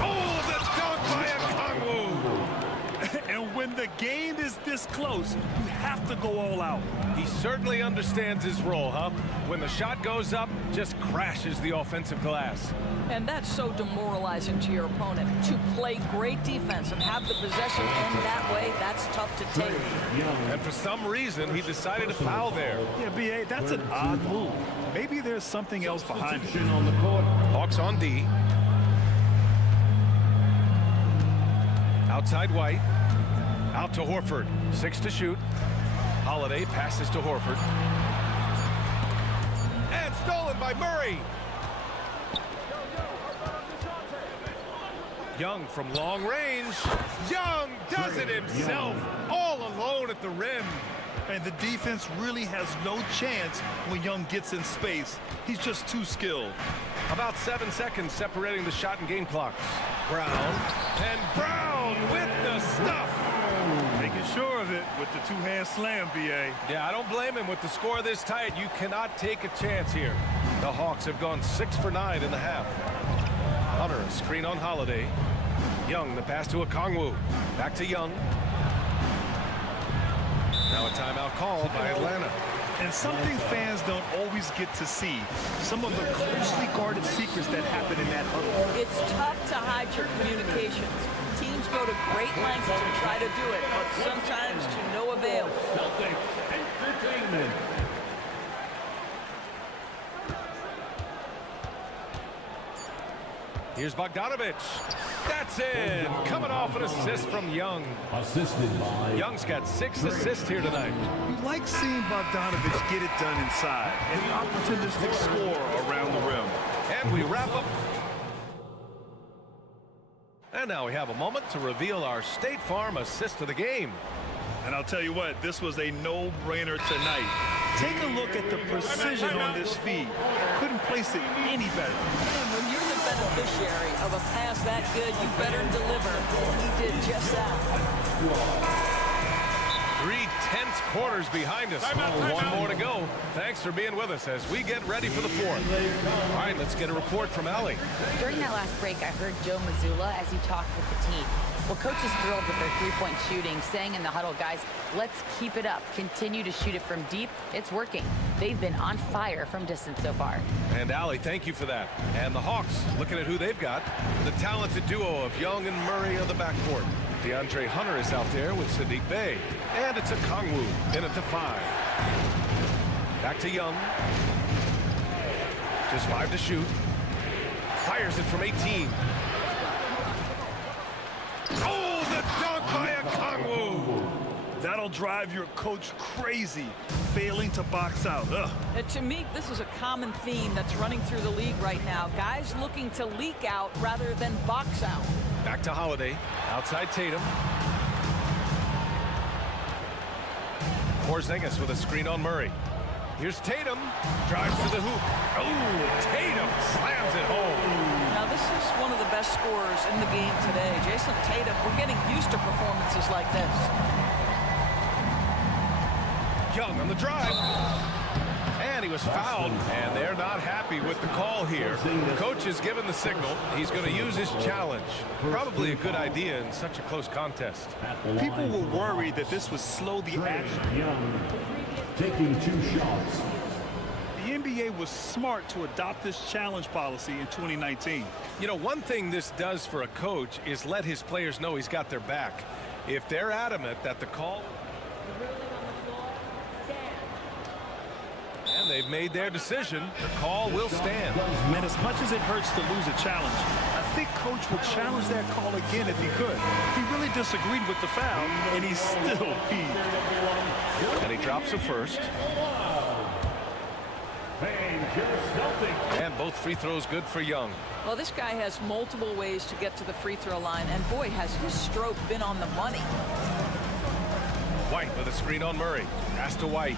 Oh, the dunk by Okongwu. And when the game is this close, you have to go all out. He certainly understands his role, huh? When the shot goes up, just crashes the offensive glass. And that's so demoralizing to your opponent. To play great defense and have the possession end that way, that's tough to take. And for some reason, he decided to foul there. Yeah, B.A., that's an odd move. Maybe there's something else behind it. Hawks on D. Outside White. Out to Horford. 6 to shoot. Holiday passes to Horford. And stolen by Murray. Young from long range. Young does it himself, all alone at the rim. And the defense really has no chance when Young gets in space. He's just too skilled. About 7 seconds separating the shot and game clocks. Brown. And Brown with the stuff. Making sure of it with the two-hand slam, B.A. Yeah, I don't blame him. With the score this tight, you cannot take a chance here. The Hawks have gone 6 for 9 in the half. Hunter, a screen on Holiday. Young, the pass to Okongwu. Back to Young. Now a timeout called by Atlanta. And something fans don't always get to see. Some of the closely guarded secrets that happen in that huddle. It's tough to hide your communications. Teams go to great lengths to try to do it, but sometimes to no avail. Entertainment. Here's Bogdanovic. That's in. Coming off an assist from Young. Assisted by... Young's got 6 assists here tonight. You like seeing Bogdanovic get it done inside. An opportunistic score around the rim. And we wrap up. And now we have a moment to reveal our State Farm assist of the game. And I'll tell you what, this was a no-brainer tonight. Take a look at the precision on this feed. Couldn't place it any better. And when you're the beneficiary of a pass that good, you better deliver. He did just that. 3 tense quarters behind us. One more to go. Thanks for being with us as we get ready for the fourth. All right, let's get a report from Allie. During that last break, I heard Joe Mazzulla as he talked with the team. Well, coach is thrilled with their three-point shooting, saying in the huddle, guys, let's keep it up. Continue to shoot it from deep. It's working. They've been on fire from distance so far. And Allie, thank you for that. And the Hawks, looking at who they've got. The talented duo of Young and Murray on the backcourt. DeAndre Hunter is out there with Sadiq Bey. And it's Okongwu in at the 5. Back to Young. Just 5 to shoot. Fires it from 18. Oh, the dunk by Okongwu! That'll drive your coach crazy, failing to box out. And to me, this is a common theme that's running through the league right now. Guys looking to leak out rather than box out. Back to Holiday. Outside Tatum. Porzingis with a screen on Murray. Here's Tatum. Drives to the hoop. Oh, Tatum slams it home. Now, this is one of the best scorers in the game today. Jason Tatum, we're getting used to performances like this. Young on the drive. And he was fouled, and they're not happy with the call here. The coach has given the signal. He's going to use his challenge. Probably a good idea in such a close contest. People were worried that this would slow the action. Young taking 2 shots. The NBA was smart to adopt this challenge policy in 2019. You know, one thing this does for a coach is let his players know he's got their back. If they're adamant that the call... And they've made their decision. The call will stand. And as much as it hurts to lose a challenge, I think coach would challenge that call again if he could. He really disagreed with the foul, and he's still peeved. And he drops it first. And both free throws good for Young. Well, this guy has multiple ways to get to the free throw line, and boy, has his stroke been on the money. White with a screen on Murray. Pass to White.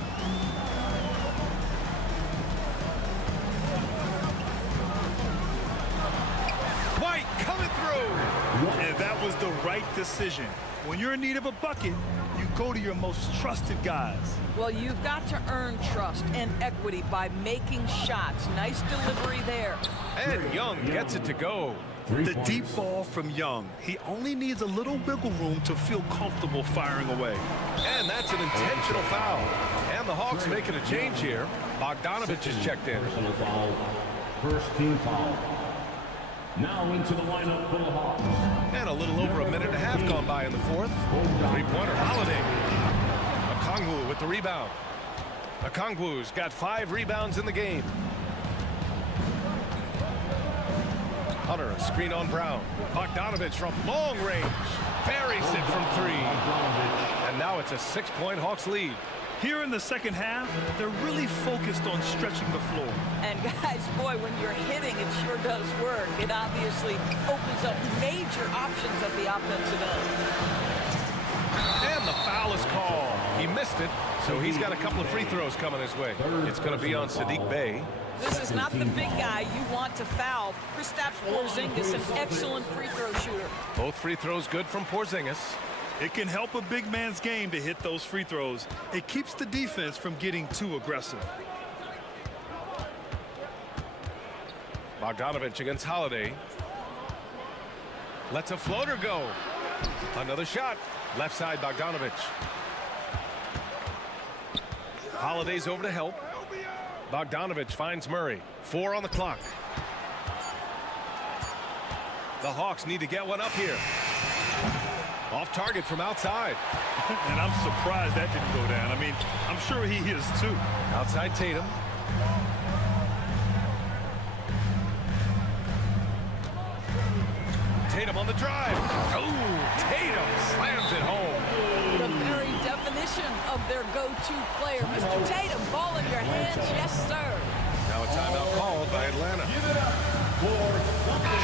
White coming through. And that was the right decision. When you're in need of a bucket, you go to your most trusted guys. Well, you've got to earn trust and equity by making shots. Nice delivery there. And Young gets it to go. The deep ball from Young. He only needs a little wiggle room to feel comfortable firing away. And that's an intentional foul. And the Hawks making a change here. Bogdanovich is checked in. Personal foul. First team foul. Now into the lineup for the Hawks. And a little over a minute and a half gone by in the fourth. Three-pointer, Holiday. Okongwu with the rebound. Okongwu's got 5 rebounds in the game. Hunter, a screen on Brown. Bogdanovich from long range. Buries it from 3. And now it's a 6-point Hawks lead. Here in the second half, they're really focused on stretching the floor. And guys, boy, when you're hitting, it sure does work. It obviously opens up major options at the offensive end. And the foul is called. He missed it, so he's got a couple of free throws coming his way. It's going to be on Sadiq Bey. This is not the big guy you want to foul. Kristaps Porzingis, an excellent free throw shooter. Both free throws good from Porzingis. It can help a big man's game to hit those free throws. It keeps the defense from getting too aggressive. Bogdanovich against Holiday. Lets a floater go. Another shot. Left side, Bogdanovich. Holiday's over to help. Bogdanovich finds Murray. 4 on the clock. The Hawks need to get one up here. Off target from outside. And I'm surprised that didn't go down. I mean, I'm sure he is too. Outside Tatum. Tatum on the drive. Oh, Tatum slams it home. The very definition of their go-to player. Mr. Tatum, ball in your hands, yes, sir. Now a timeout called by Atlanta.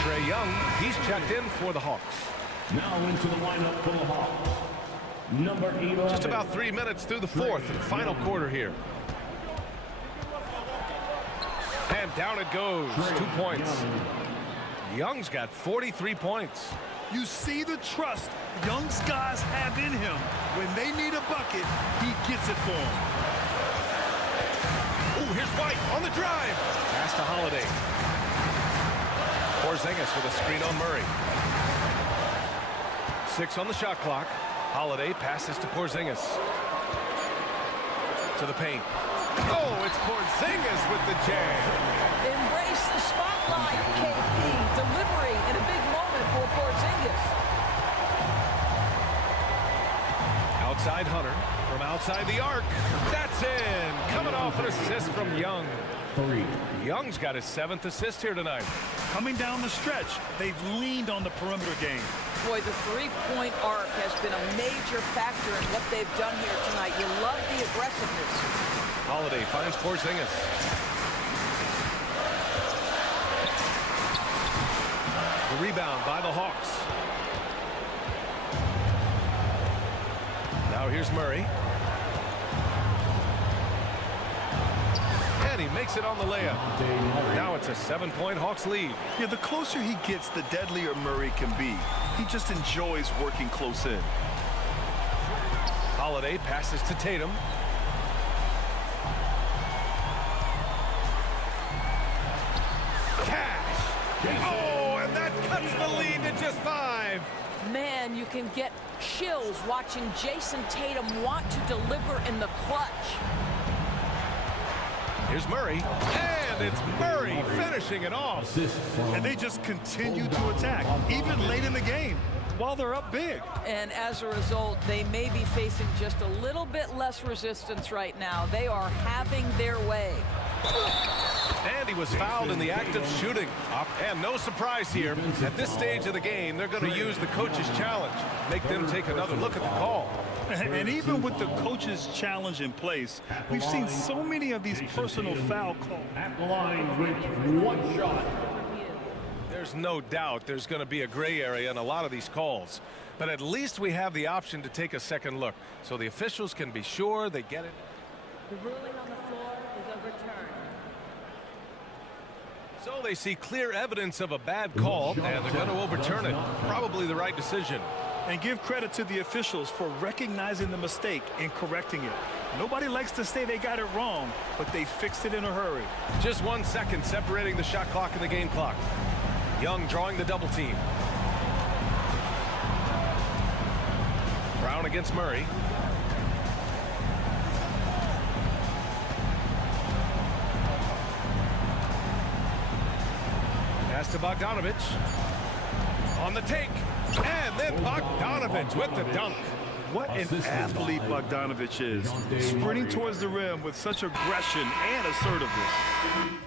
Trae Young, he's checked in for the Hawks. Now into the lineup for the Hawks. Number 11. Just about 3 minutes through the fourth and final quarter here. And down it goes. 2 points. Young's got 43 points. You see the trust Young's guys have in him. When they need a bucket, he gets it for them. Ooh, here's White on the drive. Pass to Holiday. Porzingis with a screen on Murray. 6 on the shot clock. Holiday passes to Porzingis. To the paint. Oh, it's Porzingis with the jam. Embrace the spotlight, KP. Delivery in a big moment for Porzingis. Outside Hunter. From outside the arc. That's in. Coming off an assist from Young. 3. Young's got his 7th assist here tonight. Coming down the stretch, they've leaned on the perimeter game. Boy, the three-point arc has been a major factor in what they've done here tonight. You love the aggressiveness. Holiday finds Porzingis. The rebound by the Hawks. Now here's Murray. And he makes it on the layup. Now it's a 7-point Hawks lead. Yeah, the closer he gets, the deadlier Murray can be. He just enjoys working close in. Holiday passes to Tatum. Cash. Oh, and that cuts the lead to just 5. Man, you can get chills watching Jason Tatum want to deliver in the clutch. Here's Murray, and it's Murray finishing it off. And they just continue to attack, even late in the game, while they're up big. And as a result, they may be facing just a little bit less resistance right now. They are having their way. And he was fouled in the act of shooting. And no surprise here, at this stage of the game, they're going to use the coach's challenge, make them take another look at the call. And even with the coach's challenge in place, we've seen so many of these personal foul calls. At the line with 1 shot. There's no doubt there's going to be a gray area in a lot of these calls. But at least we have the option to take a second look, so the officials can be sure they get it. The ruling on the floor is overturned. So they see clear evidence of a bad call, and they're going to overturn overturn it. Probably the right decision. And give credit to the officials for recognizing the mistake and correcting it. Nobody likes to say they got it wrong, but they fixed it in a hurry. Just 1 second separating the shot clock and the game clock. Young drawing the double team. Brown against Murray. Pass to Bogdanovich. On the take. And then Bogdanovich with the dunk. What an athlete Bogdanovich is. Sprinting towards the rim with such aggression and assertiveness.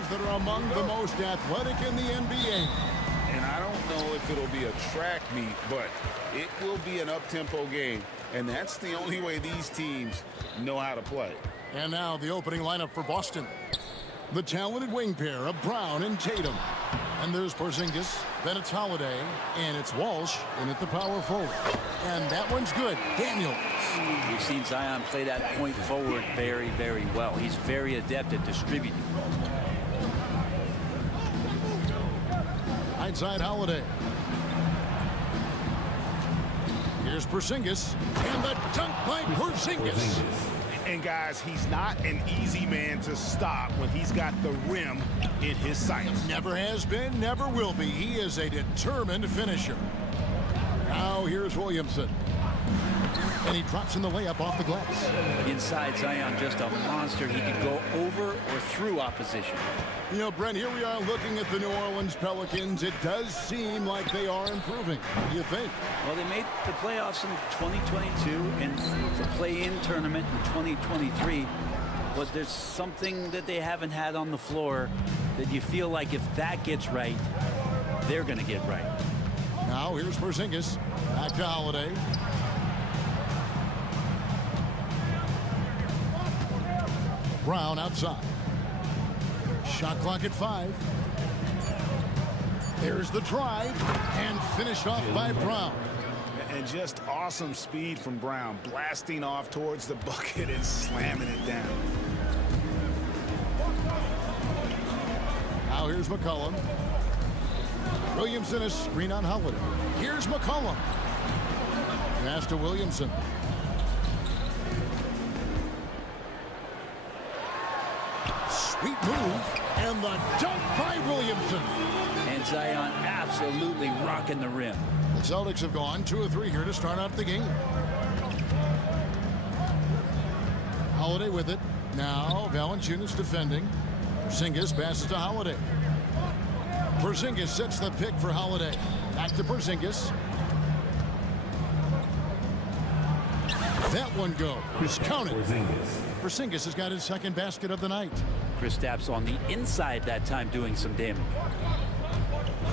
teams that are among the most athletic in the NBA. And I don't know if it'll be a track meet, but it will be an up-tempo game. And that's the only way these teams know how to play. And now the opening lineup for Boston. The talented wing pair of Brown and Tatum. And there's Porzingis, then it's Holiday, and it's Walsh in at the power forward. And that one's good. Daniels. We've seen Zion play that point forward very, very well. He's very adept at distributing. Right side Holiday. Here's Porzingis, and the dunk by Porzingis. And guys, he's not an easy man to stop when he's got the rim in his sights. Never has been, never will be. He is a determined finisher. Now here's Williamson. And he drops in the layup off the glass. Inside Zion, just a monster. He could go over or through opposition. You know, Brent, here we are looking at the New Orleans Pelicans. It does seem like they are improving. What do you think? Well, they made the playoffs in 2022 and the play-in tournament in 2023. But there's something that they haven't had on the floor that you feel like if that gets right, they're going to get right. Now here's Porzingis. Back to Holiday. Brown outside. Shot clock at 5. There's the drive and finished off by Brown. And just awesome speed from Brown, blasting off towards the bucket and slamming it down. Now here's McCollum. Williamson is screen on Holiday. Here's McCollum. Pass to Williamson. Sweet move, and the dunk by Williamson. And Zion absolutely rocking the rim. The Celtics have gone 2 of 3 here to start out the game. Holiday with it. Now Valanciunas defending. Porzingis passes to Holiday. Porzingis sets the pick for Holiday. Back to Porzingis. That one goes. Counted. Porzingis has got his second basket of the night. Kristaps on the inside that time doing some damage.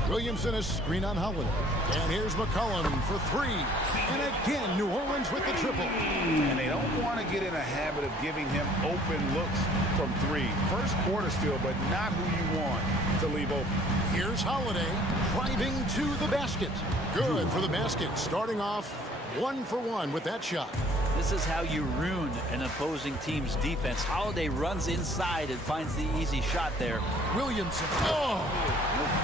Williamson is screen on Holiday. And here's McCollum for 3. And again, New Orleans with the triple. And they don't want to get in a habit of giving him open looks from 3. First quarter still, but not who you want to leave open. Here's Holiday driving to the basket. Good for the basket. Starting off 1 for 1 with that shot. This is how you ruin an opposing team's defense. Holiday runs inside and finds the easy shot there. Williamson. Oh!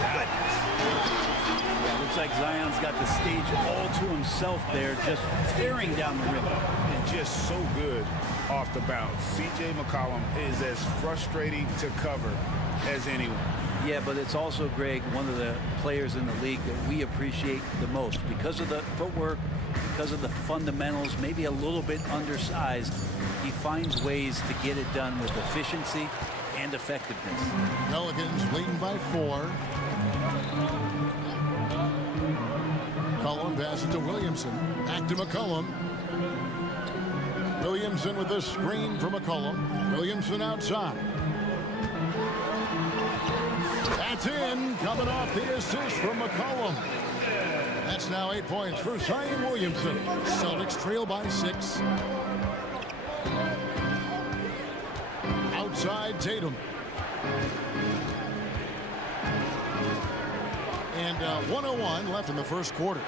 Yeah, looks like Zion's got the stage all to himself there, just tearing down the rim. And just so good off the bounce. C.J. McCollum is as frustrating to cover as anyone. Yeah, but it's also, Greg, one of the players in the league that we appreciate the most because of the footwork, because of the fundamentals, maybe a little bit undersized. He finds ways to get it done with efficiency and effectiveness. Pelicans leading by 4. McCollum passes to Williamson. Back to McCollum. Williamson with a screen for McCollum. Williamson outside. That's in. Coming off the assist from McCollum. That's now 8 points for Zion Williamson. Celtics trail by 6. Outside Tatum. And 1:01 left in the first quarter.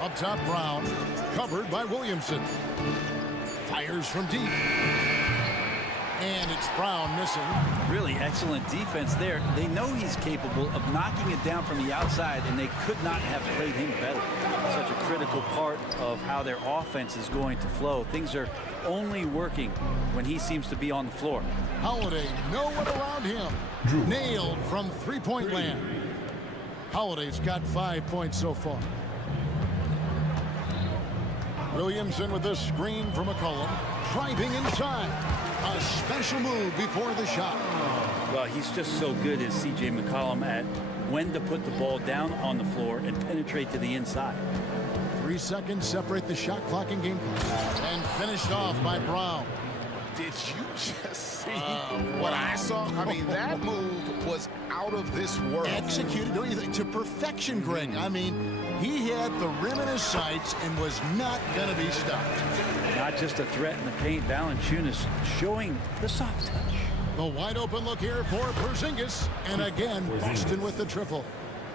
Up top, Brown. Covered by Williamson. Fires from deep. And it's Brown missing. Really excellent defense there. They know he's capable of knocking it down from the outside, and they could not have played him better. Such a critical part of how their offense is going to flow. Things are only working when he seems to be on the floor. Holiday, no one around him. Nailed from three-point land. Holiday's got 5 points so far. Williamson with a screen from McCollum. Driving inside. A special move before the shot. Well, he's just so good as C.J. McCollum at when to put the ball down on the floor and penetrate to the inside. 3 seconds separate the shot clock and game clock. And finished off by Brown. Did you just see what I saw? I mean, that move was out of this world. Executed, don't you think, to perfection, Greg. I mean, he had the rim in his sights and was not going to be stopped. Not just a threat in the paint, Valanciunas showing the soft touch. The wide open look here for Porzingis, and again, Boston with the triple.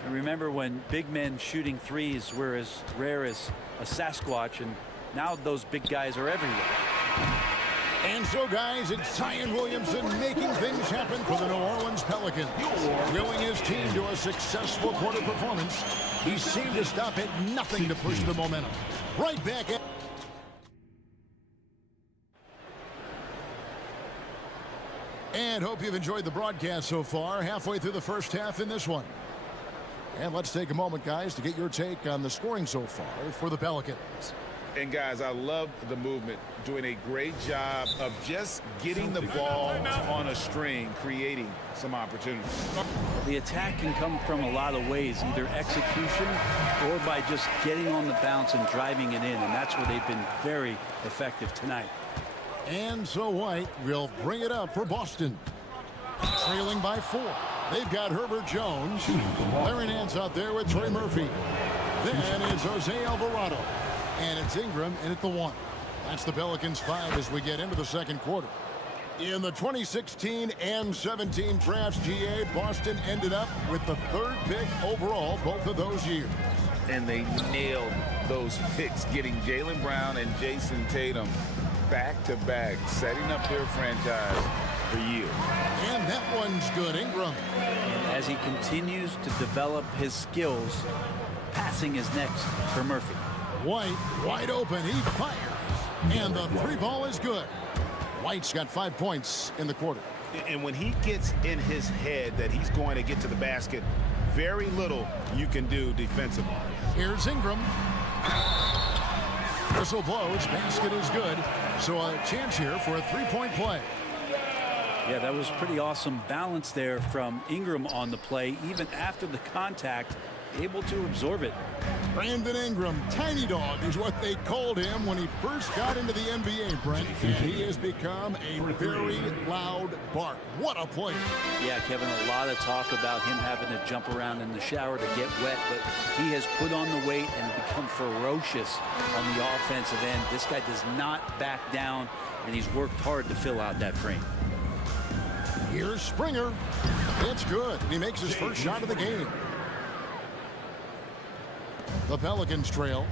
And remember when big men shooting threes were as rare as a Sasquatch, and now those big guys are everywhere. And so, guys, it's Zion Williamson making things happen for the New Orleans Pelicans. Willing his team to a successful quarter performance. He seemed to stop at nothing to push the momentum. Right back at... And hope you've enjoyed the broadcast so far. Halfway through the first half in this one. And let's take a moment, guys, to get your take on the scoring so far for the Pelicans. And guys, I love the movement, doing a great job of just getting the ball on a string, creating some opportunities. The attack can come from a lot of ways, either execution or by just getting on the bounce and driving it in, and that's where they've been very effective tonight. And so White will bring it up for Boston. Trailing by 4. They've got Herbert Jones. Larry Nance out there with Trey Murphy. Then it's Jose Alvarado. And it's Ingram in at the 1. That's the Pelicans 5 as we get into the second quarter. In the 2016 and 17 drafts, GA, Boston ended up with the 3rd pick overall both of those years. And they nailed those picks, getting Jaylen Brown and Jason Tatum back-to-back, setting up their franchise for years. And that one's good, Ingram. As he continues to develop his skills, passing is next for Murphy. White, wide open, he fires. And the 3 ball is good. White's got 5 points in the quarter. And when he gets in his head that he's going to get to the basket, very little you can do defensively. Here's Ingram. Whistle blows, basket is good. So a chance here for a 3-point play. Yeah, that was pretty awesome balance there from Ingram on the play, even after the contact, able to absorb it. Brandon Ingram, tiny dog is what they called him when he first got into the NBA, Brent. He has become a very loud bark. What a player. Yeah, Kevin, a lot of talk about him having to jump around in the shower to get wet, but he has put on the weight and become ferocious on the offensive end. This guy does not back down, and he's worked hard to fill out that frame. Here's Springer. It's good, and he makes his first shot of the game. The Pelicans trail.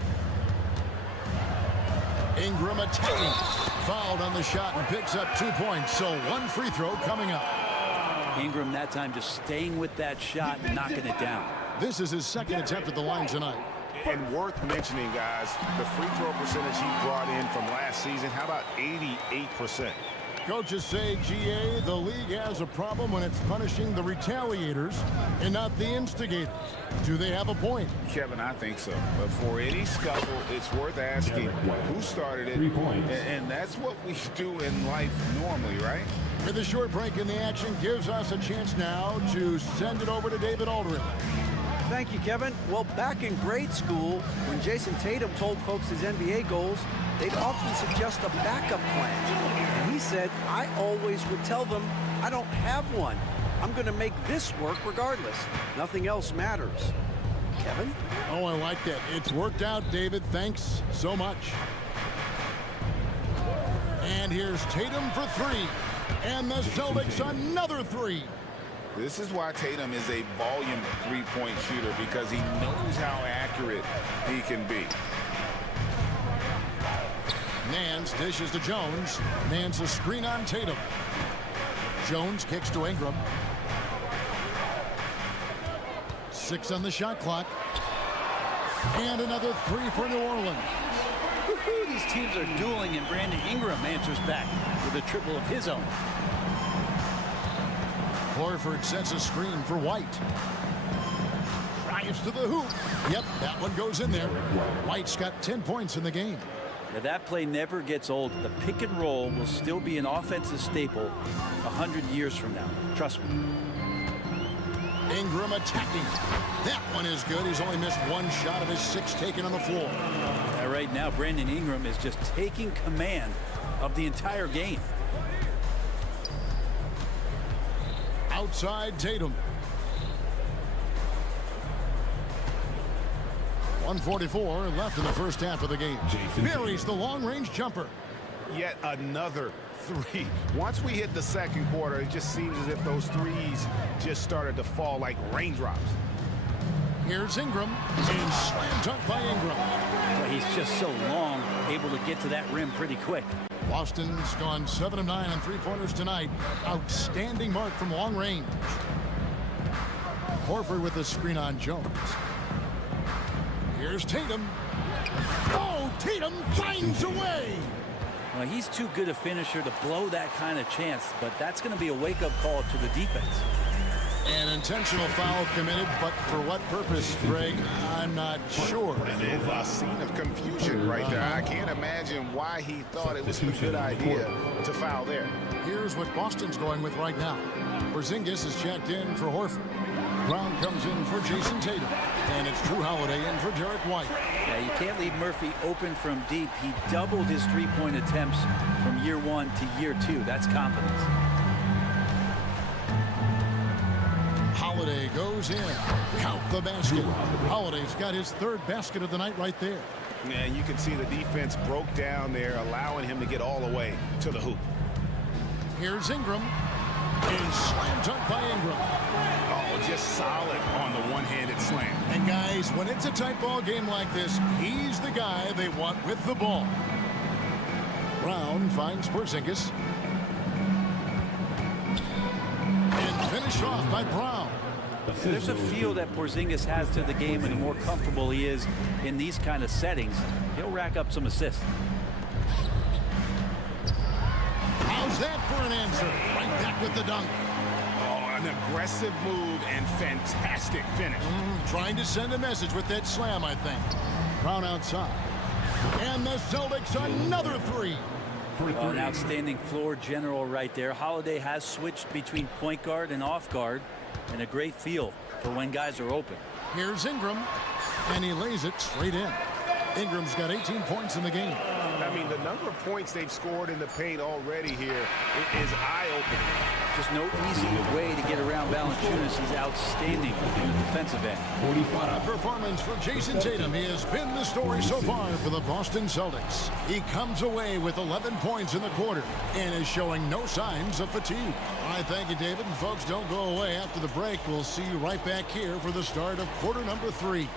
Ingram attacking. Fouled on the shot and picks up 2 points. So 1 free throw coming up. Ingram that time just staying with that shot and knocking it down. This is his 2nd attempt at the line tonight. And worth mentioning, guys, the free throw percentage he brought in from last season. How about 88%? Coaches say, GA, the league has a problem when it's punishing the retaliators and not the instigators. Do they have a point? Kevin, I think so. But for any scuffle, it's worth asking who started it. 3 points. And that's what we do in life normally, right? With a short break in the action, gives us a chance now to send it over to David Aldridge. Thank you, Kevin. Well, back in grade school, when Jason Tatum told folks his NBA goals, they'd often suggest a backup plan. And he said, I always would tell them, I don't have one. I'm going to make this work regardless. Nothing else matters. Kevin? Oh, I like that. It's worked out, David. Thanks so much. And here's Tatum for 3. And the Celtics another 3. This is why Tatum is a volume 3-point shooter, because he knows how accurate he can be. Nance dishes to Jones. Nance a screen on Tatum. Jones kicks to Ingram. 6 on the shot clock. And another 3 for New Orleans. These teams are dueling, and Brandon Ingram answers back with a triple of his own. Horford sets a screen for White. Drives to the hoop. Yep, that one goes in there. White's got 10 points in the game. Now, that play never gets old. The pick and roll will still be an offensive staple 100 years from now. Trust me. Ingram attacking. That one is good. He's only missed 1 shot of his 6 taken on the floor. Right now, Brandon Ingram is just taking command of the entire game. outside Tatum. 1:44 left in the first half of the game. Buries the long-range jumper. Yet another three. Once we hit the second quarter, it just seems as if those threes just started to fall like raindrops. Here's Ingram, and slam dunk by Ingram. Well, he's just so long, able to get to that rim pretty quick. Boston's gone 7 of 9 on three-pointers tonight. Outstanding mark from long range. Horford with the screen on Jones. Here's Tatum. Oh, Tatum finds a way. Well, he's too good a finisher to blow that kind of chance, but that's going to be a wake-up call to the defense. An intentional foul committed, but for what purpose, Greg? I'm not sure. And a scene of confusion right there. I can't imagine why he thought it was a good idea to foul there. Here's what Boston's going with right now. Porzingis is checked in for Horford. Brown comes in for Jason Tatum. And it's Drew Holiday in for Derek White. Yeah, you can't leave Murphy open from deep. He doubled his three-point attempts from year 1 to year 2. That's confidence. Holiday goes in. Count the basket. Holiday's got his third basket of the night right there. Yeah, you can see the defense broke down there, allowing him to get all the way to the hoop. Here's Ingram. And slam dunk by Ingram. Oh, just solid on the one-handed slam. And guys, when it's a tight ball game like this, he's the guy they want with the ball. Brown finds Porzingis. And finished off by Brown. There's a feel that Porzingis has to the game, and the more comfortable he is in these kind of settings, he'll rack up some assists. How's that for an answer? Right back with the dunk. Oh, an aggressive move and fantastic finish. Trying to send a message with that slam, I think. Brown outside. And the Celtics another three. An outstanding floor general right there. Holiday has switched between point guard and off guard, and a great feel for when guys are open. Here's Ingram, and he lays it straight in. Ingram's got 18 points in the game. I mean, the number of points they've scored in the paint already here is eye-opening. Just no easy way to get around Valanciunas. He's outstanding in the defensive end. What a performance for Jason Tatum. He has been the story so far for the Boston Celtics. He comes away with 11 points in the quarter and is showing no signs of fatigue. All right, thank you, David. And folks, don't go away. After the break, we'll see you right back here for the start of quarter number 3.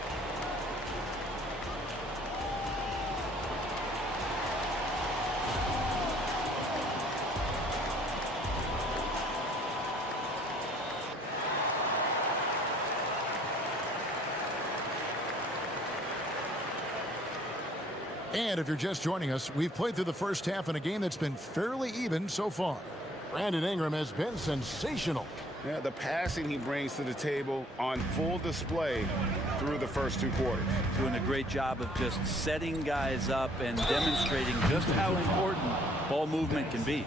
And if you're just joining us, we've played through the first half in a game that's been fairly even so far. Brandon Ingram has been sensational. Yeah, the passing he brings to the table on full display through the first 2 quarters. Doing a great job of just setting guys up and demonstrating just how important ball movement can be.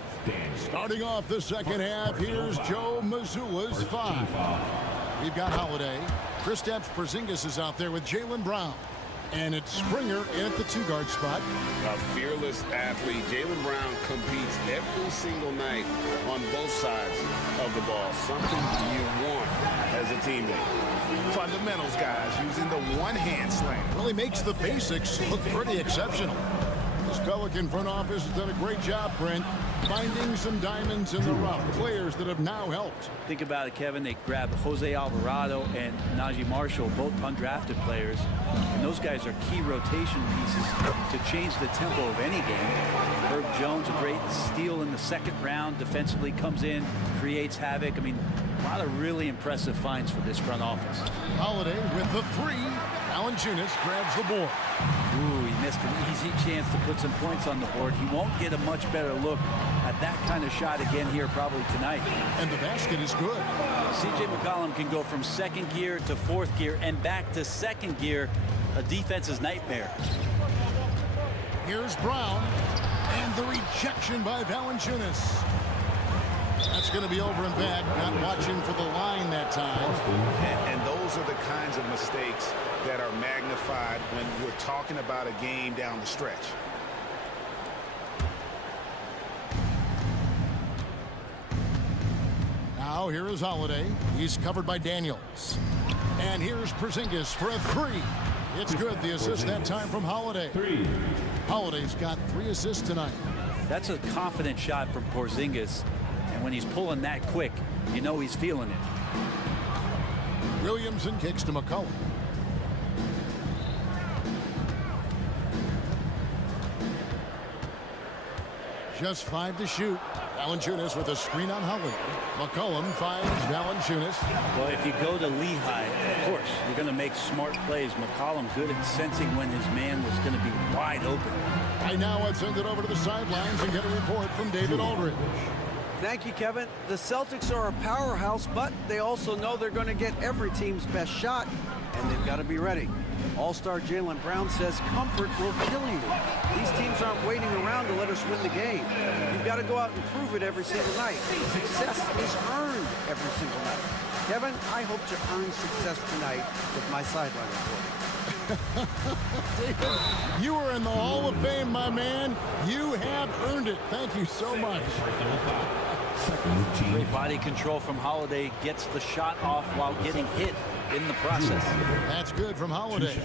Starting off the second half, here's Joe Mazzulla's 5. We've got Holiday. Kristaps Porzingis is out there with Jaylen Brown. And it's Springer in at the 2-guard spot. A fearless athlete. Jaylen Brown competes every single night on both sides of the ball. Something you want as a teammate. Fundamentals, guys, using the one-hand slam. Really makes the basics look pretty exceptional. This Pelican front office has done a great job, Brent, finding some diamonds in the rough. Players that have now helped. Think about it, Kevin. They grabbed Jose Alvarado and Najee Marshall, both undrafted players. And those guys are key rotation pieces to change the tempo of any game. Herb Jones, a great steal in the second round. Defensively comes in, creates havoc. I mean, a lot of really impressive finds for this front office. Holiday with the 3. Valanciunas grabs the board. Ooh, he missed an easy chance to put some points on the board. He won't get a much better look at that kind of shot again here probably tonight. And the basket is good. C.J. McCollum can go from second gear to fourth gear and back to second gear. A defense's nightmare. Here's Brown. And the rejection by Valanciunas. That's going to be over and back. Not watching for the line that time. And those are the kinds of mistakes that are magnified when we're talking about a game down the stretch. Now Now here is Holiday. He's covered by Daniels. And here's Porzingis for a three. It's good. The assist that time from Holiday. Holiday's got 3 assists tonight. That's a confident shot from Porzingis. And when he's pulling that quick, you know he's feeling it. Williamson kicks to McCollum. Just 5 to shoot. Valanciunas with a screen on Holiday. McCollum finds Valanciunas. Well, if you go to Lehigh, of course, you're going to make smart plays. McCollum good at sensing when his man was going to be wide open. Right now, let's send it over to the sidelines and get a report from David Aldridge. Thank you, Kevin. The Celtics are a powerhouse, but they also know they're going to get every team's best shot, and they've got to be ready. All-star Jaylen Brown says comfort will kill you. These teams aren't waiting around to let us win the game. You've got to go out and prove it every single night. Success is earned every single night. Kevin, I hope to earn success tonight with my sideline report. David, you are in the Hall of Fame, my man. You have earned it. Thank you so much. Great body control from Holiday, gets the shot off while getting hit in the process. That's good from Holiday.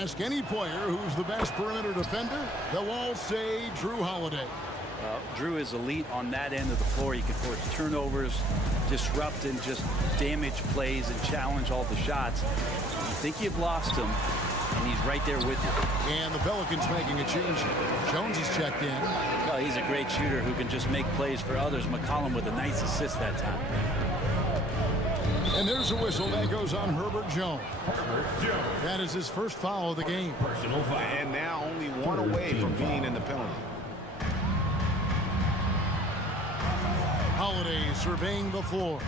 Ask any player who's the best perimeter defender, they'll all say Drew Holiday. Drew is elite on that end of the floor. He can force turnovers, disrupt and just damage plays and challenge all the shots. You think you've lost him, and he's right there with you. And the Pelicans making a change. Jones is checked in. Well, he's a great shooter who can just make plays for others. McCollum with a nice assist that time. And there's a whistle that goes on Herbert Jones. That is his first foul of the game. And now only 1 away from being in the penalty. Holiday surveying the floor.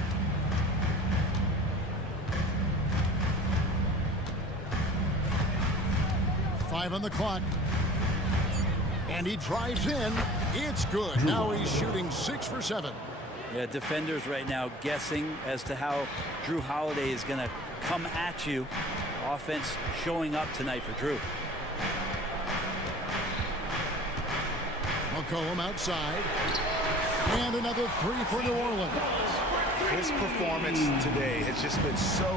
Five on the clock. And he drives in. It's good. Now he's shooting 6 for 7. Yeah, defenders right now guessing as to how Drew Holiday is going to come at you. Offense showing up tonight for Drew. McCollum outside. And another 3 for New Orleans. His performance today has just been so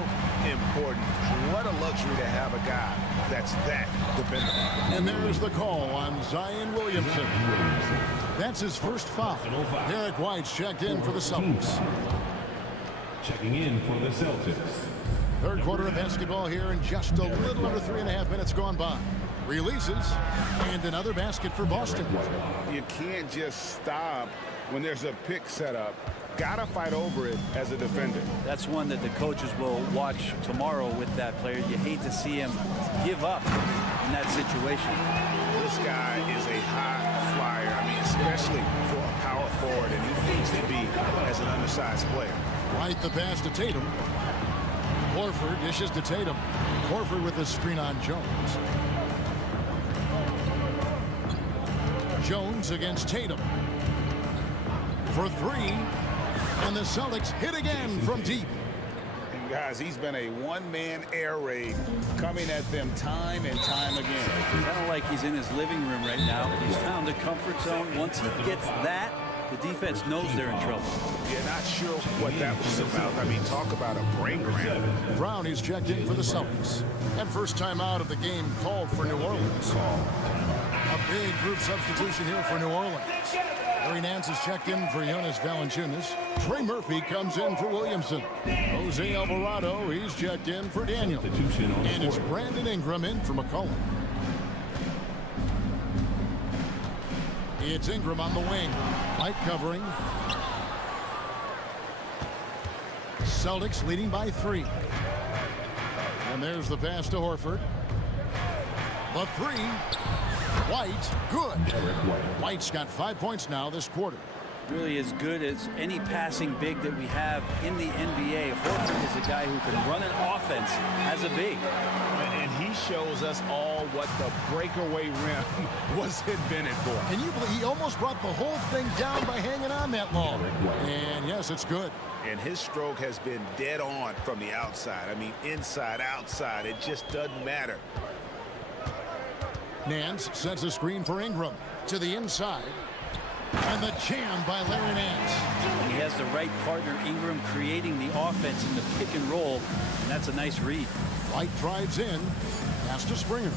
important. What a luxury to have a guy that's that dependable. And there's the call on Zion Williamson. That's his first foul. Derek White's checked in for the Celtics. Checking in for the Celtics. Third quarter of basketball here, and just a little under 3.5 minutes gone by. Releases, and another basket for Boston. You can't just stop when there's a pick set up. Gotta fight over it as a defender. That's one that the coaches will watch tomorrow with that player. You hate to see him give up in that situation. This guy is a high flyer. I mean, especially for a power forward, and he needs to be as an undersized player. Right the pass to Tatum. Horford dishes to Tatum. Horford with a screen on Jones. Jones against Tatum. For 3. And the Celtics hit again from deep. And guys, he's been a one-man air raid coming at them time and time again. Kind of like he's in his living room right now. He's found a comfort zone. Once he gets that, the defense knows they're in trouble. You're not sure what that was about. I mean, talk about a brain cramp. Brown is checked in for the Celtics. And first time out of the game called for New Orleans. A big group substitution here for New Orleans. Larry Nance is checked in for Jonas Valanciunas. Trey Murphy comes in for Williamson. Jose Alvarado, he's checked in for Daniel. And it's Brandon Ingram in for McCollum. It's Ingram on the wing. Light covering. Celtics leading by 3. And there's the pass to Horford. The 3. White, good. White's got 5 points now this quarter. Really as good as any passing big that we have in the NBA. Horford is a guy who can run an offense as a big. And he shows us all what the breakaway rim was invented for. And you believe he almost brought the whole thing down by hanging on that long. And yes, it's good. And his stroke has been dead on from the outside. I mean, inside, outside, it just doesn't matter. Nance sets a screen for Ingram to the inside. And the jam by Larry Nance. He has the right partner, Ingram, creating the offense in the pick and roll, and that's a nice read. White drives in, pass to Springer.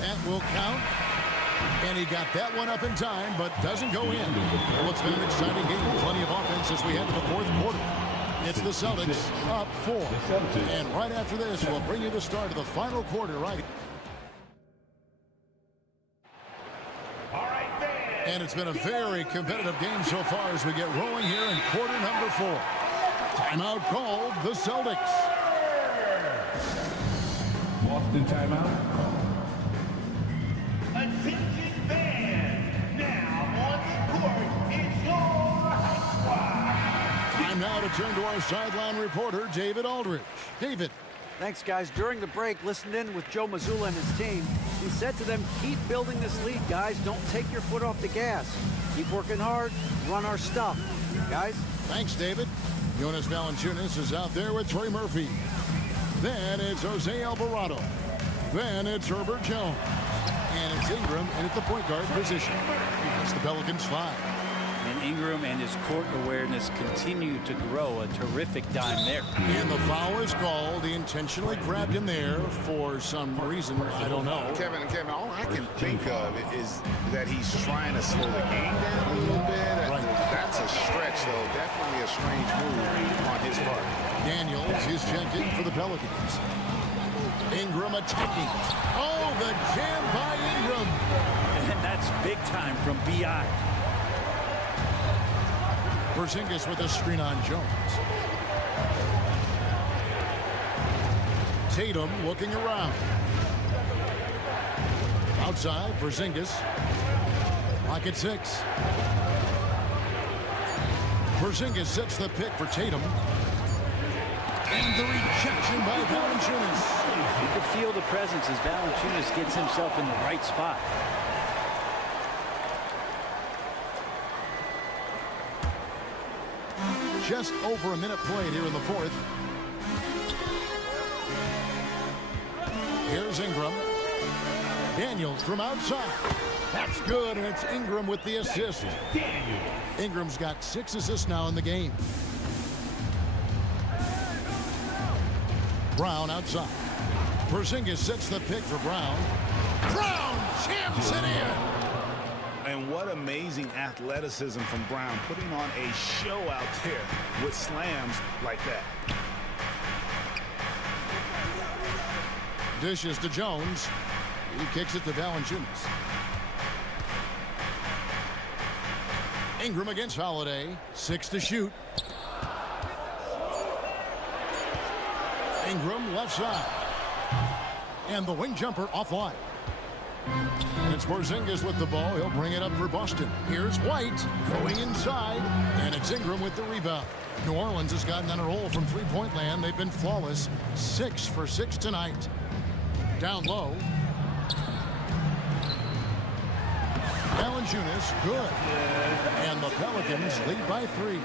That will count. And he got that one up in time, but doesn't go in. Well, it's been an exciting game. Plenty of offense as we head to the fourth quarter. It's the Celtics up 4. And right after this, we'll bring you the start of the final quarter right. And it's been a very competitive game so far as we get rolling here in quarter number 4. Timeout called the Celtics. Boston timeout. Attention fans, now on the court is your high squad. Time now to turn to our sideline reporter, David Aldridge. David. Thanks, guys. During the break, listened in with Joe Mazzulla and his team. He said to them, keep building this lead, guys. Don't take your foot off the gas. Keep working hard. Run our stuff. Guys? Thanks, David. Jonas Valanciunas is out there with Trey Murphy. Then it's Jose Alvarado. Then it's Herbert Jones. And it's Ingram in at the point guard position. It's the Pelicans 5. And Ingram and his court awareness continue to grow. A terrific dime there. And the foul is called. He intentionally grabbed him there for some reason. I don't know. Kevin, all I can think of is that he's trying to slow the game down a little bit. Right. That's a stretch, though. Definitely a strange move on his part. Daniels is checked in for the Pelicans. Ingram attacking. Oh, the jam by Ingram. And that's big time from B.I. Porzingis with a screen on Jones. Tatum looking around. Outside, Porzingis. Lock at 6. Porzingis sets the pick for Tatum. And the rejection by Valanciunas. You can feel the presence as Valanciunas gets himself in the right spot. Just over a minute played here in the fourth. Here's Ingram. Daniels from outside. That's good, and it's Ingram with the assist. Ingram's got 6 assists now in the game. Brown outside. Porzingis sets the pick for Brown. Brown jams it in. And what amazing athleticism from Brown, putting on a show out there with slams like that. Dishes to Jones. He kicks it to Valanciunas. Ingram against Holiday. 6 to shoot. Ingram left side. And the wing jumper offline. And it's Porzingis with the ball. He'll bring it up for Boston. Here's White going inside. And it's Ingram with the rebound. New Orleans has gotten on a roll from three-point land. They've been flawless. 6 for 6 tonight. Down low. Valanciunas, good. And the Pelicans lead by 3.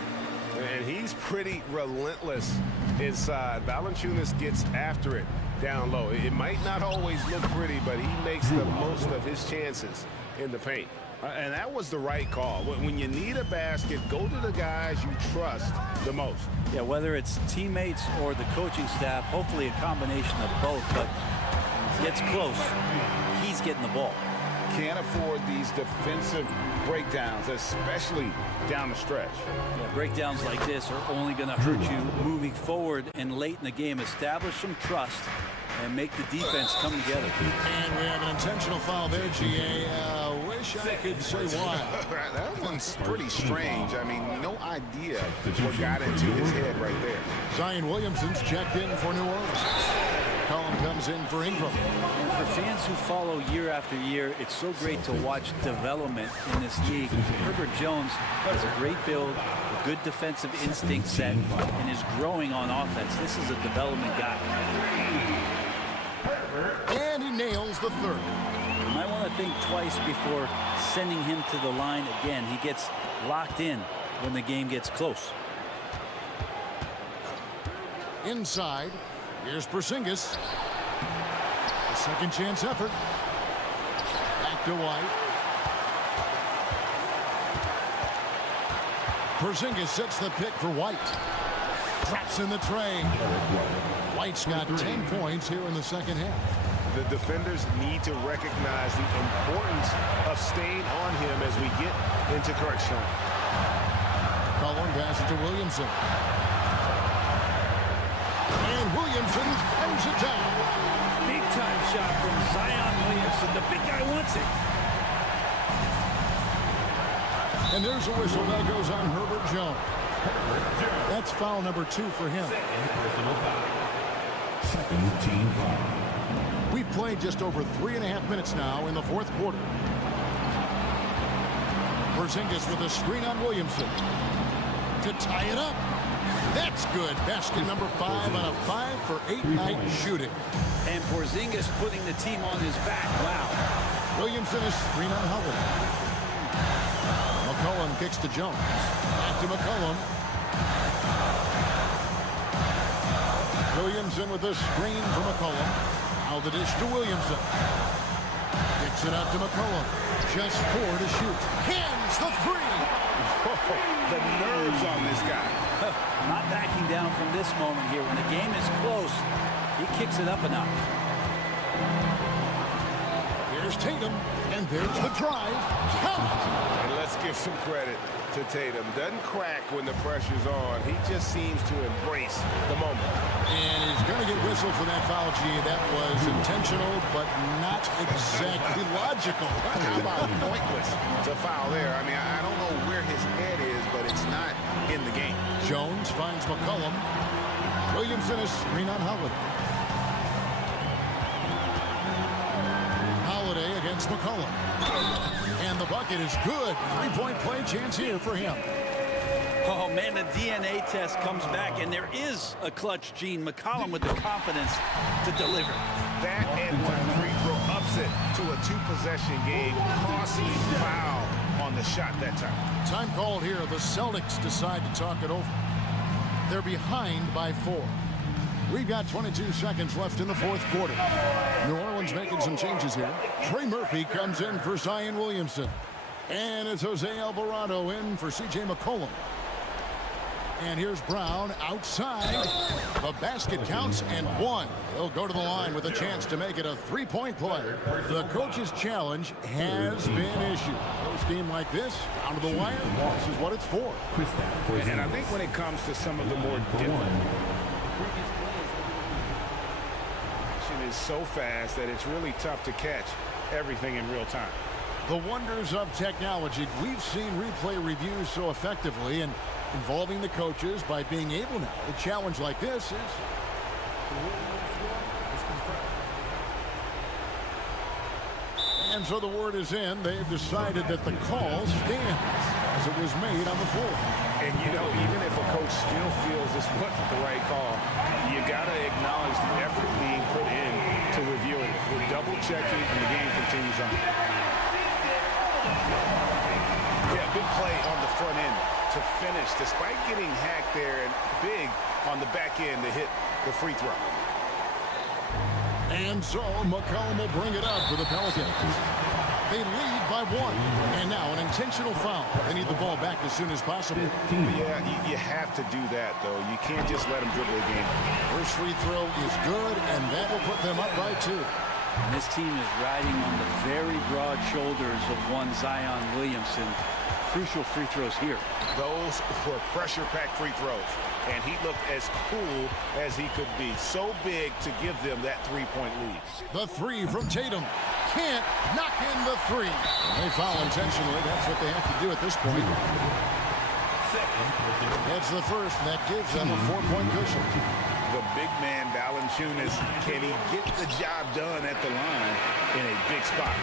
And he's pretty relentless inside. Valanciunas gets after it down low. It might not always look pretty, but he makes the most of his chances in the paint. And that was the right call. When you need a basket, go to the guys you trust the most. Yeah, whether it's teammates or the coaching staff, hopefully a combination of both, but gets close, he's getting the ball. Can't afford these defensive breakdowns, especially down the stretch. Yeah, breakdowns like this are only going to hurt you moving forward and late in the game. Establish some trust and make the defense come together. And we have an intentional foul there, GA. Wish I could say why. That one's pretty strange. I mean, no idea what got into his head right there. Zion Williamson's checked in for New Orleans. Collin comes in for Ingram. And for fans who follow year after year, it's so great to watch development in this league. Herbert Jones has a great build, a good defensive instinct set, and is growing on offense. This is a development guy. And he nails the third. You might want to think twice before sending him to the line again. He gets locked in when the game gets close. Inside, here's Porzingis. A second chance effort. Back to White. Porzingis sets the pick for White. Drops in the tray. White's got 10 points here in the second half. The defenders need to recognize the importance of staying on him as we get into crunch time. Cullen passes to Williamson. And Williamson throws it down. Big time shot from Zion Williamson. The big guy wants it. And there's a whistle that goes on Herbert Jones. That's foul number 2 for him. Second team foul. We've played just over 3.5 minutes now in the fourth quarter. Porzingis with a screen on Williamson to tie it up. That's good. Basket number 5 on a 5-for-8 night shooting. And Porzingis putting the team on his back. Wow. Williamson is screen on Howard. McCollum kicks to Jones. Back to McCollum. Williamson with a screen for McCollum. Now the dish to Williamson. Kicks it out to McCollum. Just 4 to shoot. Hands the 3. The nerves on this guy. Not backing down from this moment here. When the game is close, he kicks it up a notch. Here's Tatum, and there's the drive. Count. And let's give some credit to Tatum. Doesn't crack when the pressure's on. He just seems to embrace the moment. And he's going to get whistled for that foul, G. That was intentional, but not exactly logical. How about pointless to foul there? I mean, I don't know where his head is, but it's not in the game. Jones finds McCollum. Williamson is screen on Holiday. Holiday against McCollum. And the bucket is good. 3-point play chance here for him. Oh, man, the DNA test comes back, and there is a clutch gene. McCollum with the confidence to deliver. That and one free throw ups it to a 2-possession game. Costly foul on the shot that time. Time called here. The Celtics decide to talk it over. They're behind by 4. We've got 22 seconds left in the fourth quarter. New Orleans making some changes here. Trey Murphy comes in for Zion Williamson. And it's Jose Alvarado in for C.J. McCollum. And here's Brown outside. The basket counts and 1. He'll go to the line with a chance to make it a 3-point play. The coach's challenge has been issued. Close game like this, down to the wire, this is what it's for. And I think when it comes to some of the more different is so fast that it's really tough to catch everything in real time. The wonders of technology. We've seen replay reviews so effectively and involving the coaches by being able now to challenge like this is and so the word is in. They've decided that the call stands as it was made on the floor. And you know, even if a coach still feels this wasn't the right call, you got to acknowledge the effort being put in to review it. We're double checking and the game continues on. Yeah, big play on the front end to finish despite getting hacked there, and big on the back end to hit the free throw. And so McCollum will bring it up for the Pelicans. They lead by 1. And now an intentional foul. They need the ball back as soon as possible. Yeah, you have to do that, though. You can't just let them dribble a game. First free throw is good, and that will put them up by 2. And this team is riding on the very broad shoulders of one Zion Williamson. Crucial free throws here. Those were pressure-packed free throws. And he looked as cool as he could be. So big to give them that 3-point lead. The 3 from Tatum. Can't knock in the 3. They foul intentionally. That's what they have to do at this point. That's the first. That gives them a 4-point cushion. The big man, Valanciunas, can he get the job done at the line in a big spot?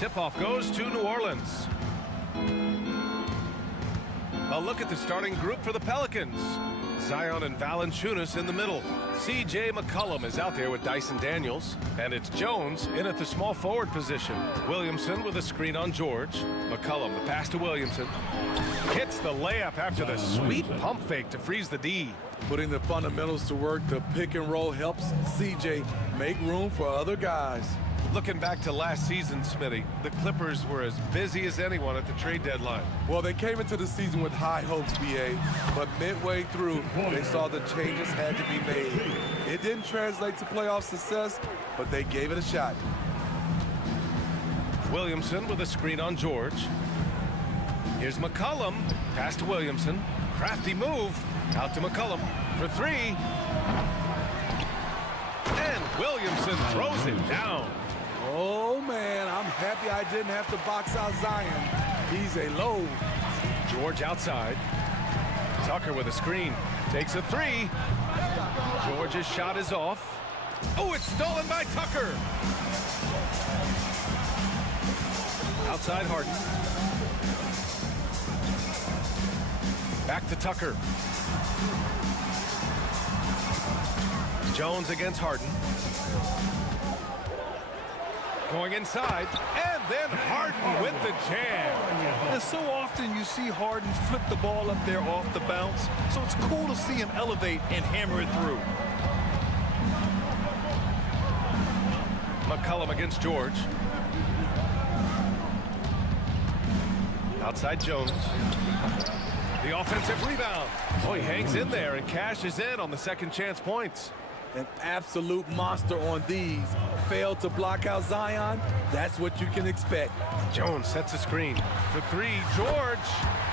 Tip-off goes to New Orleans. A look at the starting group for the Pelicans. Zion and Valanciunas in the middle. C.J. McCollum is out there with Dyson Daniels. And it's Jones in at the small forward position. Williamson with a screen on George. McCollum, the pass to Williamson. Hits the layup after the sweet pump fake to freeze the D. Putting the fundamentals to work, the pick and roll helps CJ make room for other guys. Looking back to last season, Smitty, the Clippers were as busy as anyone at the trade deadline. Well, they came into the season with high hopes, BA, but midway through, they saw the changes had to be made. It didn't translate to playoff success, but they gave it a shot. Williamson with a screen on George. Here's McCollum, pass to Williamson. Crafty move, out to McCollum for three. And Williamson throws it down. Oh, man, I'm happy I didn't have to box out Zion. He's a load. George outside. Tucker with a screen. Takes a three. George's shot is off. Oh, it's stolen by Tucker. Outside Harden. Back to Tucker. Jones against Harden. Going inside, and then Harden with the jam. And so often you see Harden flip the ball up there off the bounce, so it's cool to see him elevate and hammer it through. McCollum against George. Outside Jones. The offensive rebound. Oh, he hangs in there and cashes in on the second chance points. An absolute monster on these. Failed to block out Zion. That's what you can expect. Jones sets a screen for three. George,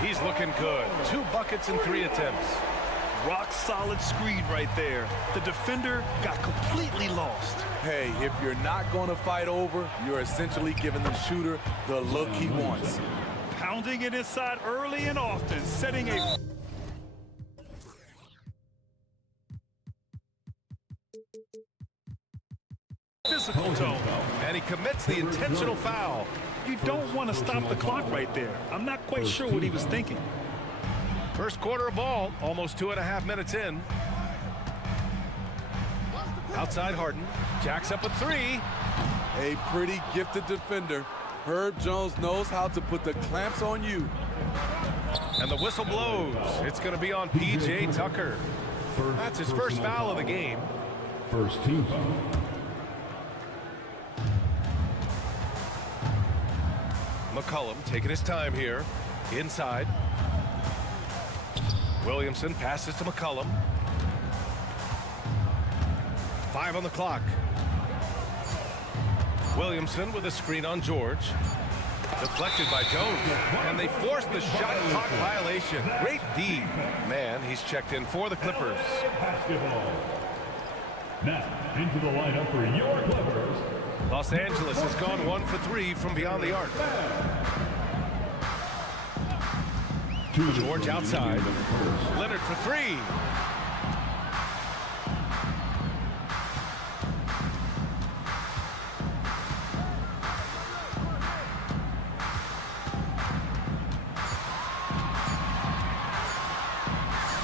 he's looking good. 2 buckets in 3 attempts. Rock solid screen right there. The defender got completely lost. Hey, if you're not going to fight over, you're essentially giving the shooter the look he wants. Pounding it inside early and often, setting a physical tone. And he commits the intentional foul. You don't want to stop the clock right there. I'm not quite sure what he was thinking. First quarter of ball, almost 2.5 minutes in. Outside Harden, jacks up a three. A pretty gifted defender. Herb Jones knows how to put the clamps on you. And the whistle blows. It's going to be on P.J. Tucker. That's his first foul of the game. First team foul. McCollum taking his time here. Inside. Williamson passes to McCollum. 5 on the clock. Williamson with a screen on George. Deflected by Jones. And they force the shot clock violation. Great D. Man, he's checked in for the Clippers. Basketball. Now, into the lineup for your Clippers. Los Angeles has gone 1 for 3 from beyond the arc. George outside. Leonard for three.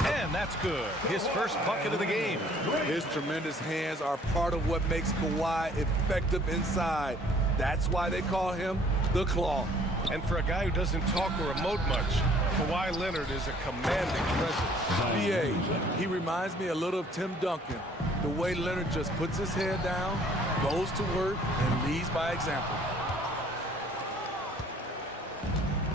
And that's good. His first bucket of the game. His tremendous hands are part of what makes Kawhi effective inside. That's why they call him the Claw. And for a guy who doesn't talk or emote much, Kawhi Leonard is a commanding presence. B.A., he reminds me a little of Tim Duncan. The way Leonard just puts his head down, goes to work, and leads by example.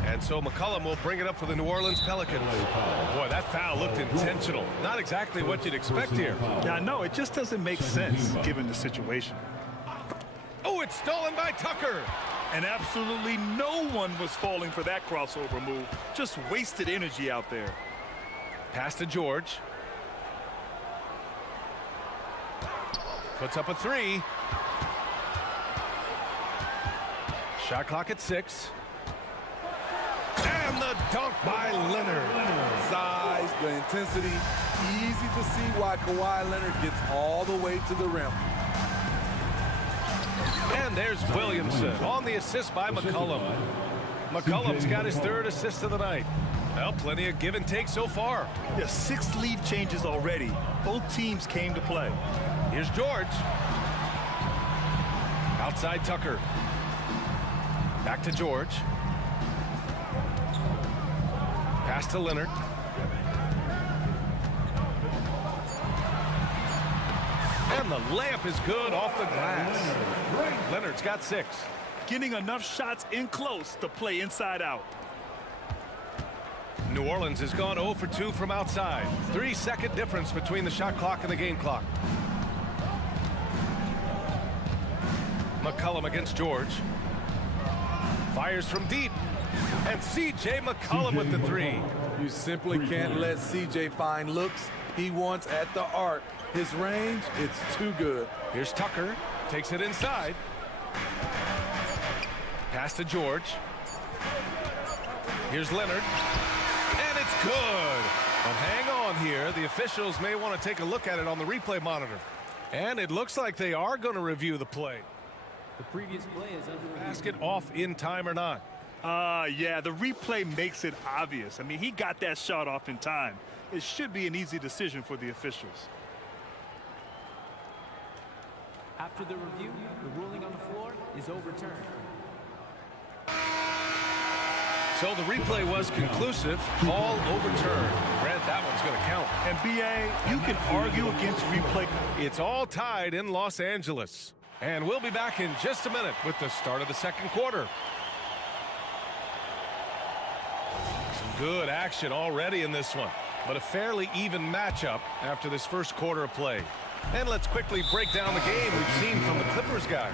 And so McCollum will bring it up for the New Orleans Pelicans. Boy, that foul looked intentional. Not exactly what you'd expect here. Yeah, I know. It just doesn't make sense given the situation. Oh, it's stolen by Tucker. And absolutely no one was falling for that crossover move. Just wasted energy out there. Pass to George. Puts up a three. Shot clock at 6. And the dunk by Leonard. Size, the intensity. Easy to see why Kawhi Leonard gets all the way to the rim. And there's Williamson on the assist by McCollum. McCollum's got his 3rd assist of the night. Well, plenty of give and take so far. Yeah, 6 lead changes already. Both teams came to play. Here's George. Outside Tucker. Back to George. Pass to Leonard. And the layup is good off the glass. Leonard's got 6. Getting enough shots in close to play inside out. New Orleans has gone 0 for 2 from outside. 3-second difference between the shot clock and the game clock. McCollum against George. Fires from deep. And C.J. McCollum with the 3. You simply can't let C.J. find looks he wants at the arc. His range, it's too good. Here's Tucker. Takes it inside. Pass to George. Here's Leonard. And it's good. But hang on here. The officials may want to take a look at it on the replay monitor. And it looks like they are going to review the play. The previous play is under basket off in time or not? Yeah, the replay makes it obvious. I mean, he got that shot off in time. It should be an easy decision for the officials. After the review, the ruling on the floor is overturned. So the replay was conclusive. Call overturned. Grant, that one's going to count. And B.A., you can argue against replay. It's all tied in Los Angeles. And we'll be back in just a minute with the start of the 2nd quarter. Some good action already in this one, but a fairly even matchup after this 1st quarter of play. And let's quickly break down the game we've seen from the Clippers guys.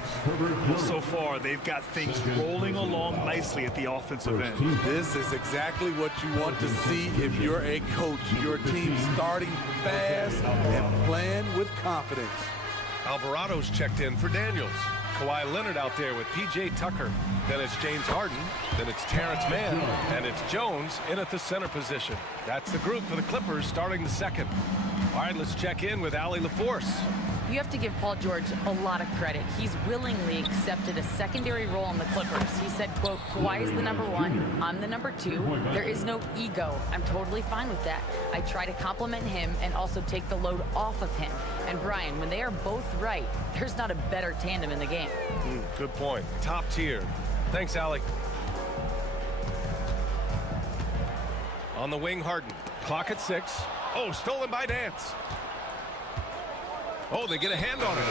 Well, so far, they've got things rolling along nicely at the offensive end. This is exactly what you want to see if you're a coach. Your team starting fast and playing with confidence. Alvarado's checked in for Daniels. Kawhi Leonard out there with P.J. Tucker. Then it's James Harden. Then it's Terrence Mann. And it's Jones in at the center position. That's the group for the Clippers starting the 2nd. All right, let's check in with Allie LaForce. You have to give Paul George a lot of credit. He's willingly accepted a secondary role on the Clippers. He said, quote, Kawhi is the #1, I'm the #2. There is no ego. I'm totally fine with that. I try to compliment him and also take the load off of him. And Brian, when they are both right, there's not a better tandem in the game. Good point. Top tier. Thanks, Allie. On the wing, Harden. Clock at 6. Oh, stolen by Dance. Oh, they get a hand on it.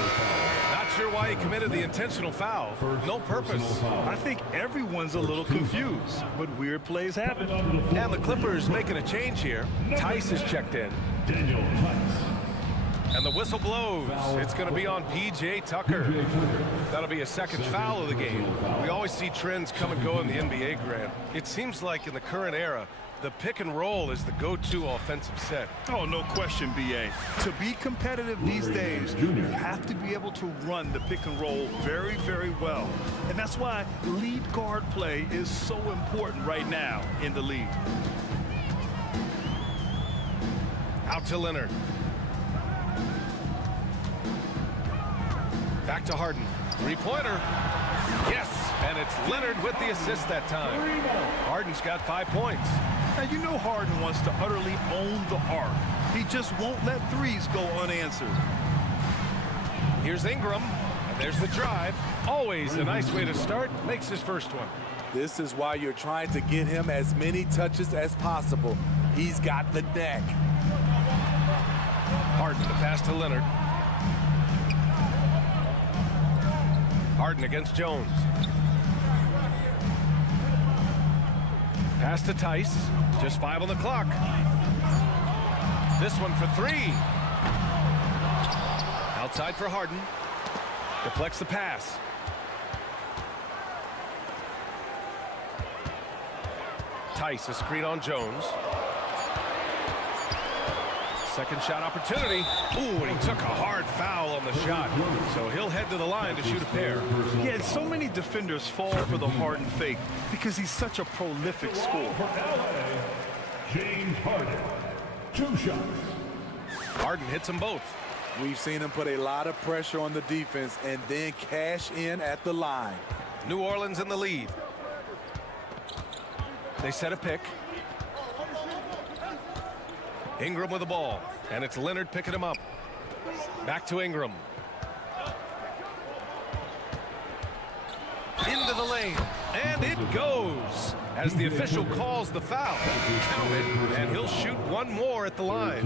Not sure why he committed the intentional foul. No purpose. I think everyone's a little confused, but weird plays happen. And the Clippers making a change here. Tice is checked in. And the whistle blows. It's going to be on P.J. Tucker. That'll be a 2nd foul of the game. We always see trends come and go in the NBA, Grant. It seems like in the current era, the pick and roll is the go-to offensive set. Oh, no question, B.A. To be competitive these days, you have to be able to run the pick and roll very, very well. And that's why lead guard play is so important right now in the league. Out to Leonard. Back to Harden. 3-pointer. Yes, and it's Leonard with the assist that time. Harden's got 5 points. Now, you know Harden wants to utterly own the arc. He just won't let threes go unanswered. Here's Ingram, and there's the drive. Always a nice way to start. Makes his 1st one. This is why you're trying to get him as many touches as possible. He's got the neck. Harden to pass to Leonard. Harden against Jones. Pass to Tice. Just 5 on the clock. This one for 3. Outside for Harden. Deflects the pass. Tice, a screen on Jones. 2nd shot opportunity. Ooh, and he took a hard foul on the shot. So he'll head to the line to shoot a pair. Yeah, so many defenders fall for the Harden fake because he's such a prolific scorer. James Harden, 2 shots. Harden hits them both. We've seen him put a lot of pressure on the defense and then cash in at the line. New Orleans in the lead. They set a pick. Ingram with the ball, and it's Leonard picking him up. Back to Ingram. Into the lane, and it goes as the official calls the foul. Count it, and he'll shoot one more at the line.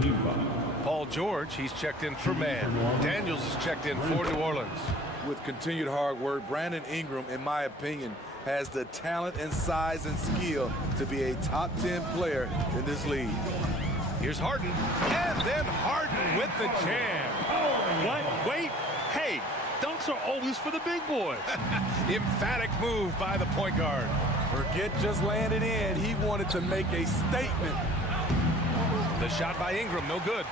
Paul George, he's checked in for man. Daniels is checked in for New Orleans. With continued hard work, Brandon Ingram, in my opinion, has the talent and size and skill to be a top 10 player in this league. Here's Harden, and then Harden with the jam. What? Wait. Hey, dunks are always for the big boys. Emphatic move by the point guard. Forget just laying it in. He wanted to make a statement. The shot by Ingram, no good.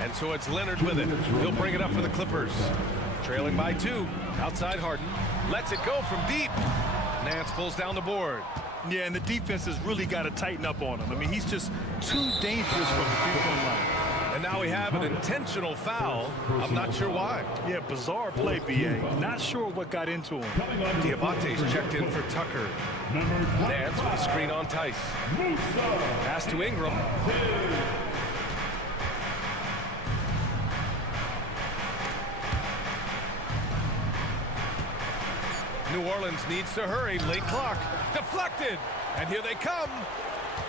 And so it's Leonard with it. He'll bring it up for the Clippers. Trailing by 2. Outside Harden. Lets it go from deep. Nance pulls down the board. Yeah, and the defense has really got to tighten up on him. I mean, he's just too dangerous from the three-point line. And now we have an intentional foul. I'm not sure why. Yeah, bizarre play, B.A. Not sure what got into him. Diabate's checked in for Tucker. Nance with a screen on Tice. Pass to Ingram. New Orleans needs to hurry. Late clock. Deflected. And here they come.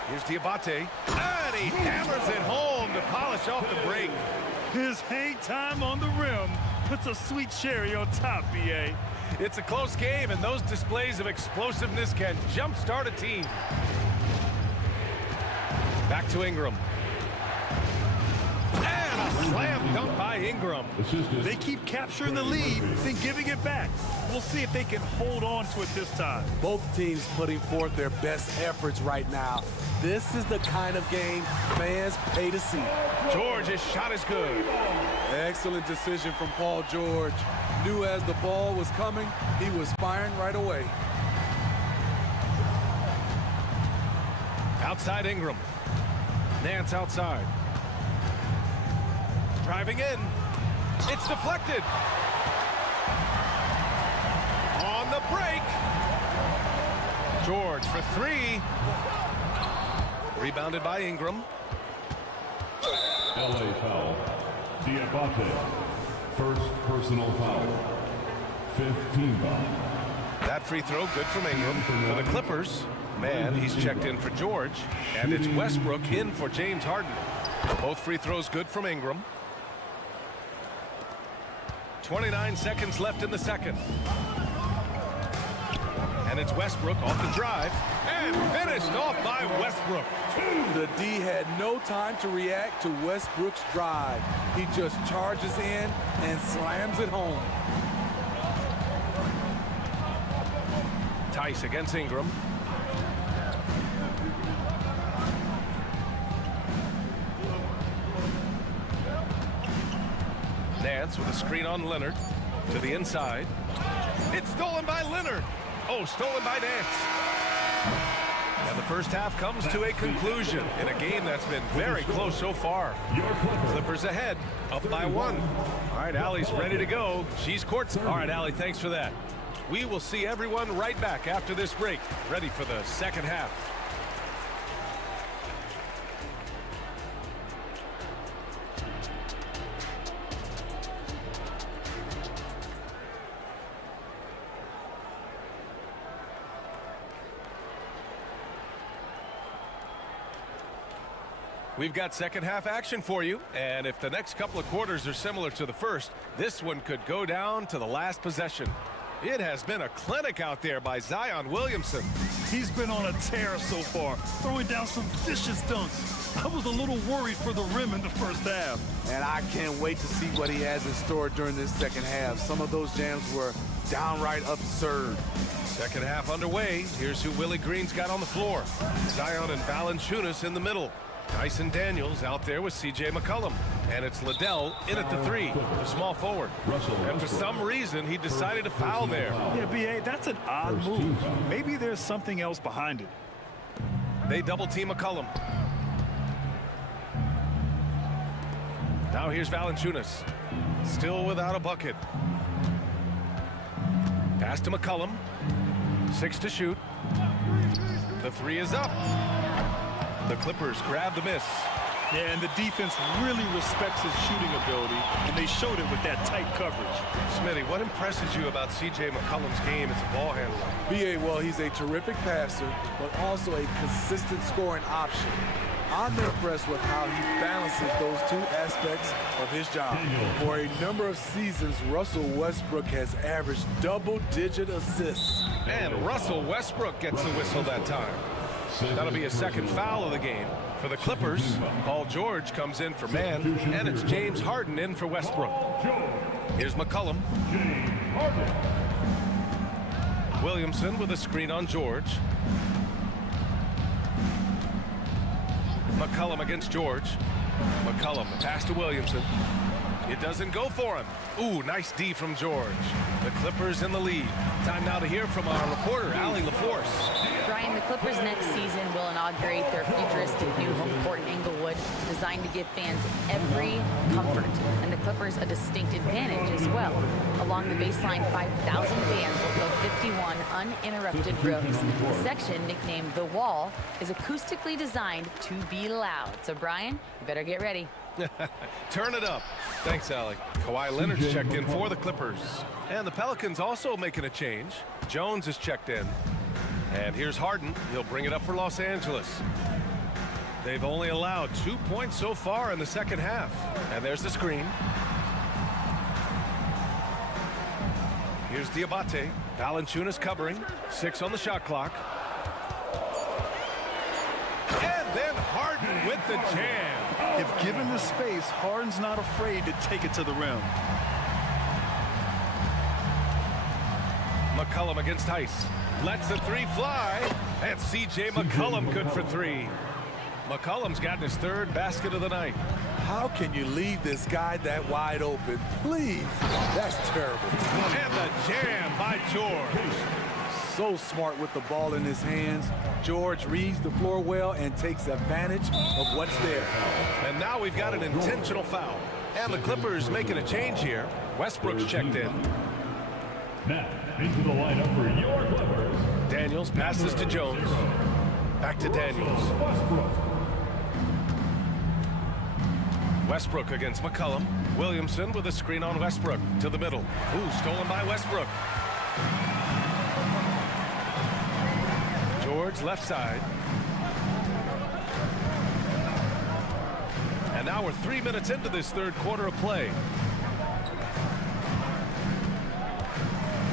Here's Diabate. And he hammers it home to polish off the break. His hang time on the rim puts a sweet cherry on top, B.A. It's a close game, and those displays of explosiveness can jumpstart a team. Back to Ingram. And a slam dunk by Ingram. They keep capturing the lead, then giving it back. We'll see if they can hold on to it this time. Both teams putting forth their best efforts right now. This is the kind of game fans pay to see. George's shot is good. Excellent decision from Paul George. Knew as the ball was coming, he was firing right away. Outside Ingram. Nance outside. Driving in. It's deflected. On the break. George for 3. Rebounded by Ingram. LA foul. Diabate. First personal foul. 5th team foul. That free throw good from Ingram. For the Clippers, man, he's checked in for George. And it's Westbrook in for James Harden. Both free throws good from Ingram. 29 seconds left in the second. And it's Westbrook off the drive. And finished off by Westbrook. The D had no time to react to Westbrook's drive. He just charges in and slams it home. Tice against Ingram. Nance with a screen on Leonard to the inside. It's stolen by Leonard. Oh, stolen by Nance. And the first half comes to a conclusion in a game that's been very close so far. Clippers ahead, up by 1. All right, Allie's ready to go. She's courtside. All right, Allie, thanks for that. We will see everyone right back after this break, ready for the second half. We've got second half action for you, and if the next couple of quarters are similar to the first, this one could go down to the last possession. It has been a clinic out there by Zion Williamson. He's been on a tear so far, throwing down some vicious dunks. I was a little worried for the rim in the first half. And I can't wait to see what he has in store during this second half. Some of those jams were downright absurd. Second half underway. Here's who Willie Green's got on the floor. Zion and Valanciunas in the middle. Dyson Daniels out there with C.J. McCollum. And it's Liddell in at the 3, the small forward. And for some reason, he decided to foul there. Yeah, B.A., that's an odd move. Maybe there's something else behind it. They double-team McCollum. Now here's Valanciunas. Still without a bucket. Pass to McCollum. 6 to shoot. The three is up. The Clippers grab the miss. Yeah, and the defense really respects his shooting ability, and they showed it with that tight coverage. Smitty, what impresses you about C.J. McCollum's game as a ball handler? B.A., well, he's a terrific passer, but also a consistent scoring option. I'm impressed with how he balances those two aspects of his job. For a number of seasons, Russell Westbrook has averaged double-digit assists. And Russell Westbrook gets the whistle that time. That'll be a second foul of the game. For the Clippers, Paul George comes in for man, and it's James Harden in for Westbrook. Here's McCollum. Williamson with a screen on George. McCollum against George. McCollum, pass to Williamson. It doesn't go for him. Ooh, nice D from George. The Clippers in the lead. Time now to hear from our reporter, Allie LaForce. Brian, the Clippers next season will inaugurate their futuristic new home court in Inglewood, designed to give fans every comfort, and the Clippers a distinct advantage as well. Along the baseline, 5,000 fans will fill 51 uninterrupted rows. The section, nicknamed The Wall, is acoustically designed to be loud. So, Brian, you better get ready. Turn it up. Thanks, Allie. Kawhi Leonard's checked in for the Clippers. And the Pelicans also making a change. Jones is checked in. And here's Harden. He'll bring it up for Los Angeles. They've only allowed 2 points so far in the second half. And there's the screen. Here's Diabate. Valanciunas covering. 6 on the shot clock. And then Harden with the jam. If given the space, Harden's not afraid to take it to the rim. McCollum against Heiss. Lets the three fly. And C.J. McCollum good for 3. McCollum's gotten his 3rd basket of the night. How can you leave this guy that wide open? Please. That's terrible. And the jam by George. So smart with the ball in his hands. George reads the floor well and takes advantage of what's there. And now we've got an intentional foul. And the Clippers making a change here. Westbrook's checked in. Now, into the lineup for your Clippers. Daniels passes to Jones. Back to Daniels. Westbrook against McCollum. Williamson with a screen on Westbrook to the middle. Ooh, stolen by Westbrook. George left side. And now we're 3 minutes into this 3rd quarter of play.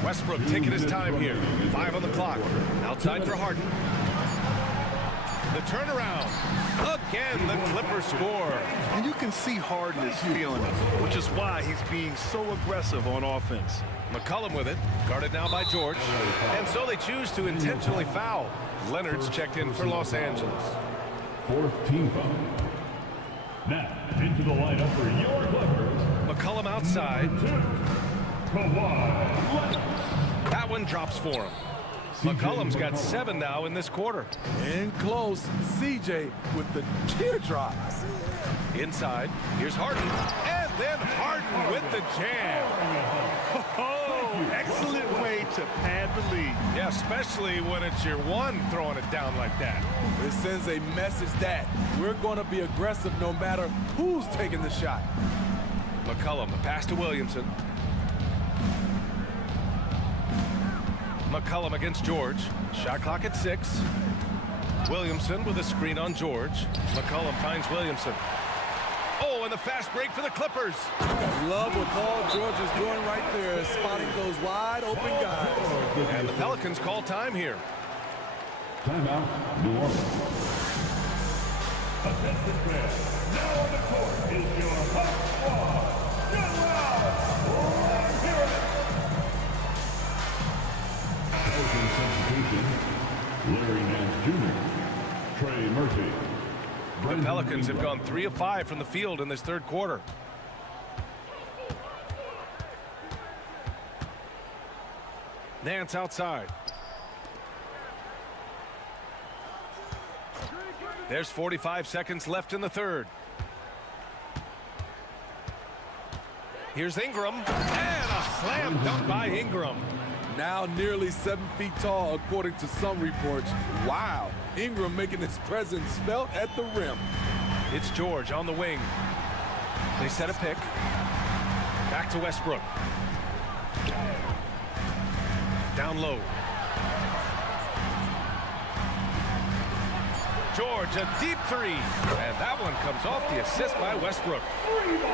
Westbrook taking his time here. 5 on the clock. Outside for Harden. The turnaround. Again, the Clippers score. And you can see Harden is feeling it, which is why he's being so aggressive on offense. McCollum with it. Guarded now by George. And so they choose to intentionally foul. Leonard's checked in for Los Angeles. 4th team foul. Now, into the lineup for your Clippers. McCollum outside. That one drops for him. McCollum's got 7 now in this quarter. In close, CJ with the teardrop. Inside, here's Harden. And then Harden with the jam. Oh, excellent way to pad the lead. Yeah, especially when it's your one throwing it down like that. It sends a message that we're going to be aggressive no matter who's taking the shot. McCollum, the pass to Williamson. McCollum against George. Shot clock at 6. Williamson with a screen on George. McCollum finds Williamson. Oh, and the fast break for the Clippers. Love what Paul George is doing right there, spotting those wide open guys. And the Pelicans call time here. Timeout, New Orleans. Attention fans, now on the court is your hot squad. Get loud! Let's hear it! Open substitution, Larry Nance Jr., Trey Murphy. The Pelicans have gone 3 of 5 from the field in this 3rd quarter. Nance outside. There's 45 seconds left in the 3rd. Here's Ingram, and a slam dunk by Ingram. Now nearly 7 feet tall, according to some reports. Wow, Ingram making his presence felt at the rim. It's George on the wing. They set a pick. Back to Westbrook. Down low. George, a deep three. And that one comes off the assist by Westbrook.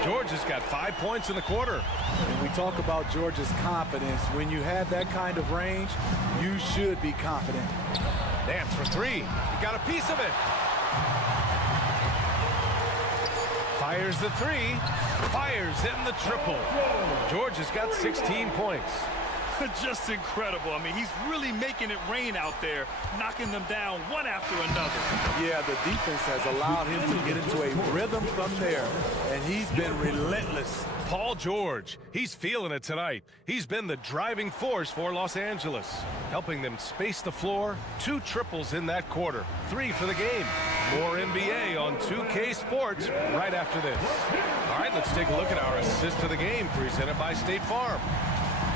George has got 5 points in the quarter. When we talk about George's confidence, when you have that kind of range, you should be confident. Dance for three. He got a piece of it. Fires the three. Fires in the triple. George has got 16 points. Just incredible. I mean, he's really making it rain out there, knocking them down one after another. Yeah, the defense has allowed him to get into a rhythm from there, and he's been relentless. Paul George, he's feeling it tonight. He's been the driving force for Los Angeles, helping them space the floor. 2 triples in that quarter. 3 for the game. More NBA on 2K Sports right after this. All right, let's take a look at our assist of the game presented by State Farm.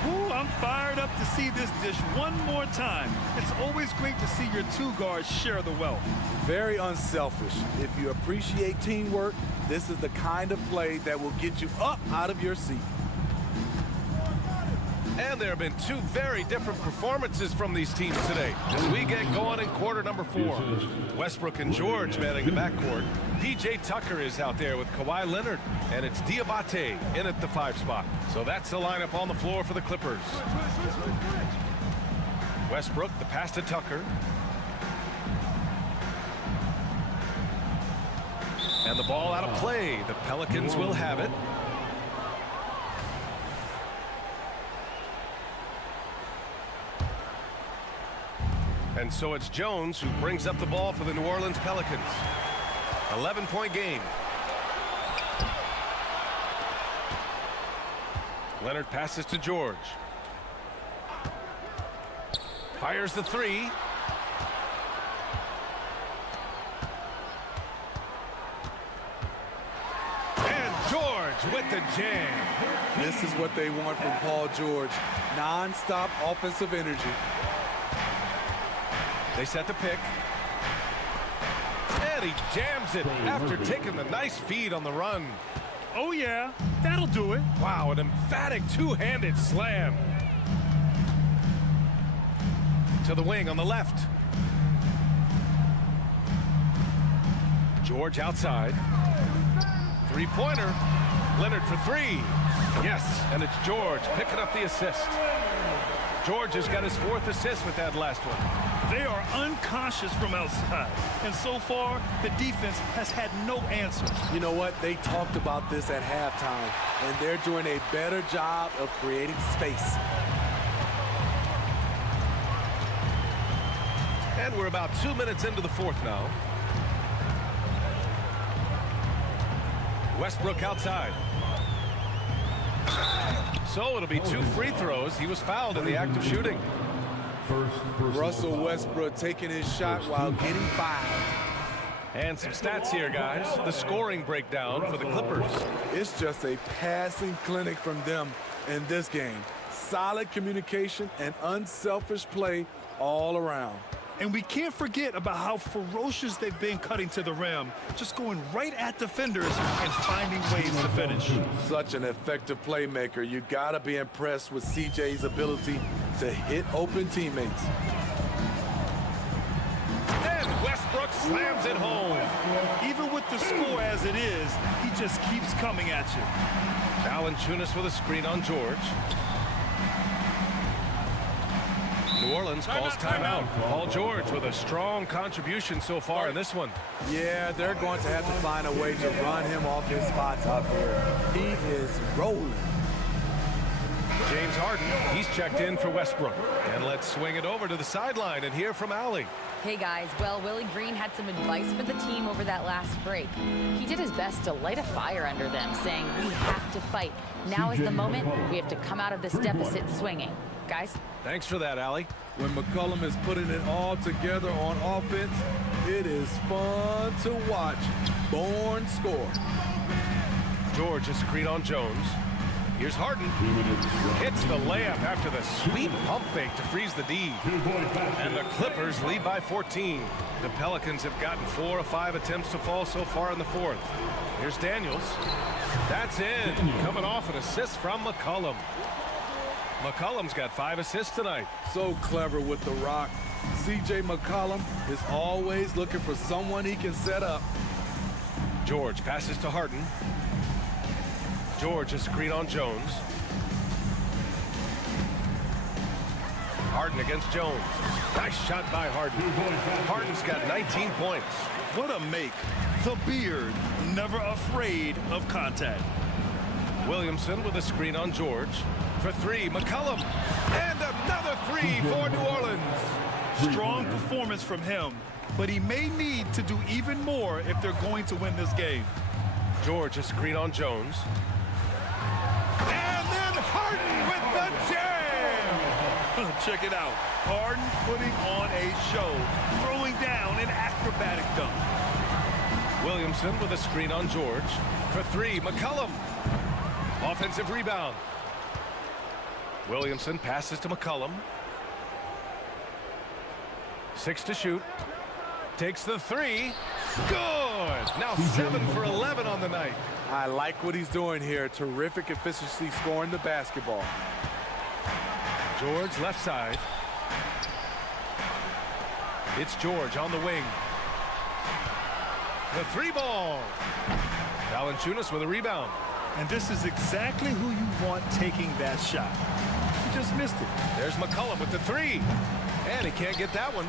Ooh, I'm fired up to see this dish one more time. It's always great to see your 2 guards share the wealth. Very unselfish. If you appreciate teamwork, this is the kind of play that will get you up out of your seat. And there have been 2 very different performances from these teams today as we get going in quarter number 4. Westbrook and George manning the backcourt. P.J. Tucker is out there with Kawhi Leonard, and it's Diabate in at the 5 spot. So that's the lineup on the floor for the Clippers. Westbrook, the pass to Tucker. And the ball out of play. The Pelicans will have it. And so it's Jones who brings up the ball for the New Orleans Pelicans. 11-point game. Leonard passes to George. Fires the three. And George with the jam. This is what they want from Paul George. Non-stop offensive energy. They set the pick. And he jams it after taking the nice feed on the run. Oh, yeah, that'll do it. Wow, an emphatic two-handed slam. To the wing on the left. George outside. Three-pointer. Leonard for three. Yes, and it's George picking up the assist. George has got his 4th assist with that last one. They are unconscious from outside, and so far, the defense has had no answer. You know what? They talked about this at halftime, and they're doing a better job of creating space. And we're about 2 minutes into the 4th now. Westbrook outside. So it'll be 2 free throws. He was fouled in the act of shooting. Russell Westbrook taking his shot while getting fouled. And some stats here, guys. The scoring breakdown for the Clippers. It's just a passing clinic from them in this game. Solid communication and unselfish play all around. And we can't forget about how ferocious they've been cutting to the rim, just going right at defenders and finding ways to finish. Such an effective playmaker. You gotta be impressed with CJ's ability to hit open teammates. And Westbrook slams it home. Even with the score as it is, he just keeps coming at you. Valanciunas with a screen on George. New Orleans calls timeout. Paul George with a strong contribution so far in this one. Yeah, they're going to have to find a way to run him off his spots out there. He is rolling. James Harden, he's checked in for Westbrook. And let's swing it over to the sideline and hear from Allie. Hey guys, well, Willie Green had some advice for the team over that last break. He did his best to light a fire under them, saying we have to fight. Now is the moment. We have to come out of this deficit swinging. Guys? Thanks for that, Allie. When McCollum is putting it all together on offense, it is fun to watch. Born score. George, a screen on Jones. Here's Harden. Hits the layup after the sweet pump fake to freeze the D. And the Clippers lead by 14. The Pelicans have gotten 4 of 5 attempts to fall so far in the fourth. Here's Daniels. That's in. Coming off an assist from McCollum. McCollum's got 5 assists tonight. So clever with the rock. C.J. McCollum is always looking for someone he can set up. George passes to Harden. George, a screen on Jones. Harden against Jones. Nice shot by Harden. Harden's got 19 points. What a make. The beard, never afraid of contact. Williamson with a screen on George. For 3, McCollum. And another 3 for New Orleans. Strong performance from him, but he may need to do even more if they're going to win this game. George, a screen on Jones. And then Harden with the jam! Check it out. Harden putting on a show, throwing down an acrobatic dunk. Williamson with a screen on George. For 3, McCollum. Offensive rebound. Williamson passes to McCollum. 6 to shoot. Takes the 3. Good! Now 7 for 11 on the night. I like what he's doing here. Terrific efficiency scoring the basketball. George left side. It's George on the wing. The 3 ball. Valanciunas with a rebound. And this is exactly who you want taking that shot. He just missed it. There's McCollum with the 3. And he can't get that one.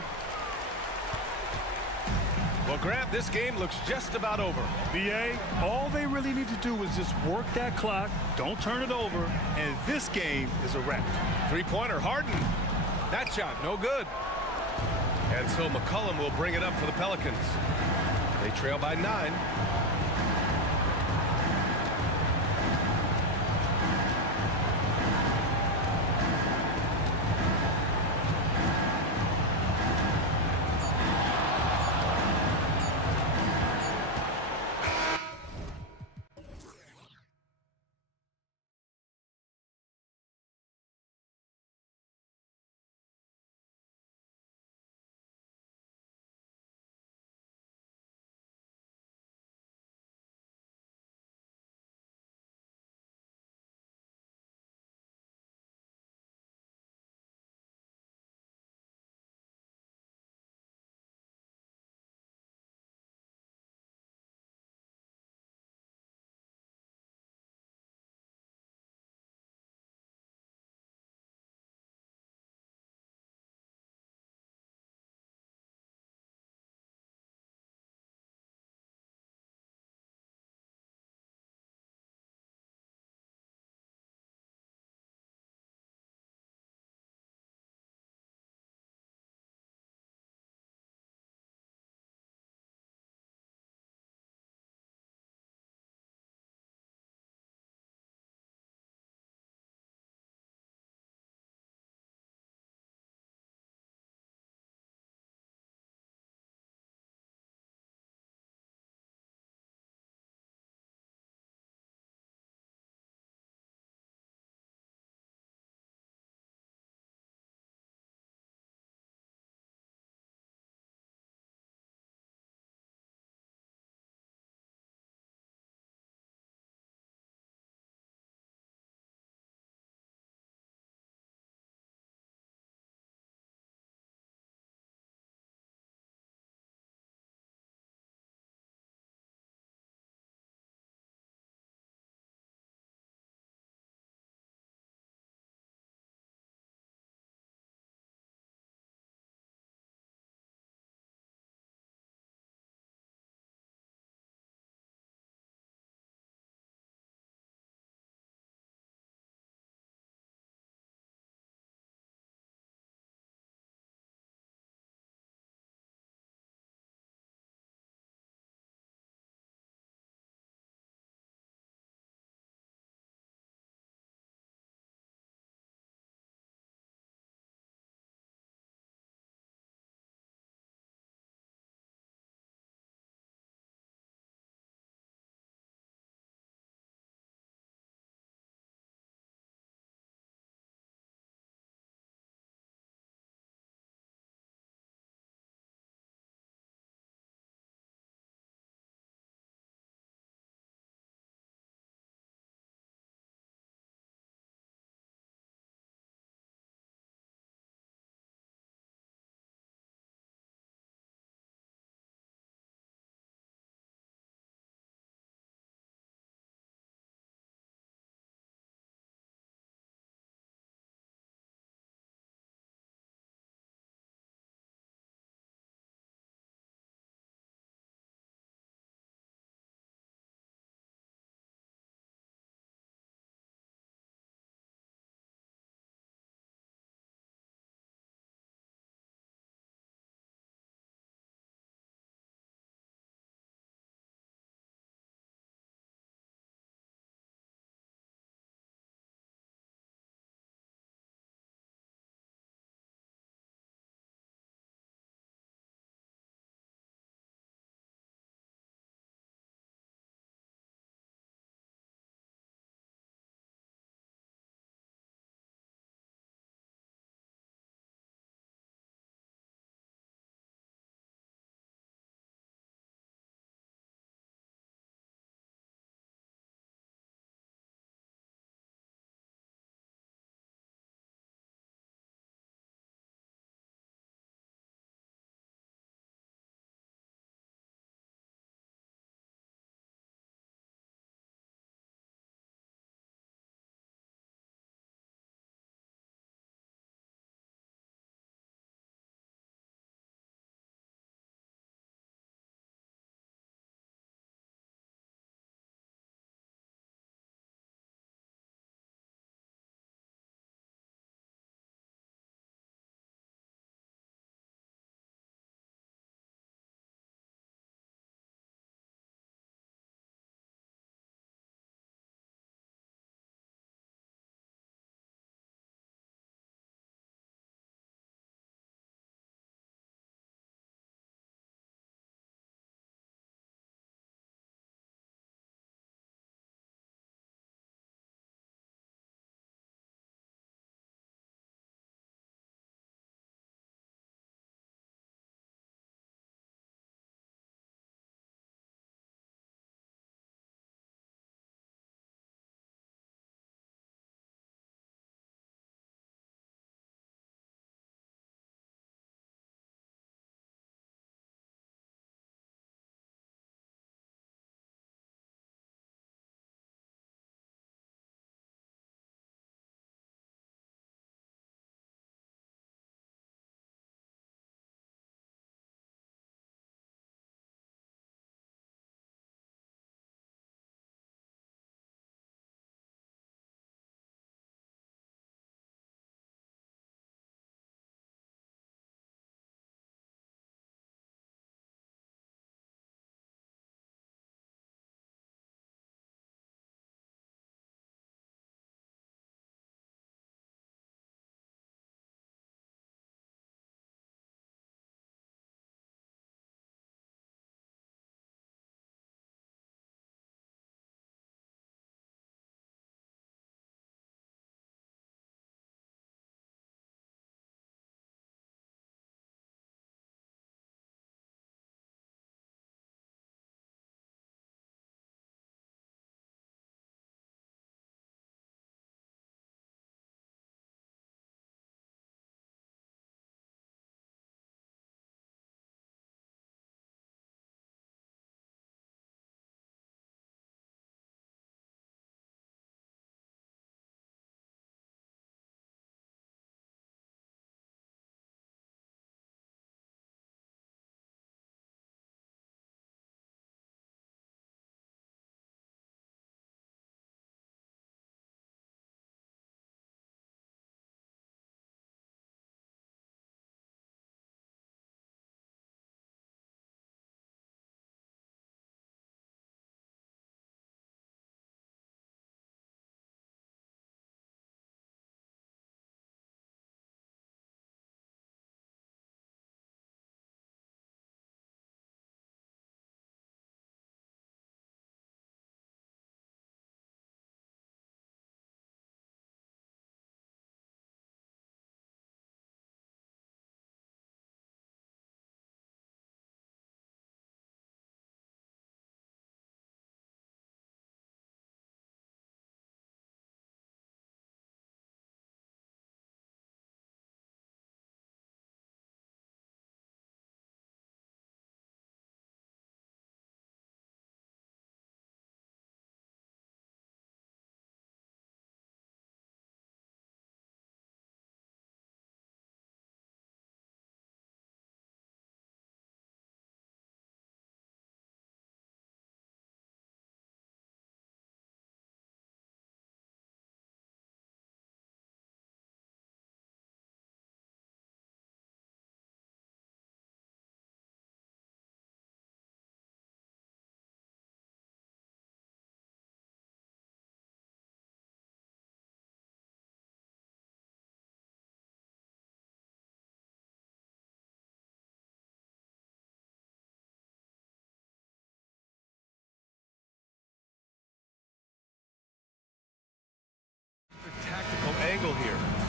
Well, Grant, this game looks just about over. BA, all they really need to do is just work that clock, don't turn it over, and this game is a wrap. 3-pointer, Harden. That shot, no good. And so McCollum will bring it up for the Pelicans. They trail by 9.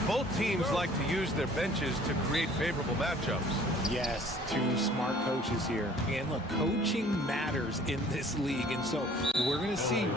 both teams like to use their benches to create favorable matchups. Yes, two smart coaches here. And look, coaching matters in this league. And so we're going to see.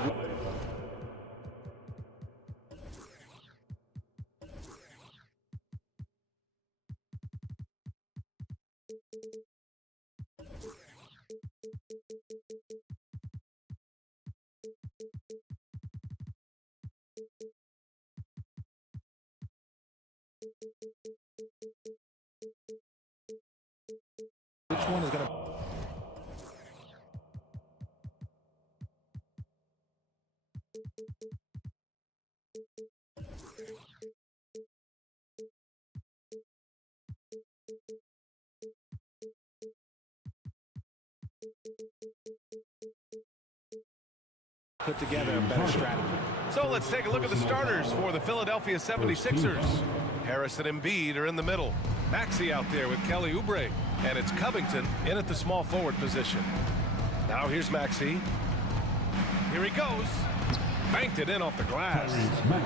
Which one is going to... put together a better strategy. So let's take a look at the starters for the Philadelphia 76ers. Harris and Embiid are in the middle. Maxey out there with Kelly Oubre. And it's Covington in at the small forward position. Now here's Maxey. Here he goes. Banked it in off the glass.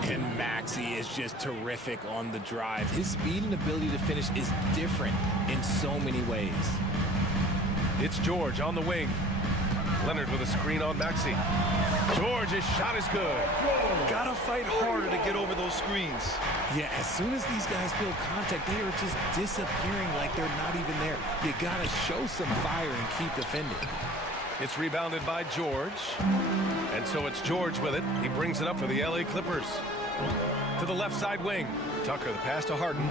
And Maxey is just terrific on the drive. His speed and ability to finish is different in so many ways. It's George on the wing. Leonard with a screen on Maxey. George's shot is good. Gotta fight harder to get over those screens. Yeah, as soon as these guys feel contact, they are just disappearing like they're not even there. You gotta show some fire and keep defending. It's rebounded by George. And so it's George with it. He brings it up for the LA Clippers. To the left side wing. Tucker, the pass to Harden.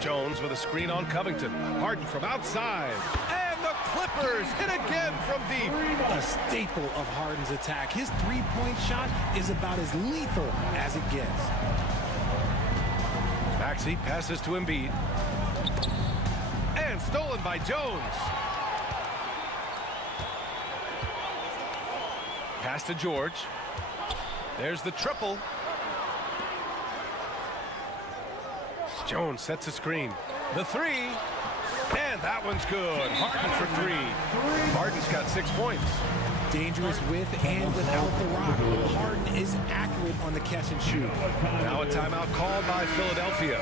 Jones with a screen on Covington. Harden from outside. And the Clippers hit again from deep. A staple of Harden's attack. His three-point shot is about as lethal as it gets. Maxey passes to Embiid. And stolen by Jones. Pass to George. There's the triple. Jones sets a screen. The three. And that one's good. Harden for three. Harden's got 6 points. Dangerous with and without the rock. Harden is accurate on the catch and shoot. Now a timeout called by Philadelphia.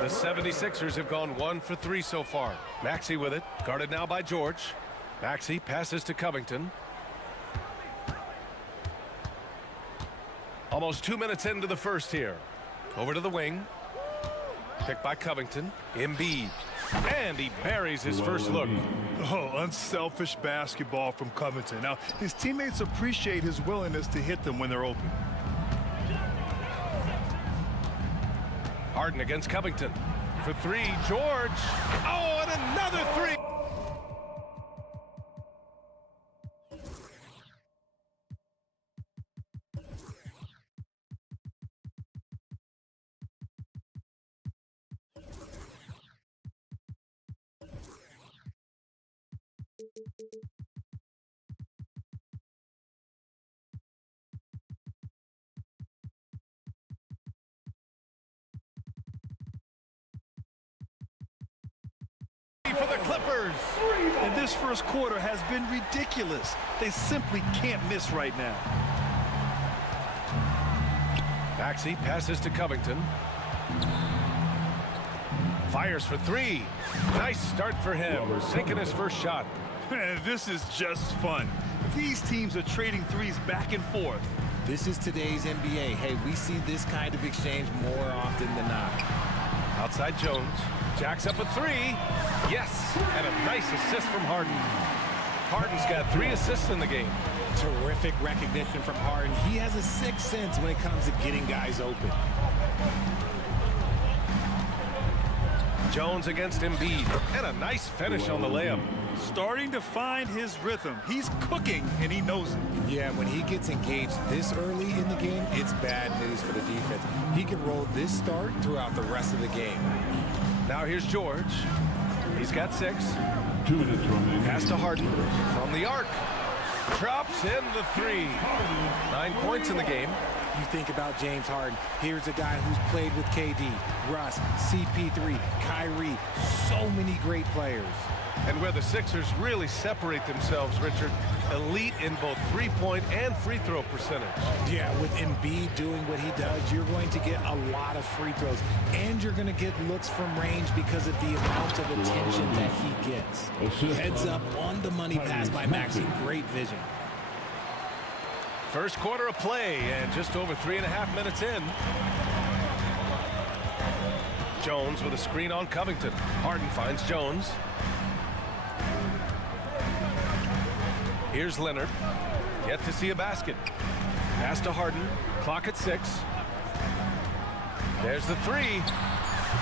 The 76ers have gone 1 for 3 so far. Maxey with it. Guarded now by George. Maxey passes to Covington. Almost 2 minutes into the first here. Over to the wing. Picked by Covington. Embiid. And he buries his first look. Oh, unselfish basketball from Covington. Now, his teammates appreciate his willingness to hit them when they're open. Harden against Covington. For three, George. Oh, and another three. For the Clippers. And this first quarter has been ridiculous. They simply can't miss right now. Maxey passes to Covington. Fires for three. Nice start for him. Sinking his first shot. This is just fun. These teams are trading threes back and forth. This is today's NBA. Hey, we see this kind of exchange more often than not. Outside Jones. Jacks up a three. Yes, and a nice assist from Harden. Harden's got 3 assists in the game. Terrific recognition from Harden. He has a sixth sense when it comes to getting guys open. Jones against Embiid. And a nice finish on the layup. Starting to find his rhythm. He's cooking, and he knows it. Yeah, when he gets engaged this early in the game, it's bad news for the defense. He can roll this start throughout the rest of the game. Now here's George. He's got 6. 2 minutes remaining. Pass to Harden from the arc. Drops in the 3. 9 points in the game. You think about James Harden. Here's a guy who's played with KD, Russ, CP3, Kyrie, so many great players. And where the Sixers really separate themselves, Richard, elite in both three-point and free throw percentage. Yeah, with Embiid doing what he does, you're going to get a lot of free throws, and you're going to get looks from range because of the amount of attention that he gets. Heads up on the money pass by Maxey. Great vision. First quarter of play, and just over 3.5 minutes in. Jones with a screen on Covington. Harden finds Jones. Here's Leonard. Yet to see a basket. Pass to Harden. Clock at 6. There's the three.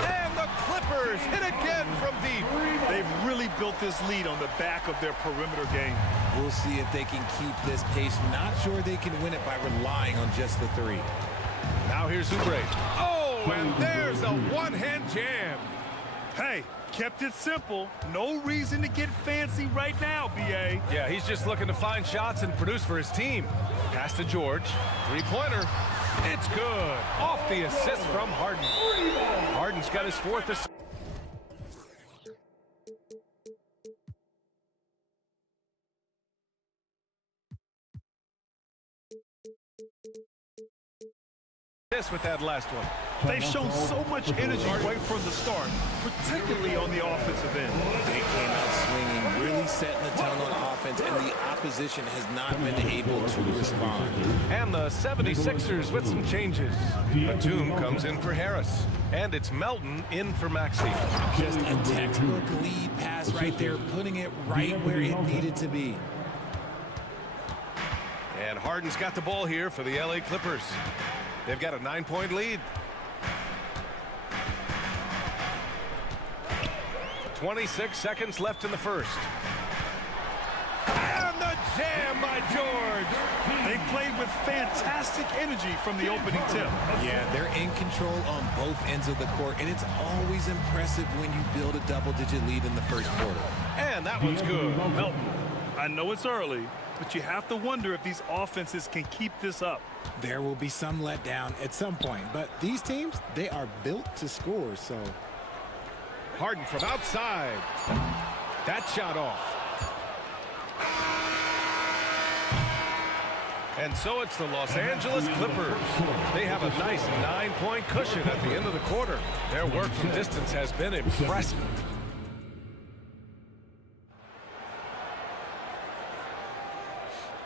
And the Clippers hit again from deep. They've really built this lead on the back of their perimeter game. We'll see if they can keep this pace. Not sure they can win it by relying on just the three. Now here's Oubre. Oh, and there's a one-hand jam. Hey, kept it simple. No reason to get fancy right now, B.A. Yeah, he's just looking to find shots and produce for his team. Pass to George. Three-pointer. It's good. Off the assist from Harden. Harden's got his 4th assist. With that last one. They've shown so much energy right from the start, particularly on the offensive end. They came out swinging, really setting the tone on offense, and the opposition has not been able to respond. And the 76ers with some changes. Batum comes in for Harris, and it's Melton in for Maxey. Just a textbook lead pass right there, putting it right where it needed to be. And Harden's got the ball here for the LA Clippers. They've got a 9-point lead. 26 seconds left in the first. And the jam by George. They played with fantastic energy from the opening tip. Yeah, they're in control on both ends of the court, and it's always impressive when you build a double-digit lead in the first quarter. And that one's good. Melton, I know it's early, but you have to wonder if these offenses can keep this up. There will be some letdown at some point, but these teams, they are built to score, so. Harden from outside. That shot off. And so it's the Los Angeles Clippers. They have a nice 9-point cushion at the end of the quarter. Their work from distance has been impressive.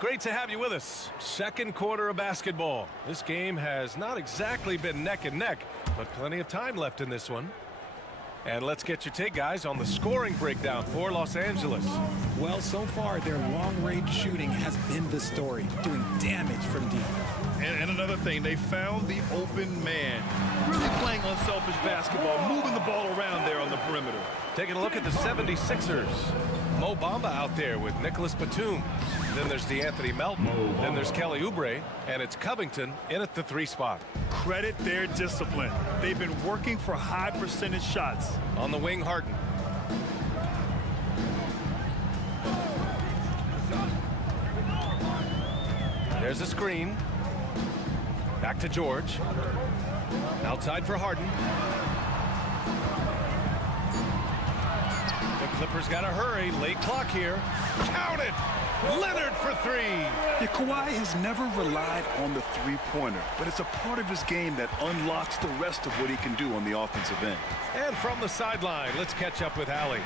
Great to have you with us. Second quarter of basketball. This game has not exactly been neck and neck, but plenty of time left in this one. And let's get your take, guys, on the scoring breakdown for Los Angeles. Well, so far, their long-range shooting has been the story, doing damage from deep. And another thing, they found the open man. Really playing unselfish basketball, moving the ball around there on the perimeter. Taking a look at the 76ers. Mo Bamba out there with Nicholas Batum. Then there's DeAnthony Melton. Then there's Kelly Oubre. And it's Covington in at the 3 spot. Credit their discipline. They've been working for high percentage shots. On the wing, Harden. There's a screen. Back to George. Outside for Harden. The Clippers got to hurry. Late clock here. Count it! Leonard for 3. Yeah, Kawhi has never relied on the three-pointer, but it's a part of his game that unlocks the rest of what he can do on the offensive end. And from the sideline, let's catch up with Allie.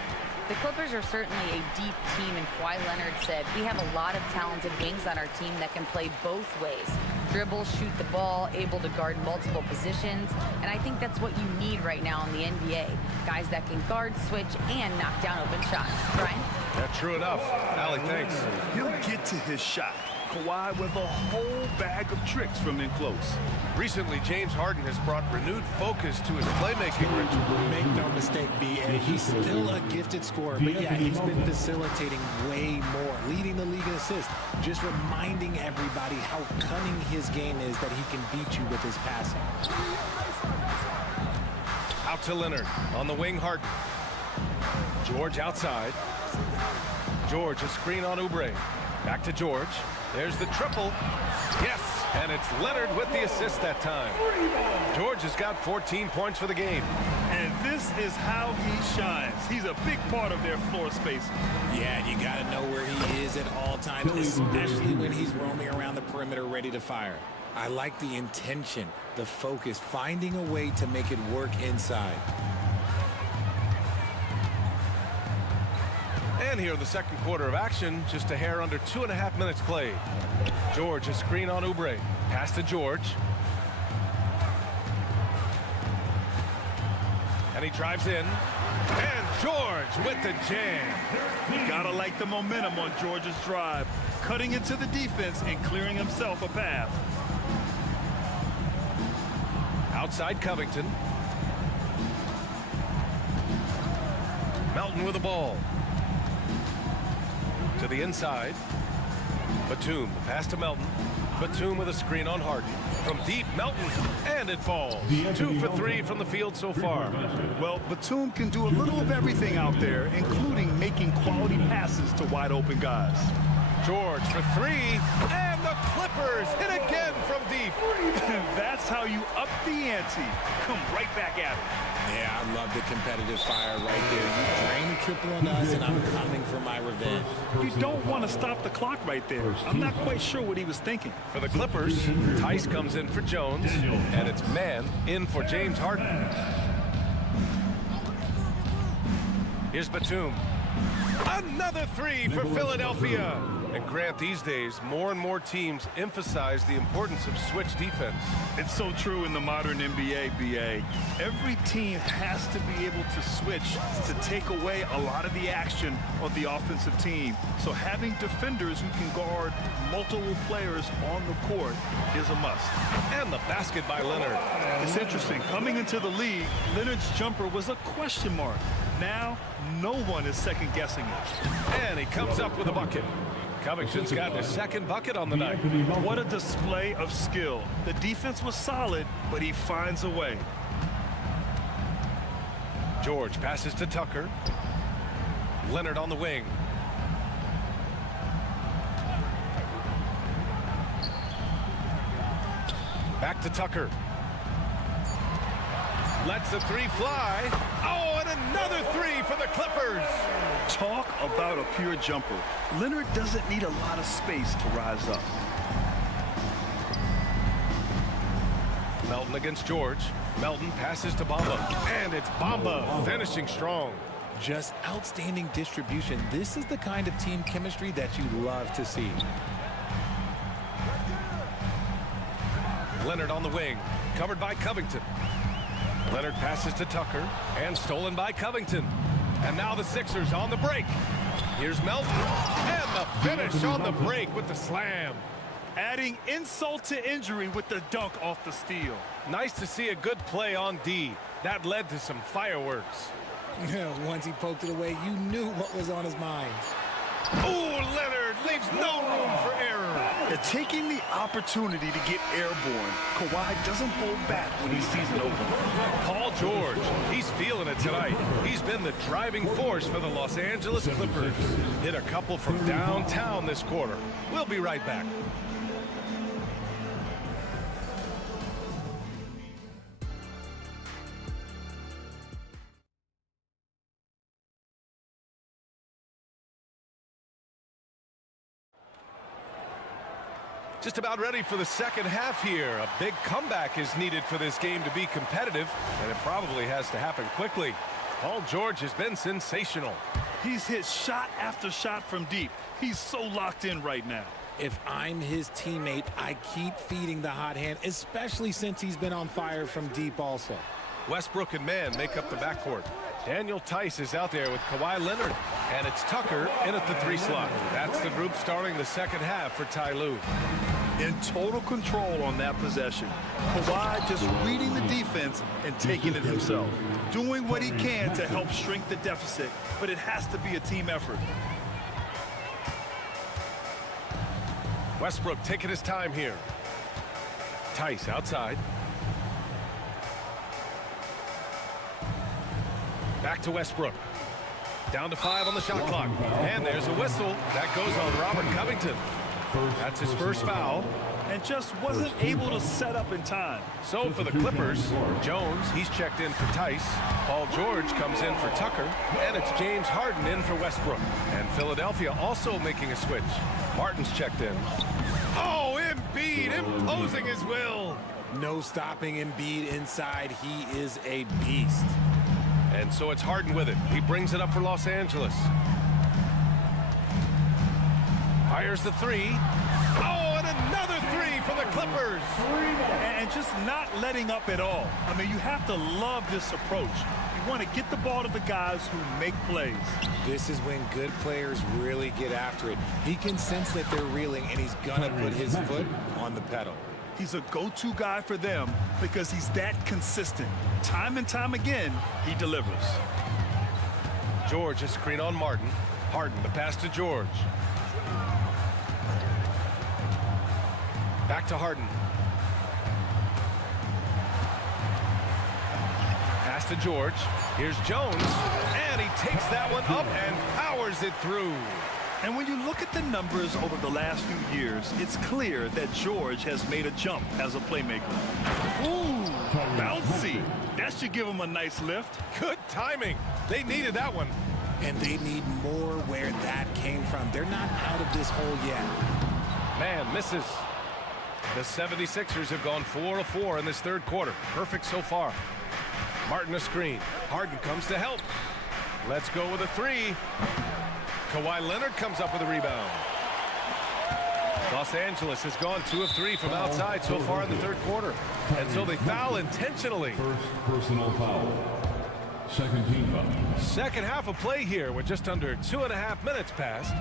The Clippers are certainly a deep team, and Kawhi Leonard said, we have a lot of talented wings on our team that can play both ways. Dribble, shoot the ball, able to guard multiple positions, and I think that's what you need right now in the NBA. Guys that can guard, switch, and knock down open shots. Brian? That's true enough. Allie, thanks. He'll get to his shot. Kawhi with a whole bag of tricks from in close. Recently, James Harden has brought renewed focus to his playmaking. Make no mistake, B.A., he's still a gifted scorer, but yeah, he's been facilitating way more, leading the league in assists, just reminding everybody how cunning his game is, that he can beat you with his passing. Out to Leonard. On the wing, Harden. George outside. George, a screen on Oubre. Back to George. There's the triple. Yes, and it's Leonard with the assist that time. George has got 14 points for the game. And this is how he shines. He's a big part of their floor spacing. Yeah, you got to know where he is at all times, especially when he's roaming around the perimeter ready to fire. I like the intention, the focus, finding a way to make it work inside. And here in the second quarter of action, just a hair under 2.5 minutes played. George, a screen on Oubre. Pass to George. And he drives in. And George with the jam. Gotta like the momentum on George's drive, cutting into the defense and clearing himself a path. Outside Covington. Melton with the ball. To the inside. Batum, the pass to Melton. Batum with a screen on Harden. From deep, Melton, and it falls. 2 for 3 from the field so far. Well, Batum can do a little of everything out there, including making quality passes to wide open guys. George for 3, and the Clippers hit again from deep. That's how you up the ante. Come right back at it. Yeah, I love the competitive fire right there. You drain a triple on us, and I'm coming for my revenge. You don't want to stop the clock right there. I'm not quite sure what he was thinking. For the Clippers, Tice comes in for Jones, and it's man in for James Harden. Here's Batum. Another 3 for Philadelphia. And Grant, these days, more and more teams emphasize the importance of switch defense. It's so true in the modern NBA, BA. Every team has to be able to switch to take away a lot of the action on the offensive team. So having defenders who can guard multiple players on the court is a must. And the basket by Leonard. It's interesting. Coming into the league, Leonard's jumper was a question mark. Now, no one is second-guessing it. And he comes up with a bucket. Covington's got his second bucket on the night. What a display of skill. The defense was solid, but he finds a way. George passes to Tucker. Leonard on the wing. Back to Tucker. Lets the 3 fly. Oh, and another 3 for the Clippers. Talk about a pure jumper. Leonard doesn't need a lot of space to rise up. Melton against George. Melton passes to Bamba. And it's Bamba finishing strong. Just outstanding distribution. This is the kind of team chemistry that you love to see. Leonard on the wing. Covered by Covington. Leonard passes to Tucker, and stolen by Covington. And now the Sixers on the break. Here's Melton, and the finish on the break with the slam. Adding insult to injury with the dunk off the steal. Nice to see a good play on D. That led to some fireworks. Once he poked it away, you knew what was on his mind. Oh, Leonard leaves no room for error. They're taking the opportunity to get airborne. Kawhi doesn't hold back when he sees an opening. Paul George, he's feeling it tonight. He's been the driving force for the Los Angeles Clippers. Hit a couple from downtown this quarter. We'll be right back. Just about ready for the second half here. A big comeback is needed for this game to be competitive, and it probably has to happen quickly. Paul George has been sensational. He's hit shot after shot from deep. He's so locked in right now. If I'm his teammate, I keep feeding the hot hand, especially since he's been on fire from deep also. Westbrook and Mann make up the backcourt. Daniel Tice is out there with Kawhi Leonard, and it's Tucker in at the 3 slot. That's the group starting the second half for Ty Lue. In total control on that possession. Kawhi just reading the defense and taking it himself. Doing what he can to help shrink the deficit, but it has to be a team effort. Westbrook taking his time here. Tice outside. Back to Westbrook. Down to 5 on the shot clock. And there's a whistle. That goes on Robert Covington. That's his first foul. And just wasn't able to set up in time. So for the Clippers, Jones, he's checked in for Tice. Paul George comes in for Tucker. And it's James Harden in for Westbrook. And Philadelphia also making a switch. Martin's checked in. Oh, Embiid imposing his will. No stopping Embiid inside. He is a beast. And so it's Harden with it. He brings it up for Los Angeles. Fires the three. Oh, and another three for the Clippers. And just not letting up at all. I mean, you have to love this approach. You want to get the ball to the guys who make plays. This is when good players really get after it. He can sense that they're reeling, and he's going to put his foot on the pedal. He's a go-to guy for them because he's that consistent. Time and time again, he delivers. George, a screen on Martin. Harden, the pass to George. Back to Harden. Pass to George. Here's Jones. And he takes that one up and powers it through. And when you look at the numbers over the last few years, it's clear that George has made a jump as a playmaker. Ooh, bouncy. That should give him a nice lift. Good timing. They needed that one. And they need more where that came from. They're not out of this hole yet. Man misses. The 76ers have gone 4 of 4 in this third quarter. Perfect so far. Martin a screen. Harden comes to help. Let's go with a three. Kawhi Leonard comes up with a rebound. Los Angeles has gone 2 of 3 from outside so far in the third quarter. And so they foul intentionally. First personal foul. Second team foul. Second half of play here with just under 2.5 minutes passed.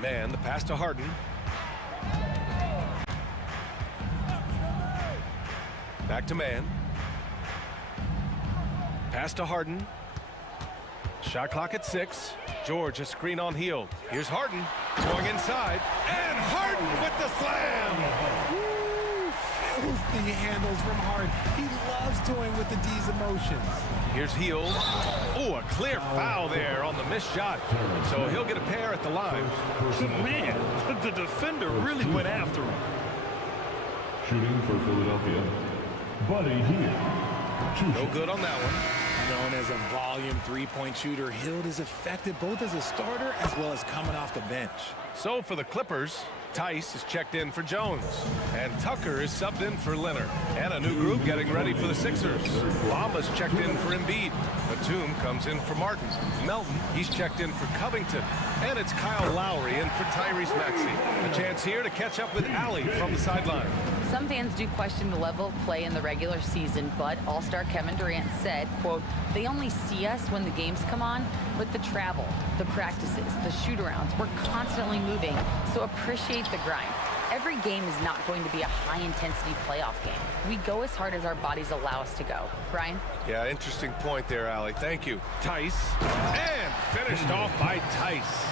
Man, the pass to Harden. Back to man. Pass to Harden. Shot clock at 6. George, a screen on Hield. Here's Harden going inside. And Harden with the slam. Woo, filthy handles from Harden. He loves toying with the D's emotions. Here's Hield. Oh, a clear foul there on the missed shot. So he'll get a pair at the line. Man, the defender really went after him. Shooting for Philadelphia, Buddy Hield. No good on that one. Known as a volume three-point shooter, Hield is effective both as a starter as well as coming off the bench. So for the Clippers, Tice is checked in for Jones. And Tucker is subbed in for Leonard. And a new group getting ready for the Sixers. Bama's checked in for Embiid. Batum comes in for Martin. Melton, he's checked in for Covington. And it's Kyle Lowry in for Tyrese Maxey. A chance here to catch up with Allie from the sideline. Some fans do question the level of play in the regular season, but All-Star Kevin Durant said, quote, they only see us when the games come on, but the travel, the practices, the shoot-arounds, we're constantly moving, so appreciate the grind. Every game is not going to be a high-intensity playoff game. We go as hard as our bodies allow us to go. Brian? Yeah, interesting point there, Allie. Thank you. Tice, and finished off by Tice.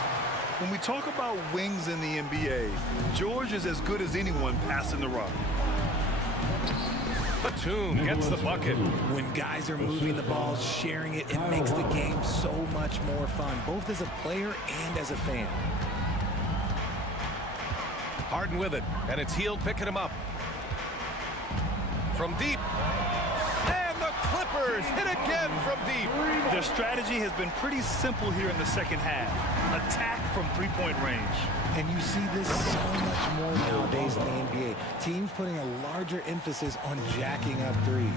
When we talk about wings in the NBA, George is as good as anyone passing the rock. Batum gets the bucket. When guys are moving the ball, sharing it, it makes the game so much more fun, both as a player and as a fan. Harden with it, and it's Hield picking him up. From deep. And the Clippers hit again from deep. Their strategy has been pretty simple here in the second half. Attack from three-point range. And you see this so much more nowadays in the NBA. Teams putting a larger emphasis on jacking up threes.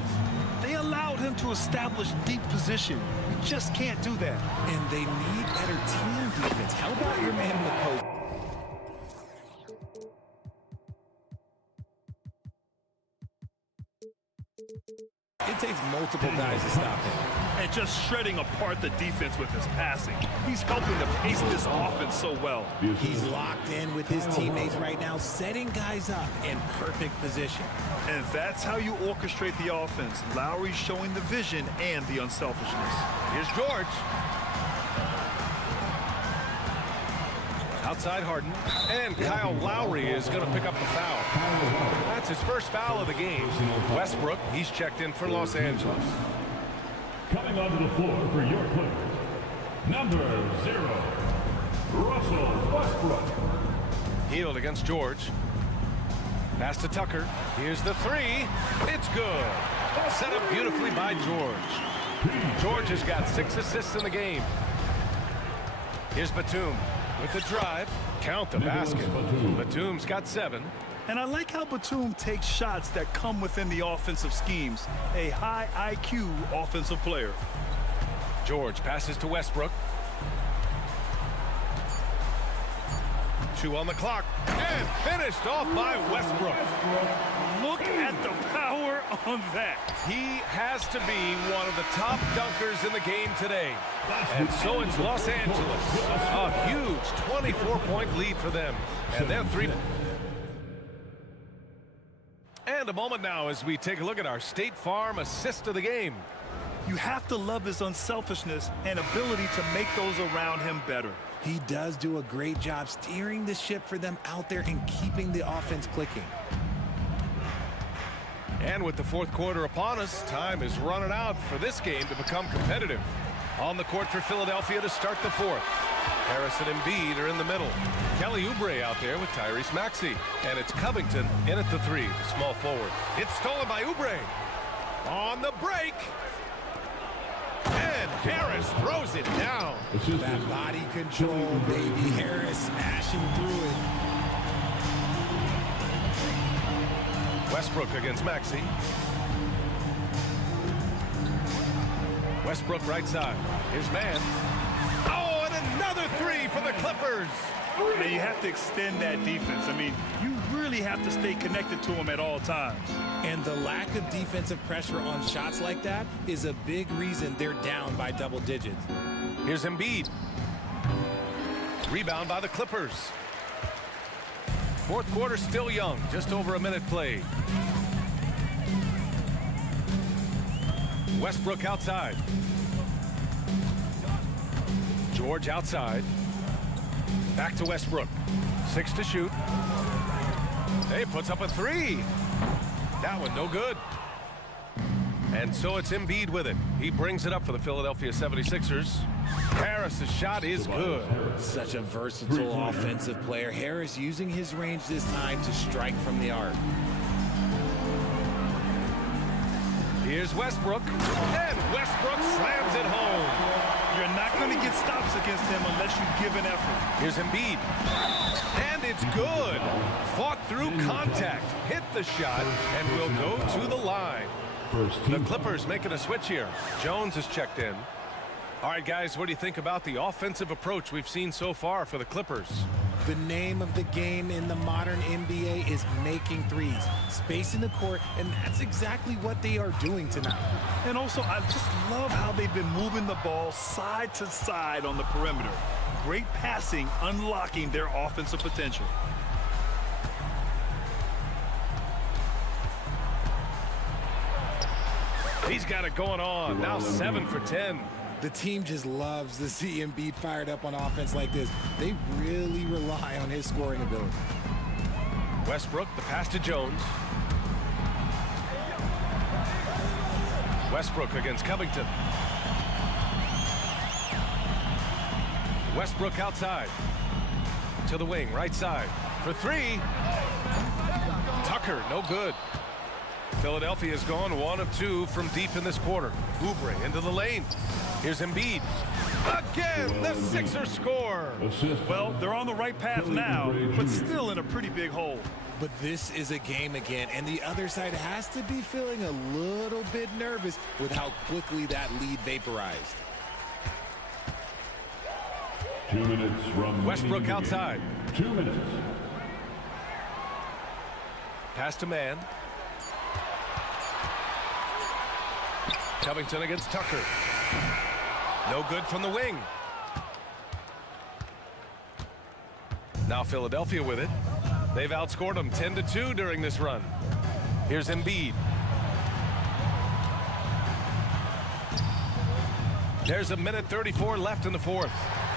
They allowed him to establish deep position. You just can't do that. And they need better team defense. How about your man in the post? It takes multiple guys to stop him. And just shredding apart the defense with his passing. He's helping to pace this offense so well. He's locked in with his teammates right now, setting guys up in perfect position. And that's how you orchestrate the offense. Lowry showing the vision and the unselfishness. Here's George. Outside Harden. And Kyle Lowry is going to pick up the foul. That's his first foul of the game. Westbrook, he's checked in for Los Angeles. Coming onto the floor for your Clippers, number 0, Russell Westbrook. Healed against George. Pass to Tucker. Here's the three. It's good. Set up beautifully by George. George has got 6 assists in the game. Here's Batum with the drive. Count the basket. Batum's got 7. And I like how Batum takes shots that come within the offensive schemes. A high IQ offensive player. George passes to Westbrook. 2 on the clock. And finished off by Westbrook. Look at the power on that. He has to be one of the top dunkers in the game today. And so it's Los Angeles. A huge 24-point lead for them. And they're 3. And a moment now as we take a look at our State Farm assist of the game. You have to love his unselfishness and ability to make those around him better. He does do a great job steering the ship for them out there and keeping the offense clicking. And with the fourth quarter upon us, time is running out for this game to become competitive. On the court for Philadelphia to start the fourth. Harris and Embiid are in the middle. Kelly Oubre out there with Tyrese Maxey. And it's Covington in at the 3, the small forward. It's stolen by Oubre. On the break. And Harris throws it down. That body control, baby. Harris smashing through it. Westbrook against Maxey. Westbrook right side. His man. Oh, and another 3 for the Clippers. Now you have to extend that defense. I mean, you really have to stay connected to him at all times. And the lack of defensive pressure on shots like that is a big reason they're down by double digits. Here's Embiid. Rebound by the Clippers. Fourth quarter still young, just over a minute played. Westbrook outside. George outside. Back to Westbrook. 6 to shoot. Hey, puts up a 3. That one no good. And so it's Embiid with it. He brings it up for the Philadelphia 76ers. Harris's shot is good. Such a versatile offensive player. Harris using his range this time to strike from the arc. Here's Westbrook. And Westbrook slams it home. You're not going to get stops against him unless you give an effort. Here's Embiid. And it's good. Fought through contact. Hit the shot and will go to the line. The Clippers making a switch here. Jones is checked in. All right, guys, what do you think about the offensive approach we've seen so far for the Clippers? The name of the game in the modern NBA is making threes, spacing the court, and that's exactly what they are doing tonight. And also, I just love how they've been moving the ball side to side on the perimeter. Great passing, unlocking their offensive potential. He's got it going on. Now 7 for 10. The team just loves to see Embiid fired up on offense like this. They really rely on his scoring ability. Westbrook, the pass to Jones. Westbrook against Covington. Westbrook outside. To the wing, right side. For 3. Tucker, no good. Philadelphia has gone 1 of 2 from deep in this quarter. Oubre into the lane. Here's Embiid. Again, the Sixers score. Well, they're on the right path now, but still in a pretty big hole. But this is a game again, and the other side has to be feeling a little bit nervous with how quickly that lead vaporized. 2 minutes from Westbrook outside. 2 minutes. Pass to man. Covington against Tucker. No good from the wing. Now Philadelphia with it. They've outscored them 10-2 during this run. Here's Embiid. There's 1:34 left in the fourth.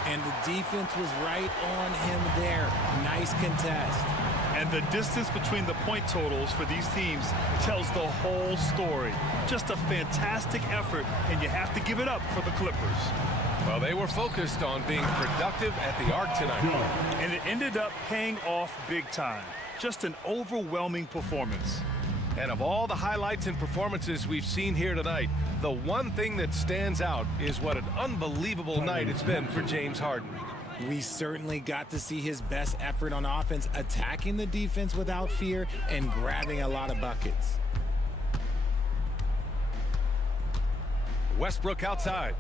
And the defense was right on him there. Nice contest. And the distance between the point totals for these teams tells the whole story. Just a fantastic effort, and you have to give it up for the Clippers. Well, they were focused on being productive at the arc tonight. And it ended up paying off big time. Just an overwhelming performance. And of all the highlights and performances we've seen here tonight, the one thing that stands out is what an unbelievable night it's been for James Harden. We certainly got to see his best effort on offense, attacking the defense without fear and grabbing a lot of buckets. Westbrook outside.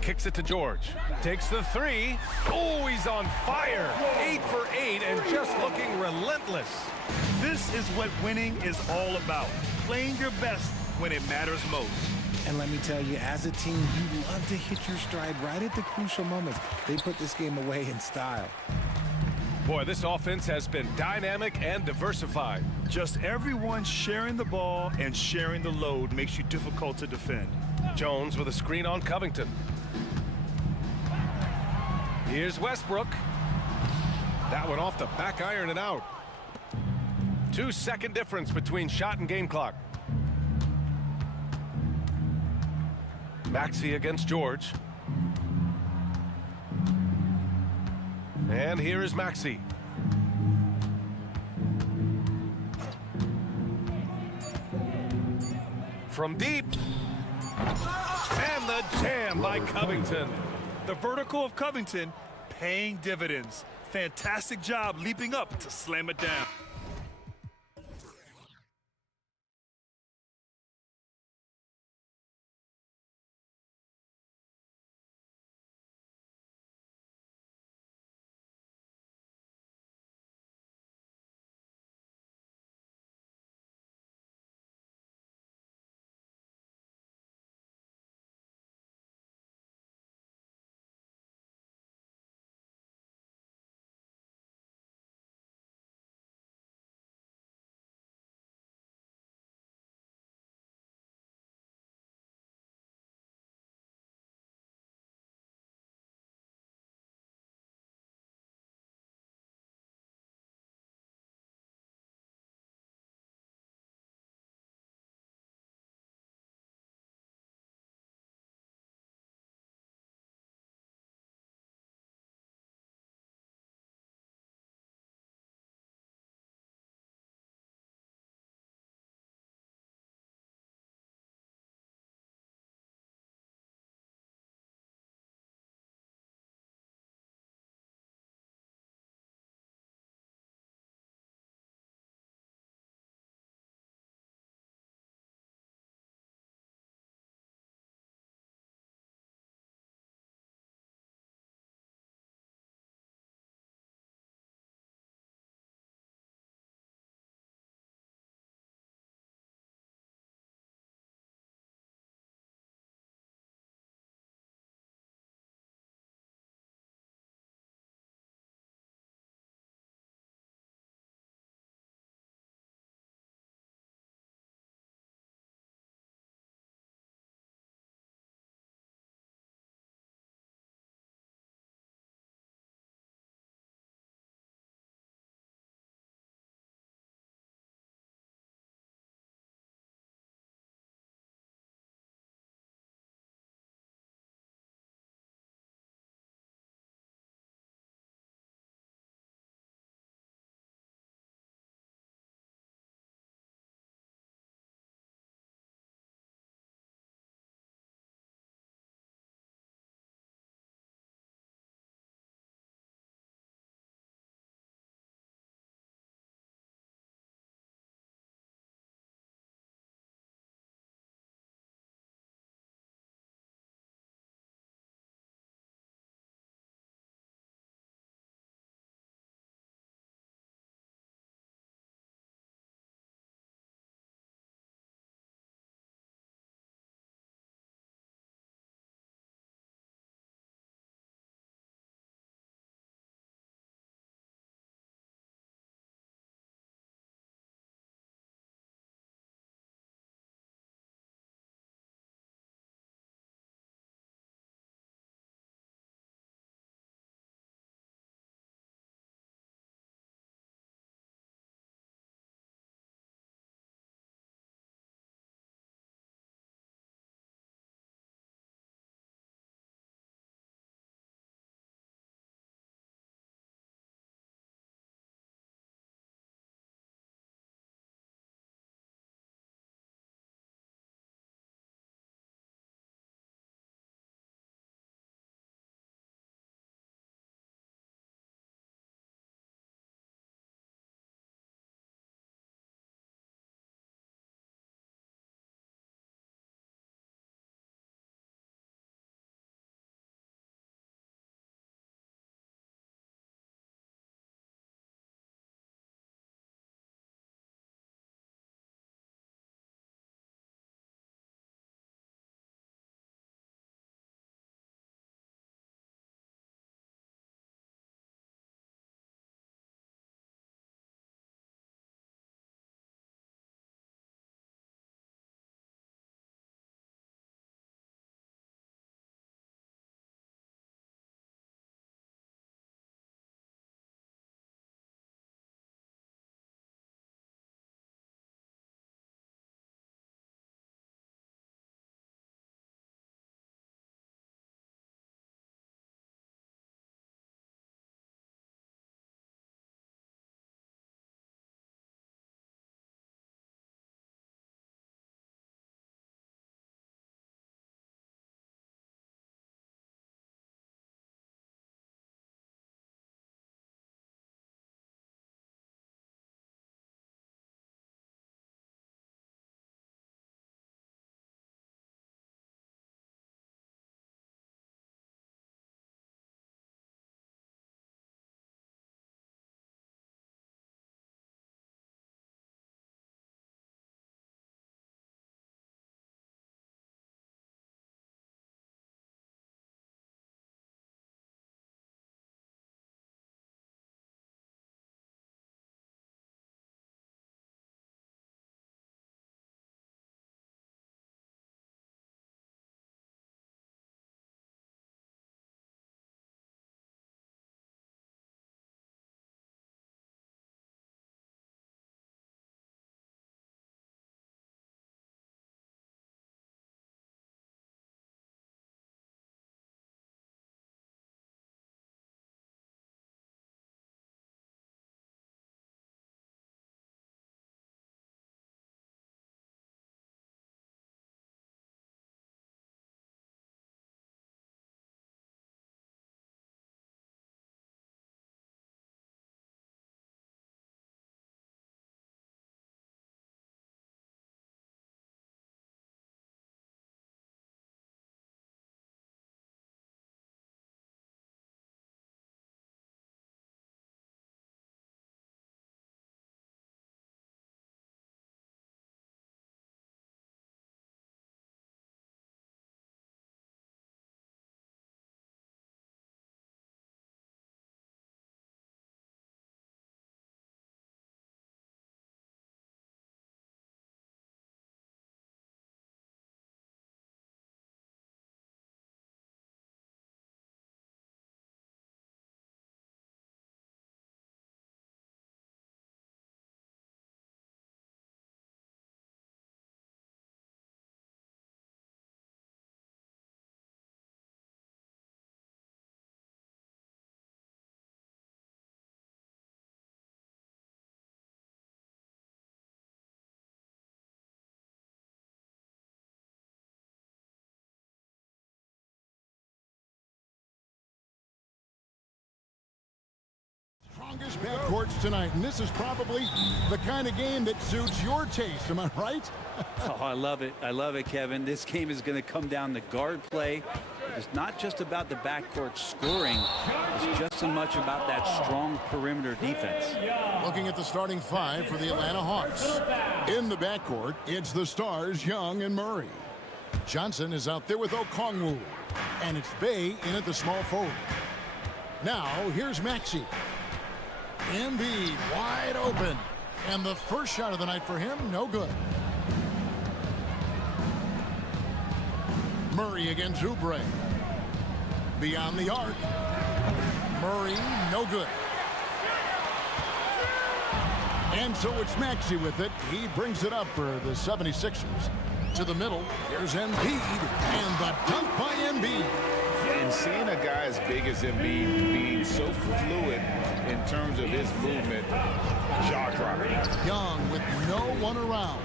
Kicks it to George. Takes the three. Oh, he's on fire. 8 for 8 and just looking relentless. This is what winning is all about. Playing your best when it matters most. And let me tell you, as a team, you love to hit your stride right at the crucial moments. They put this game away in style. Boy, this offense has been dynamic and diversified. Just everyone sharing the ball and sharing the load makes you difficult to defend. Jones with a screen on Covington. Here's Westbrook. That one off the back iron and out. 2-second difference between shot and game clock. Maxey against George. And here is Maxey. From deep. And the jam by Covington. The vertical of Covington paying dividends. Fantastic job leaping up to slam it down. strongest backcourts tonight, and this is probably the kind of game that suits your taste. Am I right? Oh, I love it. I love it, Kevin. This game is going to come down to guard play. It's not just about the backcourt scoring. It's just as much about that strong perimeter defense. Looking at the starting five for the Atlanta Hawks. In the backcourt, it's the stars Young and Murray. Johnson is out there with Okongwu. And it's Bay in at the small forward. Now, here's Maxey. Embiid wide open. And the first shot of the night for him, no good. Murray against Oubre. Beyond the arc. Murray, no good. And so it's Maxey with it. He brings it up for the 76ers. To the middle, here's Embiid, and the dunk by Embiid. And seeing a guy as big as Embiid being so fluid in terms of his movement, jaw-dropping. Young with no one around.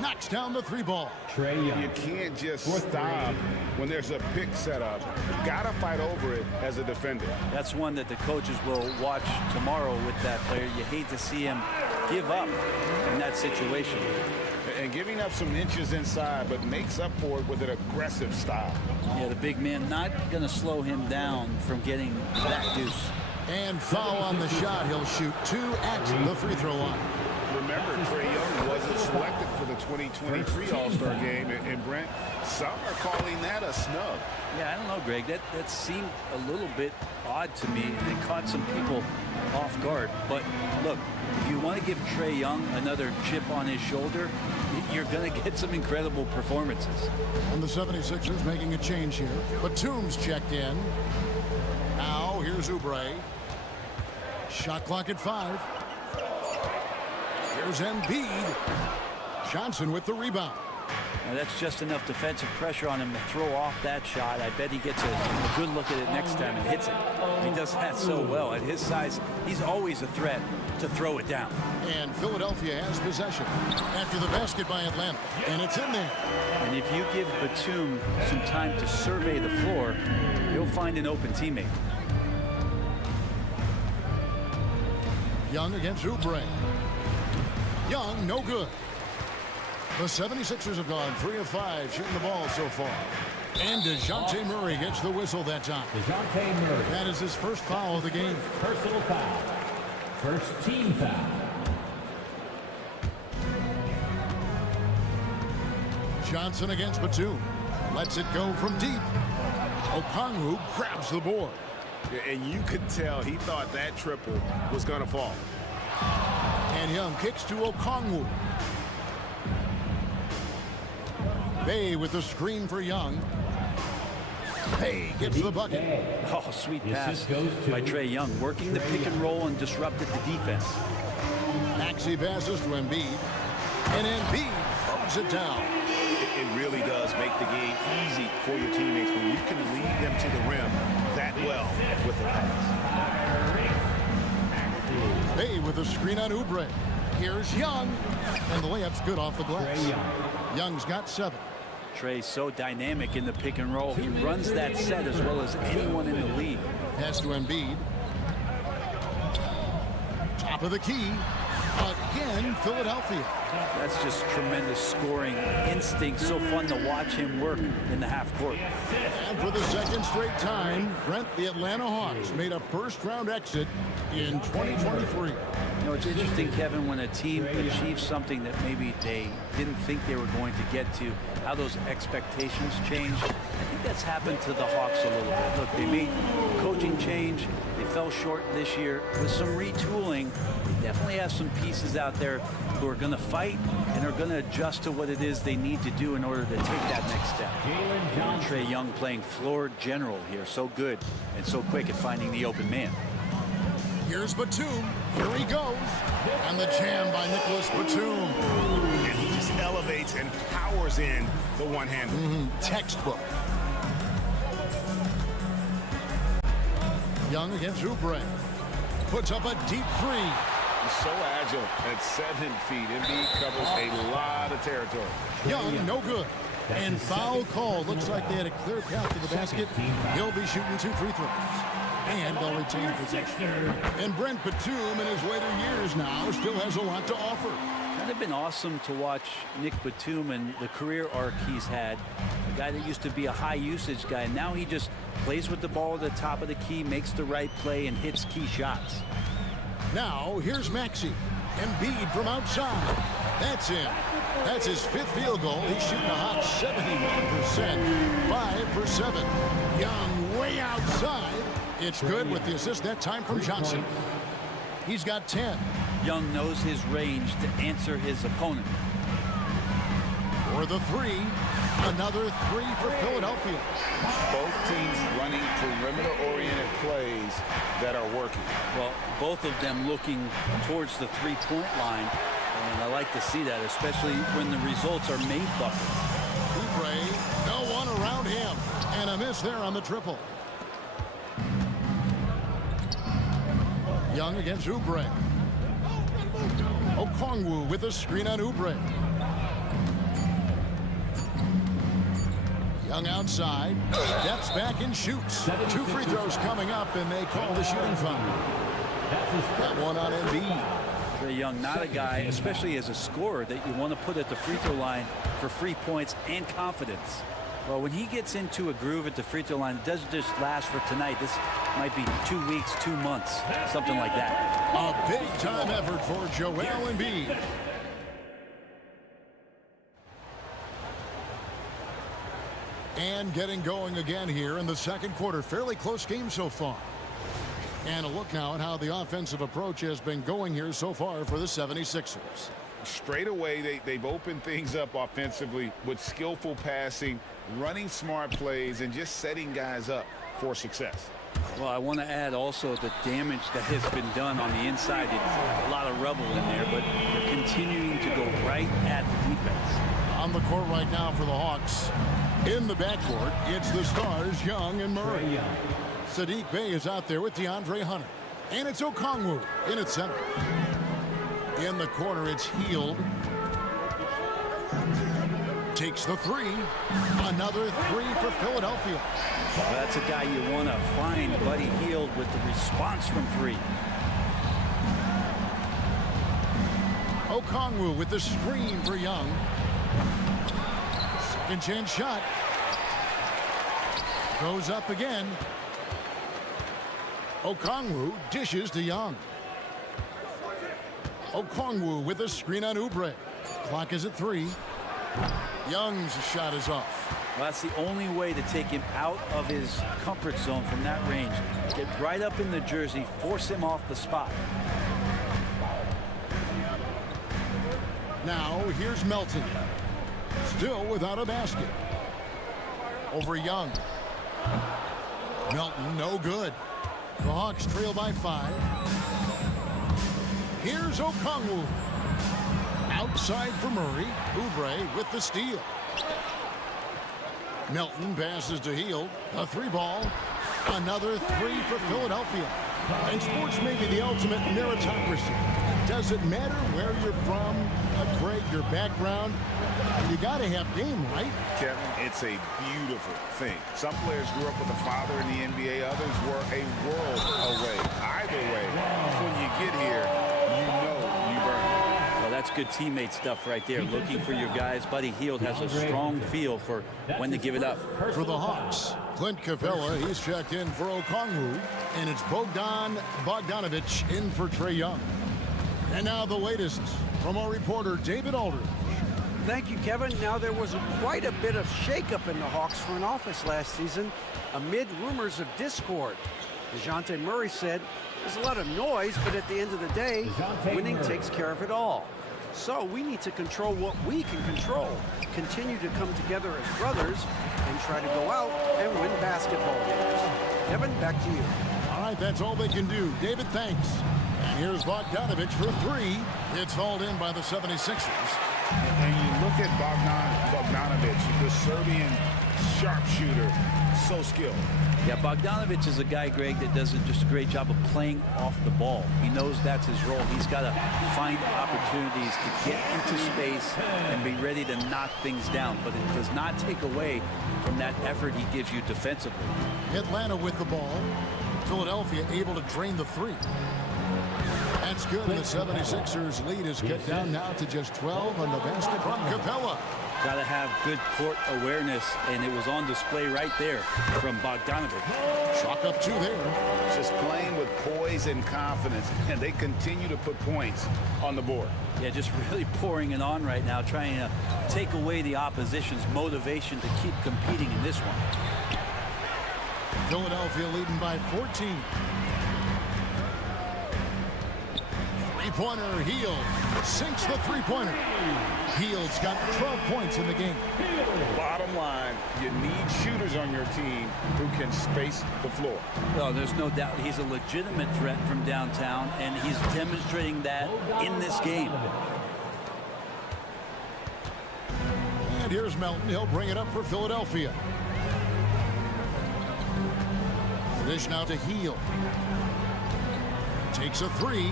Knocks down the three ball. You can't just stop when there's a pick set up. You gotta fight over it as a defender. That's one that the coaches will watch tomorrow with that player. You hate to see him give up in that situation. And giving up some inches inside, but makes up for it with an aggressive style. Yeah, the big man not going to slow him down from getting that deuce. And foul on the shot. He'll shoot two at the free throw line. Remember, Trae Young wasn't selected for the 2023 All-Star game. And Brent, some are calling that a snub. Yeah, I don't know, Greg. That seemed a little bit odd to me. It caught some people off guard. But look, if you want to give Trae Young another chip on his shoulder, you're going to get some incredible performances. And the 76ers making a change here. Batum's checked in. Now, here's Oubre. Shot clock at 5. Here's Embiid. Johnson with the rebound. Now that's just enough defensive pressure on him to throw off that shot. I bet he gets a good look at it next time and hits it. He does that so well. At his size, he's always a threat to throw it down. And Philadelphia has possession after the basket by Atlanta. And it's in there. And if you give Batum some time to survey the floor, you'll find an open teammate. Young against Oubre. Young, no good. The 76ers have gone 3 of 5 shooting the ball so far. And DeJounte Murray gets the whistle that time. DeJounte Murray. That is his first foul of the game. Personal foul. First team foul. Johnson against Batum. Lets it go from deep. Okongwu grabs the board. And you could tell he thought that triple was going to fall. And Young kicks to Okongwu. Bay with the screen for Young. Bay gets the bucket. Oh, sweet pass by Trae Young, working the pick and roll and disrupted the defense. Maxey passes to Embiid. And Embiid throws it down. It really does make the game easy for your teammates when you can lead them to the rim that well with the pass. Bay with a screen on Oubre. Here's Young. And the layup's good off the glass. Young's got 7. Trae's so dynamic in the pick and roll. He runs that set as well as anyone in the league. Pass to Embiid. Top of the key. Again, Philadelphia. That's just tremendous scoring instinct. So fun to watch him work in the half court. And for the second straight time, Brent, the Atlanta Hawks made a first-round exit in 2023. You know, it's interesting, Kevin, when a team achieves something that maybe they didn't think they were going to get to, how those expectations change. I think that's happened to the Hawks a little bit. Look, they made a coaching change. They fell short this year. With some retooling, they definitely have some pieces out there who are going to fight and are going to adjust to what it is they need to do in order to take that next step. And Trae Young playing floor general here. So good and so quick at finding the open man. Here's Batum. Here he goes. And the jam by Nicholas Batum. And he just elevates and powers in the one-hander. Textbook. Young against Oubre. Puts up a deep 3. He's so agile at 7 feet. Embiid covers a lot of territory. Young, no good. And foul call. Looks like they had a clear path to the basket. He'll be shooting 2 free throws. And they'll retain possession. And Brent Batum, in his later years now, still has a lot to offer. Kind of been awesome to watch Nick Batum and the career arc he's had. A guy that used to be a high usage guy. Now he just plays with the ball at the top of the key, makes the right play, and hits key shots. Now, here's Maxey. Embiid from outside. That's in. That's his 5th field goal. He's shooting a hot 71%. 5 for 7. Young way outside. It's good with the assist that time from Johnson. He's got 10. Young knows his range to answer his opponent. For the 3. Another 3 for Philadelphia. Both teams running perimeter-oriented plays that are working. Well, both of them looking towards the three-point line. And I like to see that, especially when the results are made buckets. Oubre, no one around him. And a miss there on the triple. Young against Oubre. Okongwu with a screen on Oubre. Young outside, steps back and shoots. 2 free throws coming up, and they call the shooting foul. That one on Embiid. Trae Young, not a guy, especially as a scorer, that you want to put at the free throw line for free points and confidence. Well, when he gets into a groove at the free throw line, it doesn't just last for tonight. This might be 2 weeks, 2 months, something like that. A big-time effort for Joel Embiid. And getting going again here in the second quarter. Fairly close game so far. And a look now at how the offensive approach has been going here so far for the 76ers. Straight away, they've opened things up offensively with skillful passing, running smart plays, and just setting guys up for success. Well, I want to add also the damage that has been done on the inside. It's a lot of rubble in there, but they're continuing to go right at the defense. On the court right now for the Hawks. In the backcourt, it's the stars, Young and Murray. Sadiq Bey is out there with DeAndre Hunter. And it's Okongwu in its center. In the corner, it's Hield. Takes the 3. Another 3 for Philadelphia. Well, that's a guy you want to find, Buddy Hield, with the response from 3. Okongwu with the screen for Young. Second chance shot. Goes up again. Okongwu dishes to Young. Okongwu with a screen on Oubre. Clock is at 3. Young's shot is off. Well, that's the only way to take him out of his comfort zone from that range. Get right up in the jersey, force him off the spot. Now here's Melton. Still without a basket. Over Young. Melton no good. The Hawks trail by 5. Here's Okongwu. Outside for Murray. Oubre with the steal. Melton passes to Hield. A 3-ball. Another 3 for Philadelphia. And sports may be the ultimate meritocracy. Does it matter where you're from, a grade, your background? You got to have game, right? Kevin, it's a beautiful thing. Some players grew up with a father in the NBA. Others were a world away. Either way, when you get here, you know you've earned it. Well, that's good teammate stuff right there. Looking for your guys. Buddy Hield has a strong feel for when to give it up. For the Hawks, Clint Capella, he's checked in for Okongwu. And it's Bogdanovich in for Trae Young. And now the latest from our reporter, David Aldridge. Thank you, Kevin. Now, there was quite a bit of shakeup in the Hawks front office last season amid rumors of discord. DeJounte Murray said, there's a lot of noise, but at the end of the day, winning takes care of it all. So we need to control what we can control, continue to come together as brothers, and try to go out and win basketball games. Kevin, back to you. All right, that's all they can do. David, thanks. And here's Bogdanovich for 3. It's hauled in by the 76ers. And you look at Bogdanovich, the Serbian sharpshooter, so skilled. Yeah, Bogdanovich is a guy, Greg, that does just a great job of playing off the ball. He knows that's his role. He's got to find opportunities to get into space and be ready to knock things down. But it does not take away from that effort he gives you defensively. Atlanta with the ball. Philadelphia able to drain the three. That's good. The 76ers lead is cut down now to just 12 on the basket from Capella. Got to have good court awareness, and it was on display right there from Bogdanovic. Chalk up 2 there. Just playing with poise and confidence, and they continue to put points on the board. Yeah, just really pouring it on right now, trying to take away the opposition's motivation to keep competing in this one. Philadelphia leading by 14. Three-pointer, Hield sinks the three-pointer. Hield's got 12 points in the game. Bottom line, you need shooters on your team who can space the floor. No, there's no doubt he's a legitimate threat from downtown, and he's demonstrating that in this game. And here's Melton. He'll bring it up for Philadelphia. The dish now to Hield. Takes a three.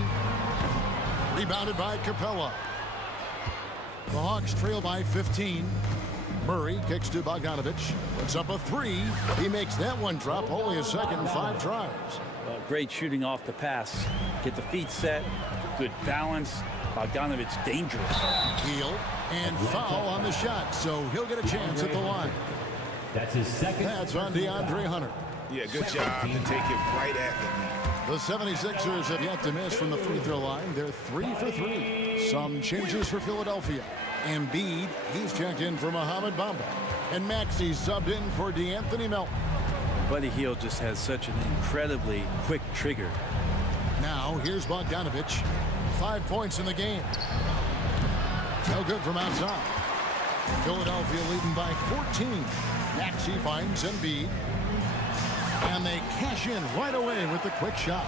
Rebounded by Capella. The Hawks trail by 15. Murray kicks to Bogdanovic. Puts up a three. He makes that one drop. Only a second, 5 tries. Great shooting off the pass. Get the feet set. Good balance. Bogdanovic dangerous. Hield and foul on the shot, so he'll get a chance at the line. That's his second. That's on DeAndre Hunter. Yeah, good job to take it right at them. The 76ers have yet to miss from the free throw line. They're 3 for 3. Some changes for Philadelphia. Embiid, he's checked in for Mohamed Bamba. And Maxey subbed in for DeAnthony Melton. Buddy Hield just has such an incredibly quick trigger. Now, here's Bogdanovic. 5 points in the game. No good from outside. Philadelphia leading by 14. Maxey finds Embiid. And they cash in right away with the quick shot.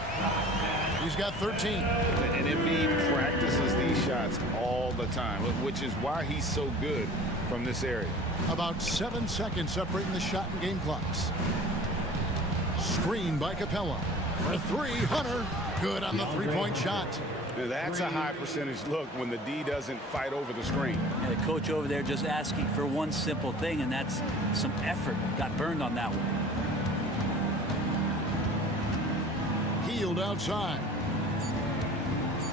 He's got 13. And Embiid practices these shots all the time, which is why he's so good from this area. About 7 seconds separating the shot and game clocks. Screen by Capella. For 3, Hunter. Good on the three-point shot. Now that's a high percentage look when the D doesn't fight over the screen. And the coach over there just asking for one simple thing, and that's some effort. Got burned on that one. Hield outside.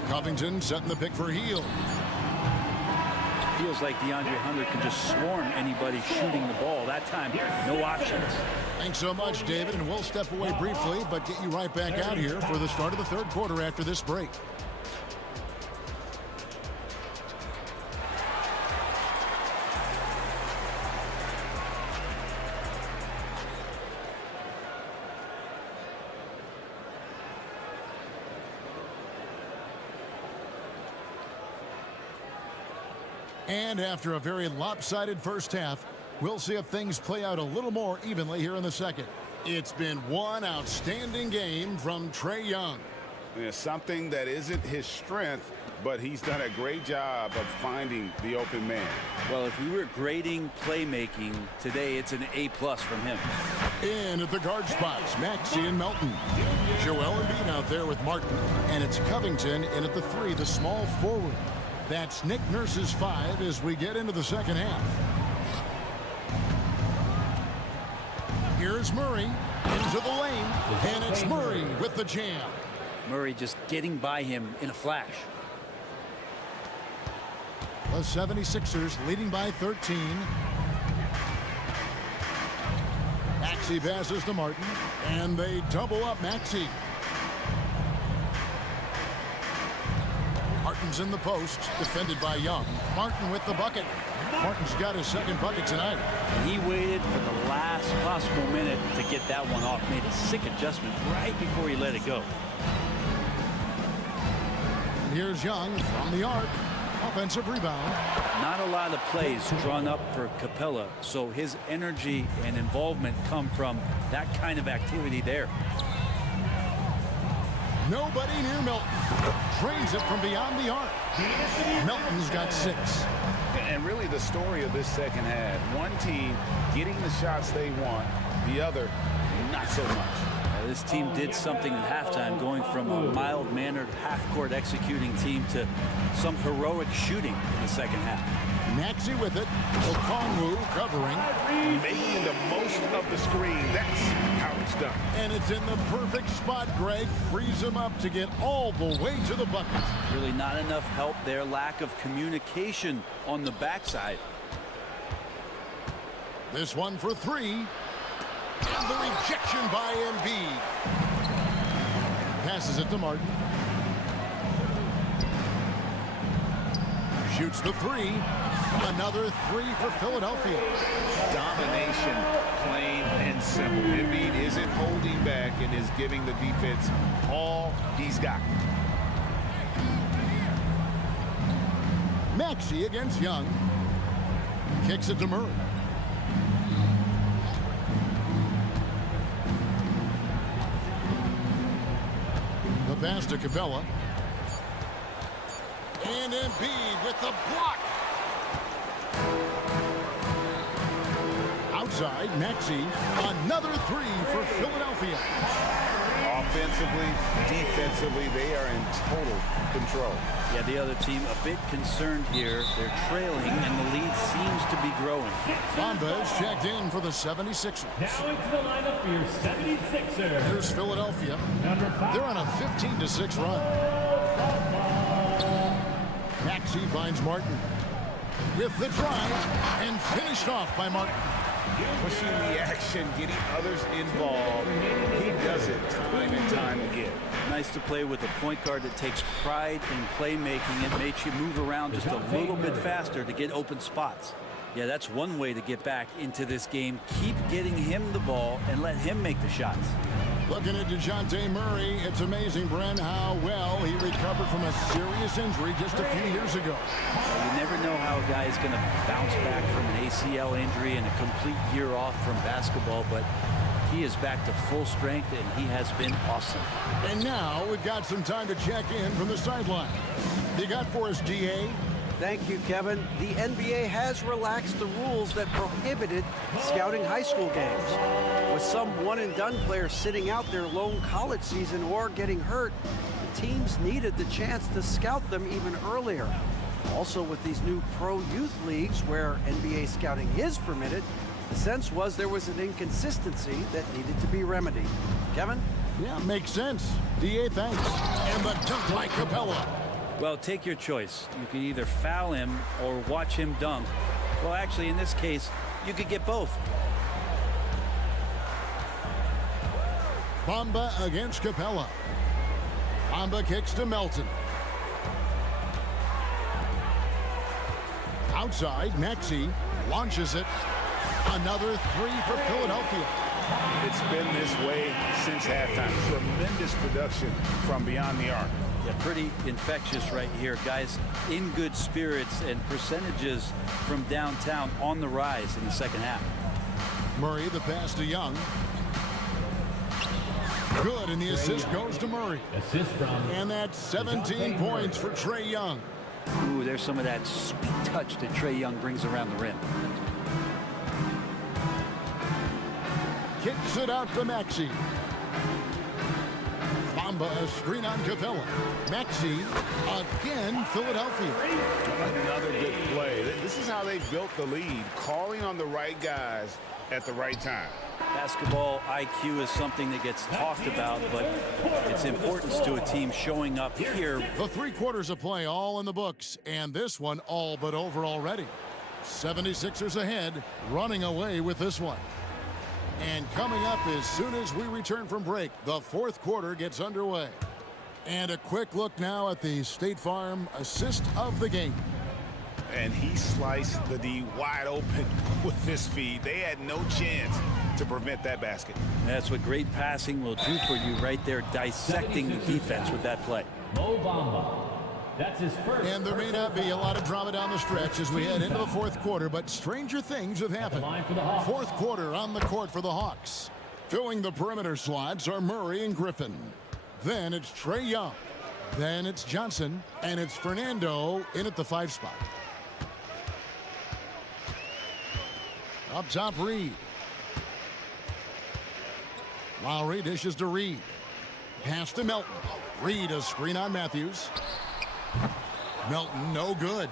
Covington setting the pick for Hield. Feels like DeAndre Hunter can just swarm anybody shooting the ball. That time, no options. Thanks so much, David, and we'll step away briefly, but get you right back out here for the start of the third quarter after this break. And after a very lopsided first half, we'll see if things play out a little more evenly here in the second. It's been one outstanding game from Trae Young. Yeah, something that isn't his strength, but he's done a great job of finding the open man. Well, if we were grading playmaking today, it's an A+ from him. In at the guard spots, Maxey and Melton. Joel Embiid out there with Martin, and it's Covington in at the 3, the small forward. That's Nick Nurse's 5 as we get into the second half. Here's Murray into the lane, and it's Murray with the jam. Murray just getting by him in a flash. The 76ers leading by 13. Maxey passes to Martin, and they double up Maxey. Martin's in the post, defended by Young. Martin with the bucket. Martin's got his second bucket tonight. And he waited for the last possible minute to get that one off. Made a sick adjustment right before he let it go. And here's Young from the arc. Offensive rebound. Not a lot of plays drawn up for Capella, so his energy and involvement come from that kind of activity there. Nobody near Melton. Trains it from beyond the arc. Melton's got 6. And really the story of this second half, one team getting the shots they want, the other not so much. This team did something at halftime, going from a mild-mannered half-court executing team to some heroic shooting in the second half. Maxey with it. Okongwu covering. Making the most of the screen. That's how it's done. And it's in the perfect spot, Greg. Frees him up to get all the way to the bucket. Really not enough help there. Lack of communication on the backside. This one for three. And the rejection by Embiid. Passes it to Martin. Shoots the three. Another three for Philadelphia. Domination, plain and simple. Embiid isn't holding back and is giving the defense all he's got. Maxey against Young. Kicks it to Murray. The pass to Capella. And Embiid with the block. Outside, Maxey. Another three for Philadelphia. Offensively, defensively, they are in total control. Yeah, the other team a bit concerned here. They're trailing, and the lead seems to be growing. Bamba is checked in for the 76ers. Now into the lineup for your 76ers. Here's Philadelphia. They're on a 15-6 run. Maxey finds Martin with the drive and finished off by Martin. Pushing the action, getting others involved. He does it time and time again. Nice to play with a point guard that takes pride in playmaking. It makes you move around just a little bit faster to get open spots. Yeah, that's one way to get back into this game. Keep getting him the ball and let him make the shots. Looking at DeJounte Murray, it's amazing, Bren, how well he recovered from a serious injury just a few years ago. You never know how a guy is going to bounce back from an ACL injury and a complete year off from basketball, but he is back to full strength, and he has been awesome. And now we've got some time to check in from the sideline. You got for us, DA? Thank you, Kevin. The NBA has relaxed the rules that prohibited scouting high school games. With some one-and-done players sitting out their lone college season or getting hurt, the teams needed the chance to scout them even earlier. Also, with these new pro youth leagues where NBA scouting is permitted, the sense was there was an inconsistency that needed to be remedied. Kevin? Yeah, makes sense. DA, thanks. And the dunk by Capella. Well, take your choice. You can either foul him or watch him dunk. Well, actually, in this case, you could get both. Bamba against Capella. Bamba kicks to Melton. Outside, Maxey launches it. Another three for Philadelphia. It's been this way since halftime. Tremendous production from beyond the arc. Yeah, pretty infectious right here. Guys in good spirits, and percentages from downtown on the rise in the second half. Murray, the pass to Young. Good, and the assist goes to Murray. Assist from. And that's 17 points for Trae Young. Ooh, there's some of that sweet touch that Trae Young brings around the rim. Kicks it out to Maxey. Bamba, a screen on Capella. Maxey, again, Philadelphia. Another good play. This is how they built the lead, calling on the right guys at the right time. Basketball IQ is something that gets talked about, but its importance to a team showing up here. The 3 quarters of play all in the books, and this one all but over already. 76ers ahead, running away with this one. And coming up as soon as we return from break, the 4th quarter gets underway. And a quick look now at the State Farm assist of the game. And he sliced the D wide open with this feed. They had no chance to prevent that basket. That's what great passing will do for you right there, dissecting the defense with that play. Mo Bamba. That's his first. And there may not be a lot of drama down the stretch as we head into the 4th quarter, but stranger things have happened. 4th quarter on the court for the Hawks. Filling the perimeter slots are Murray and Griffin. Then it's Trae Young. Then it's Johnson. And it's Fernando in at the 5 spot. Up top, Reed. Lowry dishes to Reed. Pass to Melton. Reed a screen on Matthews. Melton no good.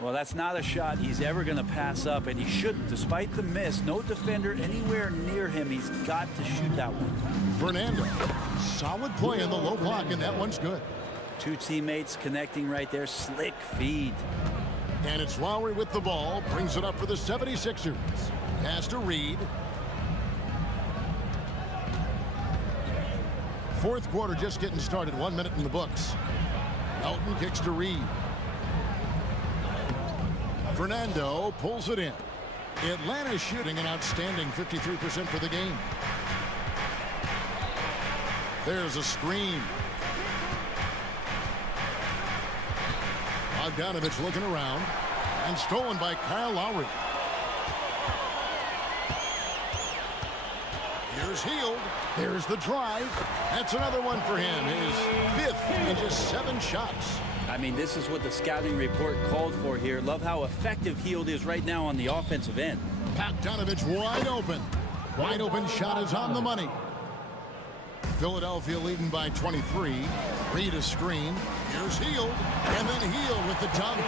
Well, that's not a shot he's ever going to pass up, and he shouldn't. Despite the miss, no defender anywhere near him. He's got to shoot that one. Fernando. Solid play in the low block, and that one's good. Two teammates connecting right there. Slick feed. And it's Lowry with the ball. Brings it up for the 76ers. Pass to Reed. Fourth quarter just getting started. 1 minute in the books. Melton kicks to Reed. Fernando pulls it in. Atlanta shooting an outstanding 53% for the game. There's a screen. Bogdanovich looking around. And stolen by Kyle Lowry. Here's Hield. There's the drive. That's another one for him. His fifth in just 7 shots. I mean, this is what the scouting report called for here. Love how effective Hield is right now on the offensive end. Bogdanovich wide open. Wide open shot is on the money. Philadelphia leading by 23. Reed a screen. Here's Hield. And then Hield with the dunk.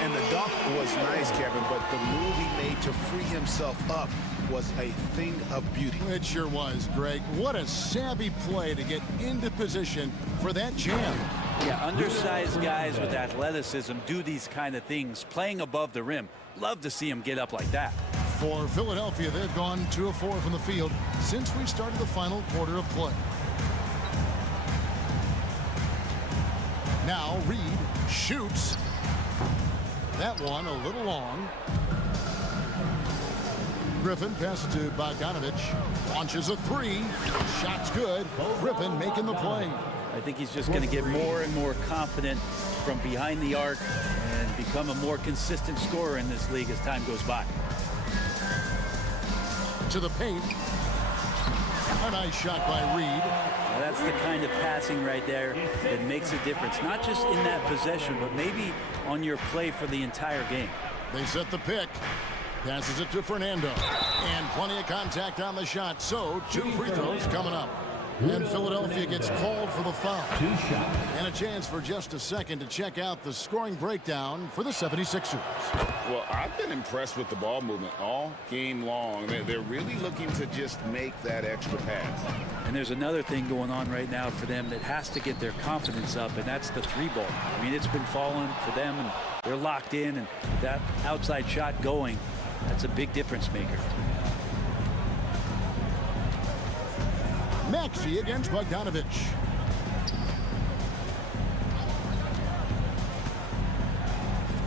And the dunk was nice, Kevin, but the move he made to free himself up was a thing of beauty. It sure was, Greg. What a savvy play to get into position for that jam. Yeah, undersized guys with athleticism do these kind of things, playing above the rim. Love to see him get up like that. For Philadelphia, they've gone 2 of 4 from the field since we started the final quarter of play. Now Reed shoots. That one a little long. Griffin passes to Bogdanovich. Launches a 3. Shot's good. Griffin making the play. I think he's just going to get more and more confident from behind the arc and become a more consistent scorer in this league as time goes by. To the paint. A nice shot by Reed. Now that's the kind of passing right there that makes a difference. Not just in that possession, but maybe on your play for the entire game. They set the pick. Passes it to Fernando. And plenty of contact on the shot. So 2 free throws coming up. And Philadelphia gets called for the foul. And a chance for just a second to check out the scoring breakdown for the 76ers. Well, I've been impressed with the ball movement all game long. They're really looking to just make that extra pass. And there's another thing going on right now for them that has to get their confidence up, and that's the 3-ball. I mean, it's been falling for them, and they're locked in, and that outside shot going, that's a big difference maker. Maxey against Bogdanovich.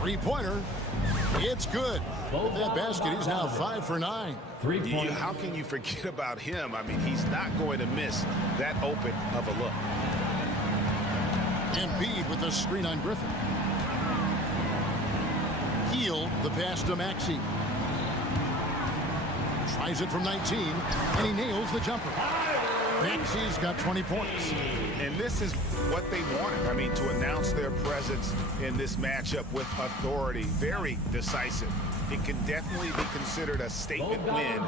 Three-pointer. It's good. With that basket, he's now 5 for 9. How can you forget about him? I mean, he's not going to miss that open of a look. Embiid with the screen on Griffin. Hield the pass to Maxey. Tries it from 19, and he nails the jumper. Maxey's got 20 points. And this is what they wanted. I mean, to announce their presence in this matchup with authority. Very decisive. It can definitely be considered a statement win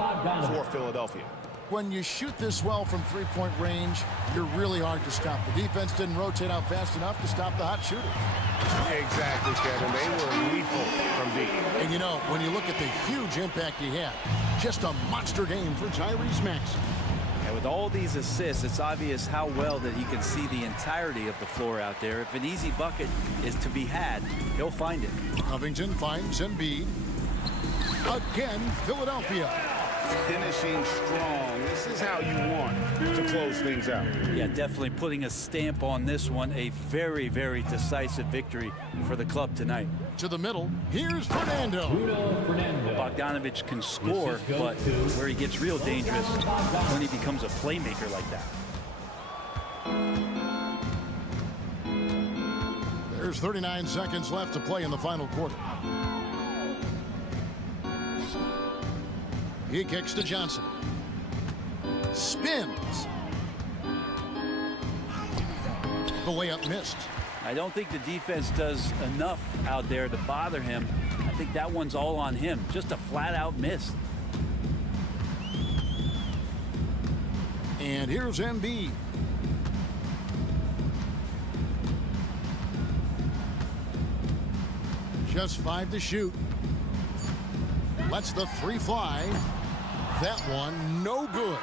for Philadelphia. When you shoot this well from three-point range, you're really hard to stop. The defense didn't rotate out fast enough to stop the hot shooter. Exactly, Kevin. They were lethal from deep. And you know, when you look at the huge impact he had, just a monster game for Tyrese Maxey. And with all these assists, it's obvious how well that he can see the entirety of the floor out there. If an easy bucket is to be had, he'll find it. Covington finds Embiid. Again, Philadelphia. Finishing strong. This is how you want to close things out. Yeah, definitely putting a stamp on this one. A very, very decisive victory for the club tonight. To the middle, here's Fernando. Bogdanovich can score, but where he gets real dangerous when he becomes a playmaker like that. There's 39 seconds left to play in the final quarter. He kicks to Johnson. Spins. The layup missed. I don't think the defense does enough out there to bother him. I think that one's all on him. Just a flat-out miss. And here's Embiid. Just 5 to shoot. Lets the 3 fly. That one no good.